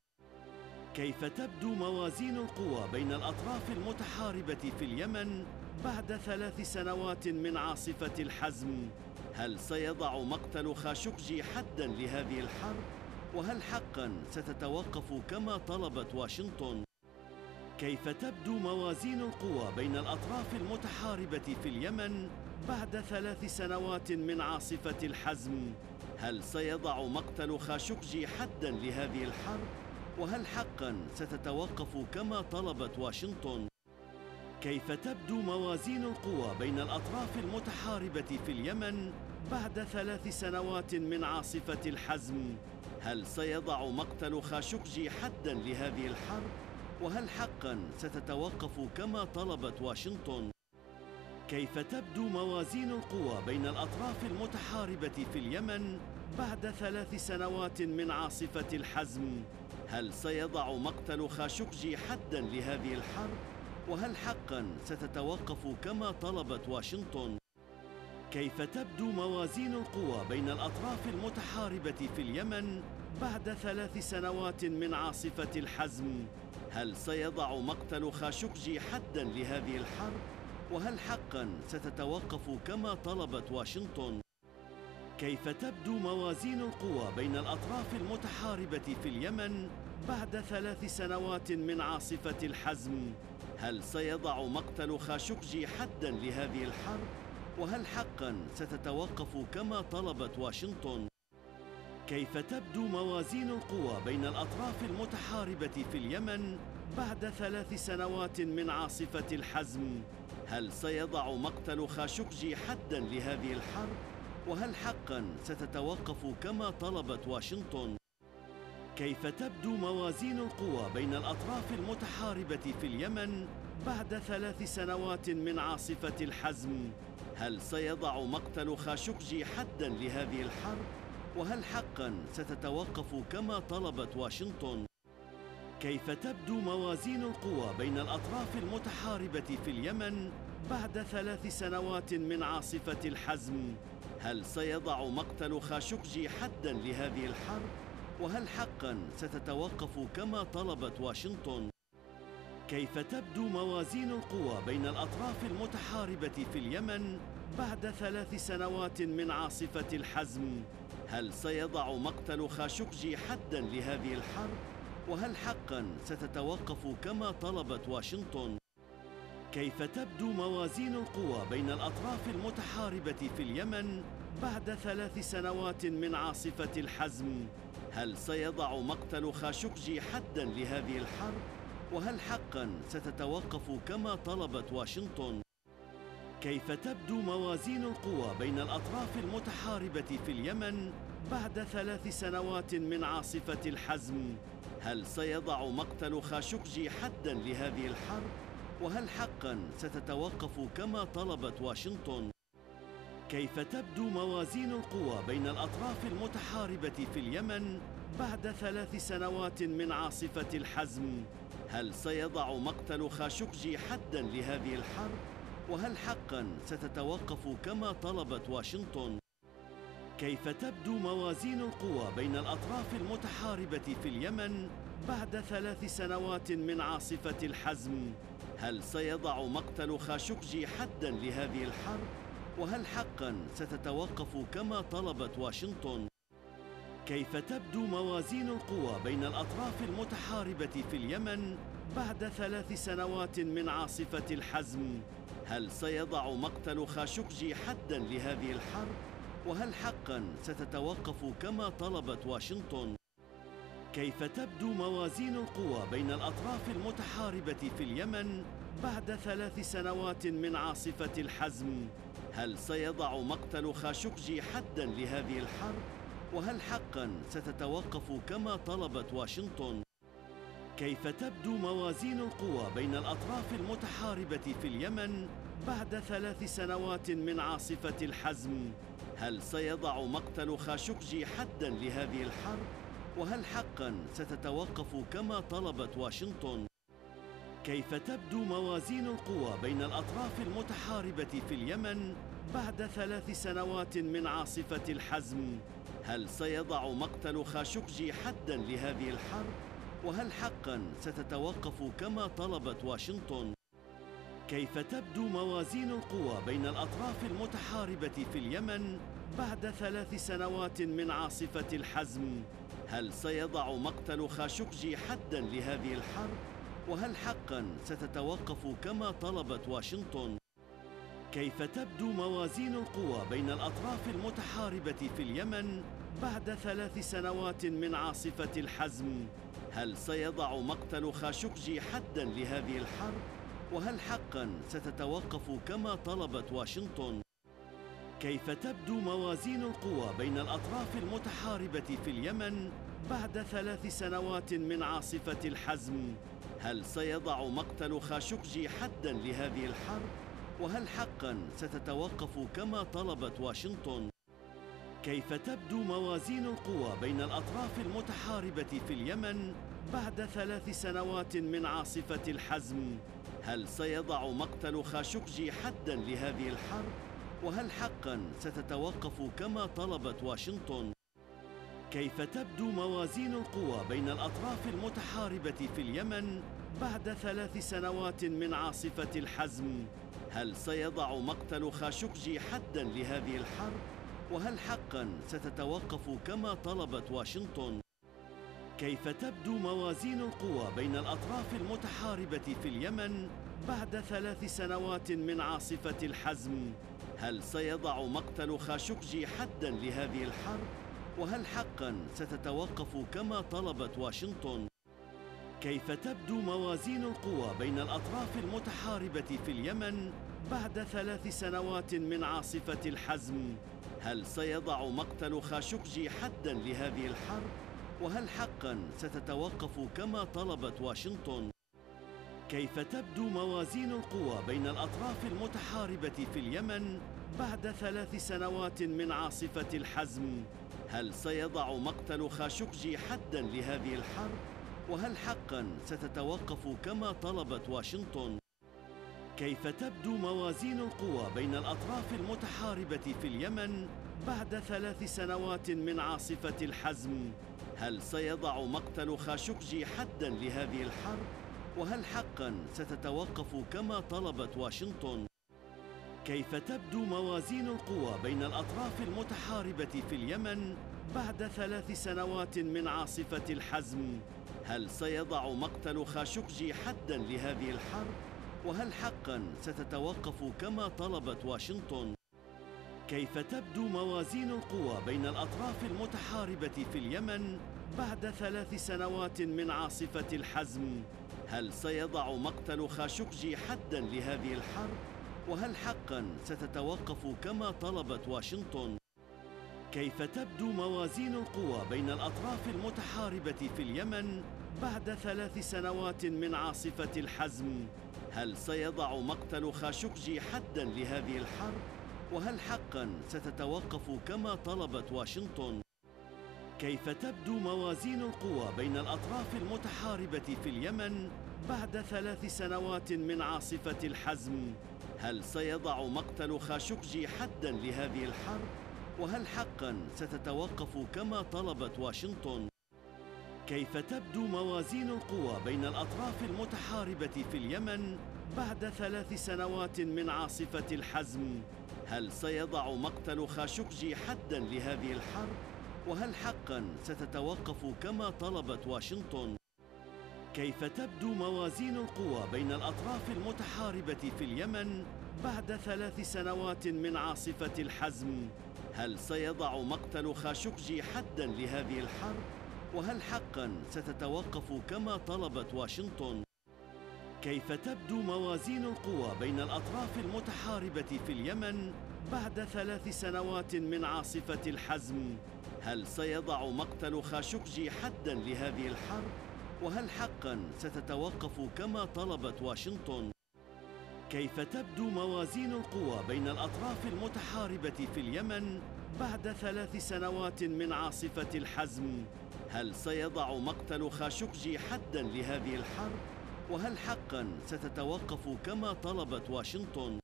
كيف تبدو موازين القوى بين الأطراف المتحاربة في اليمن بعد 3 سنوات من عاصفة الحزم؟ هل سيضع مقتل خاشقجي حداً لهذه الحرب؟ وهل حقاً ستتوقف كما طلبت واشنطن؟ كيف تبدو موازين القوى بين الأطراف المتحاربة في اليمن بعد 3 سنوات من عاصفة الحزم؟ هل سيضع مقتل خاشقجي حداً لهذه الحرب؟ وهل حقاً ستتوقف كما طلبت واشنطن؟ كيف تبدو موازين القوى بين الأطراف المتحاربة في اليمن بعد 3 سنوات من عاصفة الحزم؟ هل سيضع مقتل خاشقجي حداً لهذه الحرب؟ وهل حقاً ستتوقف كما طلبت واشنطن؟ كيف تبدو موازين القوى بين الأطراف المتحاربة في اليمن بعد 3 سنوات من عاصفة الحزم؟ هل سيضع مقتل خاشقجي حداً لهذه الحرب؟ وهل حقاً ستتوقف كما طلبت واشنطن؟ كيف تبدو موازين القوى بين الأطراف المتحاربة في اليمن بعد 3 سنوات من عاصفة الحزم؟ هل سيضع مقتل خاشقجي حداً لهذه الحرب؟ وهل حقاً ستتوقف كما طلبت واشنطن؟ كيف تبدو موازين القوى بين الأطراف المتحاربة في اليمن بعد 3 سنوات من عاصفة الحزم؟ هل سيضع مقتل خاشقجي حداً لهذه الحرب؟ وهل حقاً ستتوقف كما طلبت واشنطن؟ كيف تبدو موازين القوى بين الأطراف المتحاربة في اليمن بعد 3 سنوات من عاصفة الحزم؟ هل سيضع مقتل خاشقجي حداً لهذه الحرب؟ وهل حقاً ستتوقف كما طلبت واشنطن؟ كيف تبدو موازين القوى بين الأطراف المتحاربة في اليمن بعد 3 سنوات من عاصفة الحزم؟ هل سيضع مقتل خاشقجي حداً لهذه الحرب؟ وهل حقاً ستتوقف كما طلبت واشنطن؟ كيف تبدو موازين القوى بين الأطراف المتحاربة في اليمن بعد 3 سنوات من عاصفة الحزم؟ هل سيضع مقتل خاشقجي حداً لهذه الحرب؟ وهل حقاً ستتوقف كما طلبت واشنطن؟ كيف تبدو موازين القوى بين الأطراف المتحاربة في اليمن بعد 3 سنوات من عاصفة الحزم؟ هل سيضع مقتل خاشقجي حداً لهذه الحرب؟ وهل حقاً ستتوقف كما طلبت واشنطن؟ كيف تبدو موازين القوى بين الأطراف المتحاربة في اليمن بعد 3 سنوات من عاصفة الحزم؟ هل سيضع مقتل خاشقجي حداً لهذه الحرب؟ وهل حقاً ستتوقف كما طلبت واشنطن؟ كيف تبدو موازين القوى بين الأطراف المتحاربة في اليمن بعد 3 سنوات من عاصفة الحزم؟ هل سيضع مقتل خاشقجي حداً لهذه الحرب؟ وهل حقاً ستتوقف كما طلبت واشنطن؟ كيف تبدو موازين القوى بين الأطراف المتحاربة في اليمن بعد 3 سنوات من عاصفة الحزم؟ هل سيضع مقتل خاشقجي حداً لهذه الحرب؟ وهل حقاً ستتوقف كما طلبت واشنطن؟ كيف تبدو موازين القوى بين الأطراف المتحاربة في اليمن بعد 3 سنوات من عاصفة الحزم؟ هل سيضع مقتل خاشقجي حداً لهذه الحرب؟ وهل حقاً ستتوقف كما طلبت واشنطن؟ كيف تبدو موازين القوى بين الأطراف المتحاربة في اليمن بعد 3 سنوات من عاصفة الحزم؟ هل سيضع مقتل خاشقجي حداً لهذه الحرب؟ وهل حقاً ستتوقف كما طلبت واشنطن؟ كيف تبدو موازين القوى بين الأطراف المتحاربة في اليمن بعد 3 سنوات من عاصفة الحزم؟ هل سيضع مقتل خاشقجي حداً لهذه الحرب؟ وهل حقاً ستتوقف كما طلبت واشنطن؟ كيف تبدو موازين القوى بين الأطراف المتحاربة في اليمن بعد 3 سنوات من عاصفة الحزم؟ هل سيضع مقتل خاشقجي حداً لهذه الحرب؟ وهل حقاً ستتوقف كما طلبت واشنطن؟ كيف تبدو موازين القوى بين الأطراف المتحاربة في اليمن بعد 3 سنوات من عاصفة الحزم؟ هل سيضع مقتل خاشقجي حداً لهذه الحرب؟ وهل حقاً ستتوقف كما طلبت واشنطن؟ كيف تبدو موازين القوى بين الأطراف المتحاربة في اليمن بعد 3 سنوات من عاصفة الحزم؟ هل سيضع مقتل خاشقجي حداً لهذه الحرب؟ وهل حقاً ستتوقف كما طلبت واشنطن؟ كيف تبدو موازين القوى بين الأطراف المتحاربة في اليمن بعد 3 سنوات من عاصفة الحزم؟ هل سيضع مقتل خاشقجي حداً لهذه الحرب؟ وهل حقاً ستتوقف كما طلبت واشنطن؟ كيف تبدو موازين القوى بين الأطراف المتحاربة في اليمن بعد 3 سنوات من عاصفة الحزم؟ هل سيضع مقتل خاشقجي حداً لهذه الحرب؟ وهل حقاً ستتوقف كما طلبت واشنطن؟ كيف تبدو موازين القوى بين الأطراف المتحاربة في اليمن بعد 3 سنوات من عاصفة الحزم؟ هل سيضع مقتل خاشقجي حداً لهذه الحرب؟ وهل حقاً ستتوقف كما طلبت واشنطن؟ كيف تبدو موازين القوى بين الأطراف المتحاربة في اليمن بعد 3 سنوات من عاصفة الحزم؟ هل سيضع مقتل خاشقجي حداً لهذه الحرب؟ وهل حقاً ستتوقف كما طلبت واشنطن؟ كيف تبدو موازين القوى بين الأطراف المتحاربة في اليمن بعد 3 سنوات من عاصفة الحزم؟ هل سيضع مقتل خاشقجي حداً لهذه الحرب؟ وهل حقاً ستتوقف كما طلبت واشنطن؟ كيف تبدو موازين القوى بين الأطراف المتحاربة في اليمن بعد 3 سنوات من عاصفة الحزم؟ هل سيضع مقتل خاشقجي حداً لهذه الحرب؟ وهل حقاً ستتوقف كما طلبت واشنطن؟ كيف تبدو موازين القوى بين الأطراف المتحاربة في اليمن بعد 3 سنوات من عاصفة الحزم؟ هل سيضع مقتل خاشقجي حداً لهذه الحرب؟ وهل حقاً ستتوقف كما طلبت واشنطن؟ كيف تبدو موازين القوى بين الأطراف المتحاربة في اليمن بعد 3 سنوات من عاصفة الحزم؟ هل سيضع مقتل خاشقجي حداً لهذه الحرب؟ وهل حقاً ستتوقف كما طلبت واشنطن؟ كيف تبدو موازين القوى بين الأطراف المتحاربة في اليمن بعد 3 سنوات من عاصفة الحزم؟ هل سيضع مقتل خاشقجي حداً لهذه الحرب؟ وهل حقاً ستتوقف كما طلبت واشنطن؟ كيف تبدو موازين القوى بين الأطراف المتحاربة في اليمن بعد 3 سنوات من عاصفة الحزم؟ هل سيضع مقتل خاشقجي حداً لهذه الحرب؟ وهل حقاً ستتوقف كما طلبت واشنطن؟ كيف تبدو موازين القوى بين الأطراف المتحاربة في اليمن بعد 3 سنوات من عاصفة الحزم؟ هل سيضع مقتل خاشقجي حداً لهذه الحرب؟ وهل حقاً ستتوقف كما طلبت واشنطن؟ كيف تبدو موازين القوى بين الأطراف المتحاربة في اليمن بعد 3 سنوات من عاصفة الحزم؟ هل سيضع مقتل خاشقجي حداً لهذه الحرب؟ وهل حقاً ستتوقف كما طلبت واشنطن؟ كيف تبدو موازين القوى بين الأطراف المتحاربة في اليمن بعد 3 سنوات من عاصفة الحزم؟ هل سيضع مقتل خاشقجي حداً لهذه الحرب؟ وهل حقاً ستتوقف كما طلبت واشنطن؟ كيف تبدو موازين القوى بين الأطراف المتحاربة في اليمن بعد 3 سنوات من عاصفة الحزم؟ هل سيضع مقتل خاشقجي حداً لهذه الحرب؟ وهل حقاً ستتوقف كما طلبت واشنطن؟ كيف تبدو موازين القوى بين الأطراف المتحاربة في اليمن بعد 3 سنوات من عاصفة الحزم؟ هل سيضع مقتل خاشقجي حداً لهذه الحرب؟ وهل حقاً ستتوقف كما طلبت واشنطن؟ كيف تبدو موازين القوى بين الأطراف المتحاربة في اليمن بعد 3 سنوات من عاصفة الحزم؟ هل سيضع مقتل خاشقجي حداً لهذه الحرب؟ وهل حقاً ستتوقف كما طلبت واشنطن؟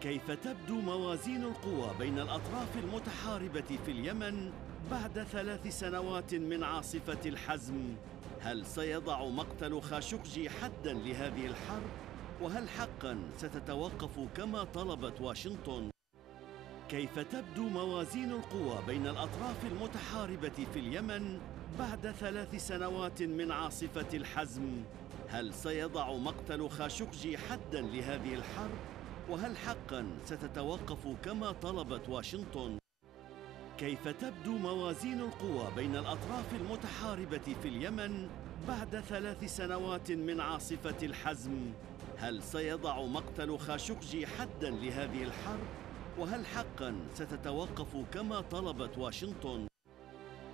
كيف تبدو موازين القوى بين الأطراف المتحاربة في اليمن بعد 3 سنوات من عاصفة الحزم؟ هل سيضع مقتل خاشقجي حداً لهذه الحرب؟ وهل حقاً ستتوقف كما طلبت واشنطن؟ كيف تبدو موازين القوى بين الأطراف المتحاربة في اليمن بعد 3 سنوات من عاصفة الحزم؟ هل سيضع مقتل خاشقجي حداً لهذه الحرب؟ وهل حقاً ستتوقف كما طلبت واشنطن؟ كيف تبدو موازين القوى بين الأطراف المتحاربة في اليمن بعد 3 سنوات من عاصفة الحزم؟ هل سيضع مقتل خاشقجي حداً لهذه الحرب؟ وهل حقاً ستتوقف كما طلبت واشنطن؟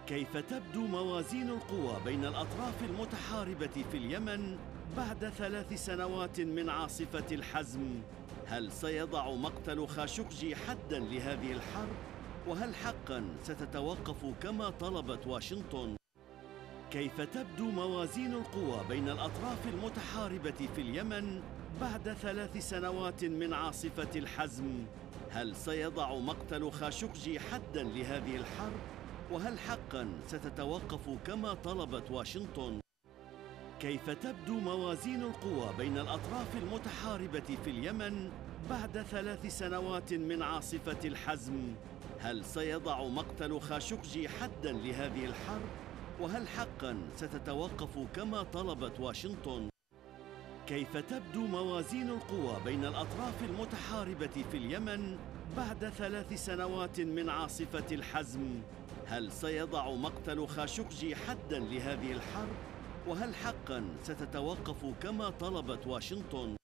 كيف تبدو موازين القوى بين الأطراف المتحاربة في اليمن بعد 3 سنوات من عاصفة الحزم؟ هل سيضع مقتل خاشقجي حداً لهذه الحرب؟ وهل حقاً ستتوقف كما طلبت واشنطن؟ كيف تبدو موازين القوى بين الأطراف المتحاربة في اليمن بعد 3 سنوات من عاصفة الحزم؟ هل سيضع مقتل خاشقجي حداً لهذه الحرب؟ وهل حقاً ستتوقف كما طلبت واشنطن؟ كيف تبدو موازين القوى بين الأطراف المتحاربة في اليمن بعد 3 سنوات من عاصفة الحزم؟ هل سيضع مقتل خاشقجي حداً لهذه الحرب؟ وهل حقاً ستتوقف كما طلبت واشنطن؟ كيف تبدو موازين القوى بين الأطراف المتحاربة في اليمن بعد 3 سنوات من عاصفة الحزم؟ هل سيضع مقتل خاشقجي حداً لهذه الحرب؟ وهل حقاً ستتوقف كما طلبت واشنطن؟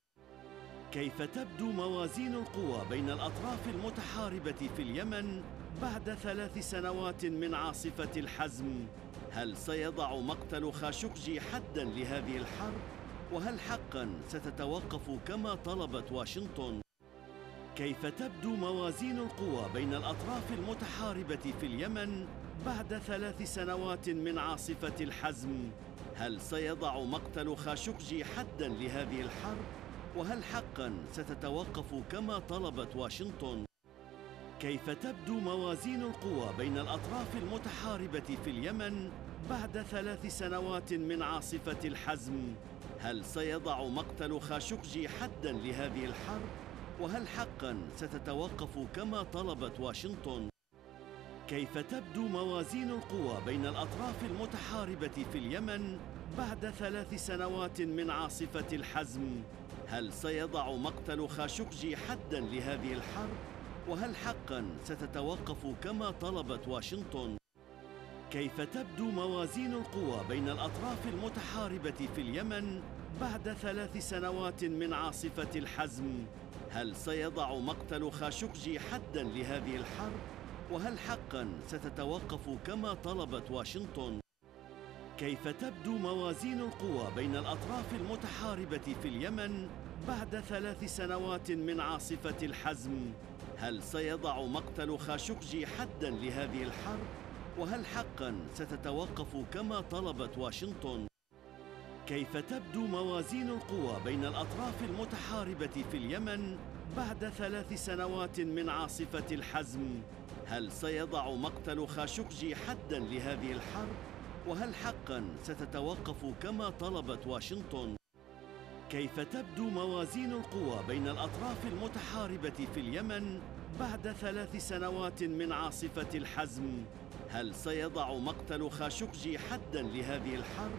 كيف تبدو موازين القوى بين الأطراف المتحاربة في اليمن بعد 3 سنوات من عاصفة الحزم؟ هل سيضع مقتل خاشقجي حداً لهذه الحرب؟ وهل حقاً ستتوقف كما طلبت واشنطن؟ كيف تبدو موازين القوى بين الأطراف المتحاربة في اليمن بعد 3 سنوات من عاصفة الحزم؟ هل سيضع مقتل خاشقجي حداً لهذه الحرب؟ وهل حقاً ستتوقف كما طلبت واشنطن؟ كيف تبدو موازين القوى بين الأطراف المتحاربة في اليمن بعد 3 سنوات من عاصفة الحزم؟ هل سيضع مقتل خاشقجي حداً لهذه الحرب؟ وهل حقاً ستتوقف كما طلبت واشنطن؟ كيف تبدو موازين القوى بين الأطراف المتحاربة في اليمن بعد 3 سنوات من عاصفة الحزم؟ هل سيضع مقتل خاشقجي حداً لهذه الحرب؟ وهل حقاً ستتوقف كما طلبت واشنطن؟ كيف تبدو موازين القوى بين الأطراف المتحاربة في اليمن بعد 3 سنوات من عاصفة الحزم؟ هل سيضع مقتل خاشقجي حداً لهذه الحرب؟ وهل حقاً ستتوقف كما طلبت واشنطن؟ كيف تبدو موازين القوى بين الأطراف المتحاربة في اليمن بعد 3 سنوات من عاصفة الحزم؟ هل سيضع مقتل خاشقجي حداً لهذه الحرب؟ وهل حقاً ستتوقف كما طلبت واشنطن؟ كيف تبدو موازين القوى بين الأطراف المتحاربة في اليمن بعد 3 سنوات من عاصفة الحزم؟ هل سيضع مقتل خاشقجي حداً لهذه الحرب؟ وهل حقاً ستتوقف كما طلبت واشنطن؟ كيف تبدو موازين القوى بين الأطراف المتحاربة في اليمن بعد 3 سنوات من عاصفة الحزم؟ هل سيضع مقتل خاشقجي حداً لهذه الحرب؟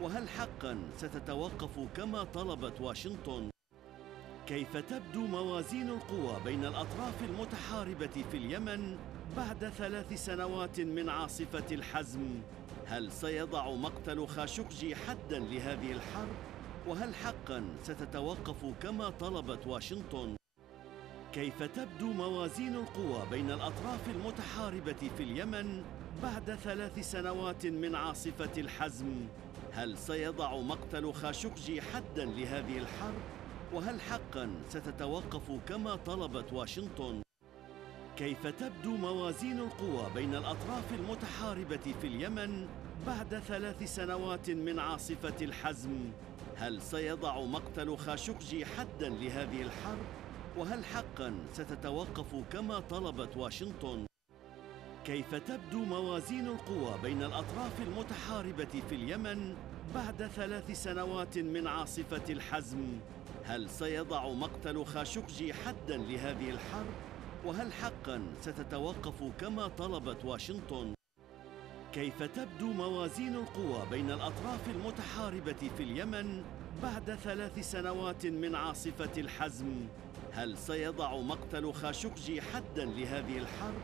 وهل حقا ستتوقف كما طلبت واشنطن؟ كيف تبدو موازين القوى بين الأطراف المتحاربة في اليمن بعد 3 سنوات من عاصفة الحزم؟ هل سيضع مقتل خاشقجي حداً لهذه الحرب؟ وهل حقاً ستتوقف كما طلبت واشنطن؟ كيف تبدو موازين القوى بين الأطراف المتحاربة في اليمن بعد 3 سنوات من عاصفة الحزم؟ هل سيضع مقتل خاشقجي حداً لهذه الحرب؟ وهل حقاً ستتوقف كما طلبت واشنطن؟ كيف تبدو موازين القوى بين الأطراف المتحاربة في اليمن بعد 3 سنوات من عاصفة الحزم؟ هل سيضع مقتل خاشقجي حداً لهذه الحرب؟ وهل حقاً ستتوقف كما طلبت واشنطن؟ كيف تبدو موازين القوى بين الأطراف المتحاربة في اليمن بعد 3 سنوات من عاصفة الحزم؟ هل سيضع مقتل خاشقجي حداً لهذه الحرب؟ وهل حقاً ستتوقف كما طلبت واشنطن؟ كيف تبدو موازين القوى بين الأطراف المتحاربة في اليمن بعد 3 سنوات من عاصفة الحزم؟ هل سيضع مقتل خاشقجي حداً لهذه الحرب؟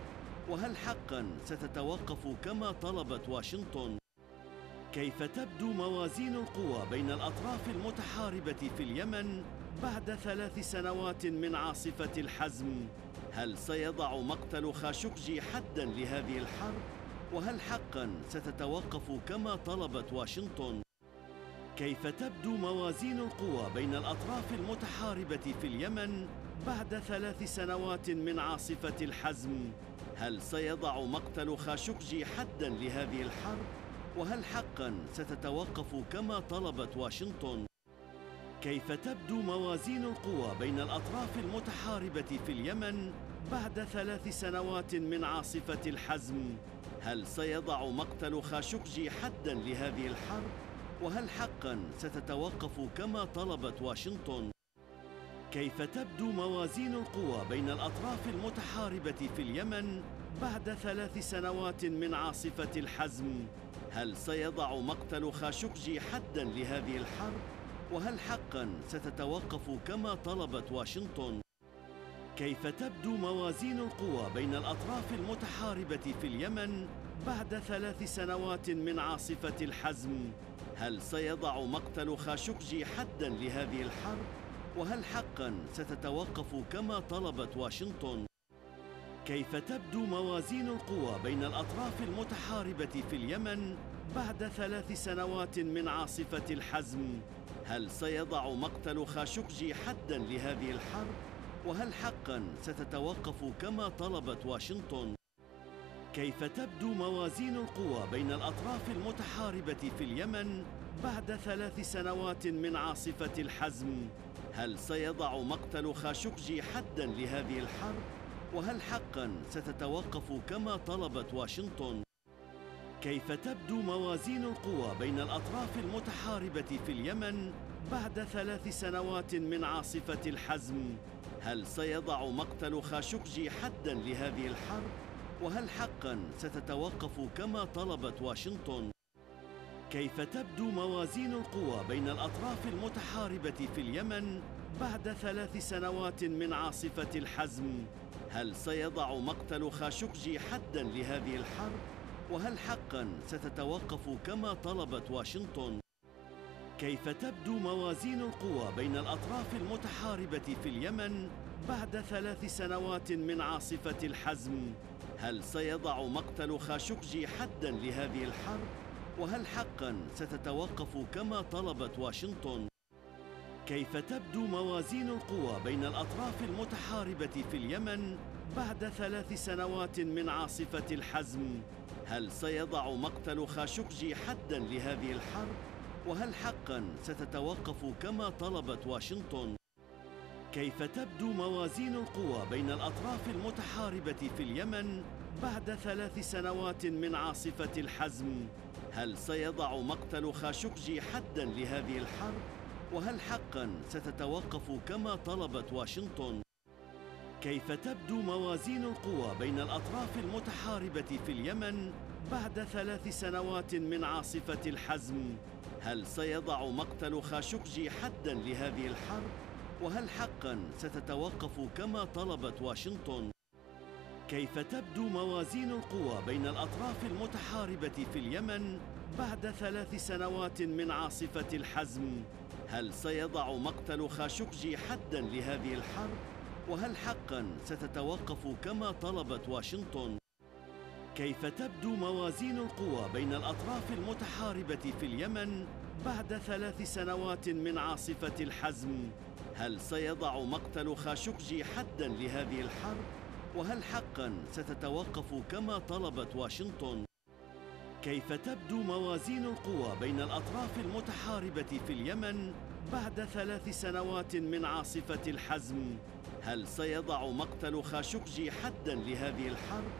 وهل حقاً ستتوقف كما طلبت واشنطن؟ كيف تبدو موازين القوى بين الأطراف المتحاربة في اليمن بعد 3 سنوات من عاصفة الحزم؟ هل سيضع مقتل خاشقجي حداً لهذه الحرب؟ وهل حقاً ستتوقف كما طلبت واشنطن؟ كيف تبدو موازين القوى بين الأطراف المتحاربة في اليمن بعد 3 سنوات من عاصفة الحزم؟ هل سيضع مقتل خاشقجي حداً لهذه الحرب؟ وهل حقاً ستتوقف كما طلبت واشنطن؟ كيف تبدو موازين القوى بين الأطراف المتحاربة في اليمن بعد 3 سنوات من عاصفة الحزم؟ هل سيضع مقتل خاشقجي حداً لهذه الحرب؟ وهل حقاً ستتوقف كما طلبت واشنطن؟ كيف تبدو موازين القوى بين الأطراف المتحاربة في اليمن بعد 3 سنوات من عاصفة الحزم؟ هل سيضع مقتل خاشقجي حداً لهذه الحرب؟ وهل حقاً ستتوقف كما طلبت واشنطن؟ كيف تبدو موازين القوى بين الأطراف المتحاربة في اليمن بعد 3 سنوات من عاصفة الحزم؟ هل سيضع مقتل خاشقجي حداً لهذه الحرب؟ وهل حقاً ستتوقف كما طلبت واشنطن؟ كيف تبدو موازين القوى بين الأطراف المتحاربة في اليمن بعد 3 سنوات من عاصفة الحزم؟ هل سيضع مقتل خاشقجي حداً لهذه الحرب؟ وهل حقاً ستتوقف كما طلبت واشنطن؟ كيف تبدو موازين القوى بين الأطراف المتحاربة في اليمن بعد 3 سنوات من عاصفة الحزم؟ هل سيضع مقتل خاشقجي حداً لهذه الحرب؟ وهل حقاً ستتوقف كما طلبت واشنطن؟ كيف تبدو موازين القوى بين الأطراف المتحاربة في اليمن بعد 3 سنوات من عاصفة الحزم؟ هل سيضع مقتل خاشقجي حداً لهذه الحرب؟ وهل حقاً ستتوقف كما طلبت واشنطن؟ كيف تبدو موازين القوى بين الأطراف المتحاربة في اليمن بعد 3 سنوات من عاصفة الحزم؟ هل سيضع مقتل خاشقجي حداً لهذه الحرب؟ وهل حقاً ستتوقف كما طلبت واشنطن؟ كيف تبدو موازين القوى بين الأطراف المتحاربة في اليمن بعد 3 سنوات من عاصفة الحزم؟ هل سيضع مقتل خاشقجي حداً لهذه الحرب؟ وهل حقاً ستتوقف كما طلبت واشنطن؟ كيف تبدو موازين القوى بين الأطراف المتحاربة في اليمن بعد 3 سنوات من عاصفة الحزم؟ هل سيضع مقتل خاشقجي حداً لهذه الحرب؟ وهل حقاً ستتوقف كما طلبت واشنطن؟ كيف تبدو موازين القوى بين الأطراف المتحاربة في اليمن بعد 3 سنوات من عاصفة الحزم؟ هل سيضع مقتل خاشقجي حداً لهذه الحرب؟ وهل حقاً ستتوقف كما طلبت واشنطن؟ كيف تبدو موازين القوى بين الأطراف المتحاربة في اليمن بعد 3 سنوات من عاصفة الحزم؟ هل سيضع مقتل خاشقجي حداً لهذه الحرب؟ وهل حقاً ستتوقف كما طلبت واشنطن؟ كيف تبدو موازين القوى بين الأطراف المتحاربة في اليمن بعد 3 سنوات من عاصفة الحزم؟ هل سيضع مقتل خاشقجي حداً لهذه الحرب؟ وهل حقاً ستتوقف كما طلبت واشنطن؟ كيف تبدو موازين القوى بين الأطراف المتحاربة في اليمن بعد 3 سنوات من عاصفة الحزم؟ هل سيضع مقتل خاشقجي حداً لهذه الحرب؟ وهل حقاً ستتوقف كما طلبت واشنطن؟ كيف تبدو موازين القوى بين الأطراف المتحاربة في اليمن بعد 3 سنوات من عاصفة الحزم؟ هل سيضع مقتل خاشقجي حداً لهذه الحرب؟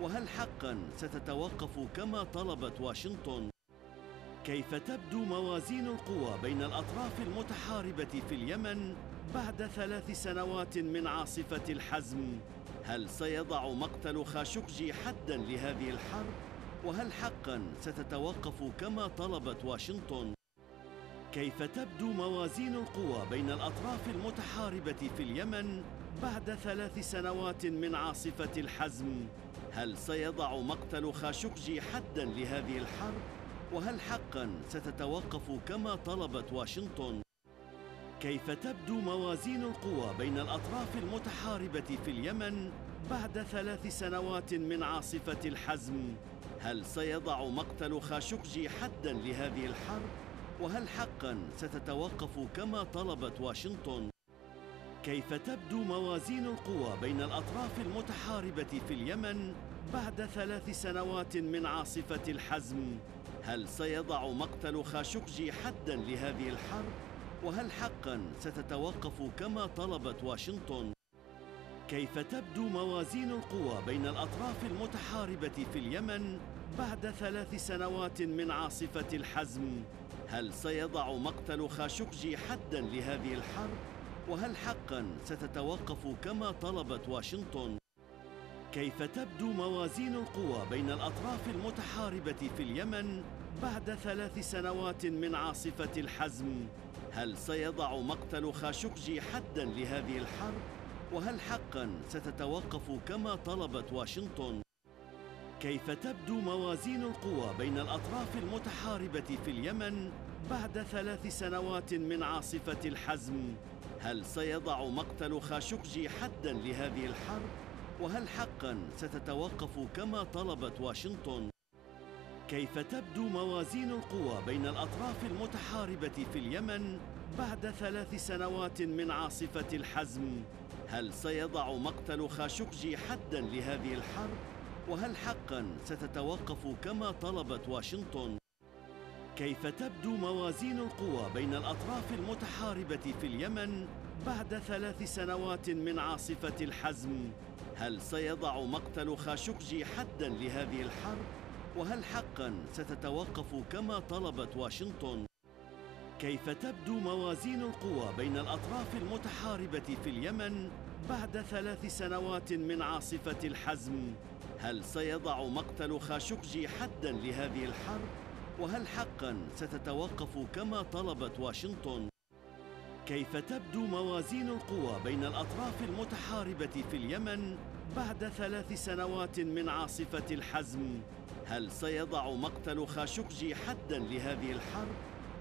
وهل حقاً ستتوقف كما طلبت واشنطن؟ كيف تبدو موازين القوى بين الأطراف المتحاربة في اليمن بعد 3 سنوات من عاصفة الحزم؟ هل سيضع مقتل خاشقجي حداً لهذه الحرب؟ وهل حقاً ستتوقف كما طلبت واشنطن؟ كيف تبدو موازين القوى بين الأطراف المتحاربة في اليمن بعد 3 سنوات من عاصفة الحزم؟ هل سيضع مقتل خاشقجي حداً لهذه الحرب؟ وهل حقاً ستتوقف كما طلبت واشنطن؟ كيف تبدو موازين القوى بين الأطراف المتحاربة في اليمن بعد 3 سنوات من عاصفة الحزم؟ هل سيضع مقتل خاشقجي حداً لهذه الحرب؟ وهل حقاً ستتوقف كما طلبت واشنطن؟ كيف تبدو موازين القوى بين الأطراف المتحاربة في اليمن بعد 3 سنوات من عاصفة الحزم؟ هل سيضع مقتل خاشقجي حداً لهذه الحرب؟ وهل حقاً ستتوقف كما طلبت واشنطن؟ كيف تبدو موازين القوى بين الأطراف المتحاربة في اليمن بعد 3 سنوات من عاصفة الحزم؟ هل سيضع مقتل خاشقجي حداً لهذه الحرب؟ وهل حقاً ستتوقف كما طلبت واشنطن؟ كيف تبدو موازين القوى بين الأطراف المتحاربة في اليمن بعد 3 سنوات من عاصفة الحزم؟ هل سيضع مقتل خاشقجي حداً لهذه الحرب؟ وهل حقاً ستتوقف كما طلبت واشنطن؟ كيف تبدو موازين القوى بين الأطراف المتحاربة في اليمن بعد 3 سنوات من عاصفة الحزم؟ هل سيضع مقتل خاشقجي حداً لهذه الحرب؟ وهل حقاً ستتوقف كما طلبت واشنطن؟ كيف تبدو موازين القوى بين الأطراف المتحاربة في اليمن بعد 3 سنوات من عاصفة الحزم؟ هل سيضع مقتل خاشقجي حداً لهذه الحرب؟ وهل حقاً ستتوقف كما طلبت واشنطن؟ كيف تبدو موازين القوى بين الأطراف المتحاربة في اليمن بعد 3 سنوات من عاصفة الحزم؟ هل سيضع مقتل خاشقجي حداً لهذه الحرب؟ وهل حقاً ستتوقف كما طلبت واشنطن؟ كيف تبدو موازين القوى بين الأطراف المتحاربة في اليمن بعد 3 سنوات من عاصفة الحزم؟ هل سيضع مقتل خاشقجي حداً لهذه الحرب؟ وهل حقاً ستتوقف كما طلبت واشنطن؟ كيف تبدو موازين القوى بين الأطراف المتحاربة في اليمن بعد 3 سنوات من عاصفة الحزم؟ هل سيضع مقتل خاشقجي حداً لهذه الحرب؟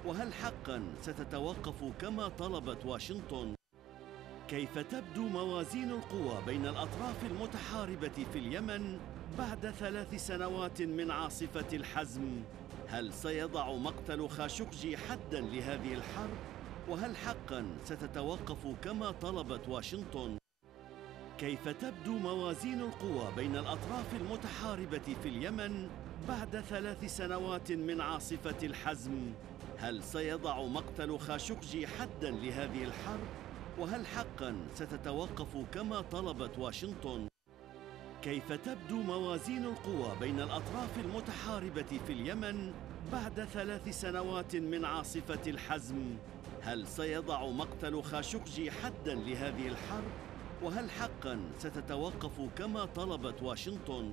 وهل حقاً ستتوقف كما طلبت واشنطن؟ كيف تبدو موازين القوى بين الأطراف المتحاربة في اليمن بعد 3 سنوات من عاصفة الحزم؟ هل سيضع مقتل خاشقجي حداً لهذه الحرب؟ وهل حقاً ستتوقف كما طلبت واشنطن؟ كيف تبدو موازين القوى بين الأطراف المتحاربة في اليمن بعد 3 سنوات من عاصفة الحزم؟ هل سيضع مقتل خاشقجي حداً لهذه الحرب؟ وهل حقاً ستتوقف كما طلبت واشنطن؟ كيف تبدو موازين القوى بين الأطراف المتحاربة في اليمن بعد 3 سنوات من عاصفة الحزم؟ هل سيضع مقتل خاشقجي حداً لهذه الحرب؟ وهل حقاً ستتوقف كما طلبت واشنطن؟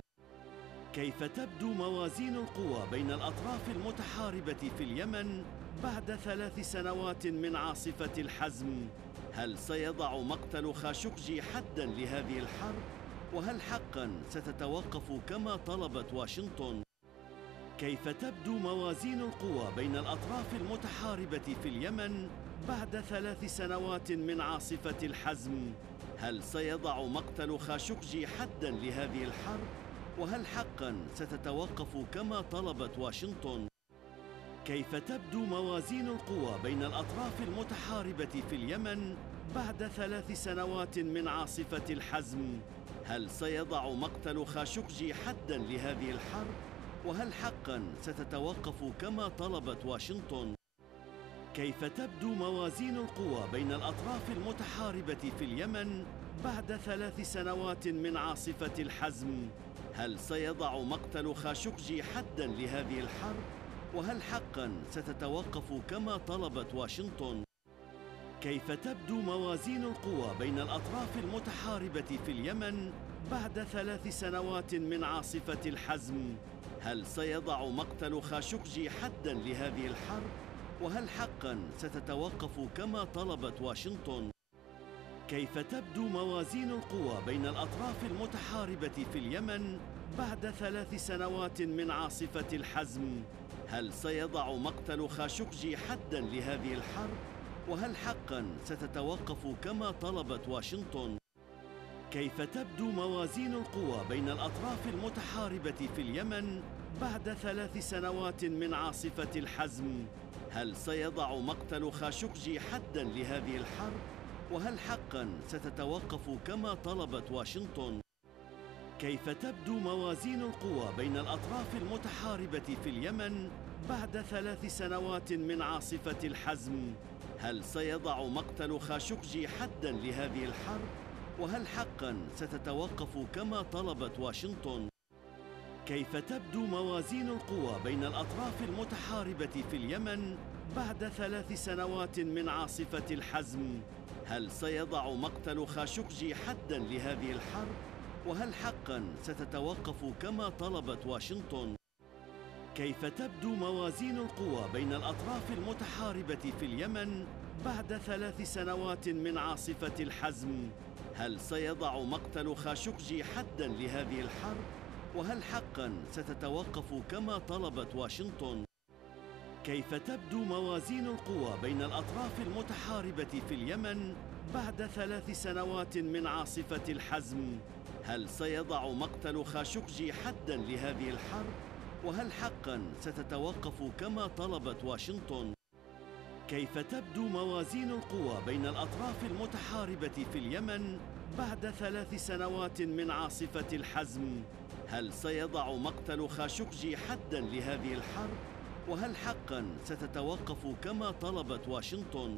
كيف تبدو موازين القوى بين الأطراف المتحاربة في اليمن بعد 3 سنوات من عاصفة الحزم، هل سيضع مقتل خاشقجي حداً لهذه الحرب؟ وهل حقاً ستتوقف كما طلبت واشنطن؟ كيف تبدو موازين القوى بين الأطراف المتحاربة في اليمن بعد 3 سنوات من عاصفة الحزم؟ هل سيضع مقتل خاشقجي حداً لهذه الحرب؟ وهل حقاً ستتوقف كما طلبت واشنطن؟ كيف تبدو موازين القوى بين الأطراف المتحاربة في اليمن بعد 3 سنوات من عاصفة الحزم؟ هل سيضع مقتل خاشقجي حداً لهذه الحرب؟ وهل حقاً ستتوقف كما طلبت واشنطن؟ كيف تبدو موازين القوى بين الأطراف المتحاربة في اليمن بعد 3 سنوات من عاصفة الحزم؟ هل سيضع مقتل خاشقجي حداً لهذه الحرب؟ وهل حقاً ستتوقف كما طلبت واشنطن؟ كيف تبدو موازين القوى بين الأطراف المتحاربة في اليمن بعد 3 سنوات من عاصفة الحزم؟ هل سيضع مقتل خاشقجي حداً لهذه الحرب؟ وهل حقاً ستتوقف كما طلبت واشنطن؟ كيف تبدو موازين القوى بين الأطراف المتحاربة في اليمن بعد 3 سنوات من عاصفة الحزم؟ هل سيضع مقتل خاشقجي حداً لهذه الحرب؟ وهل حقاً ستتوقف كما طلبت واشنطن؟ كيف تبدو موازين القوى بين الأطراف المتحاربة في اليمن بعد 3 سنوات من عاصفة الحزم؟ هل سيضع مقتل خاشقجي حداً لهذه الحرب؟ وهل حقاً ستتوقف كما طلبت واشنطن؟ كيف تبدو موازين القوى بين الأطراف المتحاربة في اليمن بعد 3 سنوات من عاصفة الحزم؟ هل سيضع مقتل خاشقجي حداً لهذه الحرب؟ وهل حقاً ستتوقف كما طلبت واشنطن؟ كيف تبدو موازين القوى بين الأطراف المتحاربة في اليمن بعد 3 سنوات من عاصفة الحزم؟ هل سيضع مقتل خاشقجي حداً لهذه الحرب؟ وهل حقاً ستتوقف كما طلبت واشنطن؟ كيف تبدو موازين القوى بين الأطراف المتحاربة في اليمن بعد 3 سنوات من عاصفة الحزم؟ هل سيضع مقتل خاشقجي حداً لهذه الحرب؟ وهل حقاً ستتوقف كما طلبت واشنطن؟ كيف تبدو موازين القوى بين الأطراف المتحاربة في اليمن بعد 3 سنوات من عاصفة الحزم؟ هل سيضع مقتل خاشقجي حداً لهذه الحرب؟ وهل حقاً ستتوقف كما طلبت واشنطن؟ كيف تبدو موازين القوى بين الأطراف المتحاربة في اليمن بعد 3 سنوات من عاصفة الحزم؟ هل سيضع مقتل خاشقجي حداً لهذه الحرب؟ وهل حقاً ستتوقف كما طلبت واشنطن؟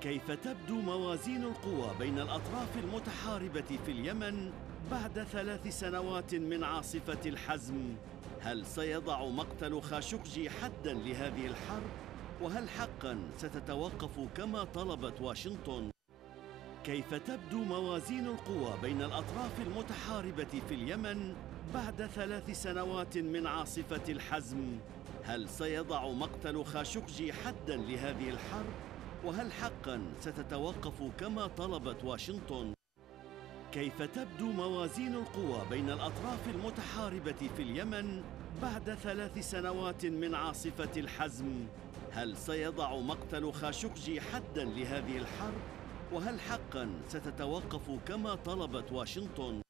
كيف تبدو موازين القوى بين الأطراف المتحاربة في اليمن بعد 3 سنوات من عاصفة الحزم؟ هل سيضع مقتل خاشقجي حداً لهذه الحرب؟ وهل حقاً ستتوقف كما طلبت واشنطن؟ كيف تبدو موازين القوى بين الأطراف المتحاربة في اليمن بعد 3 سنوات من عاصفة الحزم؟ هل سيضع مقتل خاشقجي حداً لهذه الحرب؟ وهل حقاً ستتوقف كما طلبت واشنطن؟ كيف تبدو موازين القوى بين الأطراف المتحاربة في اليمن بعد 3 سنوات من عاصفة الحزم؟ هل سيضع مقتل خاشقجي حداً لهذه الحرب؟ وهل حقاً ستتوقف كما طلبت واشنطن؟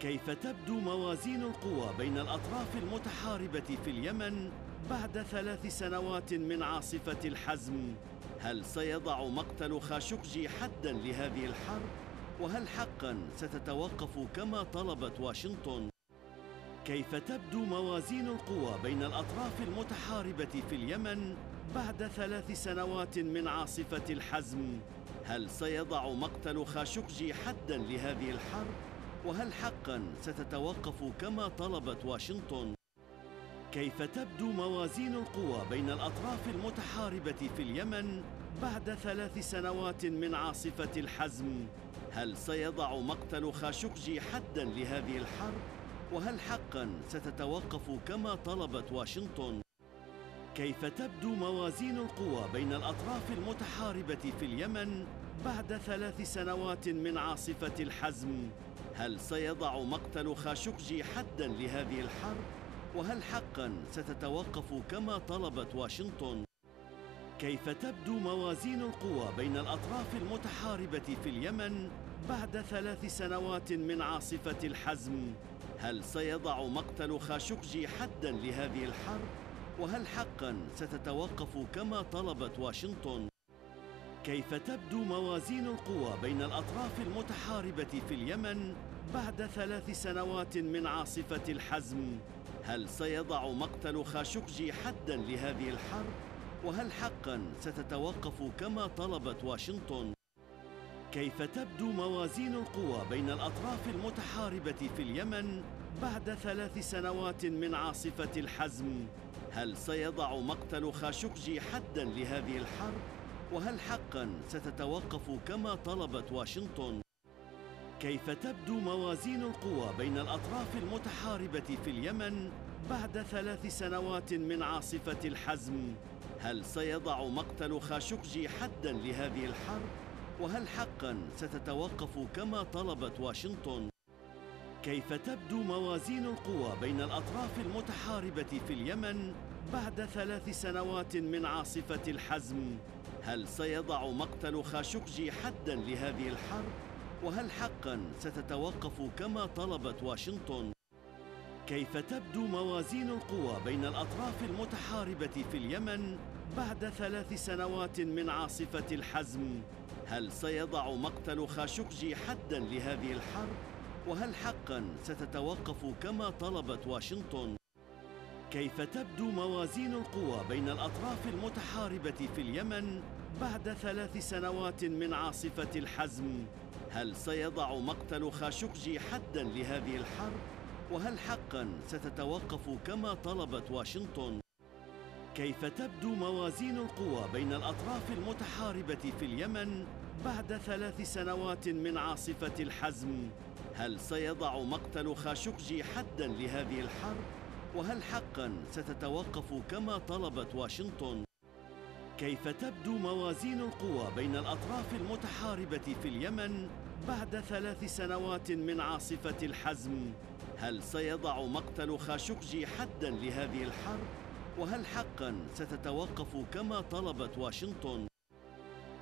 كيف تبدو موازين القوى بين الأطراف المتحاربة في اليمن بعد 3 سنوات من عاصفة الحزم؟ هل سيضع مقتل خاشقجي حداً لهذه الحرب؟ وهل حقاً ستتوقف كما طلبت واشنطن؟ كيف تبدو موازين القوى بين الأطراف المتحاربة في اليمن بعد 3 سنوات من عاصفة الحزم؟ هل سيضع مقتل خاشقجي حداً لهذه الحرب؟ وهل حقاً ستتوقف كما طلبت واشنطن؟ كيف تبدو موازين القوى بين الأطراف المتحاربة في اليمن بعد 3 سنوات من عاصفة الحزم؟ هل سيضع مقتل خاشقجي حداً لهذه الحرب؟ وهل حقاً ستتوقف كما طلبت واشنطن؟ كيف تبدو موازين القوى بين الأطراف المتحاربة في اليمن بعد 3 سنوات من عاصفة الحزم؟ هل سيضع مقتل خاشقجي حداً لهذه الحرب؟ وهل حقاً ستتوقف كما طلبت واشنطن؟ كيف تبدو موازين القوى بين الأطراف المتحاربة في اليمن بعد 3 سنوات من عاصفة الحزم؟ هل سيضع مقتل خاشقجي حداً لهذه الحرب؟ وهل حقاً ستتوقف كما طلبت واشنطن؟ كيف تبدو موازين القوى بين الأطراف المتحاربة في اليمن بعد 3 سنوات من عاصفة الحزم؟ هل سيضع مقتل خاشقجي حداً لهذه الحرب؟ وهل حقاً ستتوقف كما طلبت واشنطن؟ كيف تبدو موازين القوى بين الأطراف المتحاربة في اليمن بعد 3 سنوات من عاصفة الحزم؟ هل سيضع مقتل خاشقجي حداً لهذه الحرب؟ وهل حقاً ستتوقف كما طلبت واشنطن؟ كيف تبدو موازين القوى بين الأطراف المتحاربة في اليمن بعد 3 سنوات من عاصفة الحزم؟ هل سيضع مقتل خاشقجي حداً لهذه الحرب؟ وهل حقاً ستتوقف كما طلبت واشنطن؟ كيف تبدو موازين القوى بين الأطراف المتحاربة في اليمن بعد 3 سنوات من عاصفة الحزم؟ هل سيضع مقتل خاشقجي حداً لهذه الحرب؟ وهل حقاً ستتوقف كما طلبت واشنطن؟ كيف تبدو موازين القوى بين الأطراف المتحاربة في اليمن بعد 3 سنوات من عاصفة الحزم؟ هل سيضع مقتل خاشقجي حداً لهذه الحرب؟ وهل حقاً ستتوقف كما طلبت واشنطن؟ كيف تبدو موازين القوى بين الأطراف المتحاربة في اليمن بعد 3 سنوات من عاصفة الحزم؟ هل سيضع مقتل خاشقجي حداً لهذه الحرب؟ وهل حقاً ستتوقف كما طلبت واشنطن؟ كيف تبدو موازين القوى بين الأطراف المتحاربة في اليمن بعد 3 سنوات من عاصفة الحزم؟ هل سيضع مقتل خاشقجي حداً لهذه الحرب؟ وهل حقاً ستتوقف كما طلبت واشنطن؟ كيف تبدو موازين القوى بين الأطراف المتحاربة في اليمن بعد 3 سنوات من عاصفة الحزم؟ هل سيضع مقتل خاشقجي حداً لهذه الحرب؟ وهل حقاً ستتوقف كما طلبت واشنطن؟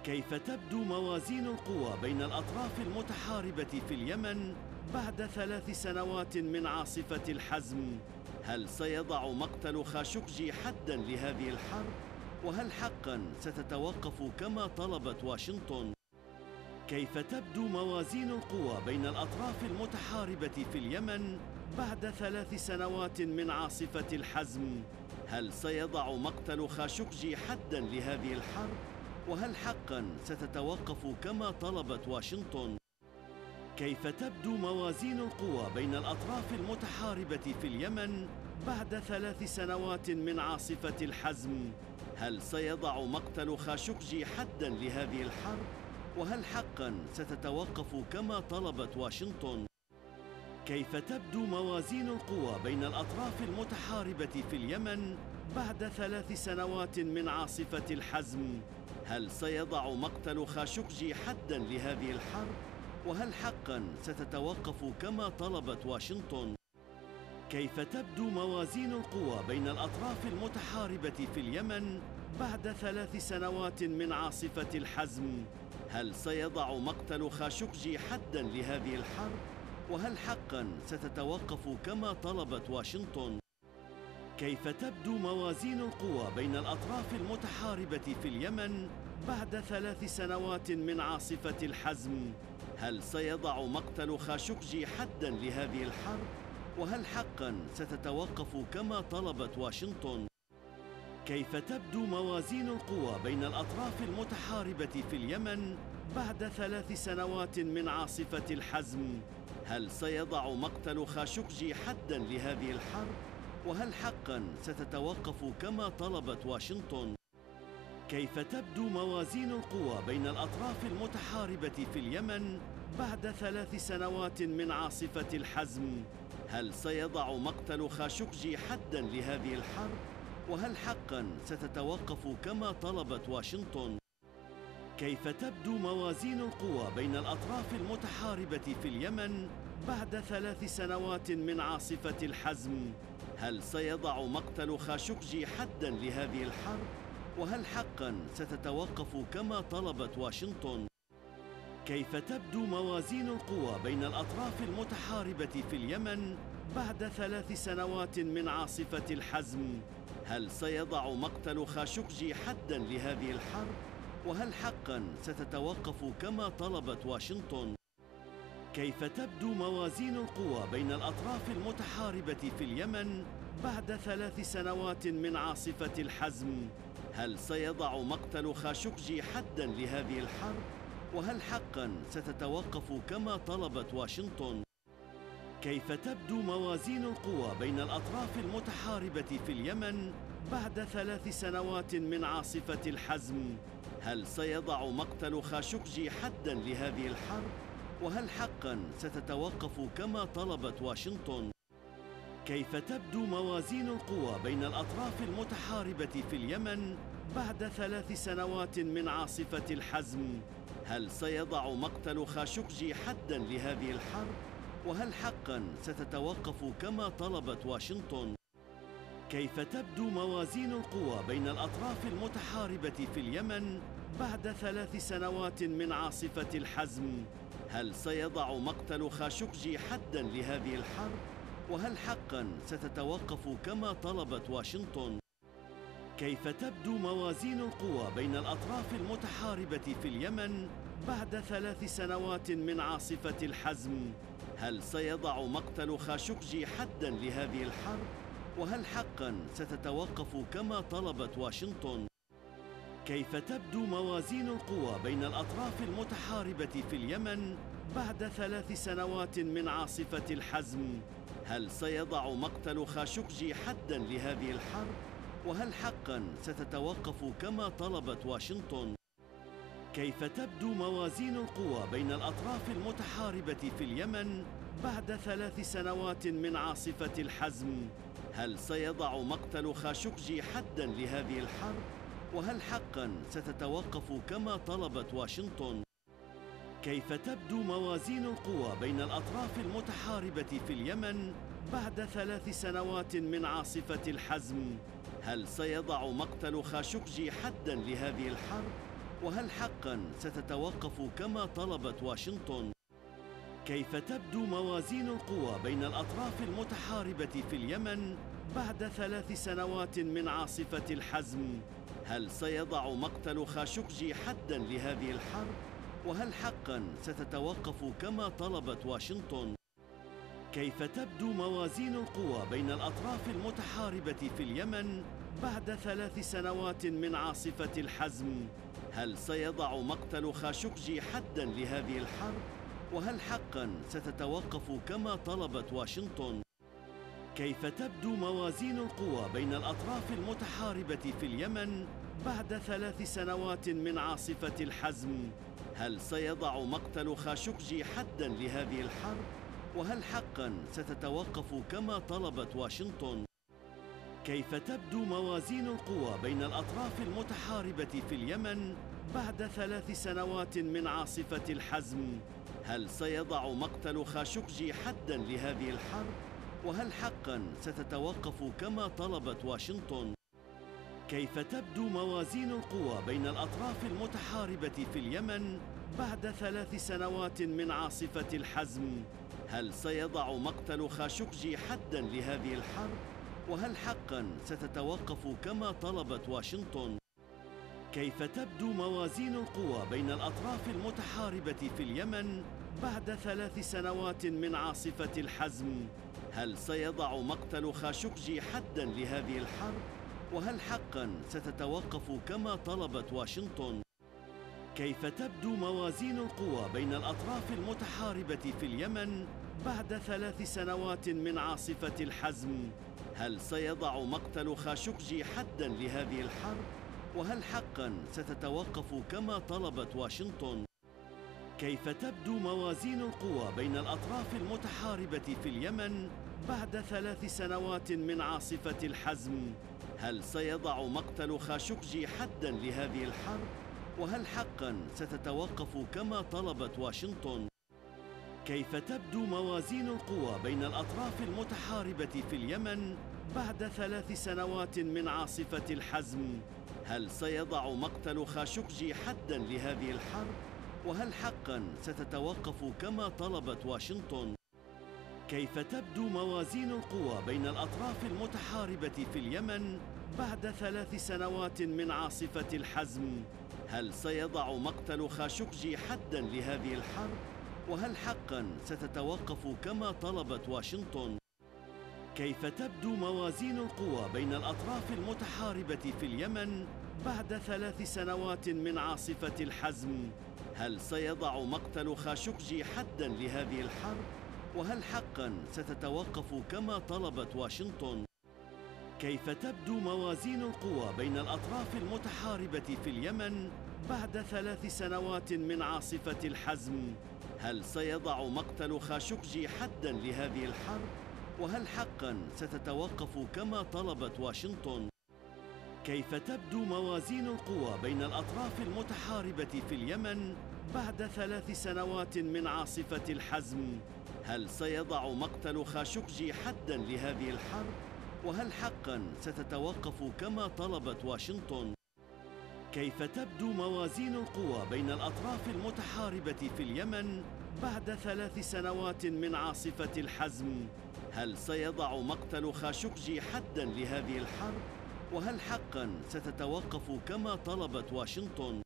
كيف تبدو موازين القوى بين الأطراف المتحاربة في اليمن بعد 3 سنوات من عاصفة الحزم؟ هل سيضع مقتل خاشقجي حداً لهذه الحرب؟ وهل حقاً ستتوقف كما طلبت واشنطن؟ كيف تبدو موازين القوى بين الأطراف المتحاربة في اليمن بعد 3 سنوات من عاصفة الحزم؟ هل سيضع مقتل خاشقجي حداً لهذه الحرب؟ وهل حقاً ستتوقف كما طلبت واشنطن؟ كيف تبدو موازين القوى بين الأطراف المتحاربة في اليمن بعد 3 سنوات من عاصفة الحزم؟ هل سيضع مقتل خاشقجي حداً لهذه الحرب؟ وهل حقاً ستتوقف كما طلبت واشنطن؟ كيف تبدو موازين القوى بين الأطراف المتحاربة في اليمن بعد 3 سنوات من عاصفة الحزم؟ هل سيضع مقتل خاشقجي حداً لهذه الحرب؟ وهل حقاً ستتوقف كما طلبت واشنطن؟ كيف تبدو موازين القوى بين الأطراف المتحاربة في اليمن بعد 3 سنوات من عاصفة الحزم؟ هل سيضع مقتل خاشقجي حداً لهذه الحرب؟ وهل حقاً ستتوقف كما طلبت واشنطن؟ كيف تبدو موازين القوى بين الأطراف المتحاربة في اليمن بعد 3 سنوات من عاصفة الحزم؟ هل سيضع مقتل خاشقجي حداً لهذه الحرب؟ وهل حقاً ستتوقف كما طلبت واشنطن؟ كيف تبدو موازين القوى بين الأطراف المتحاربة في اليمن بعد 3 سنوات من عاصفة الحزم؟ هل سيضع مقتل خاشقجي حداً لهذه الحرب؟ وهل حقاً ستتوقف كما طلبت واشنطن؟ كيف تبدو موازين القوى بين الأطراف المتحاربة في اليمن بعد 3 سنوات من عاصفة الحزم؟ هل سيضع مقتل خاشقجي حداً لهذه الحرب؟ وهل حقا ستتوقف كما طلبت واشنطن؟ كيف تبدو موازين القوى بين الأطراف المتحاربة في اليمن بعد 3 سنوات من عاصفة الحزم؟ هل سيضع مقتل خاشقجي حدا لهذه الحرب؟ وهل حقا ستتوقف كما طلبت واشنطن؟ كيف تبدو موازين القوى بين الأطراف المتحاربة في اليمن بعد 3 سنوات من عاصفة الحزم؟ هل سيضع مقتل خاشقجي حدا لهذه الحرب؟ وهل حقا ستتوقف كما طلبت واشنطن؟ كيف تبدو موازين القوى بين الأطراف المتحاربة في اليمن بعد 3 سنوات من عاصفة الحزم؟ هل سيضع مقتل خاشقجي حدا لهذه الحرب؟ وهل حقا ستتوقف كما طلبت واشنطن؟ كيف تبدو موازين القوى بين الأطراف المتحاربة في اليمن بعد 3 سنوات من عاصفة الحزم؟ هل سيضع مقتل خاشقجي حدا لهذه الحرب؟ وهل حقا ستتوقف كما طلبت واشنطن؟ كيف تبدو موازين القوى بين الأطراف المتحاربة في اليمن بعد 3 سنوات من عاصفة الحزم؟ هل سيضع مقتل خاشقجي حدا لهذه الحرب؟ وهل حقا ستتوقف كما طلبت واشنطن؟ كيف تبدو موازين القوى بين الأطراف المتحاربة في اليمن بعد 3 سنوات من عاصفة الحزم؟ هل سيضع مقتل خاشقجي حدا لهذه الحرب؟ وهل حقا ستتوقف كما طلبت واشنطن؟ كيف تبدو موازين القوى بين الأطراف المتحاربة في اليمن بعد 3 سنوات من عاصفة الحزم؟ هل سيضع مقتل خاشقجي حدا لهذه الحرب؟ وهل حقا ستتوقف كما طلبت واشنطن؟ كيف تبدو موازين القوى بين الأطراف المتحاربة في اليمن بعد 3 سنوات من عاصفة الحزم؟ هل سيضع مقتل خاشقجي حدا لهذه الحرب؟ وهل حقا ستتوقف كما طلبت واشنطن؟ كيف تبدو موازين القوى بين الأطراف المتحاربة في اليمن بعد 3 سنوات من عاصفة الحزم؟ هل سيضع مقتل خاشقجي حدا لهذه الحرب؟ وهل حقا ستتوقف كما طلبت واشنطن؟ كيف تبدو موازين القوى بين الأطراف المتحاربة في اليمن بعد 3 سنوات من عاصفة الحزم؟ هل سيضع مقتل خاشقجي حدا لهذه الحرب؟ وهل حقا ستتوقف كما طلبت واشنطن؟ كيف تبدو موازين القوى بين الأطراف المتحاربة في اليمن بعد 3 سنوات من عاصفة الحزم؟ هل سيضع مقتل خاشقجي حدا لهذه الحرب؟ وهل حقا ستتوقف كما طلبت واشنطن؟ كيف تبدو موازين القوى بين الأطراف المتحاربة في اليمن بعد 3 سنوات من عاصفة الحزم؟ هل سيضع مقتل خاشقجي حدا لهذه الحرب؟ وهل حقا ستتوقف كما طلبت واشنطن؟ كيف تبدو موازين القوى بين الأطراف المتحاربة في اليمن بعد 3 سنوات من عاصفة الحزم؟ هل سيضع مقتل خاشقجي حدا لهذه الحرب؟ وهل حقا ستتوقف كما طلبت واشنطن؟ كيف تبدو موازين القوى بين الأطراف المتحاربة في اليمن بعد 3 سنوات من عاصفة الحزم؟ هل سيضع مقتل خاشقجي حدا لهذه الحرب؟ وهل حقا ستتوقف كما طلبت واشنطن؟ كيف تبدو موازين القوى بين الأطراف المتحاربة في اليمن بعد 3 سنوات من عاصفة الحزم؟ هل سيضع مقتل خاشقجي حدا لهذه الحرب؟ وهل حقا ستتوقف كما طلبت واشنطن؟ كيف تبدو موازين القوى بين الأطراف المتحاربة في اليمن بعد 3 سنوات من عاصفة الحزم؟ هل سيضع مقتل خاشقجي حدا لهذه الحرب؟ وهل حقا ستتوقف كما طلبت واشنطن؟ كيف تبدو موازين القوى بين الأطراف المتحاربة في اليمن بعد 3 سنوات من عاصفة الحزم؟ هل سيضع مقتل خاشقجي حدا لهذه الحرب؟ وهل حقا ستتوقف كما طلبت واشنطن؟ كيف تبدو موازين القوى بين الأطراف المتحاربة في اليمن بعد 3 سنوات من عاصفة الحزم؟ هل سيضع مقتل خاشقجي حداً لهذه الحرب؟ وهل حقاً ستتوقف كما طلبت واشنطن؟ كيف تبدو موازين القوى بين الأطراف المتحاربة في اليمن بعد 3 سنوات من عاصفة الحزم؟ هل سيضع مقتل خاشقجي حداً لهذه الحرب؟ وهل حقاً ستتوقف كما طلبت واشنطن؟ كيف تبدو موازين القوى بين الأطراف المتحاربة في اليمن بعد 3 سنوات من عاصفة الحزم؟ هل سيضع مقتل خاشقجي حداً لهذه الحرب؟ وهل حقاً ستتوقف كما طلبت واشنطن؟ كيف تبدو موازين القوى بين الأطراف المتحاربة في اليمن بعد 3 سنوات من عاصفة الحزم؟ هل سيضع مقتل خاشقجي حداً لهذه الحرب؟ وهل حقاً ستتوقف كما طلبت واشنطن؟ كيف تبدو موازين القوى بين الأطراف المتحاربة في اليمن بعد 3 سنوات من عاصفة الحزم؟ هل سيضع مقتل خاشقجي حداً لهذه الحرب؟ وهل حقاً ستتوقف كما طلبت واشنطن؟ كيف تبدو موازين القوى بين الأطراف المتحاربة في اليمن بعد 3 سنوات من عاصفة الحزم؟ هل سيضع مقتل خاشقجي حداً لهذه الحرب؟ وهل حقاً ستتوقف كما طلبت واشنطن؟ كيف تبدو موازين القوى بين الأطراف المتحاربة في اليمن بعد 3 سنوات من عاصفة الحزم؟ هل سيضع مقتل خاشقجي حداً لهذه الحرب؟ وهل حقاً ستتوقف كما طلبت واشنطن؟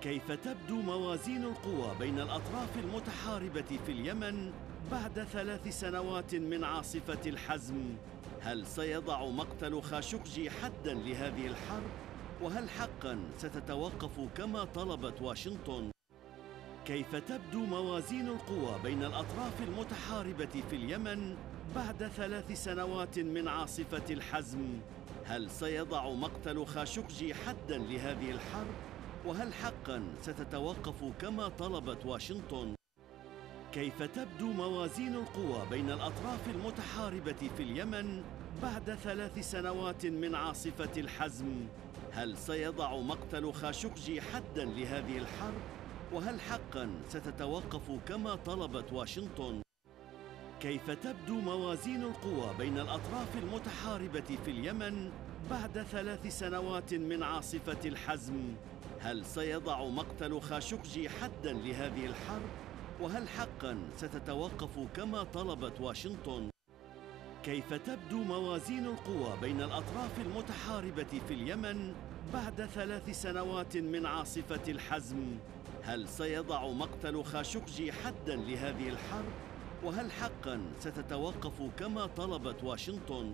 كيف تبدو موازين القوى بين الأطراف المتحاربة في اليمن بعد 3 سنوات من عاصفة الحزم؟ هل سيضع مقتل خاشقجي حداً لهذه الحرب؟ وهل حقاً ستتوقف كما طلبت واشنطن؟ كيف تبدو موازين القوى بين الأطراف المتحاربة في اليمن بعد 3 سنوات من عاصفة الحزم؟ هل سيضع مقتل خاشقجي حداً لهذه الحرب؟ وهل حقاً ستتوقف كما طلبت واشنطن؟ كيف تبدو موازين القوى بين الأطراف المتحاربة في اليمن بعد 3 سنوات من عاصفة الحزم؟ هل سيضع مقتل خاشقجي حداً لهذه الحرب؟ وهل حقاً ستتوقف كما طلبت واشنطن؟ كيف تبدو موازين القوى بين الأطراف المتحاربة في اليمن بعد 3 سنوات من عاصفة الحزم؟ هل سيضع مقتل خاشقجي حداً لهذه الحرب؟ وهل حقاً ستتوقف كما طلبت واشنطن؟ كيف تبدو موازين القوى بين الأطراف المتحاربة في اليمن بعد 3 سنوات من عاصفة الحزم؟ هل سيضع مقتل خاشقجي حداً لهذه الحرب؟ وهل حقاً ستتوقف كما طلبت واشنطن؟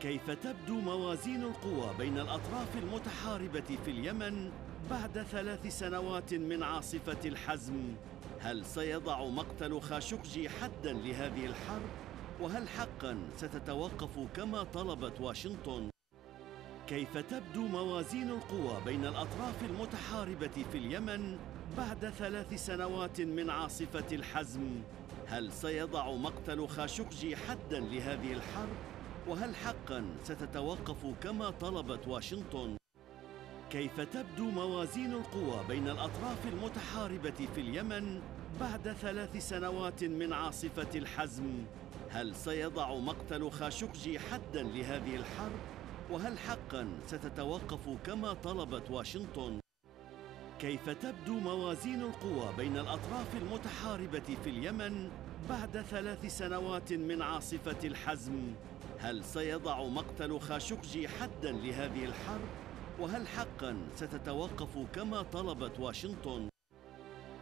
كيف تبدو موازين القوى بين الأطراف المتحاربة في اليمن بعد 3 سنوات من عاصفة الحزم؟ هل سيضع مقتل خاشقجي حداً لهذه الحرب؟ وهل حقاً ستتوقف كما طلبت واشنطن؟ كيف تبدو موازين القوى بين الأطراف المتحاربة في اليمن بعد 3 سنوات من عاصفة الحزم؟ هل سيضع مقتل خاشقجي حداً لهذه الحرب؟ وهل حقاً ستتوقف كما طلبت واشنطن؟ كيف تبدو موازين القوى بين الأطراف المتحاربة في اليمن بعد 3 سنوات من عاصفة الحزم؟ هل سيضع مقتل خاشقجي حداً لهذه الحرب؟ وهل حقاً ستتوقف كما طلبت واشنطن؟ كيف تبدو موازين القوى بين الأطراف المتحاربة في اليمن بعد 3 سنوات من عاصفة الحزم؟ هل سيضع مقتل خاشقجي حداً لهذه الحرب؟ وهل حقاً ستتوقف كما طلبت واشنطن؟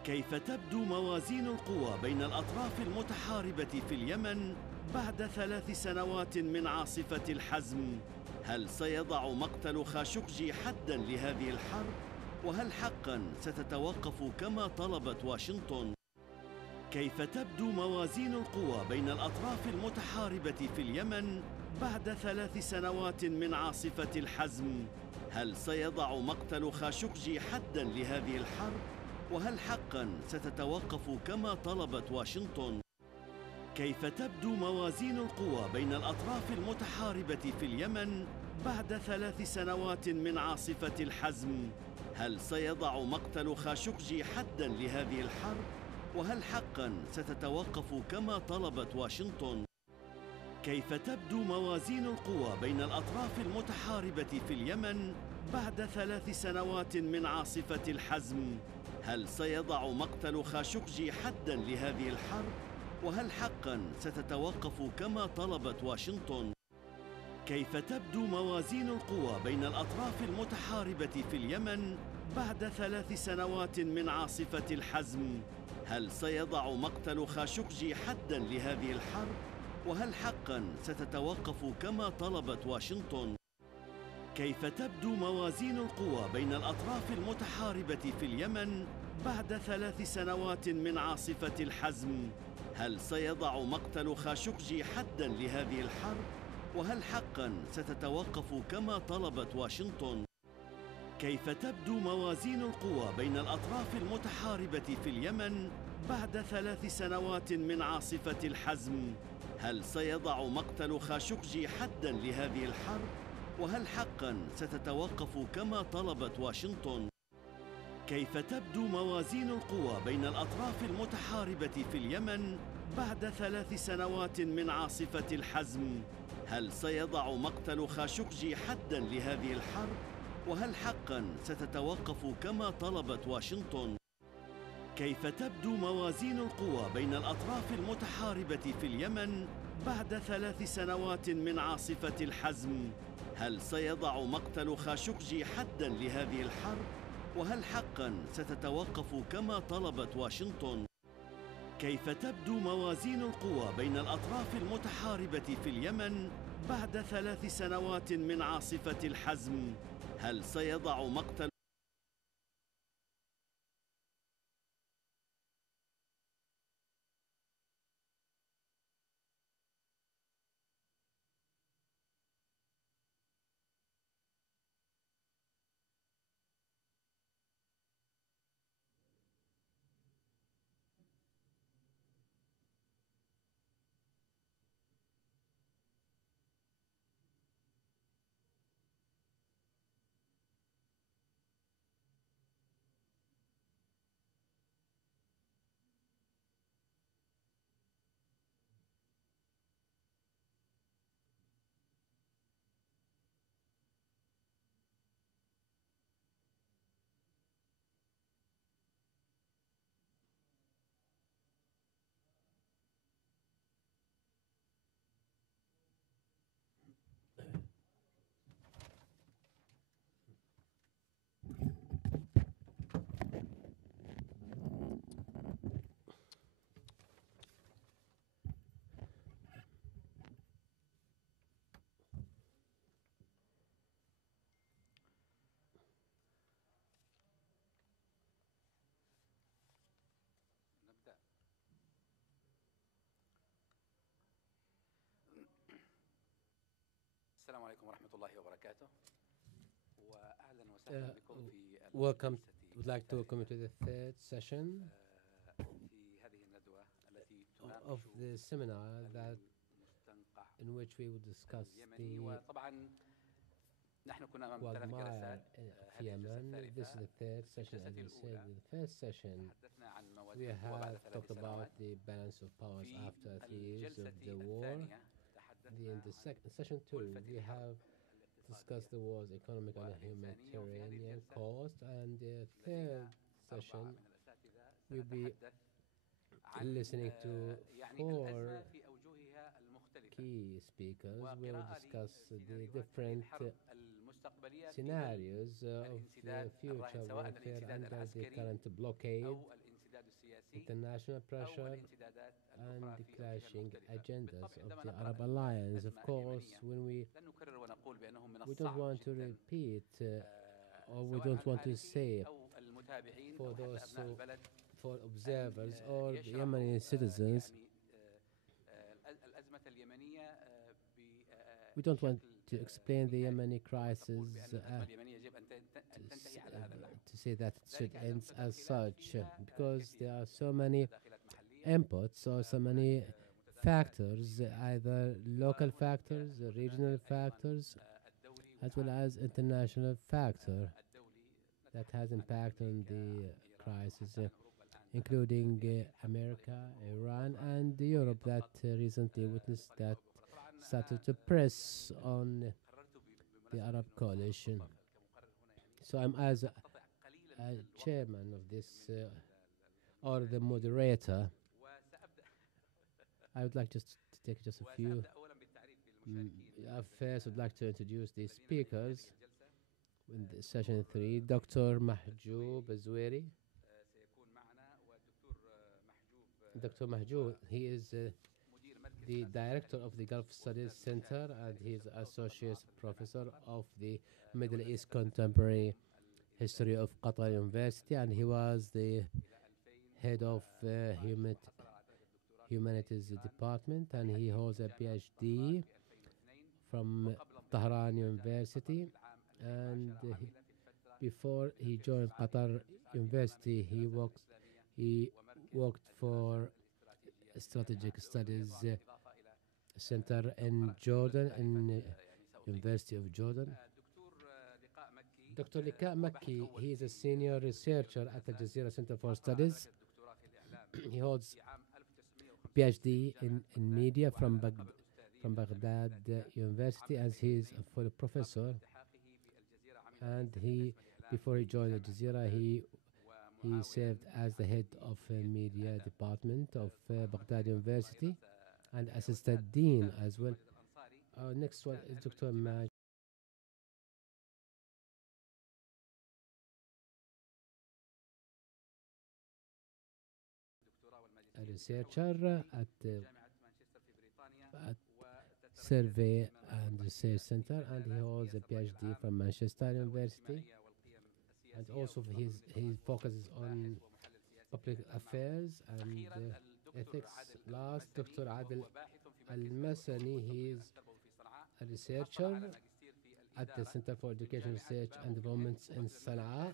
كيف تبدو موازين القوى بين الأطراف المتحاربة في اليمن بعد 3 سنوات من عاصفة الحزم؟ هل سيضع مقتل خاشقجي حداً لهذه الحرب؟ وهل حقاً ستتوقف كما طلبت واشنطن؟ كيف تبدو موازين القوى بين الأطراف المتحاربة في اليمن بعد 3 سنوات من عاصفة الحزم؟ هل سيضع مقتل خاشقجي حداً لهذه الحرب؟ وهل حقاً ستتوقف كما طلبت واشنطن؟ كيف تبدو موازين القوى بين الأطراف المتحاربة في اليمن بعد 3 سنوات من عاصفة الحزم، هل سيضع مقتل خاشقجي حداً لهذه الحرب؟ وهل حقاً ستتوقف كما طلبت واشنطن؟ كيف تبدو موازين القوى بين الأطراف المتحاربة في اليمن بعد 3 سنوات من عاصفة الحزم؟ هل سيضع مقتل خاشقجي حداً لهذه الحرب؟ وهل حقاً ستتوقف كما طلبت واشنطن؟ كيف تبدو موازين القوى بين الأطراف المتحاربة في اليمن بعد 3 سنوات من عاصفة الحزم؟ هل سيضع مقتل خاشقجي حداً لهذه الحرب؟ وهل حقاً ستتوقف كما طلبت واشنطن؟ كيف تبدو موازين القوى بين الأطراف المتحاربة في اليمن بعد 3 سنوات من عاصفة الحزم؟ هل سيضع مقتل خاشقجي حداً لهذه الحرب؟ وهل حقاً ستتوقف كما طلبت واشنطن؟ كيف تبدو موازين القوى بين الأطراف المتحاربة في اليمن بعد 3 سنوات من عاصفة الحزم؟ هل سيضع مقتل خاشقجي حداً لهذه الحرب؟ وهل حقاً ستتوقف كما طلبت واشنطن؟ كيف تبدو موازين القوى بين الأطراف المتحاربة في اليمن بعد 3 سنوات من عاصفة الحزم؟ هل سيضع مقتل خاشقجي حداً لهذه الحرب؟ وهل حقاً ستتوقف كما طلبت واشنطن؟ كيف تبدو موازين القوى بين الأطراف المتحاربة في اليمن بعد 3 سنوات من عاصفة الحزم؟ هل سيضع مقتل خاشقجي حداً لهذه الحرب؟ وهل حقاً ستتوقف كما طلبت واشنطن؟ كيف تبدو موازين القوى بين الأطراف المتحاربة في اليمن بعد 3 سنوات من عاصفة الحزم؟ هل سيضع مقتل السلام عليكم ورحمة الله وبركاته وأهلا وسهلا بكم في Welcome. Would like to welcome you to the third session في هذه الندوة التي of the تناقش seminar that المستنقع in which we will discuss اليمني. the وطبعا نحن كنا أمام 3 Quagmire جلسات. في Yemen. This is the third session, as you said. In the first session, تحدثنا عن we موازين القوى بعد have 3 talked about سنوات. the balance of powers في after 3 years of الجلسة the war. الثانية In the session 2, we have discussed the war's economic and humanitarian cost, and the third session we'll be listening to 4 key speakers. We'll discuss the different scenarios of the future warfare under the current blockade, international pressure, and the clashing agendas of the Arab Alliance. Of course, when we don't want to repeat or we don't want to say for those for observers or Yemeni citizens, we don't want to explain the Yemeni crisis to say that it should end as such, because there are so many inputs or so many factors, either local factors, regional factors, as well as international factor that has impact on the crisis, including America, Iran, and Europe that recently witnessed that started to press on the Arab coalition. So I'm as a chairman of this or the moderator. I would like just to take just a few. First, I'd like to introduce the speakers in session 3. Dr. Mahjoub Azweri. Dr. Mahjoub, he is the director of the Gulf Studies Center, and he is associate professor of the Middle East Contemporary History of Qatar University, and he was the head of humanities department, and he holds a PhD from Tehran University. And before he joined Qatar University, he worked for Strategic Studies Center in Jordan, in University of Jordan. Dr. Liqa Makki, he is a senior researcher at the Jazeera Center for Studies. He holds PhD in media from Baghdad University, as he is a full professor. And before he joined Al Jazeera, he served as the head of media department of Baghdad University and assistant dean as well. Next one is Dr. a researcher at Survey and Research Center, and he holds a PhD from Manchester University. And also he focuses on public affairs and ethics. Last, Dr. Adel Al-Masani, he is a researcher at the Center for Education Research and Development in Sana'a,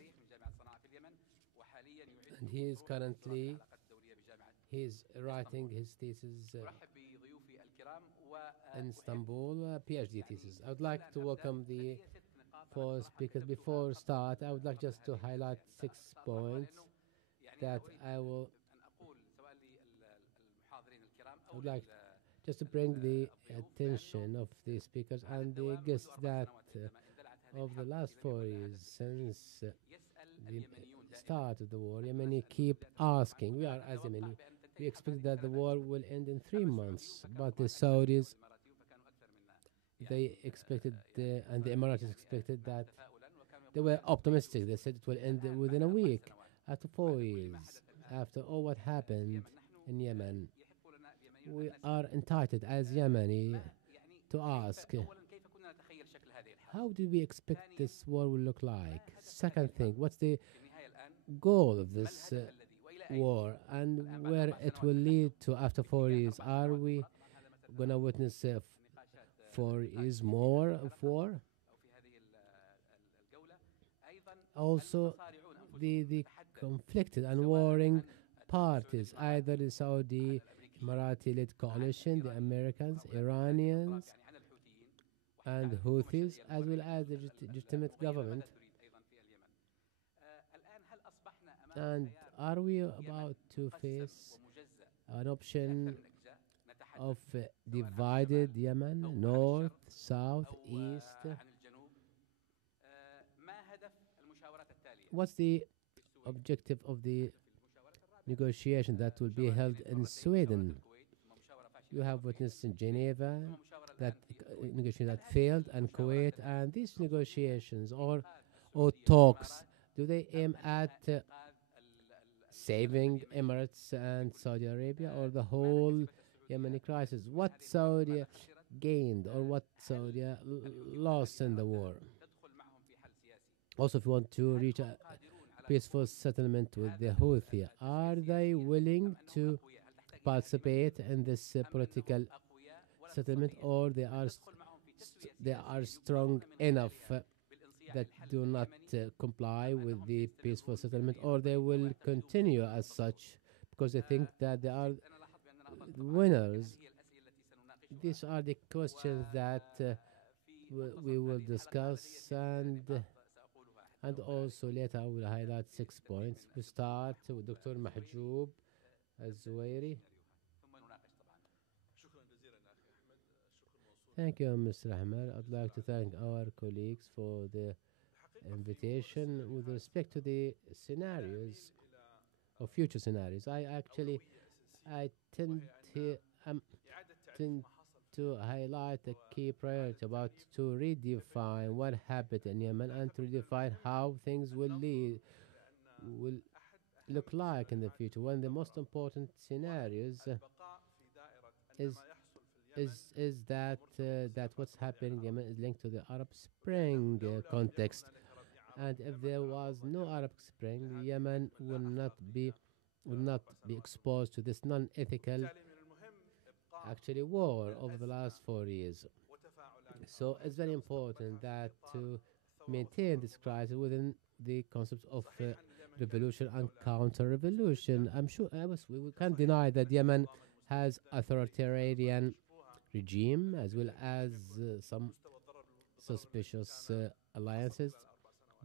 and he is currently writing his thesis in Istanbul, PhD thesis. I would like to welcome the four speakers. Before start, I would like just to highlight 6 points that I would like just to bring the attention of the speakers and the guests that of the last 4 years since the start of the war, Yemeni keep asking. We are as Yemeni. We expect that the war will end in 3 months, but the Saudis, they expected, and the Emiratis expected that. They were optimistic. They said it will end within a week. After 4 years, after all what happened in Yemen, we are entitled as Yemeni to ask, how do we expect this war will look like? Second thing, what's the goal of this war and where it will lead to after 4 years? Are we going to witness 4 years more of war? Also, the conflicted and warring parties, either the Saudi Emirati-led coalition, the Americans, Iranians, and Houthis, as well as the legitimate government. And are we about to face an option of divided Yemen, north, south, east? What's the objective of the negotiation that will be held in Sweden? You have witnessed in Geneva that negotiation that failed, and Kuwait, and these negotiations or talks, do they aim at saving Emirates and Saudi Arabia or the whole Yemeni crisis? What Saudi gained or what Saudi lost in the war? Also, if you want to reach a peaceful settlement with the Houthi, are they willing to participate in this political settlement, or they are strong enough that do not comply with the peaceful settlement, or they will continue as such because they think that they are winners? These are the questions that we will discuss, and also later I will highlight 6 points. We start with Dr. Mahjoub الزويري. Thank you, Mr. Ahmed. I'd like to thank our colleagues for the invitation. With respect to the scenarios or future scenarios, I tend to highlight a key priority about to redefine what happened in Yemen and to redefine how things will look like in the future. One of the most important scenarios is that what's happening in Yemen is linked to the Arab Spring context, and if there was no Arab Spring, Yemen will not be exposed to this non-ethical actually war over the last 4 years. So it's very important that to maintain this crisis within the concept of revolution and counter-revolution. I'm sure we can't deny that Yemen has authoritarian regime as well as some suspicious alliances,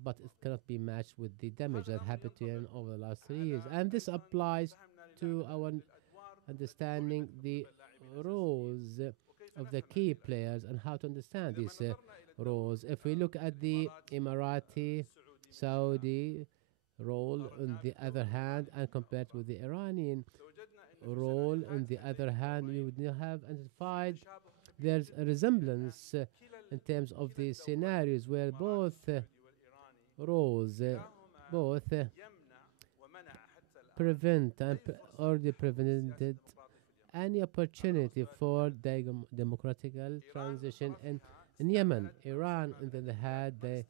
but it cannot be matched with the damage that happened to Yemen over the last 3 years. And this applies to our understanding the roles of the key players and how to understand these roles. If we look at the Emirati, Saudi role on the other hand, and compared with the Iranian role on the other hand, we would have identified there's a resemblance in terms of the scenarios where both roles prevent and already prevented any opportunity for democratical transition in Yemen. Iran, on the other hand, they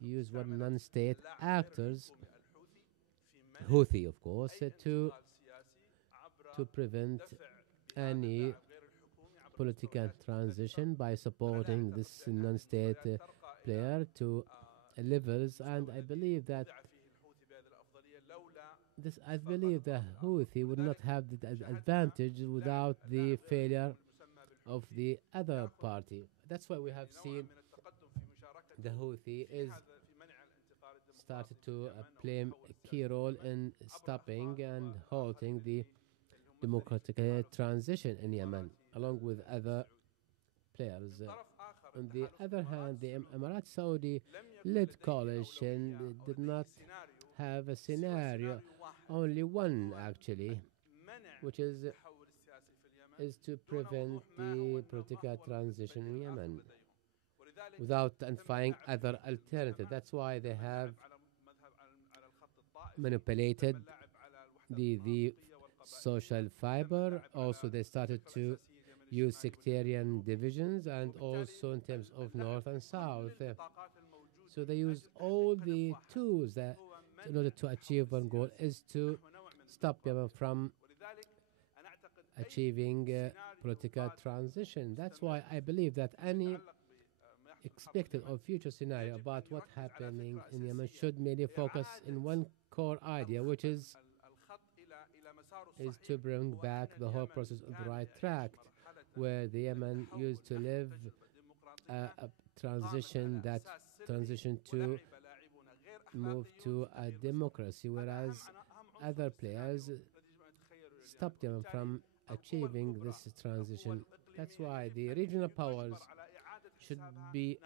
use one non-state actors, Houthi, of course, to prevent any political transition by supporting this non-state player to levels. And I believe that the Houthi would not have the advantage without the failure of the other party. That's why we have seen the Houthi is started to play a key role in stopping and halting the democratic transition in Yemen, along with other players. On the other hand, the Emirati Saudi-led coalition did not have a scenario, only one actually, which is to prevent the political transition in Yemen without identifying other alternatives. That's why they have manipulated the social fiber. Also, they started to use sectarian divisions, and also in terms of north and south. So they used all the tools that in order to achieve one goal is to stop Yemen from achieving political transition. That's why I believe that any expected or future scenario about what's happening in Yemen should mainly focus in one core idea, which is to bring back the whole process on the right track, where the Yemen used to live a transition to move to a democracy, whereas other players stopped Yemen from achieving this transition. That's why the regional powers should be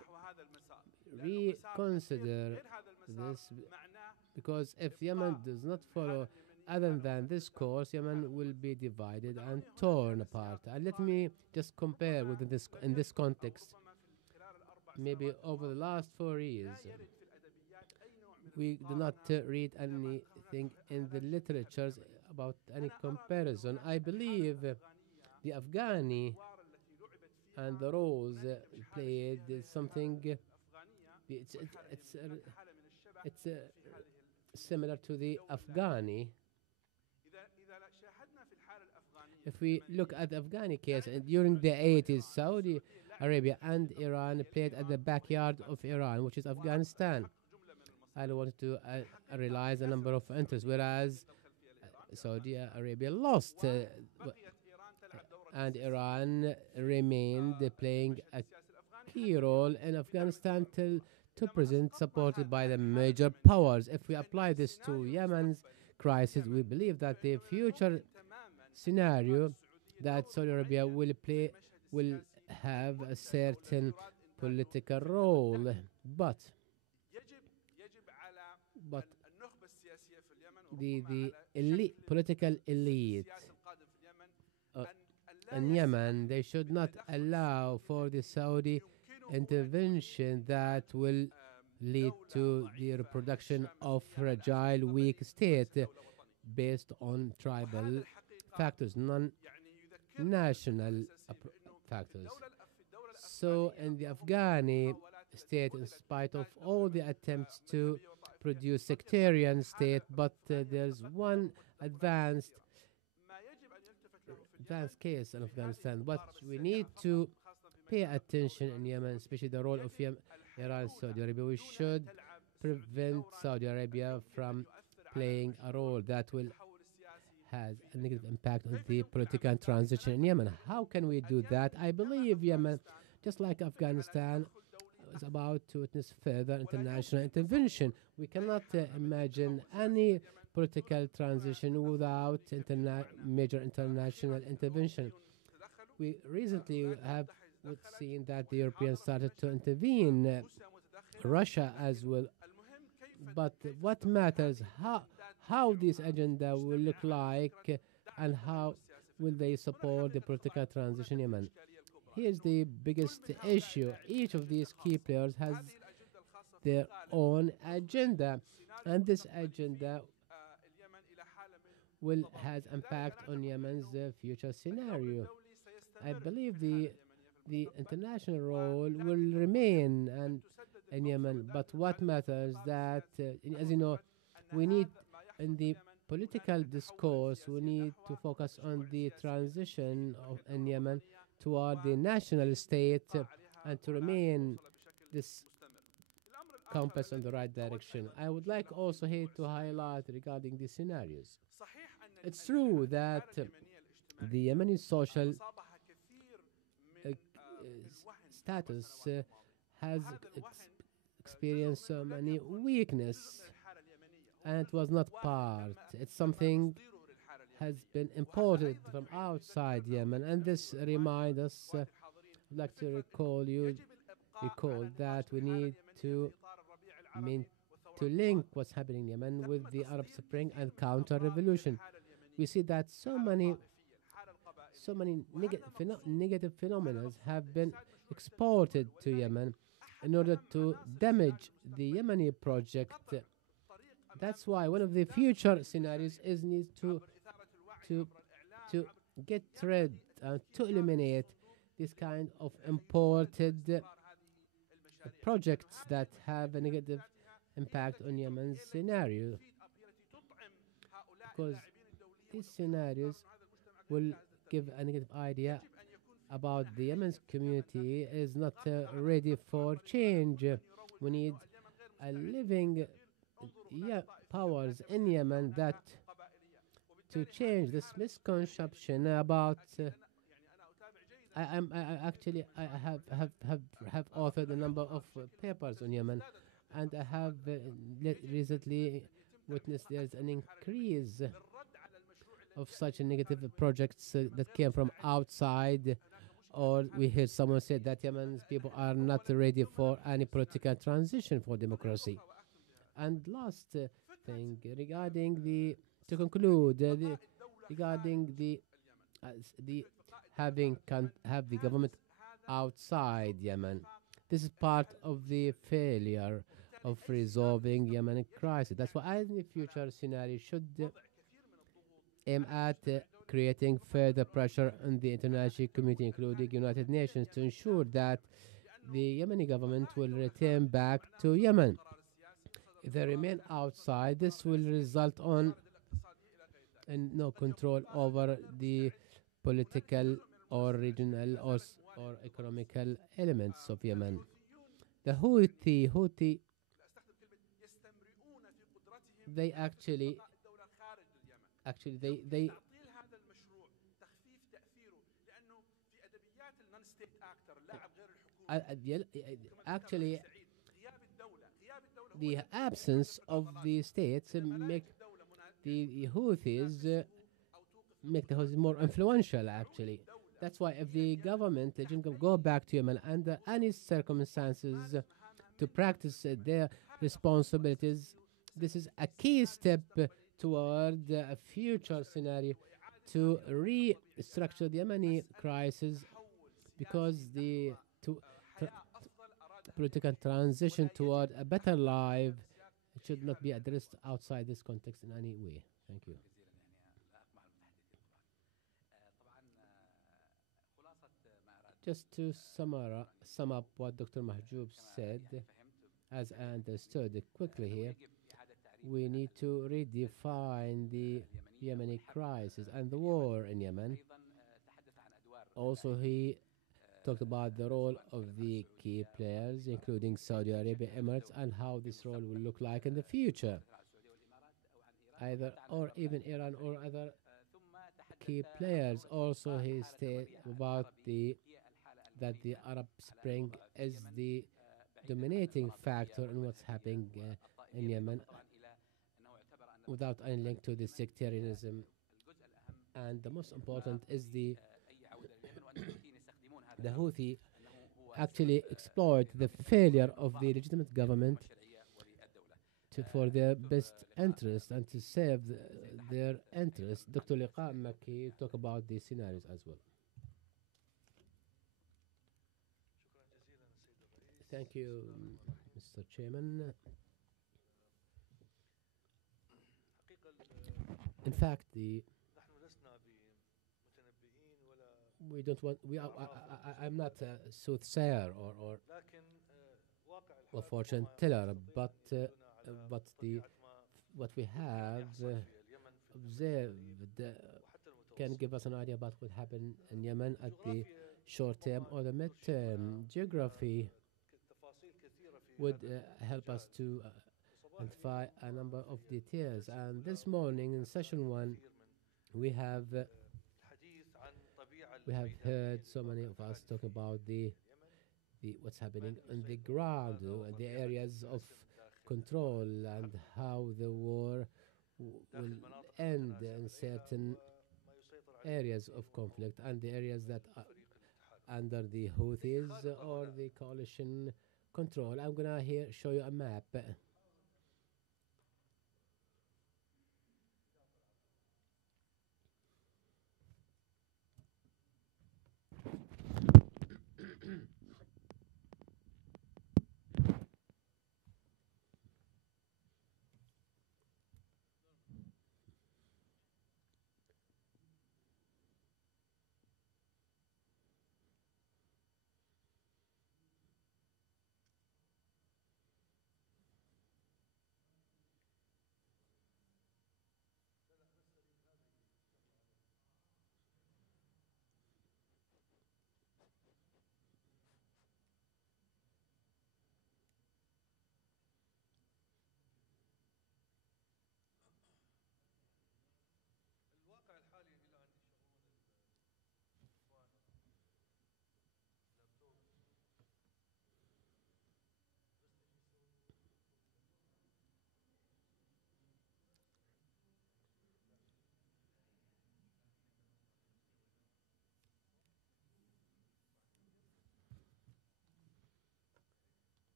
reconsider this, because if Yemen does not follow other than this course, Yemen will be divided and torn apart. And let me just compare with this in this context. Maybe over the last 4 years, we do not read anything in the literatures about any comparison. I believe the Afghani and the roles played is something. It's similar to the Afghani. If we look at the Afghani case, during the 80s, Saudi Arabia and Iran played at the backyard of Iran, which is Afghanistan. I wanted to realize a number of interests, whereas Saudi Arabia lost, and Iran remained playing a key role in Afghanistan till to present, supported by the major powers. If we apply this to Yemen's crisis, we believe that the future scenario that Saudi Arabia will have a certain political role, but the political elite in Yemen, they should not allow for the Saudi intervention that will lead to the reproduction of fragile, weak state based on tribal factors, non-national factors. So in the Afghani state, in spite of all the attempts to produce sectarian state, but there's one advanced case in Afghanistan. What we need to pay attention in Yemen, especially the role of Iran and Saudi Arabia. We should prevent Saudi Arabia from playing a role that will have a negative impact on the political transition in Yemen. How can we do that? I believe Yemen, just like Afghanistan, is about to witness further international intervention. We cannot imagine any political transition without major international intervention. We recently have seen that the Europeans started to intervene, Russia as well. But what matters, how this agenda will look like and how will they support the political transition in Yemen. Here's the biggest issue. Each of these key players has their own agenda, and this agenda will has impact on Yemen's future scenario. I believe the international role will remain in Yemen, but what matters that, as you know, we need in the political discourse, we need to focus on the transition in Yemen toward the national state and to remain this compass in the right direction. I would like also here to highlight regarding the scenarios. It's true that the Yemeni social status has experienced so many weakness, and it was not part. It's something has been imported from outside Yemen, and this reminds us. I'd like to recall that we need to link what's happening in Yemen with the Arab Spring and counter-revolution. We see that so many negative phenomena have been exported to Yemen in order to damage the Yemeni project. That's why one of the future scenarios is need to get rid to eliminate this kind of imported projects that have a negative impact on Yemen's scenario, because these scenarios will give a negative idea about the Yemen's community is not ready for change. We need a living powers in Yemen that to change this misconception about. I have authored a number of papers on Yemen, and I have recently witnessed there's an increase of such negative projects that came from outside, or we hear someone say that Yemen's people are not ready for any political transition for democracy. And last thing regarding to conclude regarding the have the government outside Yemen. This is part of the failure of resolving Yemen crisis. That's why any future scenario should aim at creating further pressure on the international community, including United Nations, to ensure that the Yemeni government will return back to Yemen. If they remain outside, this will result on no control over the political or regional or economical elements of Yemen. The Houthi, they actually actually, the absence of the states make the Houthis make the Houthis more influential. Actually, that's why if the government can go back to Yemen under any circumstances to practice their responsibilities, this is a key step toward a future scenario to restructure the Yemeni crisis, because the political transition toward a better life should not be addressed outside this context in any way. Thank you. Just to sum up what Dr. Mahjoub said, as I understood it quickly here, we need to redefine the Yemeni crisis and the war in Yemen. Also, he talked about the role of the key players, including Saudi Arabia, Emirates, and how this role will look like in the future. Either or even Iran or other key players. Also, he stated about that the Arab Spring is the dominating factor in what's happening in Yemen, without any link to the sectarianism. And the most important is the Houthi actually exploit the failure of the legitimate government for their best interest and to save their interest. Dr. Liqa Makki talk about these scenarios as well. Thank you, Mr. Chairman. In fact, we don't want. I'm not a soothsayer or fortune teller, but what we have observed can give us an idea about what happened in Yemen at the short term or the mid term. Geography would help us to identify a number of details. And this morning in session 1, we have heard so many of us talk about the what's happening on the ground, the areas of control, and how the war will end in certain areas of conflict and the areas that are under the Houthis or the coalition control. I'm gonna here show you a map.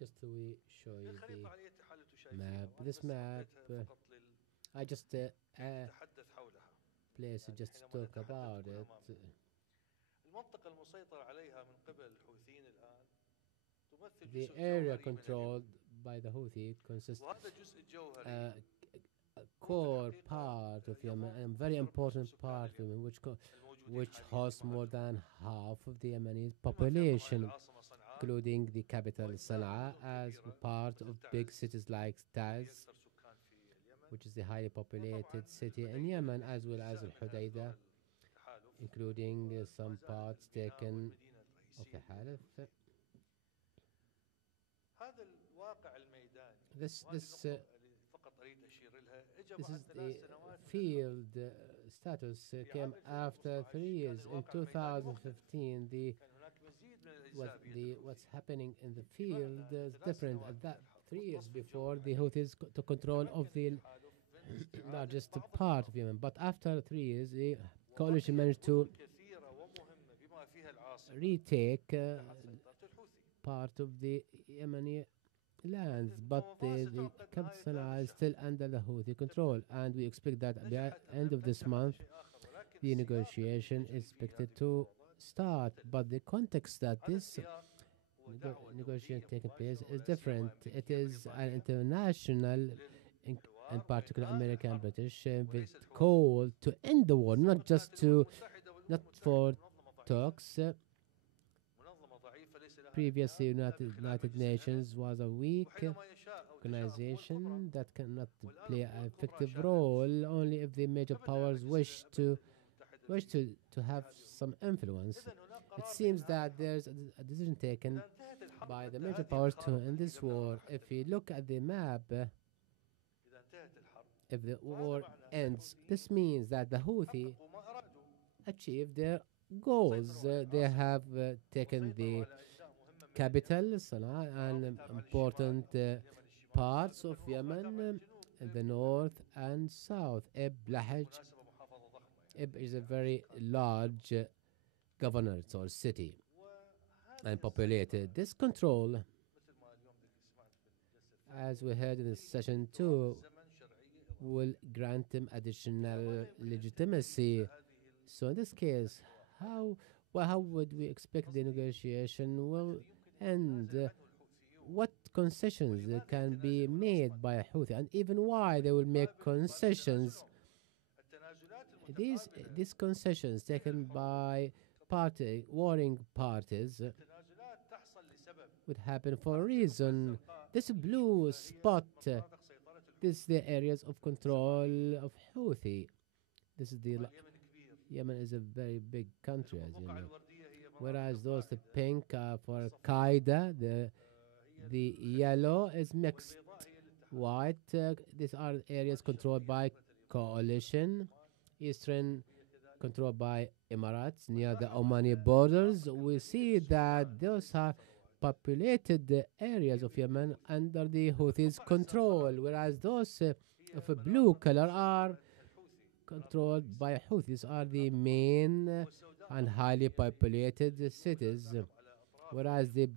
Just to show you the map. This map, I just place just to talk about it. The area controlled by the Houthi consists a core part of Yemen, a very important part of Yemen, which hosts more than half of the Yemeni population, including the capital Sana'a, as part of big cities like Taz, which is the highly populated city in Yemen, as well as Al-Hudaydah, including some parts taken of the Halif. This is the field status came after 3 years. In 2015, what's happening in the field is different. At that 3 years before, the Houthis took control of the largest part of Yemen. But after 3 years, the coalition managed to retake part of the Yemeni lands, but the capital Sana'a is still under the Houthi control, and we expect that by the end of this month, the negotiation is expected to start. But the context that this negotiation taking place is different. It is an international, in particular American and British, call to end the war, not not for talks. Previously, United Nations was a weak organization that cannot play an effective role only if the major powers wish to have some influence. It seems that there's a decision taken by the major powers to end this war. If we look at the map, if the war ends, this means that the Houthi achieved their goals. They have taken the capital, Sana'a, and important parts of Yemen in the north and south. Ib, Lahaj. Ib is a very large governorate or city and populated. This control, as we heard in session 2, will grant them additional legitimacy. So in this case, how would we expect the negotiation will end? What concessions can be made by Houthi, and even why they will make concessions? These concessions taken by warring parties would happen for a reason. This blue spot, this is the areas of control of Houthi. This is the Yemen is a very big country, as you know. Whereas those the pink are for Al-Qaeda, the yellow is mixed white. These are areas controlled by coalition. Eastern controlled by Emirates near the Omani borders. We see that those are populated areas of Yemen under the Houthis' control, whereas those of a blue color are controlled by Houthis, are the main and highly populated cities, whereas these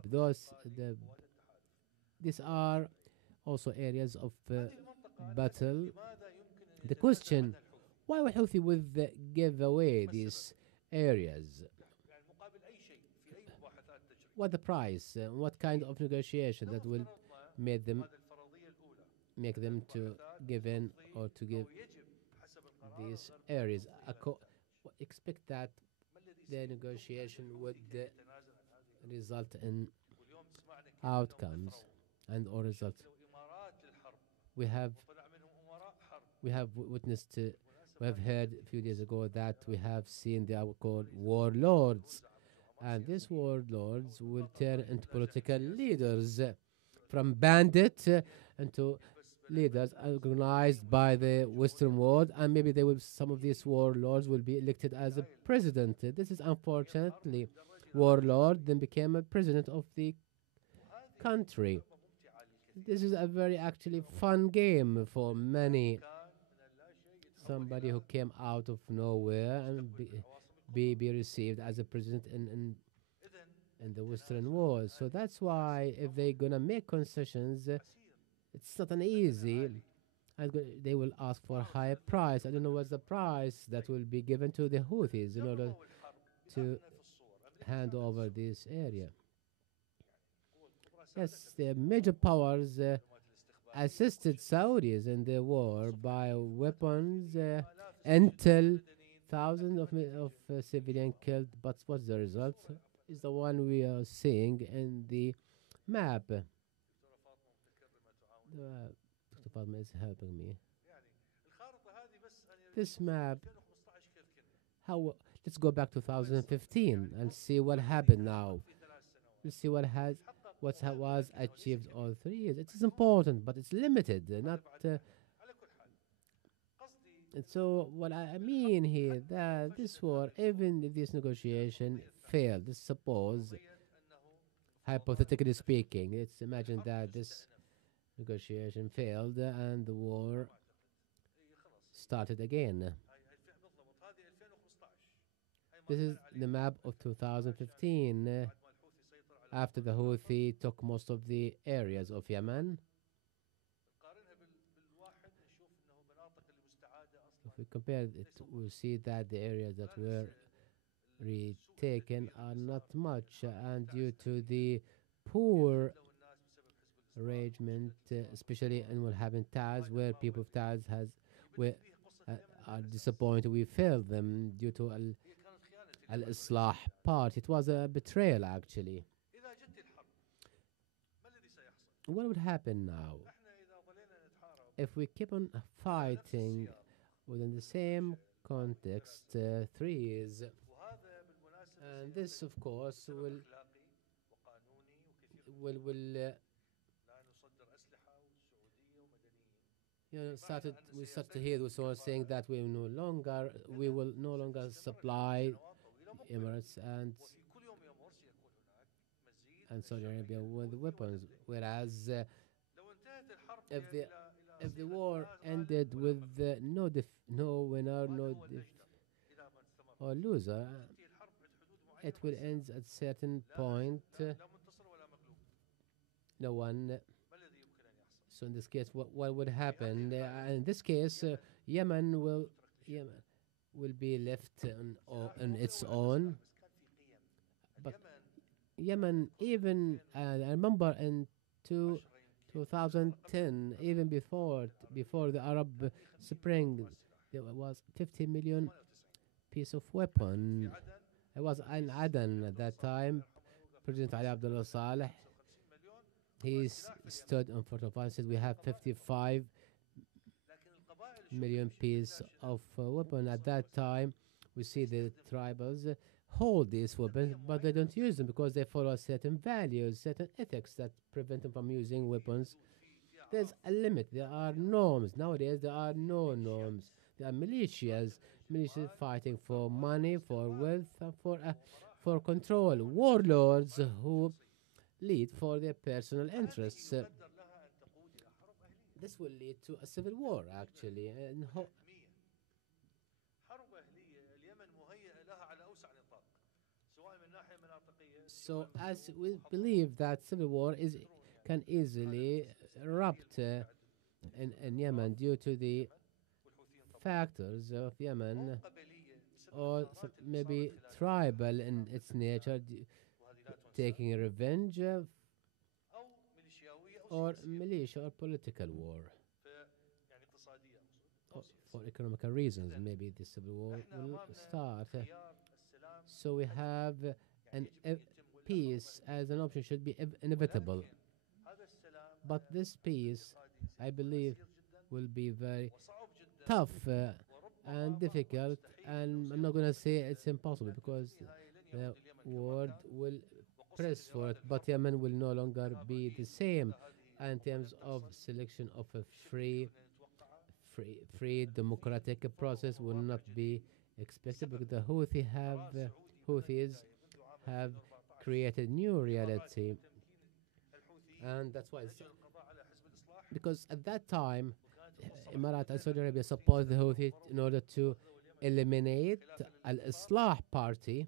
are also areas of battle. The question: why would Houthi give away these areas? What the price? What kind of negotiation that will make them to give in or to give these areas? Expect that the negotiation would result in outcomes and or results. We have witnessed. We have heard a few days ago that we have seen they are called warlords, and these warlords will turn into political leaders, from bandit into leaders organized by the Western world, and maybe some of these warlords will be elected as a president. This is unfortunately warlord then became a president of the country. This is a very actually fun game for many. Somebody who came out of nowhere and be received as a president in the Western world. So that's why if they're gonna make concessions, it's not an easy. And they will ask for a higher price. I don't know what's the price that will be given to the Houthis in order to hand over this area. Yes, the major powers assisted Saudis in the war by weapons, until thousands of civilians killed. But what's the result? Is the one we are seeing in the map. Dr. Fatma is helping me. This map. Let's go back to 2015 and see what happened now. Let's see what was achieved all 3 years. It is important, but it's limited. So what I mean here that this war, even if this negotiation failed, let's suppose, hypothetically speaking, let's imagine that this negotiation failed and the war started again. This is the map of 2015 after the Houthi took most of the areas of Yemen. If we compare it, we see that the areas that were retaken are not much, and due to the poor arrangement, especially in what happened Taz, where people of Taz were, are disappointed we failed them due to al-Islah part. It was a betrayal, actually. What would happen now if we keep on fighting within the same context 3 years? And this, of course, will we start to hear this one saying that we will no longer supply Emirates and Saudi Arabia with weapons, whereas if the war ended with no winner, or loser, it will end at a certain point. No one. So in this case, what would happen? In this case, Yemen will be left on its own. But Yemen, even I remember in 2010, even before the Arab Spring, there was 50 million piece of weapon. It was in Aden at that time. President Ali Abdullah Saleh, he stood in front of us and said we have 55 million piece of weapon. At that time, we see the tribals hold these weapons, but they don't use them because they follow certain values, certain ethics that prevent them from using weapons. There's a limit. There are norms. Nowadays, there are no norms. There are militias fighting for money, for wealth, and for control. Warlords who lead for their personal interests. This will lead to a civil war, actually. So, as we believe that civil war can easily erupt in Yemen due to the factors of Yemen, or maybe tribal in its nature, taking revenge, or militia or political war. For economical reasons, maybe the civil war will start. So we have peace as an option should be inevitable. But this peace, I believe, will be very tough and difficult, and I'm not going to say it's impossible because the world will press for it, but Yemen will no longer be the same in terms of selection of a free democratic process will not be expected because the Houthis have created new reality, and that's why because at that time Emirates and Saudi Arabia supported the Houthis in order to eliminate al-Islah party.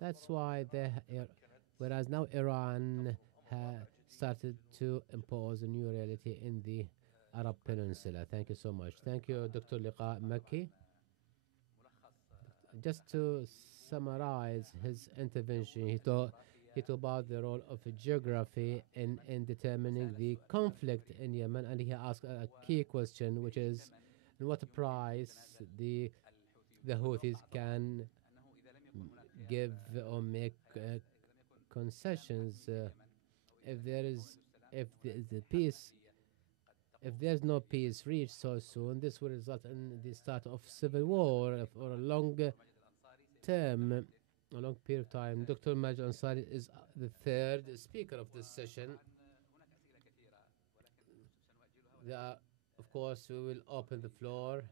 That's why whereas now Iran started to impose a new reality in the Arab Peninsula. Thank you so much. Thank you, Dr. Liqa Makki. Just to summarize his intervention, he talked about the role of geography in determining the conflict in Yemen, and he asked a key question, which is, at what price the Houthis can give or make concessions if there's no peace reached so soon. This will result in the start of civil war for a long term, a long period of time. Dr. Majid Ansari is the third speaker of this session. There are, of of course, we will open the floor.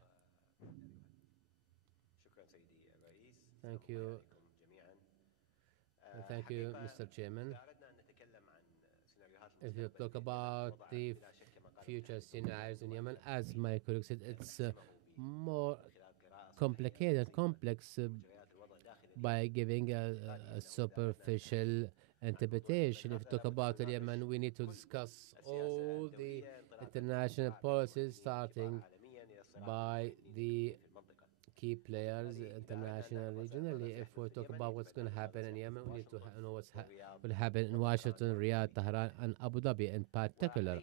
Thank you. Thank you, Mr. Chairman. If you talk about the future scenarios in Yemen, as my colleague said, it's more complicated, complex by giving a superficial interpretation. If you talk about Yemen, we need to discuss all the international policies, starting by the key players, international, regionally. If we talk about what's going to happen in Yemen, we need to know what's will happen in Washington, Riyadh, Tehran, and Abu Dhabi in particular.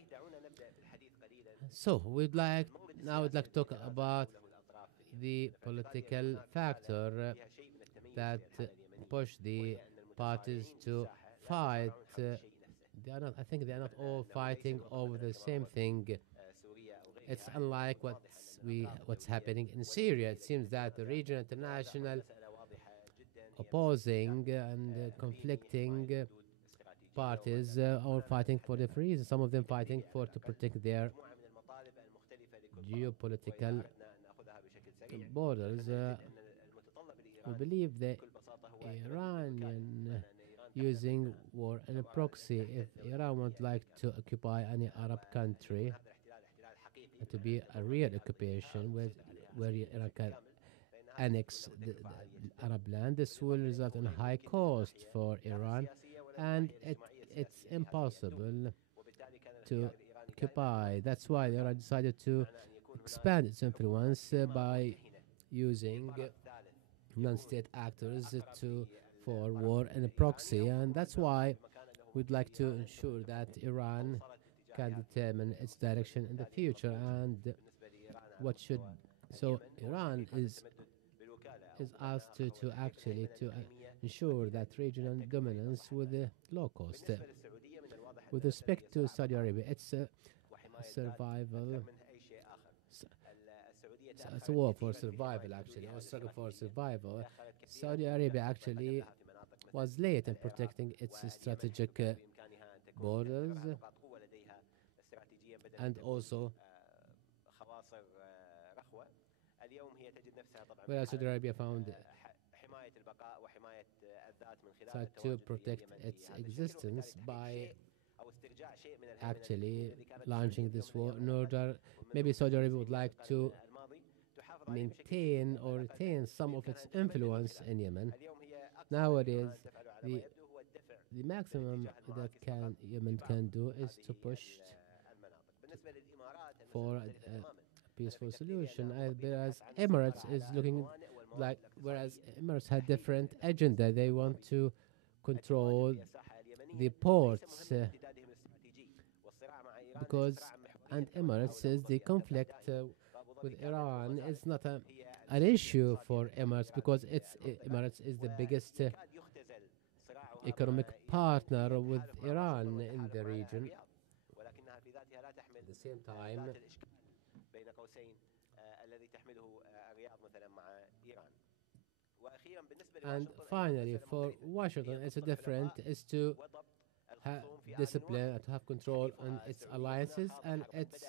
So we'd like to talk about the political factor that push the parties to fight. They are not. I think they are not all fighting over the same thing. It's unlike what's happening in Syria. It seems that the regional, international, opposing and conflicting parties are fighting for different reasons. Some of them fighting to protect their geopolitical borders. We believe the Iranian using war and a proxy. If Iran would like to occupy any Arab country, to be a real occupation where Iran can annex the Arab land, this will result in high cost for Iran, and it's impossible to occupy. That's why Iran decided to expand its influence by using non-state actors for war and a proxy, and that's why we'd like to ensure that Iran can determine its direction in the future and what should. So Iran is asked to actually to ensure that regional dominance with a low cost. With respect to Saudi Arabia, it's a survival. It's a war for survival, actually, or struggle for survival. Saudi Arabia actually was late in protecting its strategic borders, and also whereas Saudi Arabia found tried to protect its existence by actually launching this war in order. Maybe Saudi Arabia would like to maintain or retain some of its influence in Yemen. Nowadays, the maximum that Yemen can do is to push for a peaceful solution, whereas Emirates is looking like, whereas Emirates had different agenda. They want to control the ports because, and Emirates says the conflict with Iran is not an issue for Emirates because Emirates is the biggest economic partner with Iran in the region. At the same time, and finally, for Washington, it's different. Is to have discipline, to have control on its alliances and its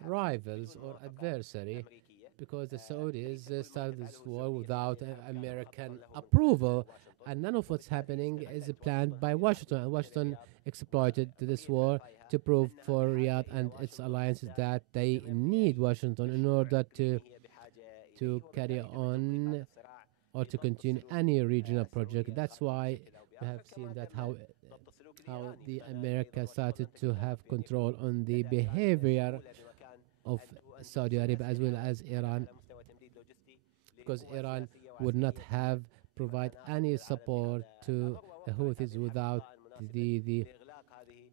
rivals or adversary, because the Saudis started this war without American approval, and none of what's happening is planned by Washington. And Washington exploited this war to prove for Riyadh and its alliances that they need Washington in order to carry on or to continue any regional project. That's why we have seen that how the America started to have control on the behavior of Saudi Arabia as well as Iran, because Iran would not have provide any support to the Houthis without the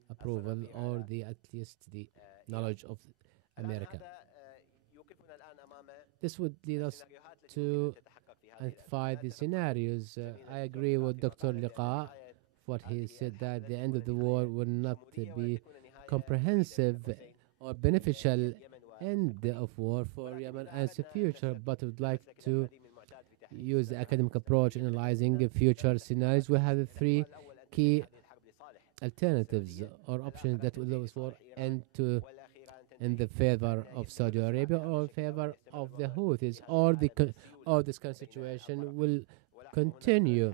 approval or at least the knowledge of America. This would lead us to identify the scenarios. I agree with Dr. Liqa, what he said, that the end of the war would not be comprehensive or beneficial end of war for Yemen as a future, but would like to use the academic approach in analyzing future scenarios. We have three key alternatives or options that will allow us war end to in the favor of Saudi Arabia or in favor of the Houthis, or this kind of situation will continue.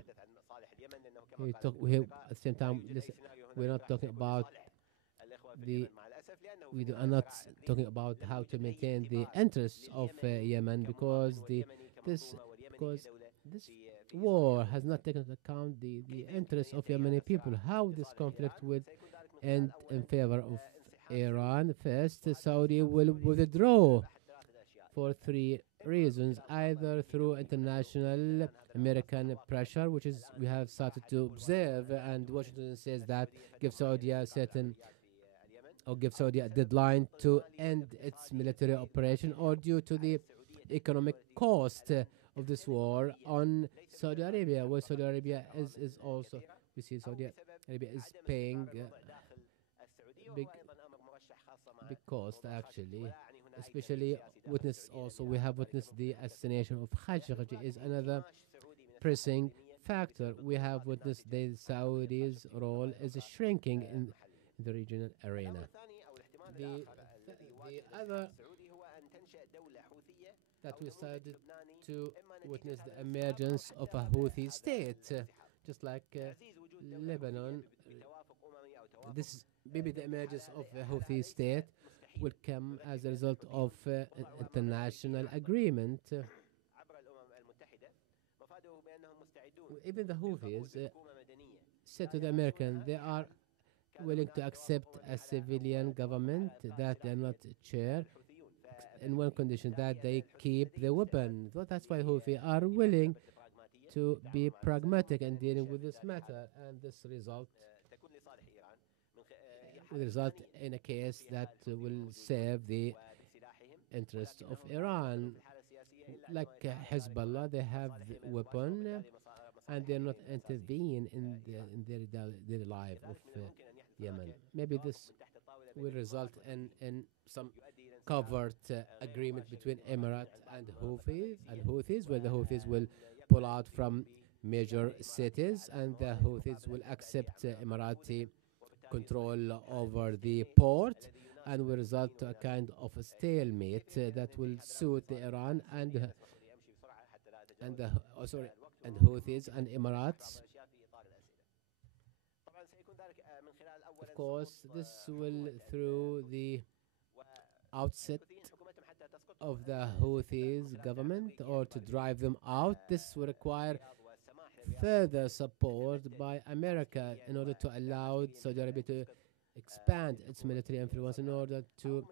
At the same time, listen, we're not talking about are not talking about how to maintain the interests of Yemen, because this war has not taken into account the interests of Yemeni people. How this conflict will end in favor of Iran? First, Saudi will withdraw for three reasons: either through international American pressure, which is we have started to observe, and Washington says that give Saudi a deadline to end its military operation, or due to the economic cost of this war on Saudi Arabia, where Saudi Arabia is also, we see Saudi Arabia is paying big cost, actually, especially we have witnessed the assassination of Khashoggi is another pressing factor. We have witnessed the Saudis' role is shrinking in the regional arena. The other that we started to witness the emergence of a Houthi state, just like Lebanon. This is maybe the emergence of a Houthi state will come as a result of international agreement. Even the Houthis said to the Americans they are willing to accept a civilian government that they are not chair, in one condition, that they keep the weapon. So that's why Houthi are willing to be pragmatic in dealing with this matter, and this will result in a case that will serve the interests of Iran. Like Hezbollah, they have the weapon, and they're not intervene in their daily life of Yemen. Maybe this will result in some covert agreement between Emirates and Houthis, where the Houthis will pull out from major cities, and the Houthis will accept Emirati control over the port, and will result to a kind of a stalemate that will suit the Iran and Houthis and Emirates. Of course, this will, through the outset of the Houthis government, or to drive them out, this will require further support by America in order to allow Saudi Arabia to expand its military influence in order to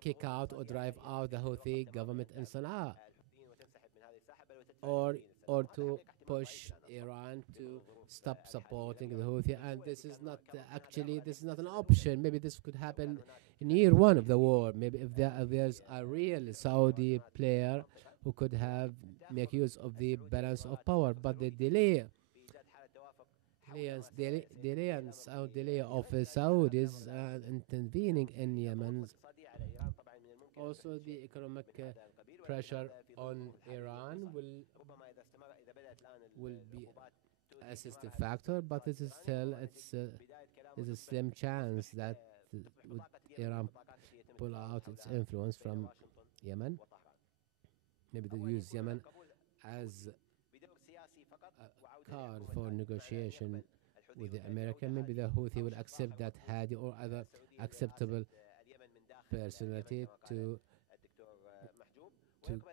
kick out or drive out the Houthi government in Sana'a, or to push Iran to stop supporting the Houthi. And this is not an option. Maybe this could happen in year one of the war. Maybe if there's a real Saudi player who could make use of the balance of power, but the delay of Saudis intervening in Yemen, also the economic pressure on Iran will be an assistive factor, but it is still there's a slim chance that would Iran pull out its influence from Yemen. Maybe they use Yemen as a card for negotiation with the American. Maybe the Houthi will accept that Hadi or other acceptable personality to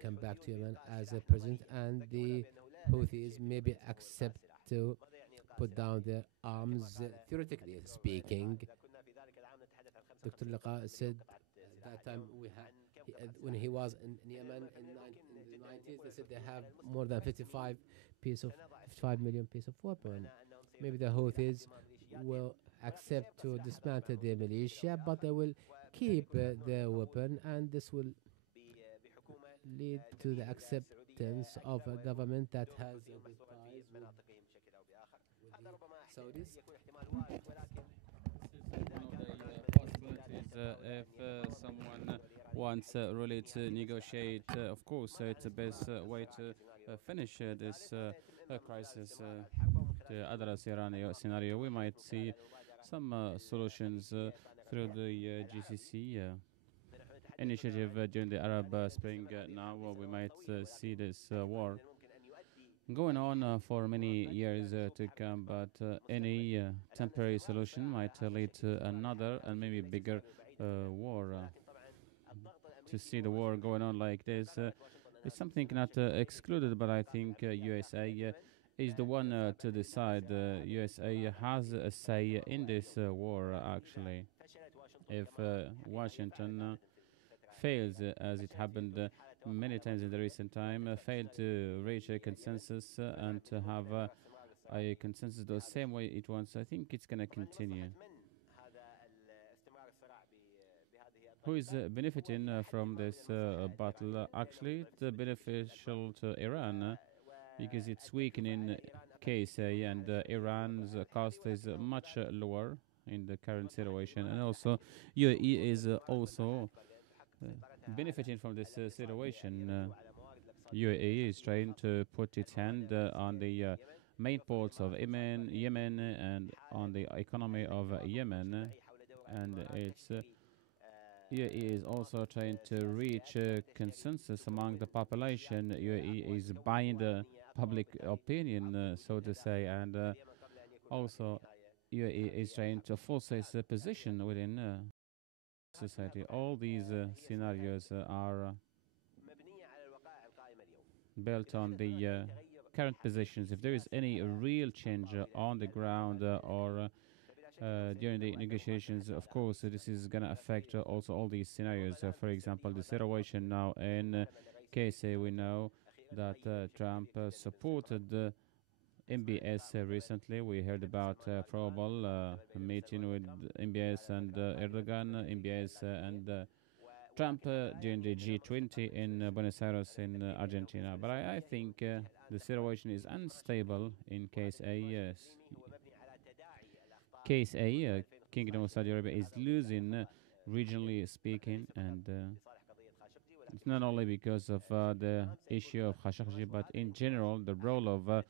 come back to Yemen as a president, and the Houthis maybe accept to put down their arms, theoretically speaking. Dr. Laqa said at that time when he was in Yemen in the 90s, they said they have more than 55 million pieces of weapon. Maybe the Houthis will accept to dismantle their militia, but they will keep their weapon, and this will lead to the acceptance of a government that has good ties with the Saudis. If someone wants really to negotiate, of course, it's the best way to finish this crisis. To address Iran scenario, we might see some solutions through the GCC. initiative during the Arab Spring. Now we might see this war going on for many years to come, but any temporary solution might lead to another and maybe bigger war. To see the war going on like this is something not excluded, but I think USA is the one to decide. USA has a say in this war, actually. If Washington fails, as it happened many times in the recent time, failed to reach a consensus and to have a consensus the same way it wants, I think it's going to continue. Who is benefiting from this battle? Actually, it's beneficial to Iran because it's weakening KSA, and Iran's cost is much lower in the current situation, and also UAE is also benefiting from this situation. UAE is trying to put its hand on the main ports of Yemen, and on the economy of Yemen, and it's UAE is also trying to reach consensus among the population. UAE is buying the public opinion, so to say, and also UAE is trying to force its position within society. All these scenarios are built on the current positions. If there is any real change on the ground or during the negotiations, of course, this is going to affect also all these scenarios. For example, the situation now in KSA, we know that Trump supported MBS recently. We heard about probable meeting with MBS and Erdogan, MBS and Trump during the G20 in Buenos Aires in Argentina. But I think the situation is unstable in KSA. Yes. KSA, Kingdom of Saudi Arabia, is losing regionally speaking, and it's not only because of the issue of Khashoggi, but in general the role of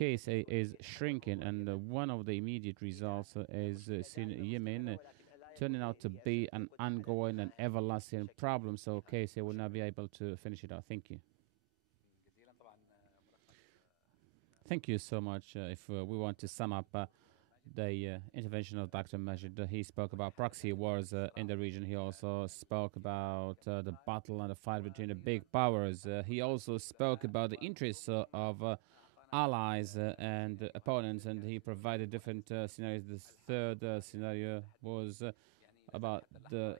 KSA is shrinking, and one of the immediate results is seen Yemen turning out to be an ongoing and everlasting problem, so KSA will not be able to finish it out. Thank you. Thank you so much. If we want to sum up the intervention of Dr. Majid, he spoke about proxy wars in the region. He also spoke about the battle and the fight between the big powers. He also spoke about the interests of allies and opponents, and he provided different scenarios. The third scenario was about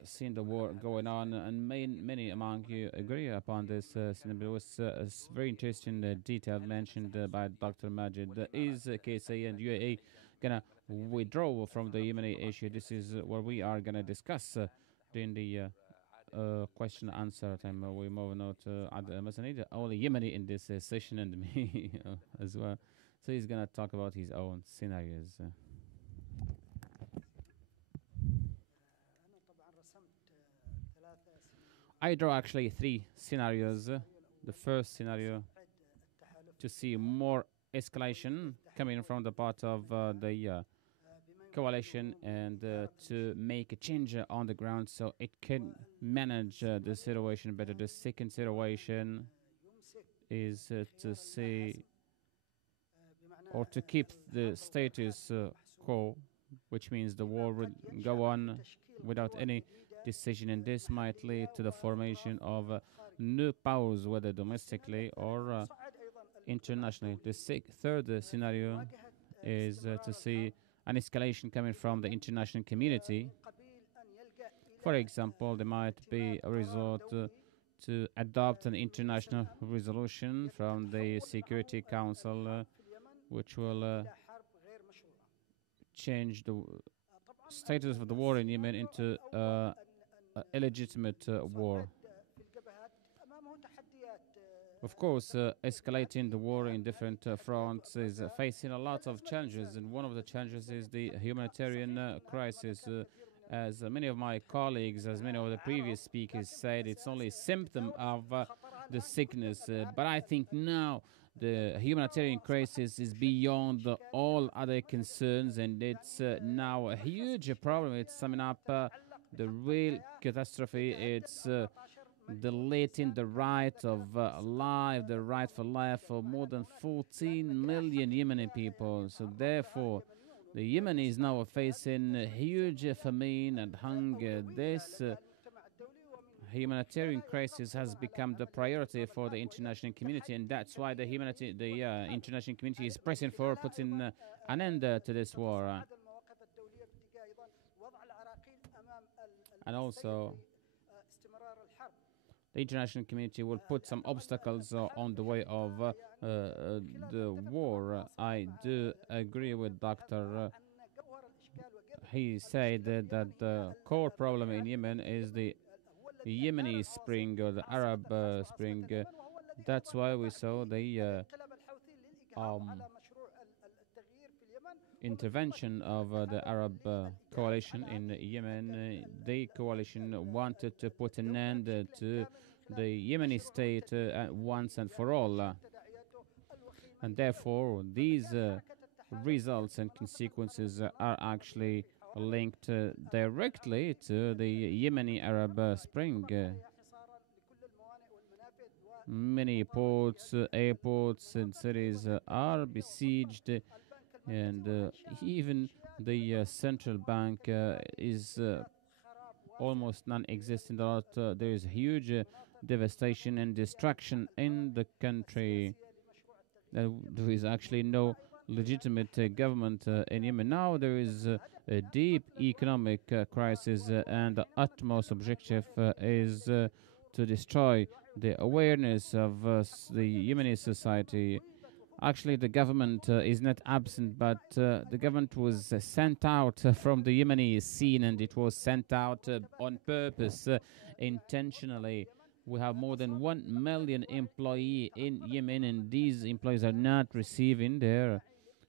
seeing the war going on, and many among you agree upon this scenario. It was a very interesting detail mentioned by Dr. Majid. Is KSA and UAE going to withdraw from the Yemeni issue? This is what we are going to discuss during the question answer time. We move on to Ad Masanid, only Yemeni in this session, and me as well. So he's going to talk about his own scenarios. I draw actually three scenarios. The first scenario, to see more escalation coming from the part of the coalition, and to make a change on the ground so it can manage the situation better. The second situation is to see or to keep the status quo, which means the war will go on without any decision, and this might lead to the formation of new powers, whether domestically or internationally. The third scenario is to see an escalation coming from the international community. For example, there might be a resort to adopt an international resolution from the Security Council, which will change the status of the war in Yemen into a illegitimate war. Of course, escalating the war in different fronts is facing a lot of challenges, and one of the challenges is the humanitarian crisis. As many of my colleagues, as many of the previous speakers said, it's only a symptom of the sickness. But I think now the humanitarian crisis is beyond all other concerns, and it's now a huge problem. It's summing up the real catastrophe. It's deleting the right of life, the right for life for more than 14 million Yemeni people. So therefore, the Yemenis now are facing a huge famine and hunger. This humanitarian crisis has become the priority for the international community, and that's why the international community is pressing for putting an end to this war. And also, the international community will put some obstacles on the way of the war. I do agree with Dr. He said that the core problem in Yemen is the Yemeni Spring or the Arab Spring. That's why we saw the intervention of the Arab coalition in Yemen. The coalition wanted to put an end to the Yemeni state at once and for all. And therefore, these results and consequences are actually linked directly to the Yemeni Arab Spring. Many ports, airports, and cities are besieged, and even the central bank is almost non-existent. There is huge devastation and destruction in the country. There is actually no legitimate government in Yemen. Now there is a deep economic crisis, and the utmost objective is to destroy the awareness of the Yemeni society. Actually, the government is not absent, but the government was sent out from the Yemeni scene, and it was sent out on purpose, intentionally. We have more than 1 million employees in Yemen, and these employees are not receiving their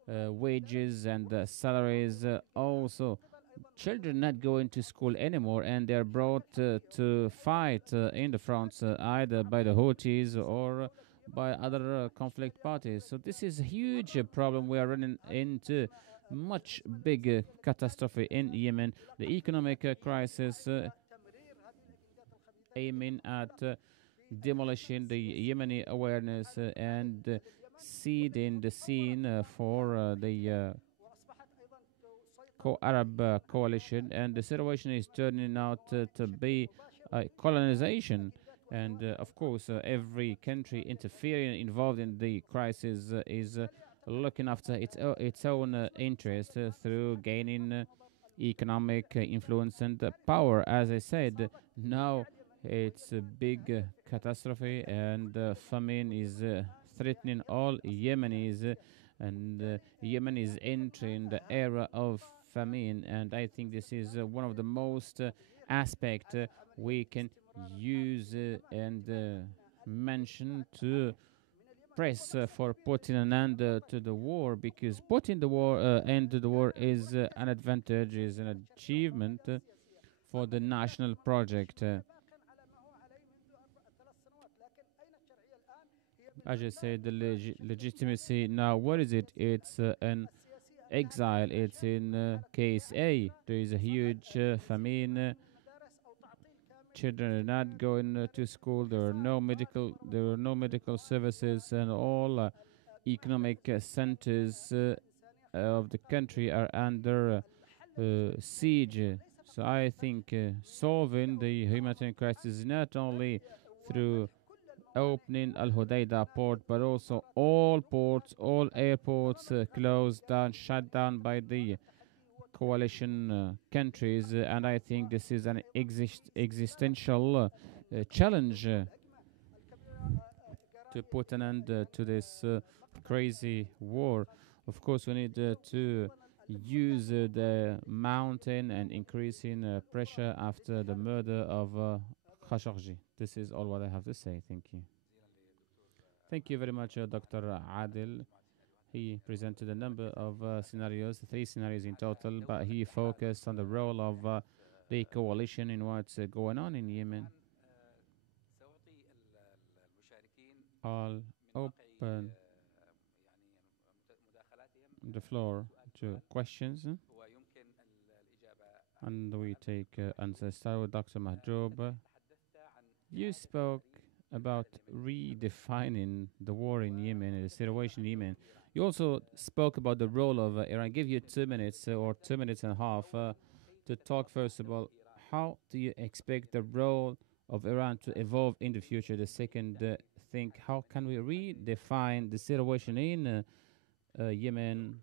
wages and salaries. Also, children not going to school anymore, and they are brought to fight in the fronts, either by the Houthis or by other conflict parties. So this is a huge problem. We are running into much bigger catastrophe in Yemen. The economic crisis aiming at demolishing the Yemeni awareness and seeding the scene for the Arab coalition, and the situation is turning out to be colonization. And of course, every country interfering, involved in the crisis, is looking after its own interest through gaining economic influence and power. As I said, now it's a big catastrophe, and famine is threatening all Yemenis, and Yemen is entering the era of famine. And I think this is one of the most aspect we can use and mention to press for putting an end to the war, because putting the war end to the war is an advantage, is an achievement for the national project. As I said, the legitimacy now, what is it? It's an exile. It's in case A. There is a huge famine. Children are not going to school. There are no medical services, and all economic centers of the country are under siege. So I think solving the humanitarian crisis is not only through opening Al Hudaydah port, but also all ports, all airports closed down, shut down by the coalition countries, and I think this is an existential challenge to put an end to this crazy war. Of course, we need to use the mountain and increasing pressure after the murder of Khashoggi. This is all what I have to say. Thank you. Thank you very much, Dr. Adil. He presented a number of scenarios, 3 scenarios in total, but he focused on the role of the coalition in what's going on in Yemen. I'll open the floor to questions. And we take and start with Dr. Mahjoub. You spoke about redefining the war in Yemen, the situation in Yemen. You also spoke about the role of Iran. I give you 2 minutes or 2 minutes and a half to talk first about how do you expect the role of Iran to evolve in the future. The second thing, how can we redefine the situation in Yemen?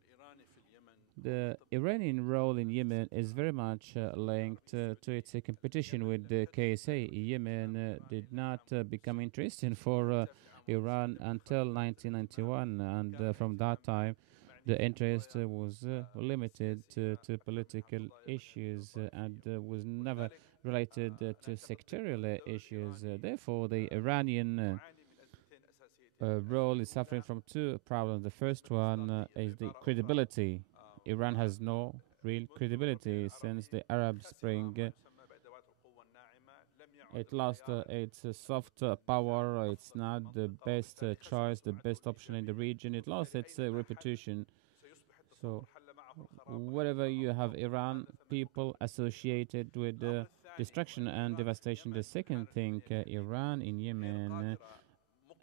The Iranian role in Yemen is very much linked to its competition with the KSA. Yemen did not become interesting for Iran until 1991, and from that time, the interest was limited to political issues and was never related to sectarial issues. Therefore, the Iranian role is suffering from two problems. The first one is the credibility. Iran has no real credibility since the Arab Spring. It lost its soft power. It's not the best choice, the best option in the region. It lost its reputation. So, wherever you have Iran, people associated with destruction and devastation. The second thing, Iran in Yemen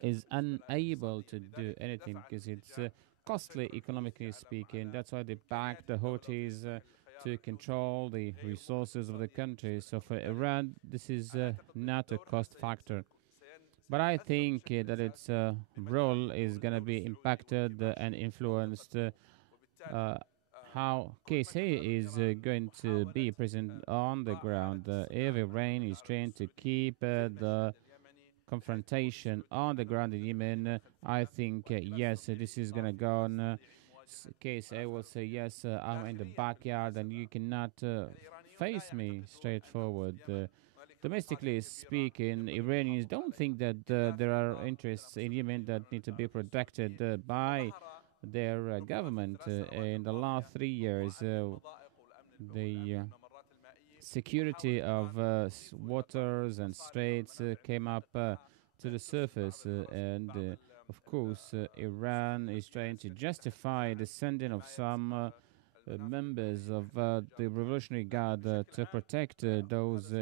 is unable to do anything because it's costly economically speaking. That's why they back the Houthis to control the resources of the country. So for Iran, this is not a cost factor. But I think that its role is going to be impacted and influenced how KSA is going to be present on the ground. Every Iran is trying to keep the confrontation on the ground in Yemen. I think, yes, this is going to go on. KSA will say, yes, I'm in the backyard and you cannot face me straightforward. Domestically speaking, Iranians don't think that there are interests in Yemen that need to be protected by their government. In the last 3 years, the security of waters and straits came up to the surface, and of course, Iran is trying to justify the sending of some members of the Revolutionary Guard to protect those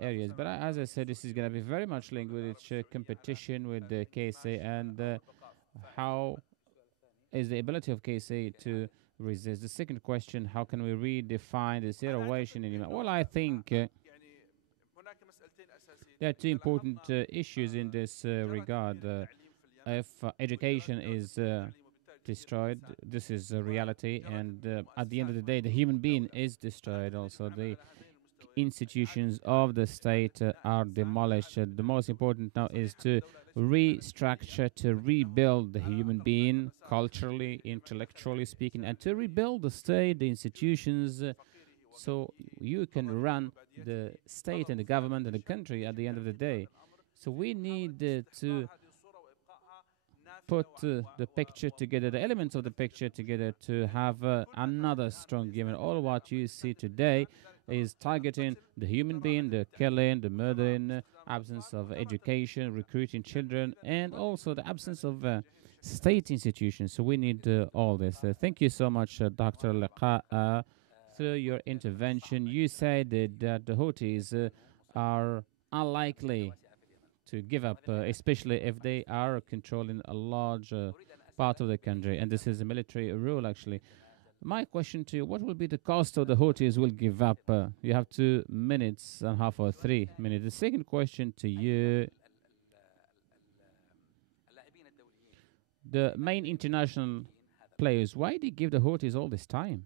areas. But as I said, this is going to be very much linked with its competition with the KSA and how is the ability of KSA to resist. The second question, how can we redefine the situation in Yemen? Well, I think there are two important issues in this regard. If education is destroyed, this is a reality, and at the end of the day, the human being is destroyed also. The institutions of the state are demolished. The most important now is to restructure, to rebuild the human being culturally, intellectually speaking, and to rebuild the state, the institutions, so you can run the state and the government and the country at the end of the day. So we need to put the picture together, the elements of the picture together to have another strong Yemen. All what you see today is targeting the human being, the killing, the murdering, absence of education, recruiting children, and also the absence of state institutions. So we need all this. Thank you so much, Dr. Liqa. Through your intervention, you said that the Houthis are unlikely to give up, especially if they are controlling a large part of the country, and this is a military rule, actually. My question to you, what will be the cost of the Houthis will give up? You have 2 minutes and a half or 3 minutes. The second question to you, the main international players, why did they give the Houthis all this time?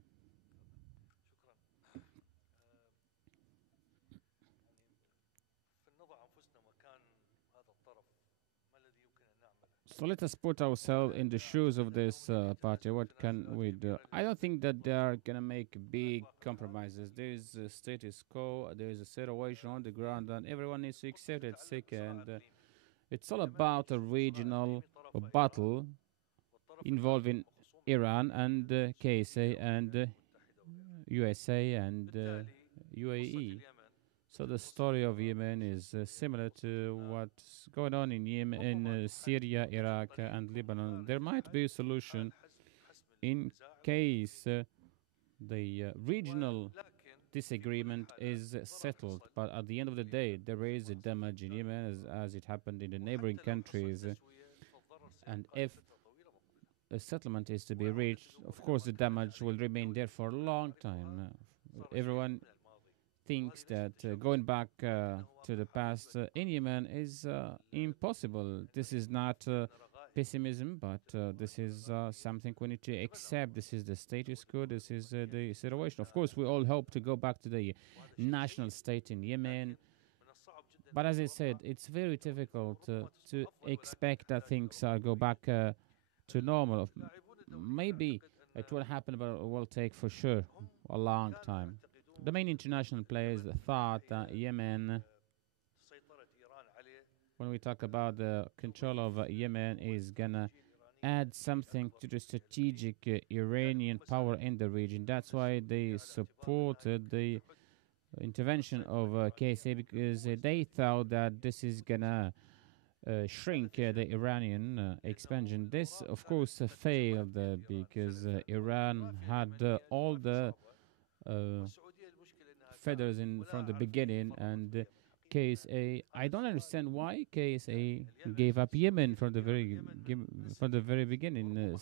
So let us put ourselves in the shoes of this party. What can we do? I don't think that they are going to make big compromises. There is a status quo, there is a situation on the ground, and everyone needs to accept it. And it's all about a regional battle involving Iran and KSA and USA and UAE. So the story of Yemen is similar to what's going on in Yemen, in Syria, Iraq, and Lebanon. There might be a solution in case the regional disagreement is settled. But at the end of the day, there is a damage in Yemen as it happened in the neighboring countries. And if a settlement is to be reached, of course, the damage will remain there for a long time. Everyone thinks that going back to the past in Yemen is impossible. This is not pessimism, but this is something we need to accept. This is the status quo. This is the situation. Of course, we all hope to go back to the national state in Yemen. But as I said, it's very difficult to expect that things go back to normal. Maybe it will happen, but it will take for sure a long time. The main international players thought that Yemen, when we talk about the control of Yemen, is gonna add something to the strategic Iranian power in the region. That's why they supported the intervention of KSA, because they thought that this is gonna shrink the Iranian expansion. This, of course, failed because Iran had all the feathers in from the beginning, and KSA. I don't understand why KSA gave up Yemen from the very beginning.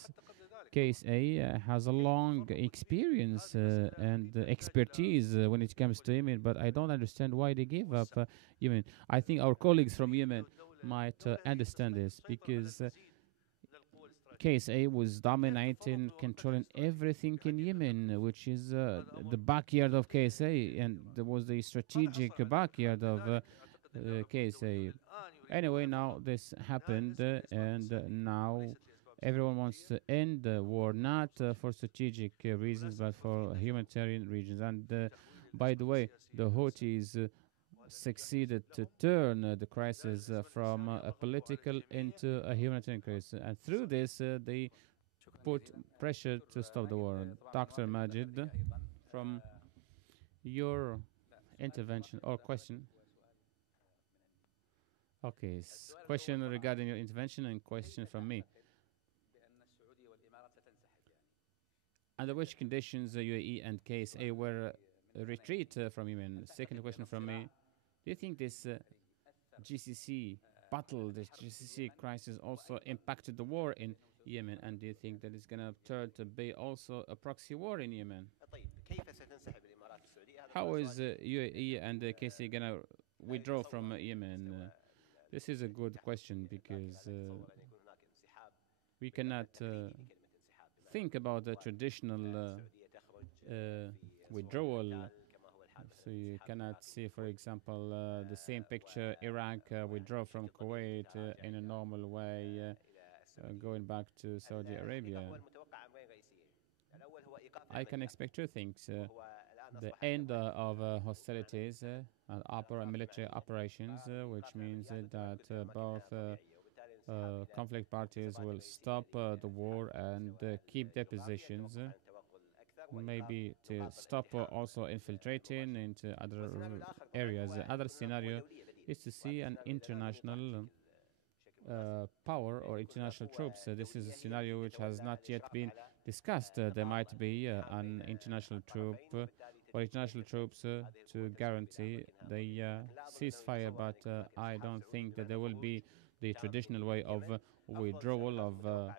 KSA has a long experience and expertise when it comes to Yemen, but I don't understand why they gave up Yemen. I think our colleagues from Yemen might understand this, because KSA was dominating, controlling everything in Yemen, which is the backyard of KSA, and there was the strategic backyard of KSA. Anyway, now this happened, and now everyone wants to end the war, not for strategic reasons, but for humanitarian reasons. And by the way, the Houthis succeeded to turn the crisis from a political into a humanitarian crisis. And through this, they put pressure to stop the war. Dr. Majid, from your intervention or question. Okay, question regarding your intervention and question from me. Under which conditions the UAE and KSA were retreat from Yemen? Second question from me. Do you think this GCC battle, this GCC crisis also impacted the war in Yemen? And do you think that it's going to turn to be also a proxy war in Yemen? How is UAE and KSA going to withdraw from Yemen? This is a good question, because we cannot think about the traditional withdrawal. So you cannot see, for example, the same picture, Iraq withdraw from Kuwait in a normal way, going back to Saudi Arabia. I can expect two things. The end of hostilities and military operations, which means that both conflict parties will stop the war and keep their positions, maybe to stop also infiltrating into other areas. The other scenario is to see an international power or international troops. This is a scenario which has not yet been discussed. There might be an international troop or international troops to guarantee the ceasefire, but I don't think that there will be the traditional way of withdrawal of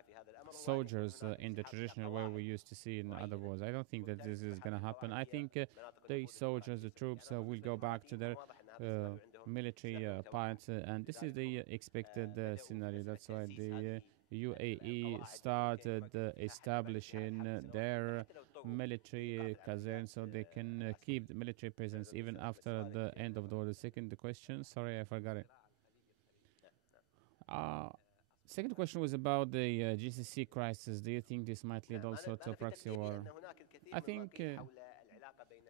soldiers in the traditional way we used to see in other wars. I don't think that this is going to happen. I think the soldiers, the troops will go back to their military parts, and this is the expected scenario. That's why the UAE started establishing their military caserns so they can keep the military presence even after the end of the war. The second question, sorry, I forgot it. Second question was about the GCC crisis. Do you think this might lead also to a proxy war? I think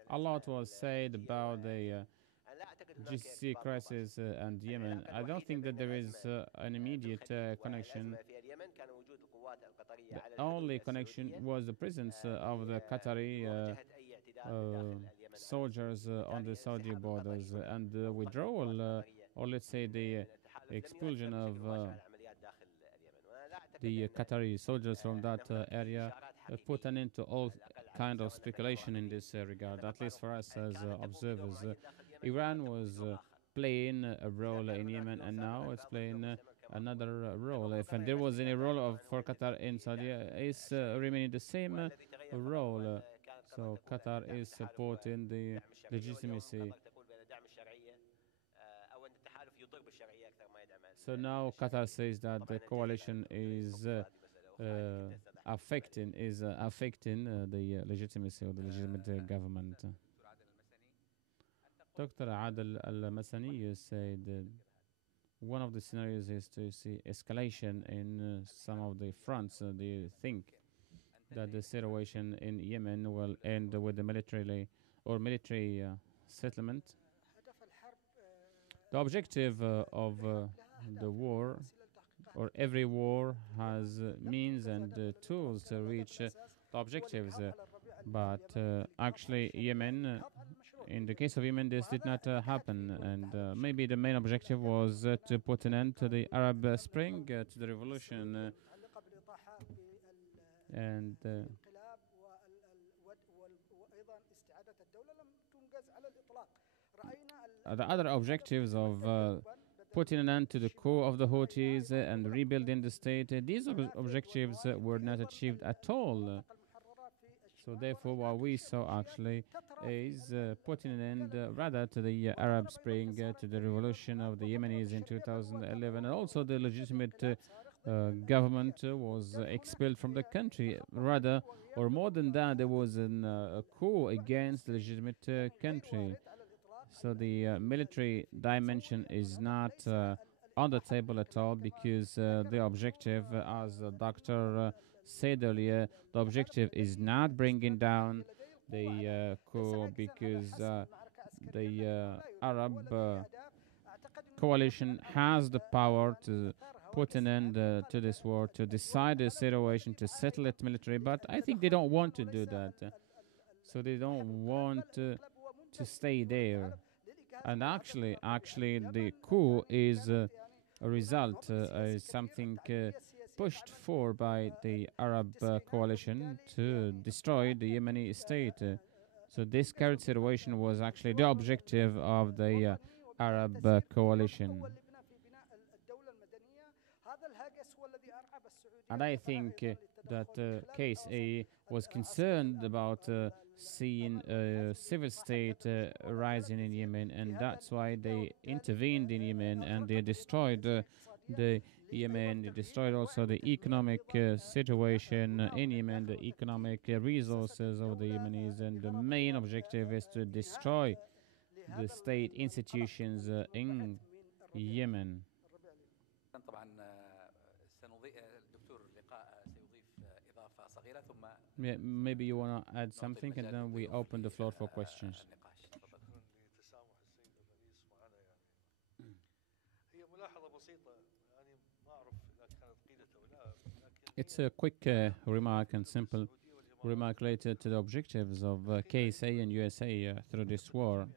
a lot was said about the GCC crisis and Yemen. I don't think that there is an immediate connection. The only connection was the presence of the Qatari soldiers on the Saudi borders, and the withdrawal, or let's say the expulsion of the Qatari soldiers from that area put an end to all kind of speculation in this regard, at least for us as observers. Iran was playing a role in Yemen, and now it's playing another role. If there was any role for Qatar in Saudi, it's remaining the same role. So Qatar is supporting the legitimacy. So now Qatar says that the coalition is affecting the legitimacy of the legitimate government. Dr. Adel Al-Masani said one of the scenarios is to see escalation in some of the fronts. They think that the situation in Yemen will end with the military settlement. The objective of the war, or every war, has means and tools to reach the objectives. But actually, Yemen, in the case of Yemen, this did not happen. And maybe the main objective was to put an end to the Arab Spring, to the revolution. And the other objectives of putting an end to the coup of the Houthis and rebuilding the state, these objectives were not achieved at all. So therefore, what we saw actually is putting an end rather to the Arab Spring, to the revolution of the Yemenis in 2011, and also the legitimate government was expelled from the country. Rather, or more than that, there was a coup against the legitimate country. So the military dimension is not on the table at all, because the objective, as the doctor said earlier, the objective is not bringing down the coup, because the Arab coalition has the power to put an end to this war, to decide the situation, to settle it military. But I think they don't want to do that. So they don't want to stay there. And actually, the coup is a result, is something pushed for by the Arab coalition to destroy the Yemeni state. So this current situation was actually the objective of the Arab coalition. And I think that Case A was concerned about seeing a civil state rising in Yemen, and that's why they intervened in Yemen, and they destroyed the Yemen. They destroyed also the economic situation in Yemen, the economic resources of the Yemenis, and the main objective is to destroy the state institutions in Yemen. Yeah, maybe you want to add something, and then we open the floor for questions. It's a quick remark and simple remark related to the objectives of KSA and USA through this war.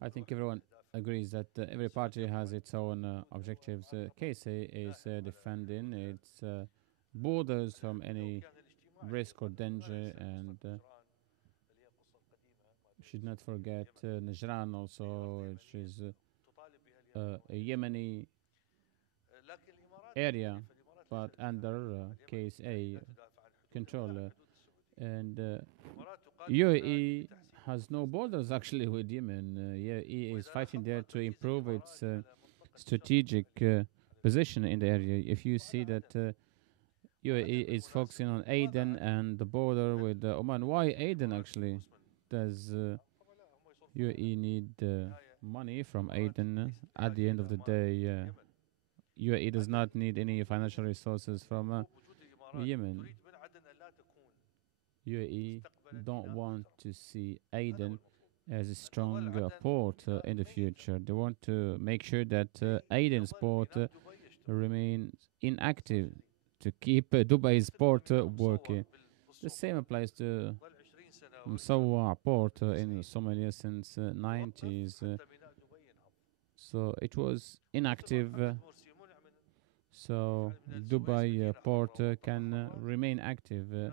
I think everyone agrees that every party has its own objectives. KSA is defending its borders from any risk or danger, and should not forget Najran also, which is a Yemeni area, but under KSA control. And UAE has no borders actually with Yemen. UAE is fighting there to improve its strategic position in the area. If you see that UAE is focusing on Aden and the border with Oman. Why Aden actually? Does UAE need money from Aden? At the end of the day, UAE does not need any financial resources from Yemen. UAE don't want to see Aden as a strong port in the future. They want to make sure that Aden's port remains inactive, to keep Dubai's port working. The same applies to Msawa port in Somalia since 90s. So it was inactive. So Dubai port can remain active.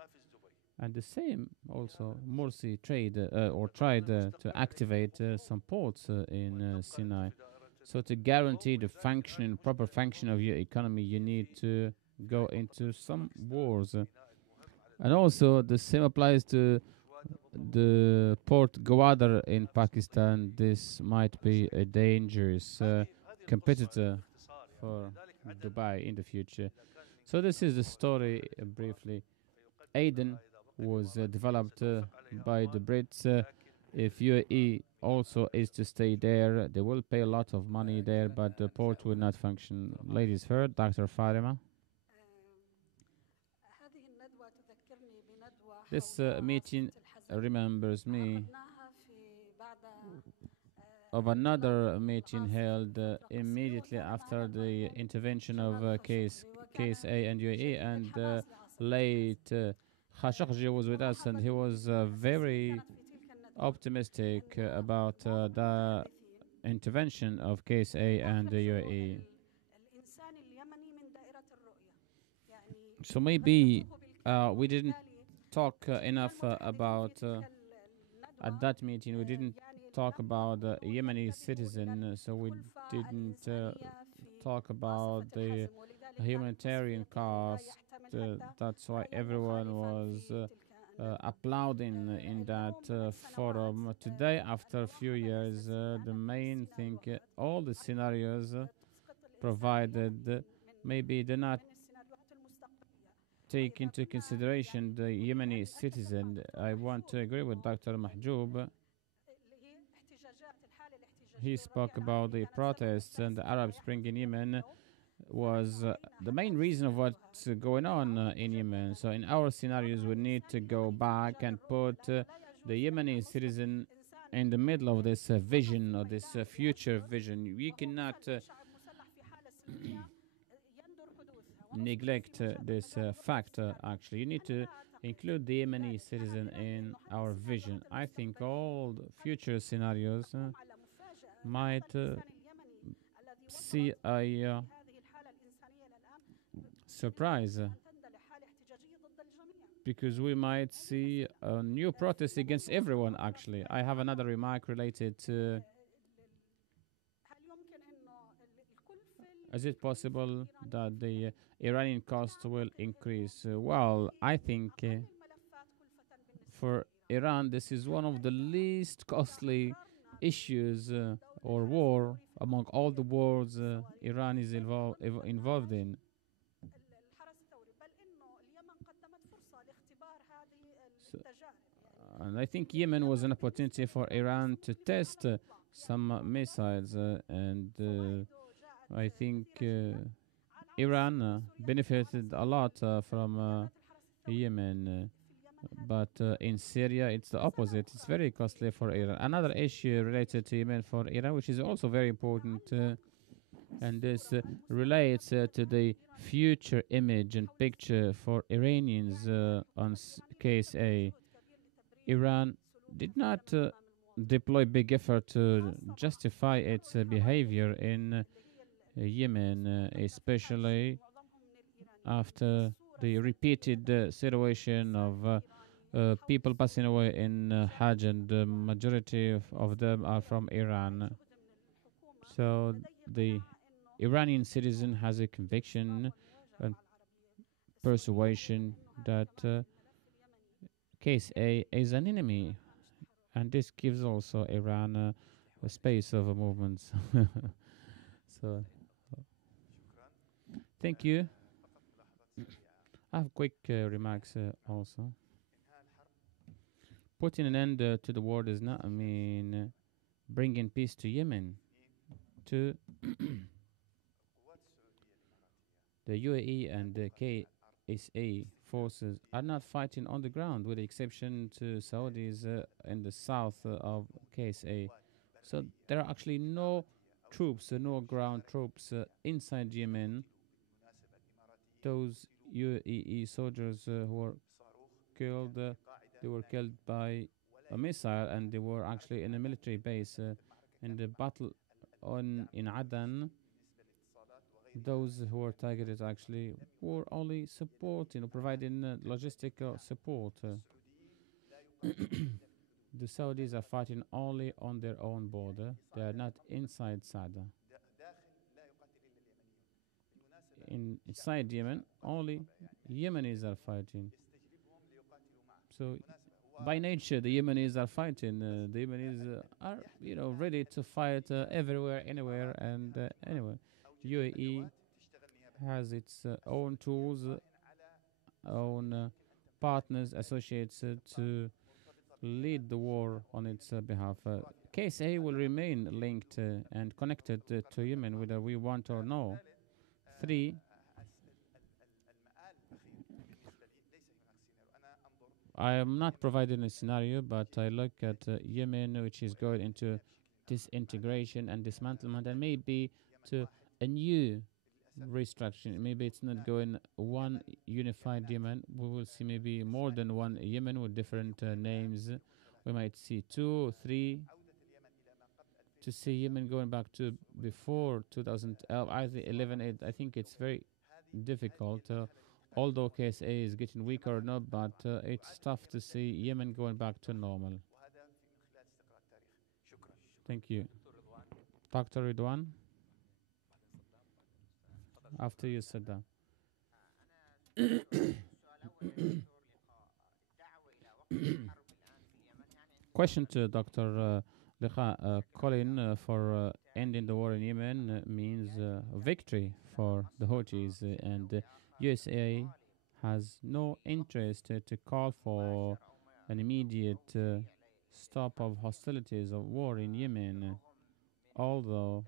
And the same also, Morsi tried to activate some ports in Sinai. So to guarantee the function, proper function of your economy, you need to go into some wars. And also the same applies to the port Gwadar in Pakistan. This might be a dangerous competitor for Dubai in the future. So this is the story briefly. Aden was developed by the Brits. If UAE also is to stay there, they will pay a lot of money there, but the port will not function. Ladies first, Dr. Fatima. This meeting remembers me of another meeting held immediately after the intervention of KSA and UAE, and late Khashoggi was with us, and he was very optimistic about the intervention of KSA and the UAE. So maybe we didn't talk enough about at that meeting. We didn't talk about the Yemeni citizen, so we didn't talk about the humanitarian cost. That's why everyone was applauding in that forum. Today, after a few years, the main thing, all the scenarios provided, maybe do not take into consideration the Yemeni citizen. I want to agree with Dr. Mahjoub. He spoke about the protests and the Arab Spring in Yemen was the main reason of what's going on in Yemen. So in our scenarios, we need to go back and put the Yemeni citizen in the middle of this vision or this future vision. We cannot neglect this factor. Actually, you need to include the Yemeni citizen in our vision. I think all the future scenarios might see a surprise, because we might see a new protest against everyone. Actually, I have another remark related to: is it possible that the Iranian cost will increase? Well, I think for Iran, this is one of the least costly issues or war among all the wars Iran is involved in. So, and I think Yemen was an opportunity for Iran to test some missiles, and I think Iran benefited a lot from Yemen. But in Syria, it's the opposite. It's very costly for Iran. Another issue related to Yemen for Iran, which is also very important, and this relates to the future image and picture for Iranians on KSA. Iran did not deploy big effort to justify its behavior in Yemen, especially after the repeated situation of people passing away in Hajj, and the majority of them are from Iran. So the Iranian citizen has a conviction and persuasion that Case A is an enemy, and this gives also Iran a space of movements. So, thank you. I have quick remarks also. Putting an end to the war does not mean bringing peace to Yemen. To the UAE and the KSA forces are not fighting on the ground, with the exception to Saudis in the south of KSA. So there are actually no troops, no ground troops inside Yemen. Those UAE soldiers who were killed, they were killed by a missile, and they were actually in a military base in the battle in Aden. those who were targeted actually were only supporting, providing logistical support. The Saudis are fighting only on their own border. They are not inside Sada. Inside Yemen, only Yemenis are fighting. So, by nature, the Yemenis are fighting. The Yemenis are, ready to fight everywhere, anywhere, and anywhere. UAE has its own tools, own partners, associates to lead the war on its behalf. KSA will remain linked and connected to Yemen, whether we want or no. 3. I am not providing a scenario, but I look at Yemen, which is going into disintegration and dismantlement, and maybe to a new restructuring. Maybe it's not going one unified Yemen. We will see maybe more than one Yemen with different names. We might see 2 or 3. To see Yemen going back to before 2011, I think it's very difficult. Although KSA is getting weaker or not, but it's tough to see Yemen going back to normal. Thank you. Dr. Ridwan? After you, Saddam. Question to Dr. Liqa. Calling for ending the war in Yemen means victory for the Houthis, and USA has no interest to call for an immediate stop of hostilities of war in Yemen, although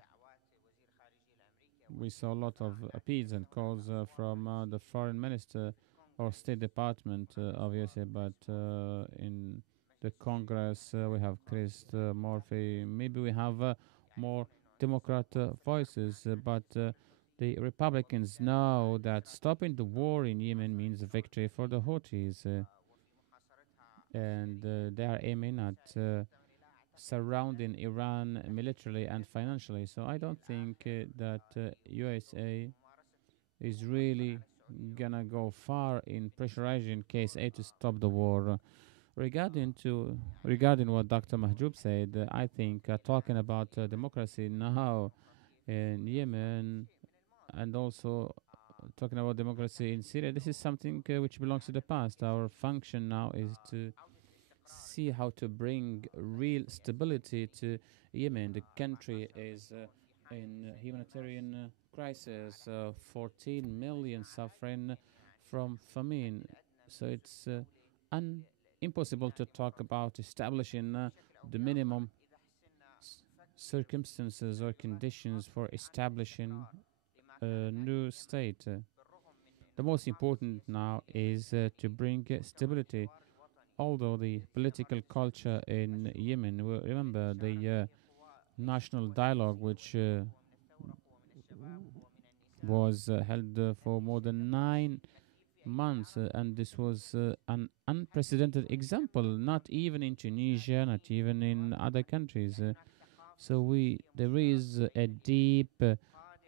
we saw a lot of appeals and calls from the foreign minister or State Department of USA, but in the Congress we have Chris Murphy. Maybe we have more Democrat voices, but the Republicans know that stopping the war in Yemen means victory for the Houthis, and they are aiming at surrounding Iran militarily and financially. So I don't think that USA is really gonna go far in pressurizing KSA to stop the war. Regarding what Dr. Mahjoub said, I think talking about democracy now in Yemen and also talking about democracy in Syria, this is something which belongs to the past. Our function now is to see how to bring real stability to Yemen. The country is in humanitarian crisis, 14 million suffering from famine. So it's impossible to talk about establishing the minimum circumstances or conditions for establishing a new state. The most important now is to bring stability. Although the political culture in Yemen, remember the national dialogue, which was held for more than 9 months, and this was an unprecedented example, not even in Tunisia, not even in other countries. So there is a deep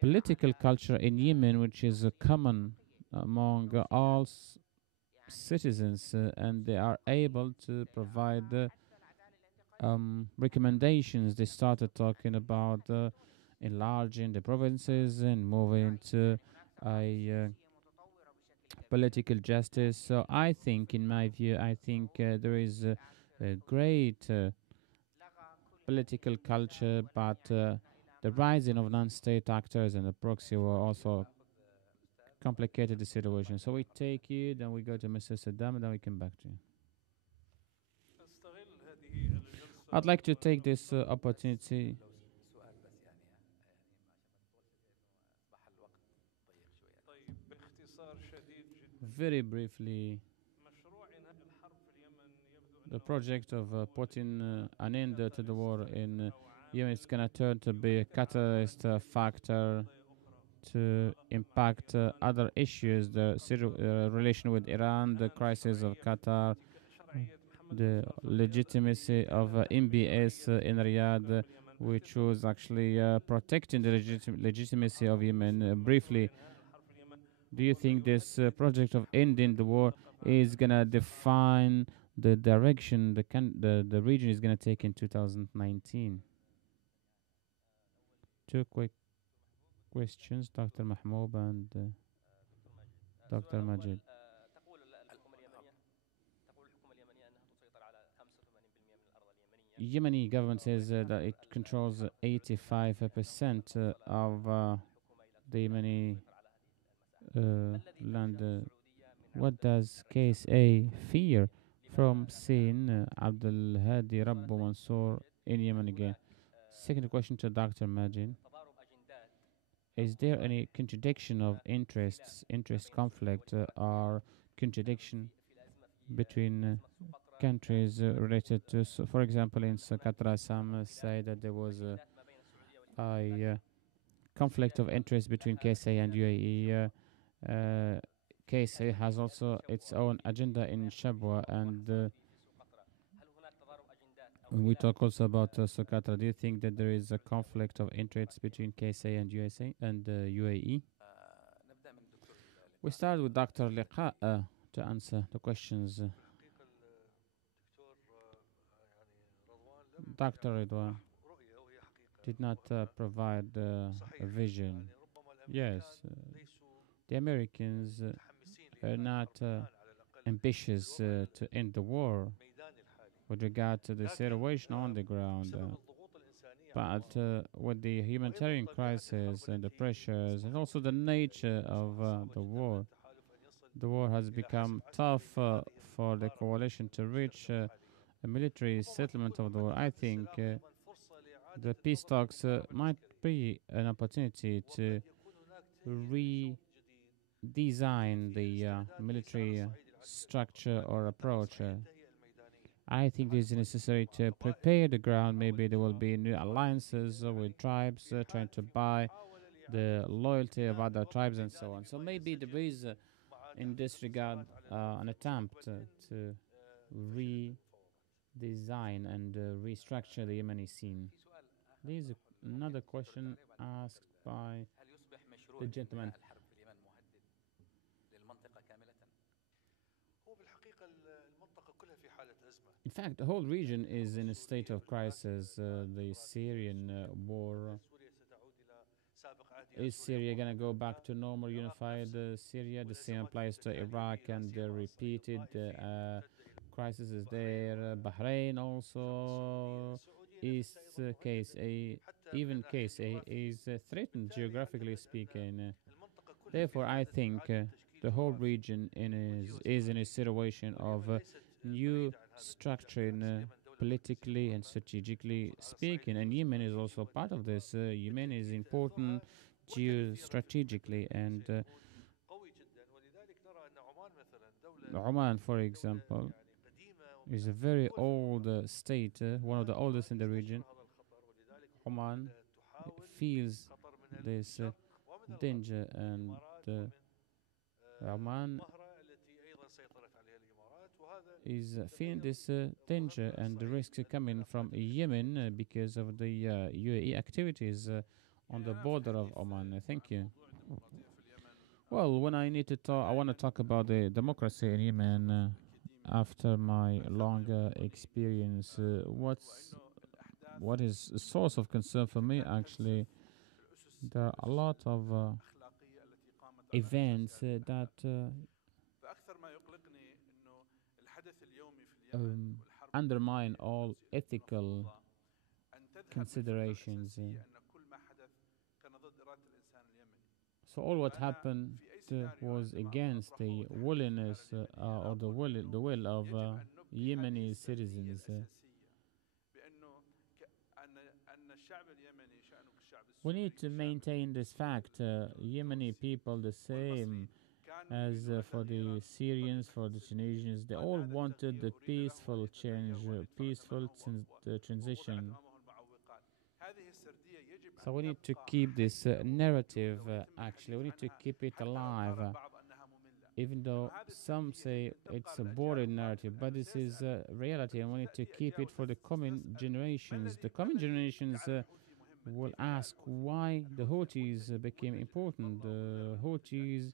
political culture in Yemen, which is common among all citizens, and they are able to provide recommendations. They started talking about enlarging the provinces and moving to a political justice. So I think, in my view, there is a great political culture, but the rising of non-state actors and the proxy war also complicated the situation. So we take you, then we go to Mr. Saddam, and then we come back to you. I'd like to take this opportunity very briefly. The project of putting an end to the war in Yemen is going to turn to be a catalyst factor to impact other issues, the relation with Iran, the crisis of Qatar, the legitimacy of MBS in Riyadh, which was actually protecting the legitimacy of Yemen. Briefly, do you think this project of ending the war is gonna define the direction the region is gonna take in 2019? Two quick questions, Dr. Mahmoud and Dr. Majid. Yemeni government says that it controls 85% of the Yemeni land. What does Case A fear from seeing Abdul Hadi Rabbu Mansour in Yemen again? Second question to Dr. Majid. Is there any contradiction of interests, interest conflict, or contradiction between countries related to, so for example, in Qatar, some say that there was a conflict of interest between KSA and UAE. KSA has also its own agenda in Shabwa, and when we talk also about Qatar, do you think that there is a conflict of interest between KSA and USA and UAE? We start with Dr. Liqa to answer the questions. Dr. Ridwan did not provide a vision. Yes, the Americans are not ambitious to end the war with regard to the situation on the ground. But with the humanitarian crisis and the pressures and also the nature of the war has become tough for the coalition to reach a military settlement of the war. I think the peace talks might be an opportunity to redesign the military structure or approach. I think it is necessary to prepare the ground. Maybe there will be new alliances with tribes trying to buy the loyalty of other tribes and so on. So maybe there is, in this regard, an attempt to redesign and restructure the Yemeni scene. There is another question asked by the gentleman. In fact, the whole region is in a state of crisis. The Syrian war. Is Syria going to go back to normal unified Syria? The same applies to Iraq and the repeated crisis is there. Bahrain also is case A. Even case A is threatened geographically speaking. Therefore, I think the whole region is in a situation of new structuring politically and strategically speaking, and Yemen is also part of this. Yemen is important geostrategically, and Oman, for example, is a very old state, one of the oldest in the region. Oman feels this danger, and Oman is feeling this danger and the risks coming from Yemen because of the UAE activities on the border of Oman. Thank you. Well, when I need to talk, I want to talk about the democracy in Yemen. After my longer experience, what is a source of concern for me? Actually, there are a lot of events that undermine all ethical considerations. So all what happened was against the willingness or the will of Yemeni citizens. We need to maintain this fact. Yemeni people, the same as for the Syrians, for the Tunisians, they all wanted the peaceful change, peaceful transition. So we need to keep this narrative, actually, we need to keep it alive. even though some say it's a boring narrative, but this is reality, and we need to keep it for the coming generations. The coming generations will ask why the Houthis became important. The Houthis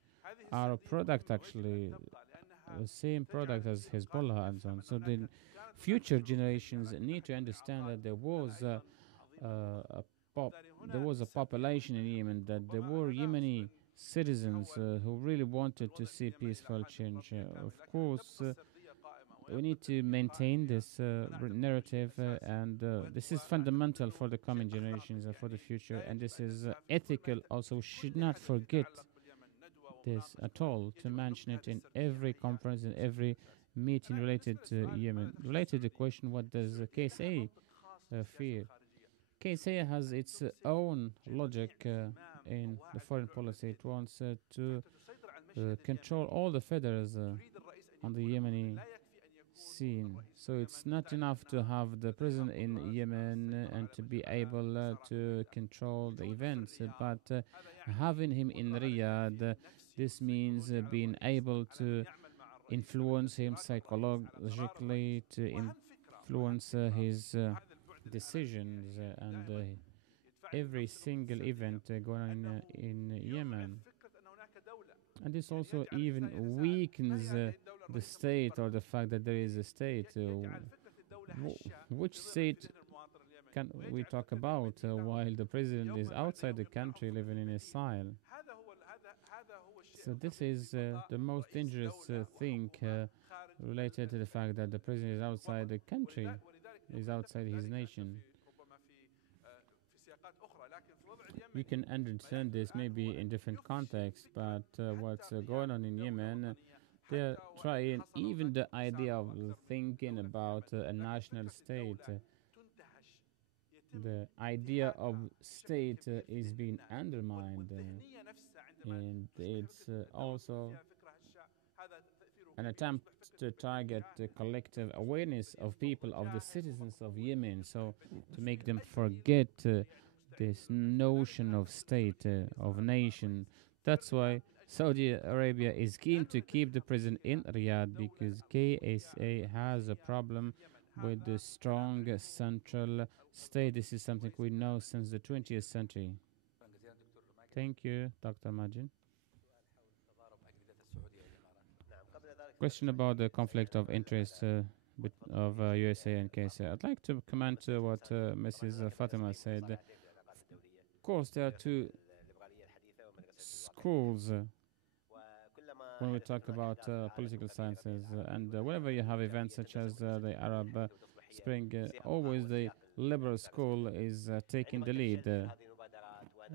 are a product, actually, the same product as Hezbollah and so on. So the future generations need to understand that a pop, there was a population in Yemen, that there were Yemeni citizens who really wanted to see peaceful change. Of course, we need to maintain this narrative, and this is fundamental for the coming generations and for the future, and this is ethical also. We should not forget this at all, to mention it in every conference, in every meeting related to Yemen. Related to the question, what does KSA fear? KSA has its own logic in the foreign policy. It wants to control all the feathers on the Yemeni scene. So it's not enough to have the president in Yemen and to be able to control the events, but having him in Riyadh, this means being able to influence him psychologically, to influence his decisions and every single event going on in Yemen. And this also even weakens the state, or the fact that there is a state. Which state can we talk about while the president is outside the country living in exile? So this is the most dangerous thing related to the fact that the president is outside the country, is outside his nation. We can understand this maybe in different contexts, but what's going on in Yemen, they're trying even the idea of thinking about a national state. The idea of state is being undermined, and it's also an attempt to target the collective awareness of people, of the citizens of Yemen, so to make them forget this notion of state, of nation. That's why Saudi Arabia is keen to keep the president in Riyadh, because KSA has a problem with the strong central state. This is something we know since the 20th century. Thank you, Dr. Majin. Question about the conflict of interest of USA and KSA. I'd like to comment to what Mrs. Fatima said. Of course, there are two schools when we talk about political sciences, and whenever you have events such as the Arab Spring, always the liberal school is taking the lead.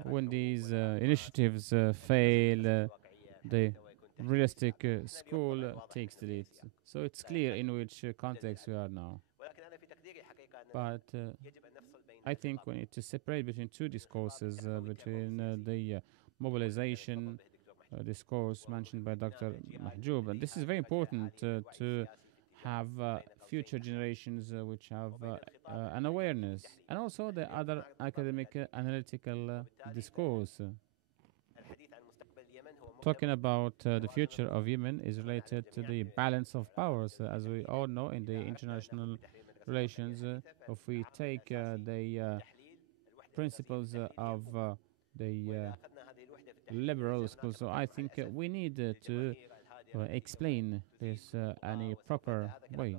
When these initiatives fail, the realistic school takes the lead. So it's clear in which context we are now. But I think we need to separate between two discourses, between the mobilization discourse mentioned by Dr. Mahjoub. And this is very important to have future generations which have an awareness, and also the other academic analytical discourse. Talking about the future of Yemen is related to the balance of powers. As we all know, in the international relations, if we take the principles of the liberal school, so I think we need to explain this in a proper way.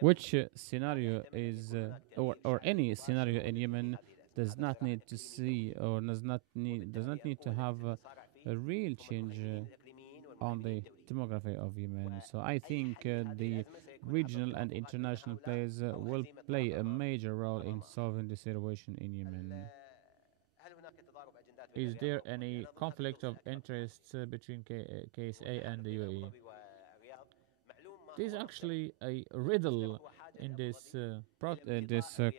Which scenario is, or any scenario in Yemen, does not need to see, or does not need to have a real change on the demography of Yemen. So I think the regional and international players will play a major role in solving the situation in Yemen. Is there any conflict of interests between KSA and the UAE? There's actually a riddle in this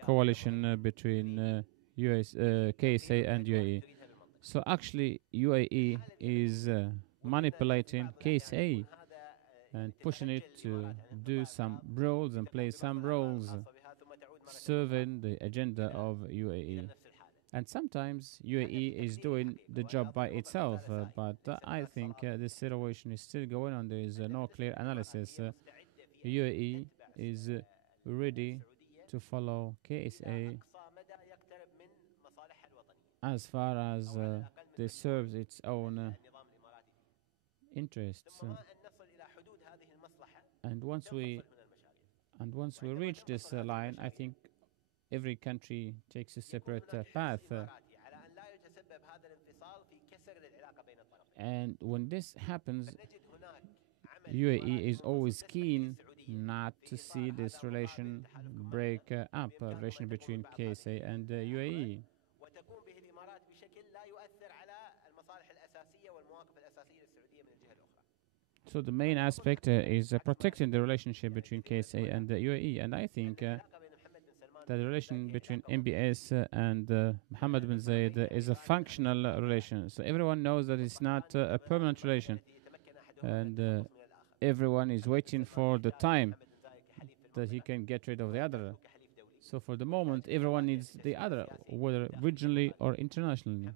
coalition between KSA and UAE. So actually, UAE is manipulating KSA and pushing it to do some roles and play some roles, serving the agenda of UAE. And sometimes UAE is doing the job by itself, but I think the situation is still going on. There is no clear analysis. UAE is ready to follow KSA as far as they serves its own interests. And once we reach this line, I think every country takes a separate path. And when this happens, UAE is always keen not to see this relation break up, relation between KSA and UAE. So the main aspect is protecting the relationship between KSA and the UAE, and I think that the relation between MBS and Mohammed bin Zayed is a functional relation. So everyone knows that it's not a permanent relation, and everyone is waiting for the time that he can get rid of the other. So for the moment, everyone needs the other, whether regionally or internationally.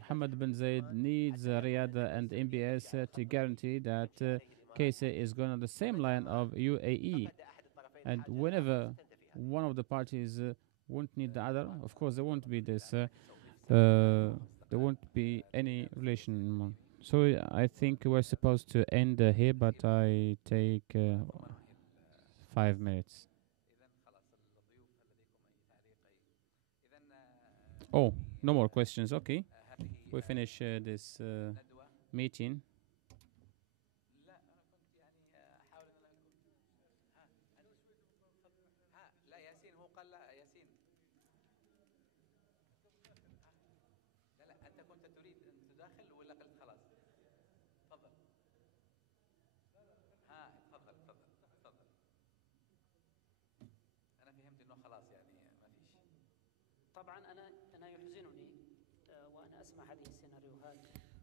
Mohammed bin Zayed needs Riyadh and MBS to guarantee that KSA is going on the same line of UAE. And whenever one of the parties won't need the other, of course there won't be this, there won't be any relation anymore. So I think we're supposed to end here, but I take 5 minutes. Oh, no more questions. Okay, we finish this meeting.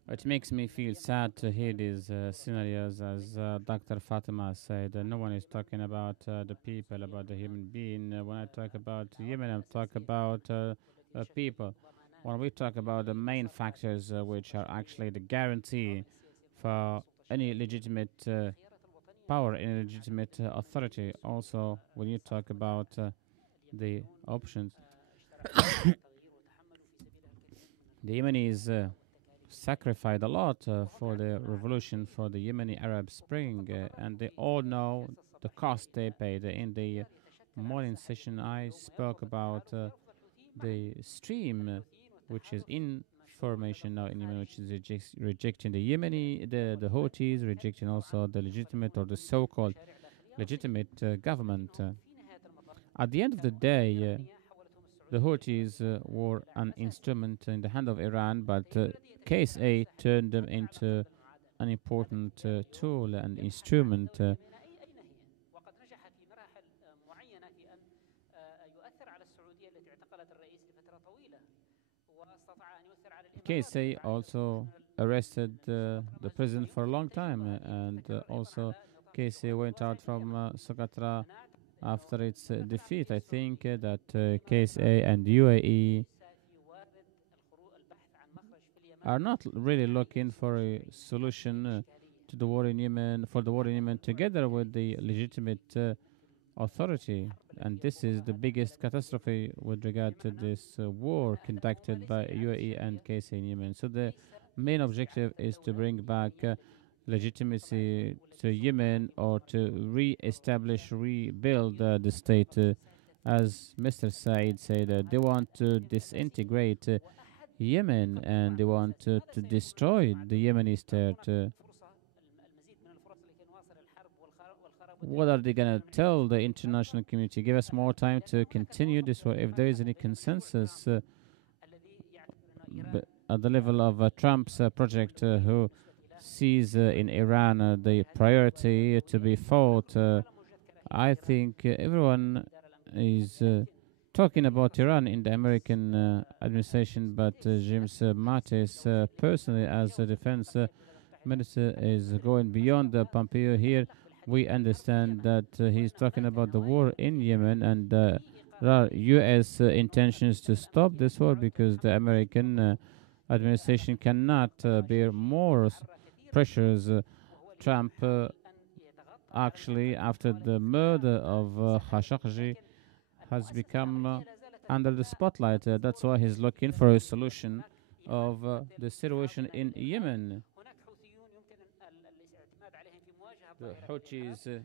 It makes me feel sad to hear these scenarios, as Dr. Fatima said. No one is talking about the people, about the human being. When I talk about Yemen, I talk about people. When we talk about the main factors which are actually the guarantee for any legitimate power, any legitimate authority. Also, when you talk about the options, the Yemenis sacrificed a lot for the revolution, for the Yemeni Arab Spring, and they all know the cost they paid. In the morning session, I spoke about the stream, which is in formation now in Yemen, which is rejecting the Yemeni, the Houthis, rejecting also the legitimate or the so-called legitimate government. At the end of the day, the Houthis were an instrument in the hand of Iran, but KSA turned them into an important tool and instrument. KSA also arrested the president for a long time, and also KSA went out from Socotra after its defeat. I think that KSA and UAE are not really looking for a solution to the war in Yemen, for the war in Yemen, together with the legitimate authority. And this is the biggest catastrophe with regard to this war conducted by UAE and KSA in Yemen. So the main objective is to bring back legitimacy to Yemen, or to re-establish, rebuild the state. As Mr. Said said, they want to disintegrate Yemen, and they want to destroy the Yemeni state. What are they going to tell the international community? Give us more time to continue this war. If there is any consensus at the level of Trump's project, who sees in Iran the priority to be fought, I think everyone is talking about Iran in the American administration, but James Mattis personally, as a defense minister, is going beyond Pompeo here. We understand that he's talking about the war in Yemen, and there are U.S. Intentions to stop this war because the American administration cannot bear more pressures. Trump actually, after the murder of Khashoggi, has become under the spotlight. That's why he's looking for a solution of the situation in Yemen. The Houthis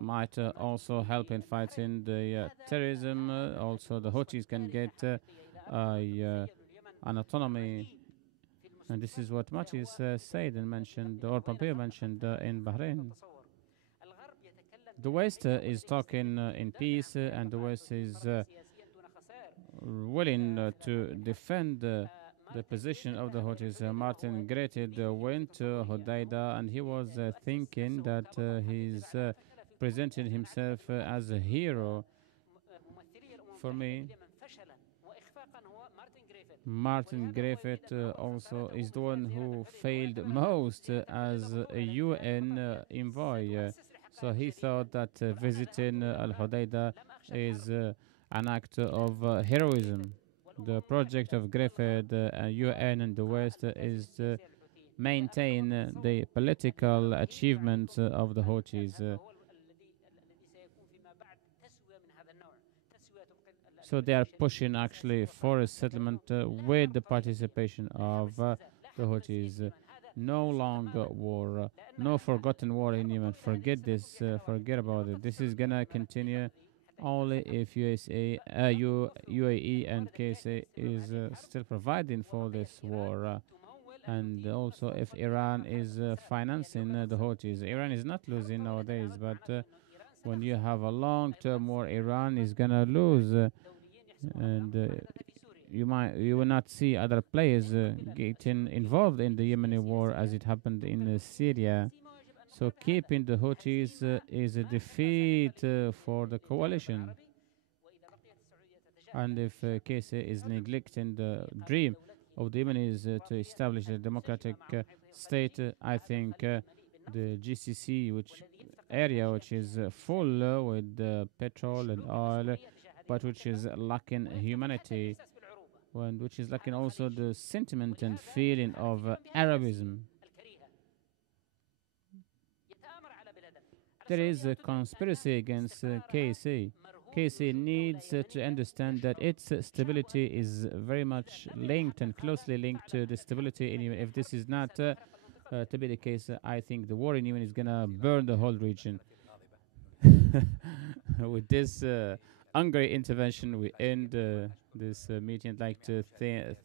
might also help in fighting the terrorism. Also, the Houthis can get an autonomy. And this is what Mattis said and mentioned, or Pompeo mentioned in Bahrain. The West is talking in peace, and the West is willing to defend the position of the Houthis. Martin Greted went to Hodeida, and he was thinking that he's presented himself as a hero. For me, Martin Griffith also is the one who failed most as a UN envoy. So he thought that visiting Al Hodeida is an act of heroism. The project of Griffith, UN, and the West is to maintain the political achievements of the Houthis. So they are pushing actually for a settlement with the participation of the Houthis. No longer war, no forgotten war in Yemen. Forget this, forget about it. This is gonna continue only if UAE and KSA is still providing for this war. And also if Iran is financing the Houthis. Iran is not losing nowadays, but when you have a long-term war, Iran is gonna lose. And you will not see other players getting involved in the Yemeni war as it happened in Syria. So keeping the Houthis is a defeat for the coalition. And if KSA is neglecting the dream of the Yemenis to establish a democratic state, I think the GCC, which is full with petrol and oil, but which is lacking humanity, and which is lacking also the sentiment and feeling of Arabism. There is a conspiracy against KSA. KSA needs to understand that its stability is very much linked and closely linked to the stability in Yemen. If this is not to be the case, I think the war in Yemen is going to burn the whole region. With this Hungary intervention, we end this meeting. I'd like to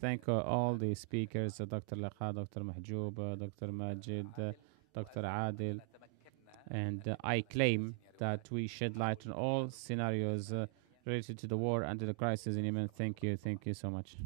thank all the speakers, Dr. Lakha, Dr. Mahjoub, Dr. Majid, Dr. Adil. And I claim that we shed light on all scenarios related to the war and to the crisis in Yemen. Thank you so much.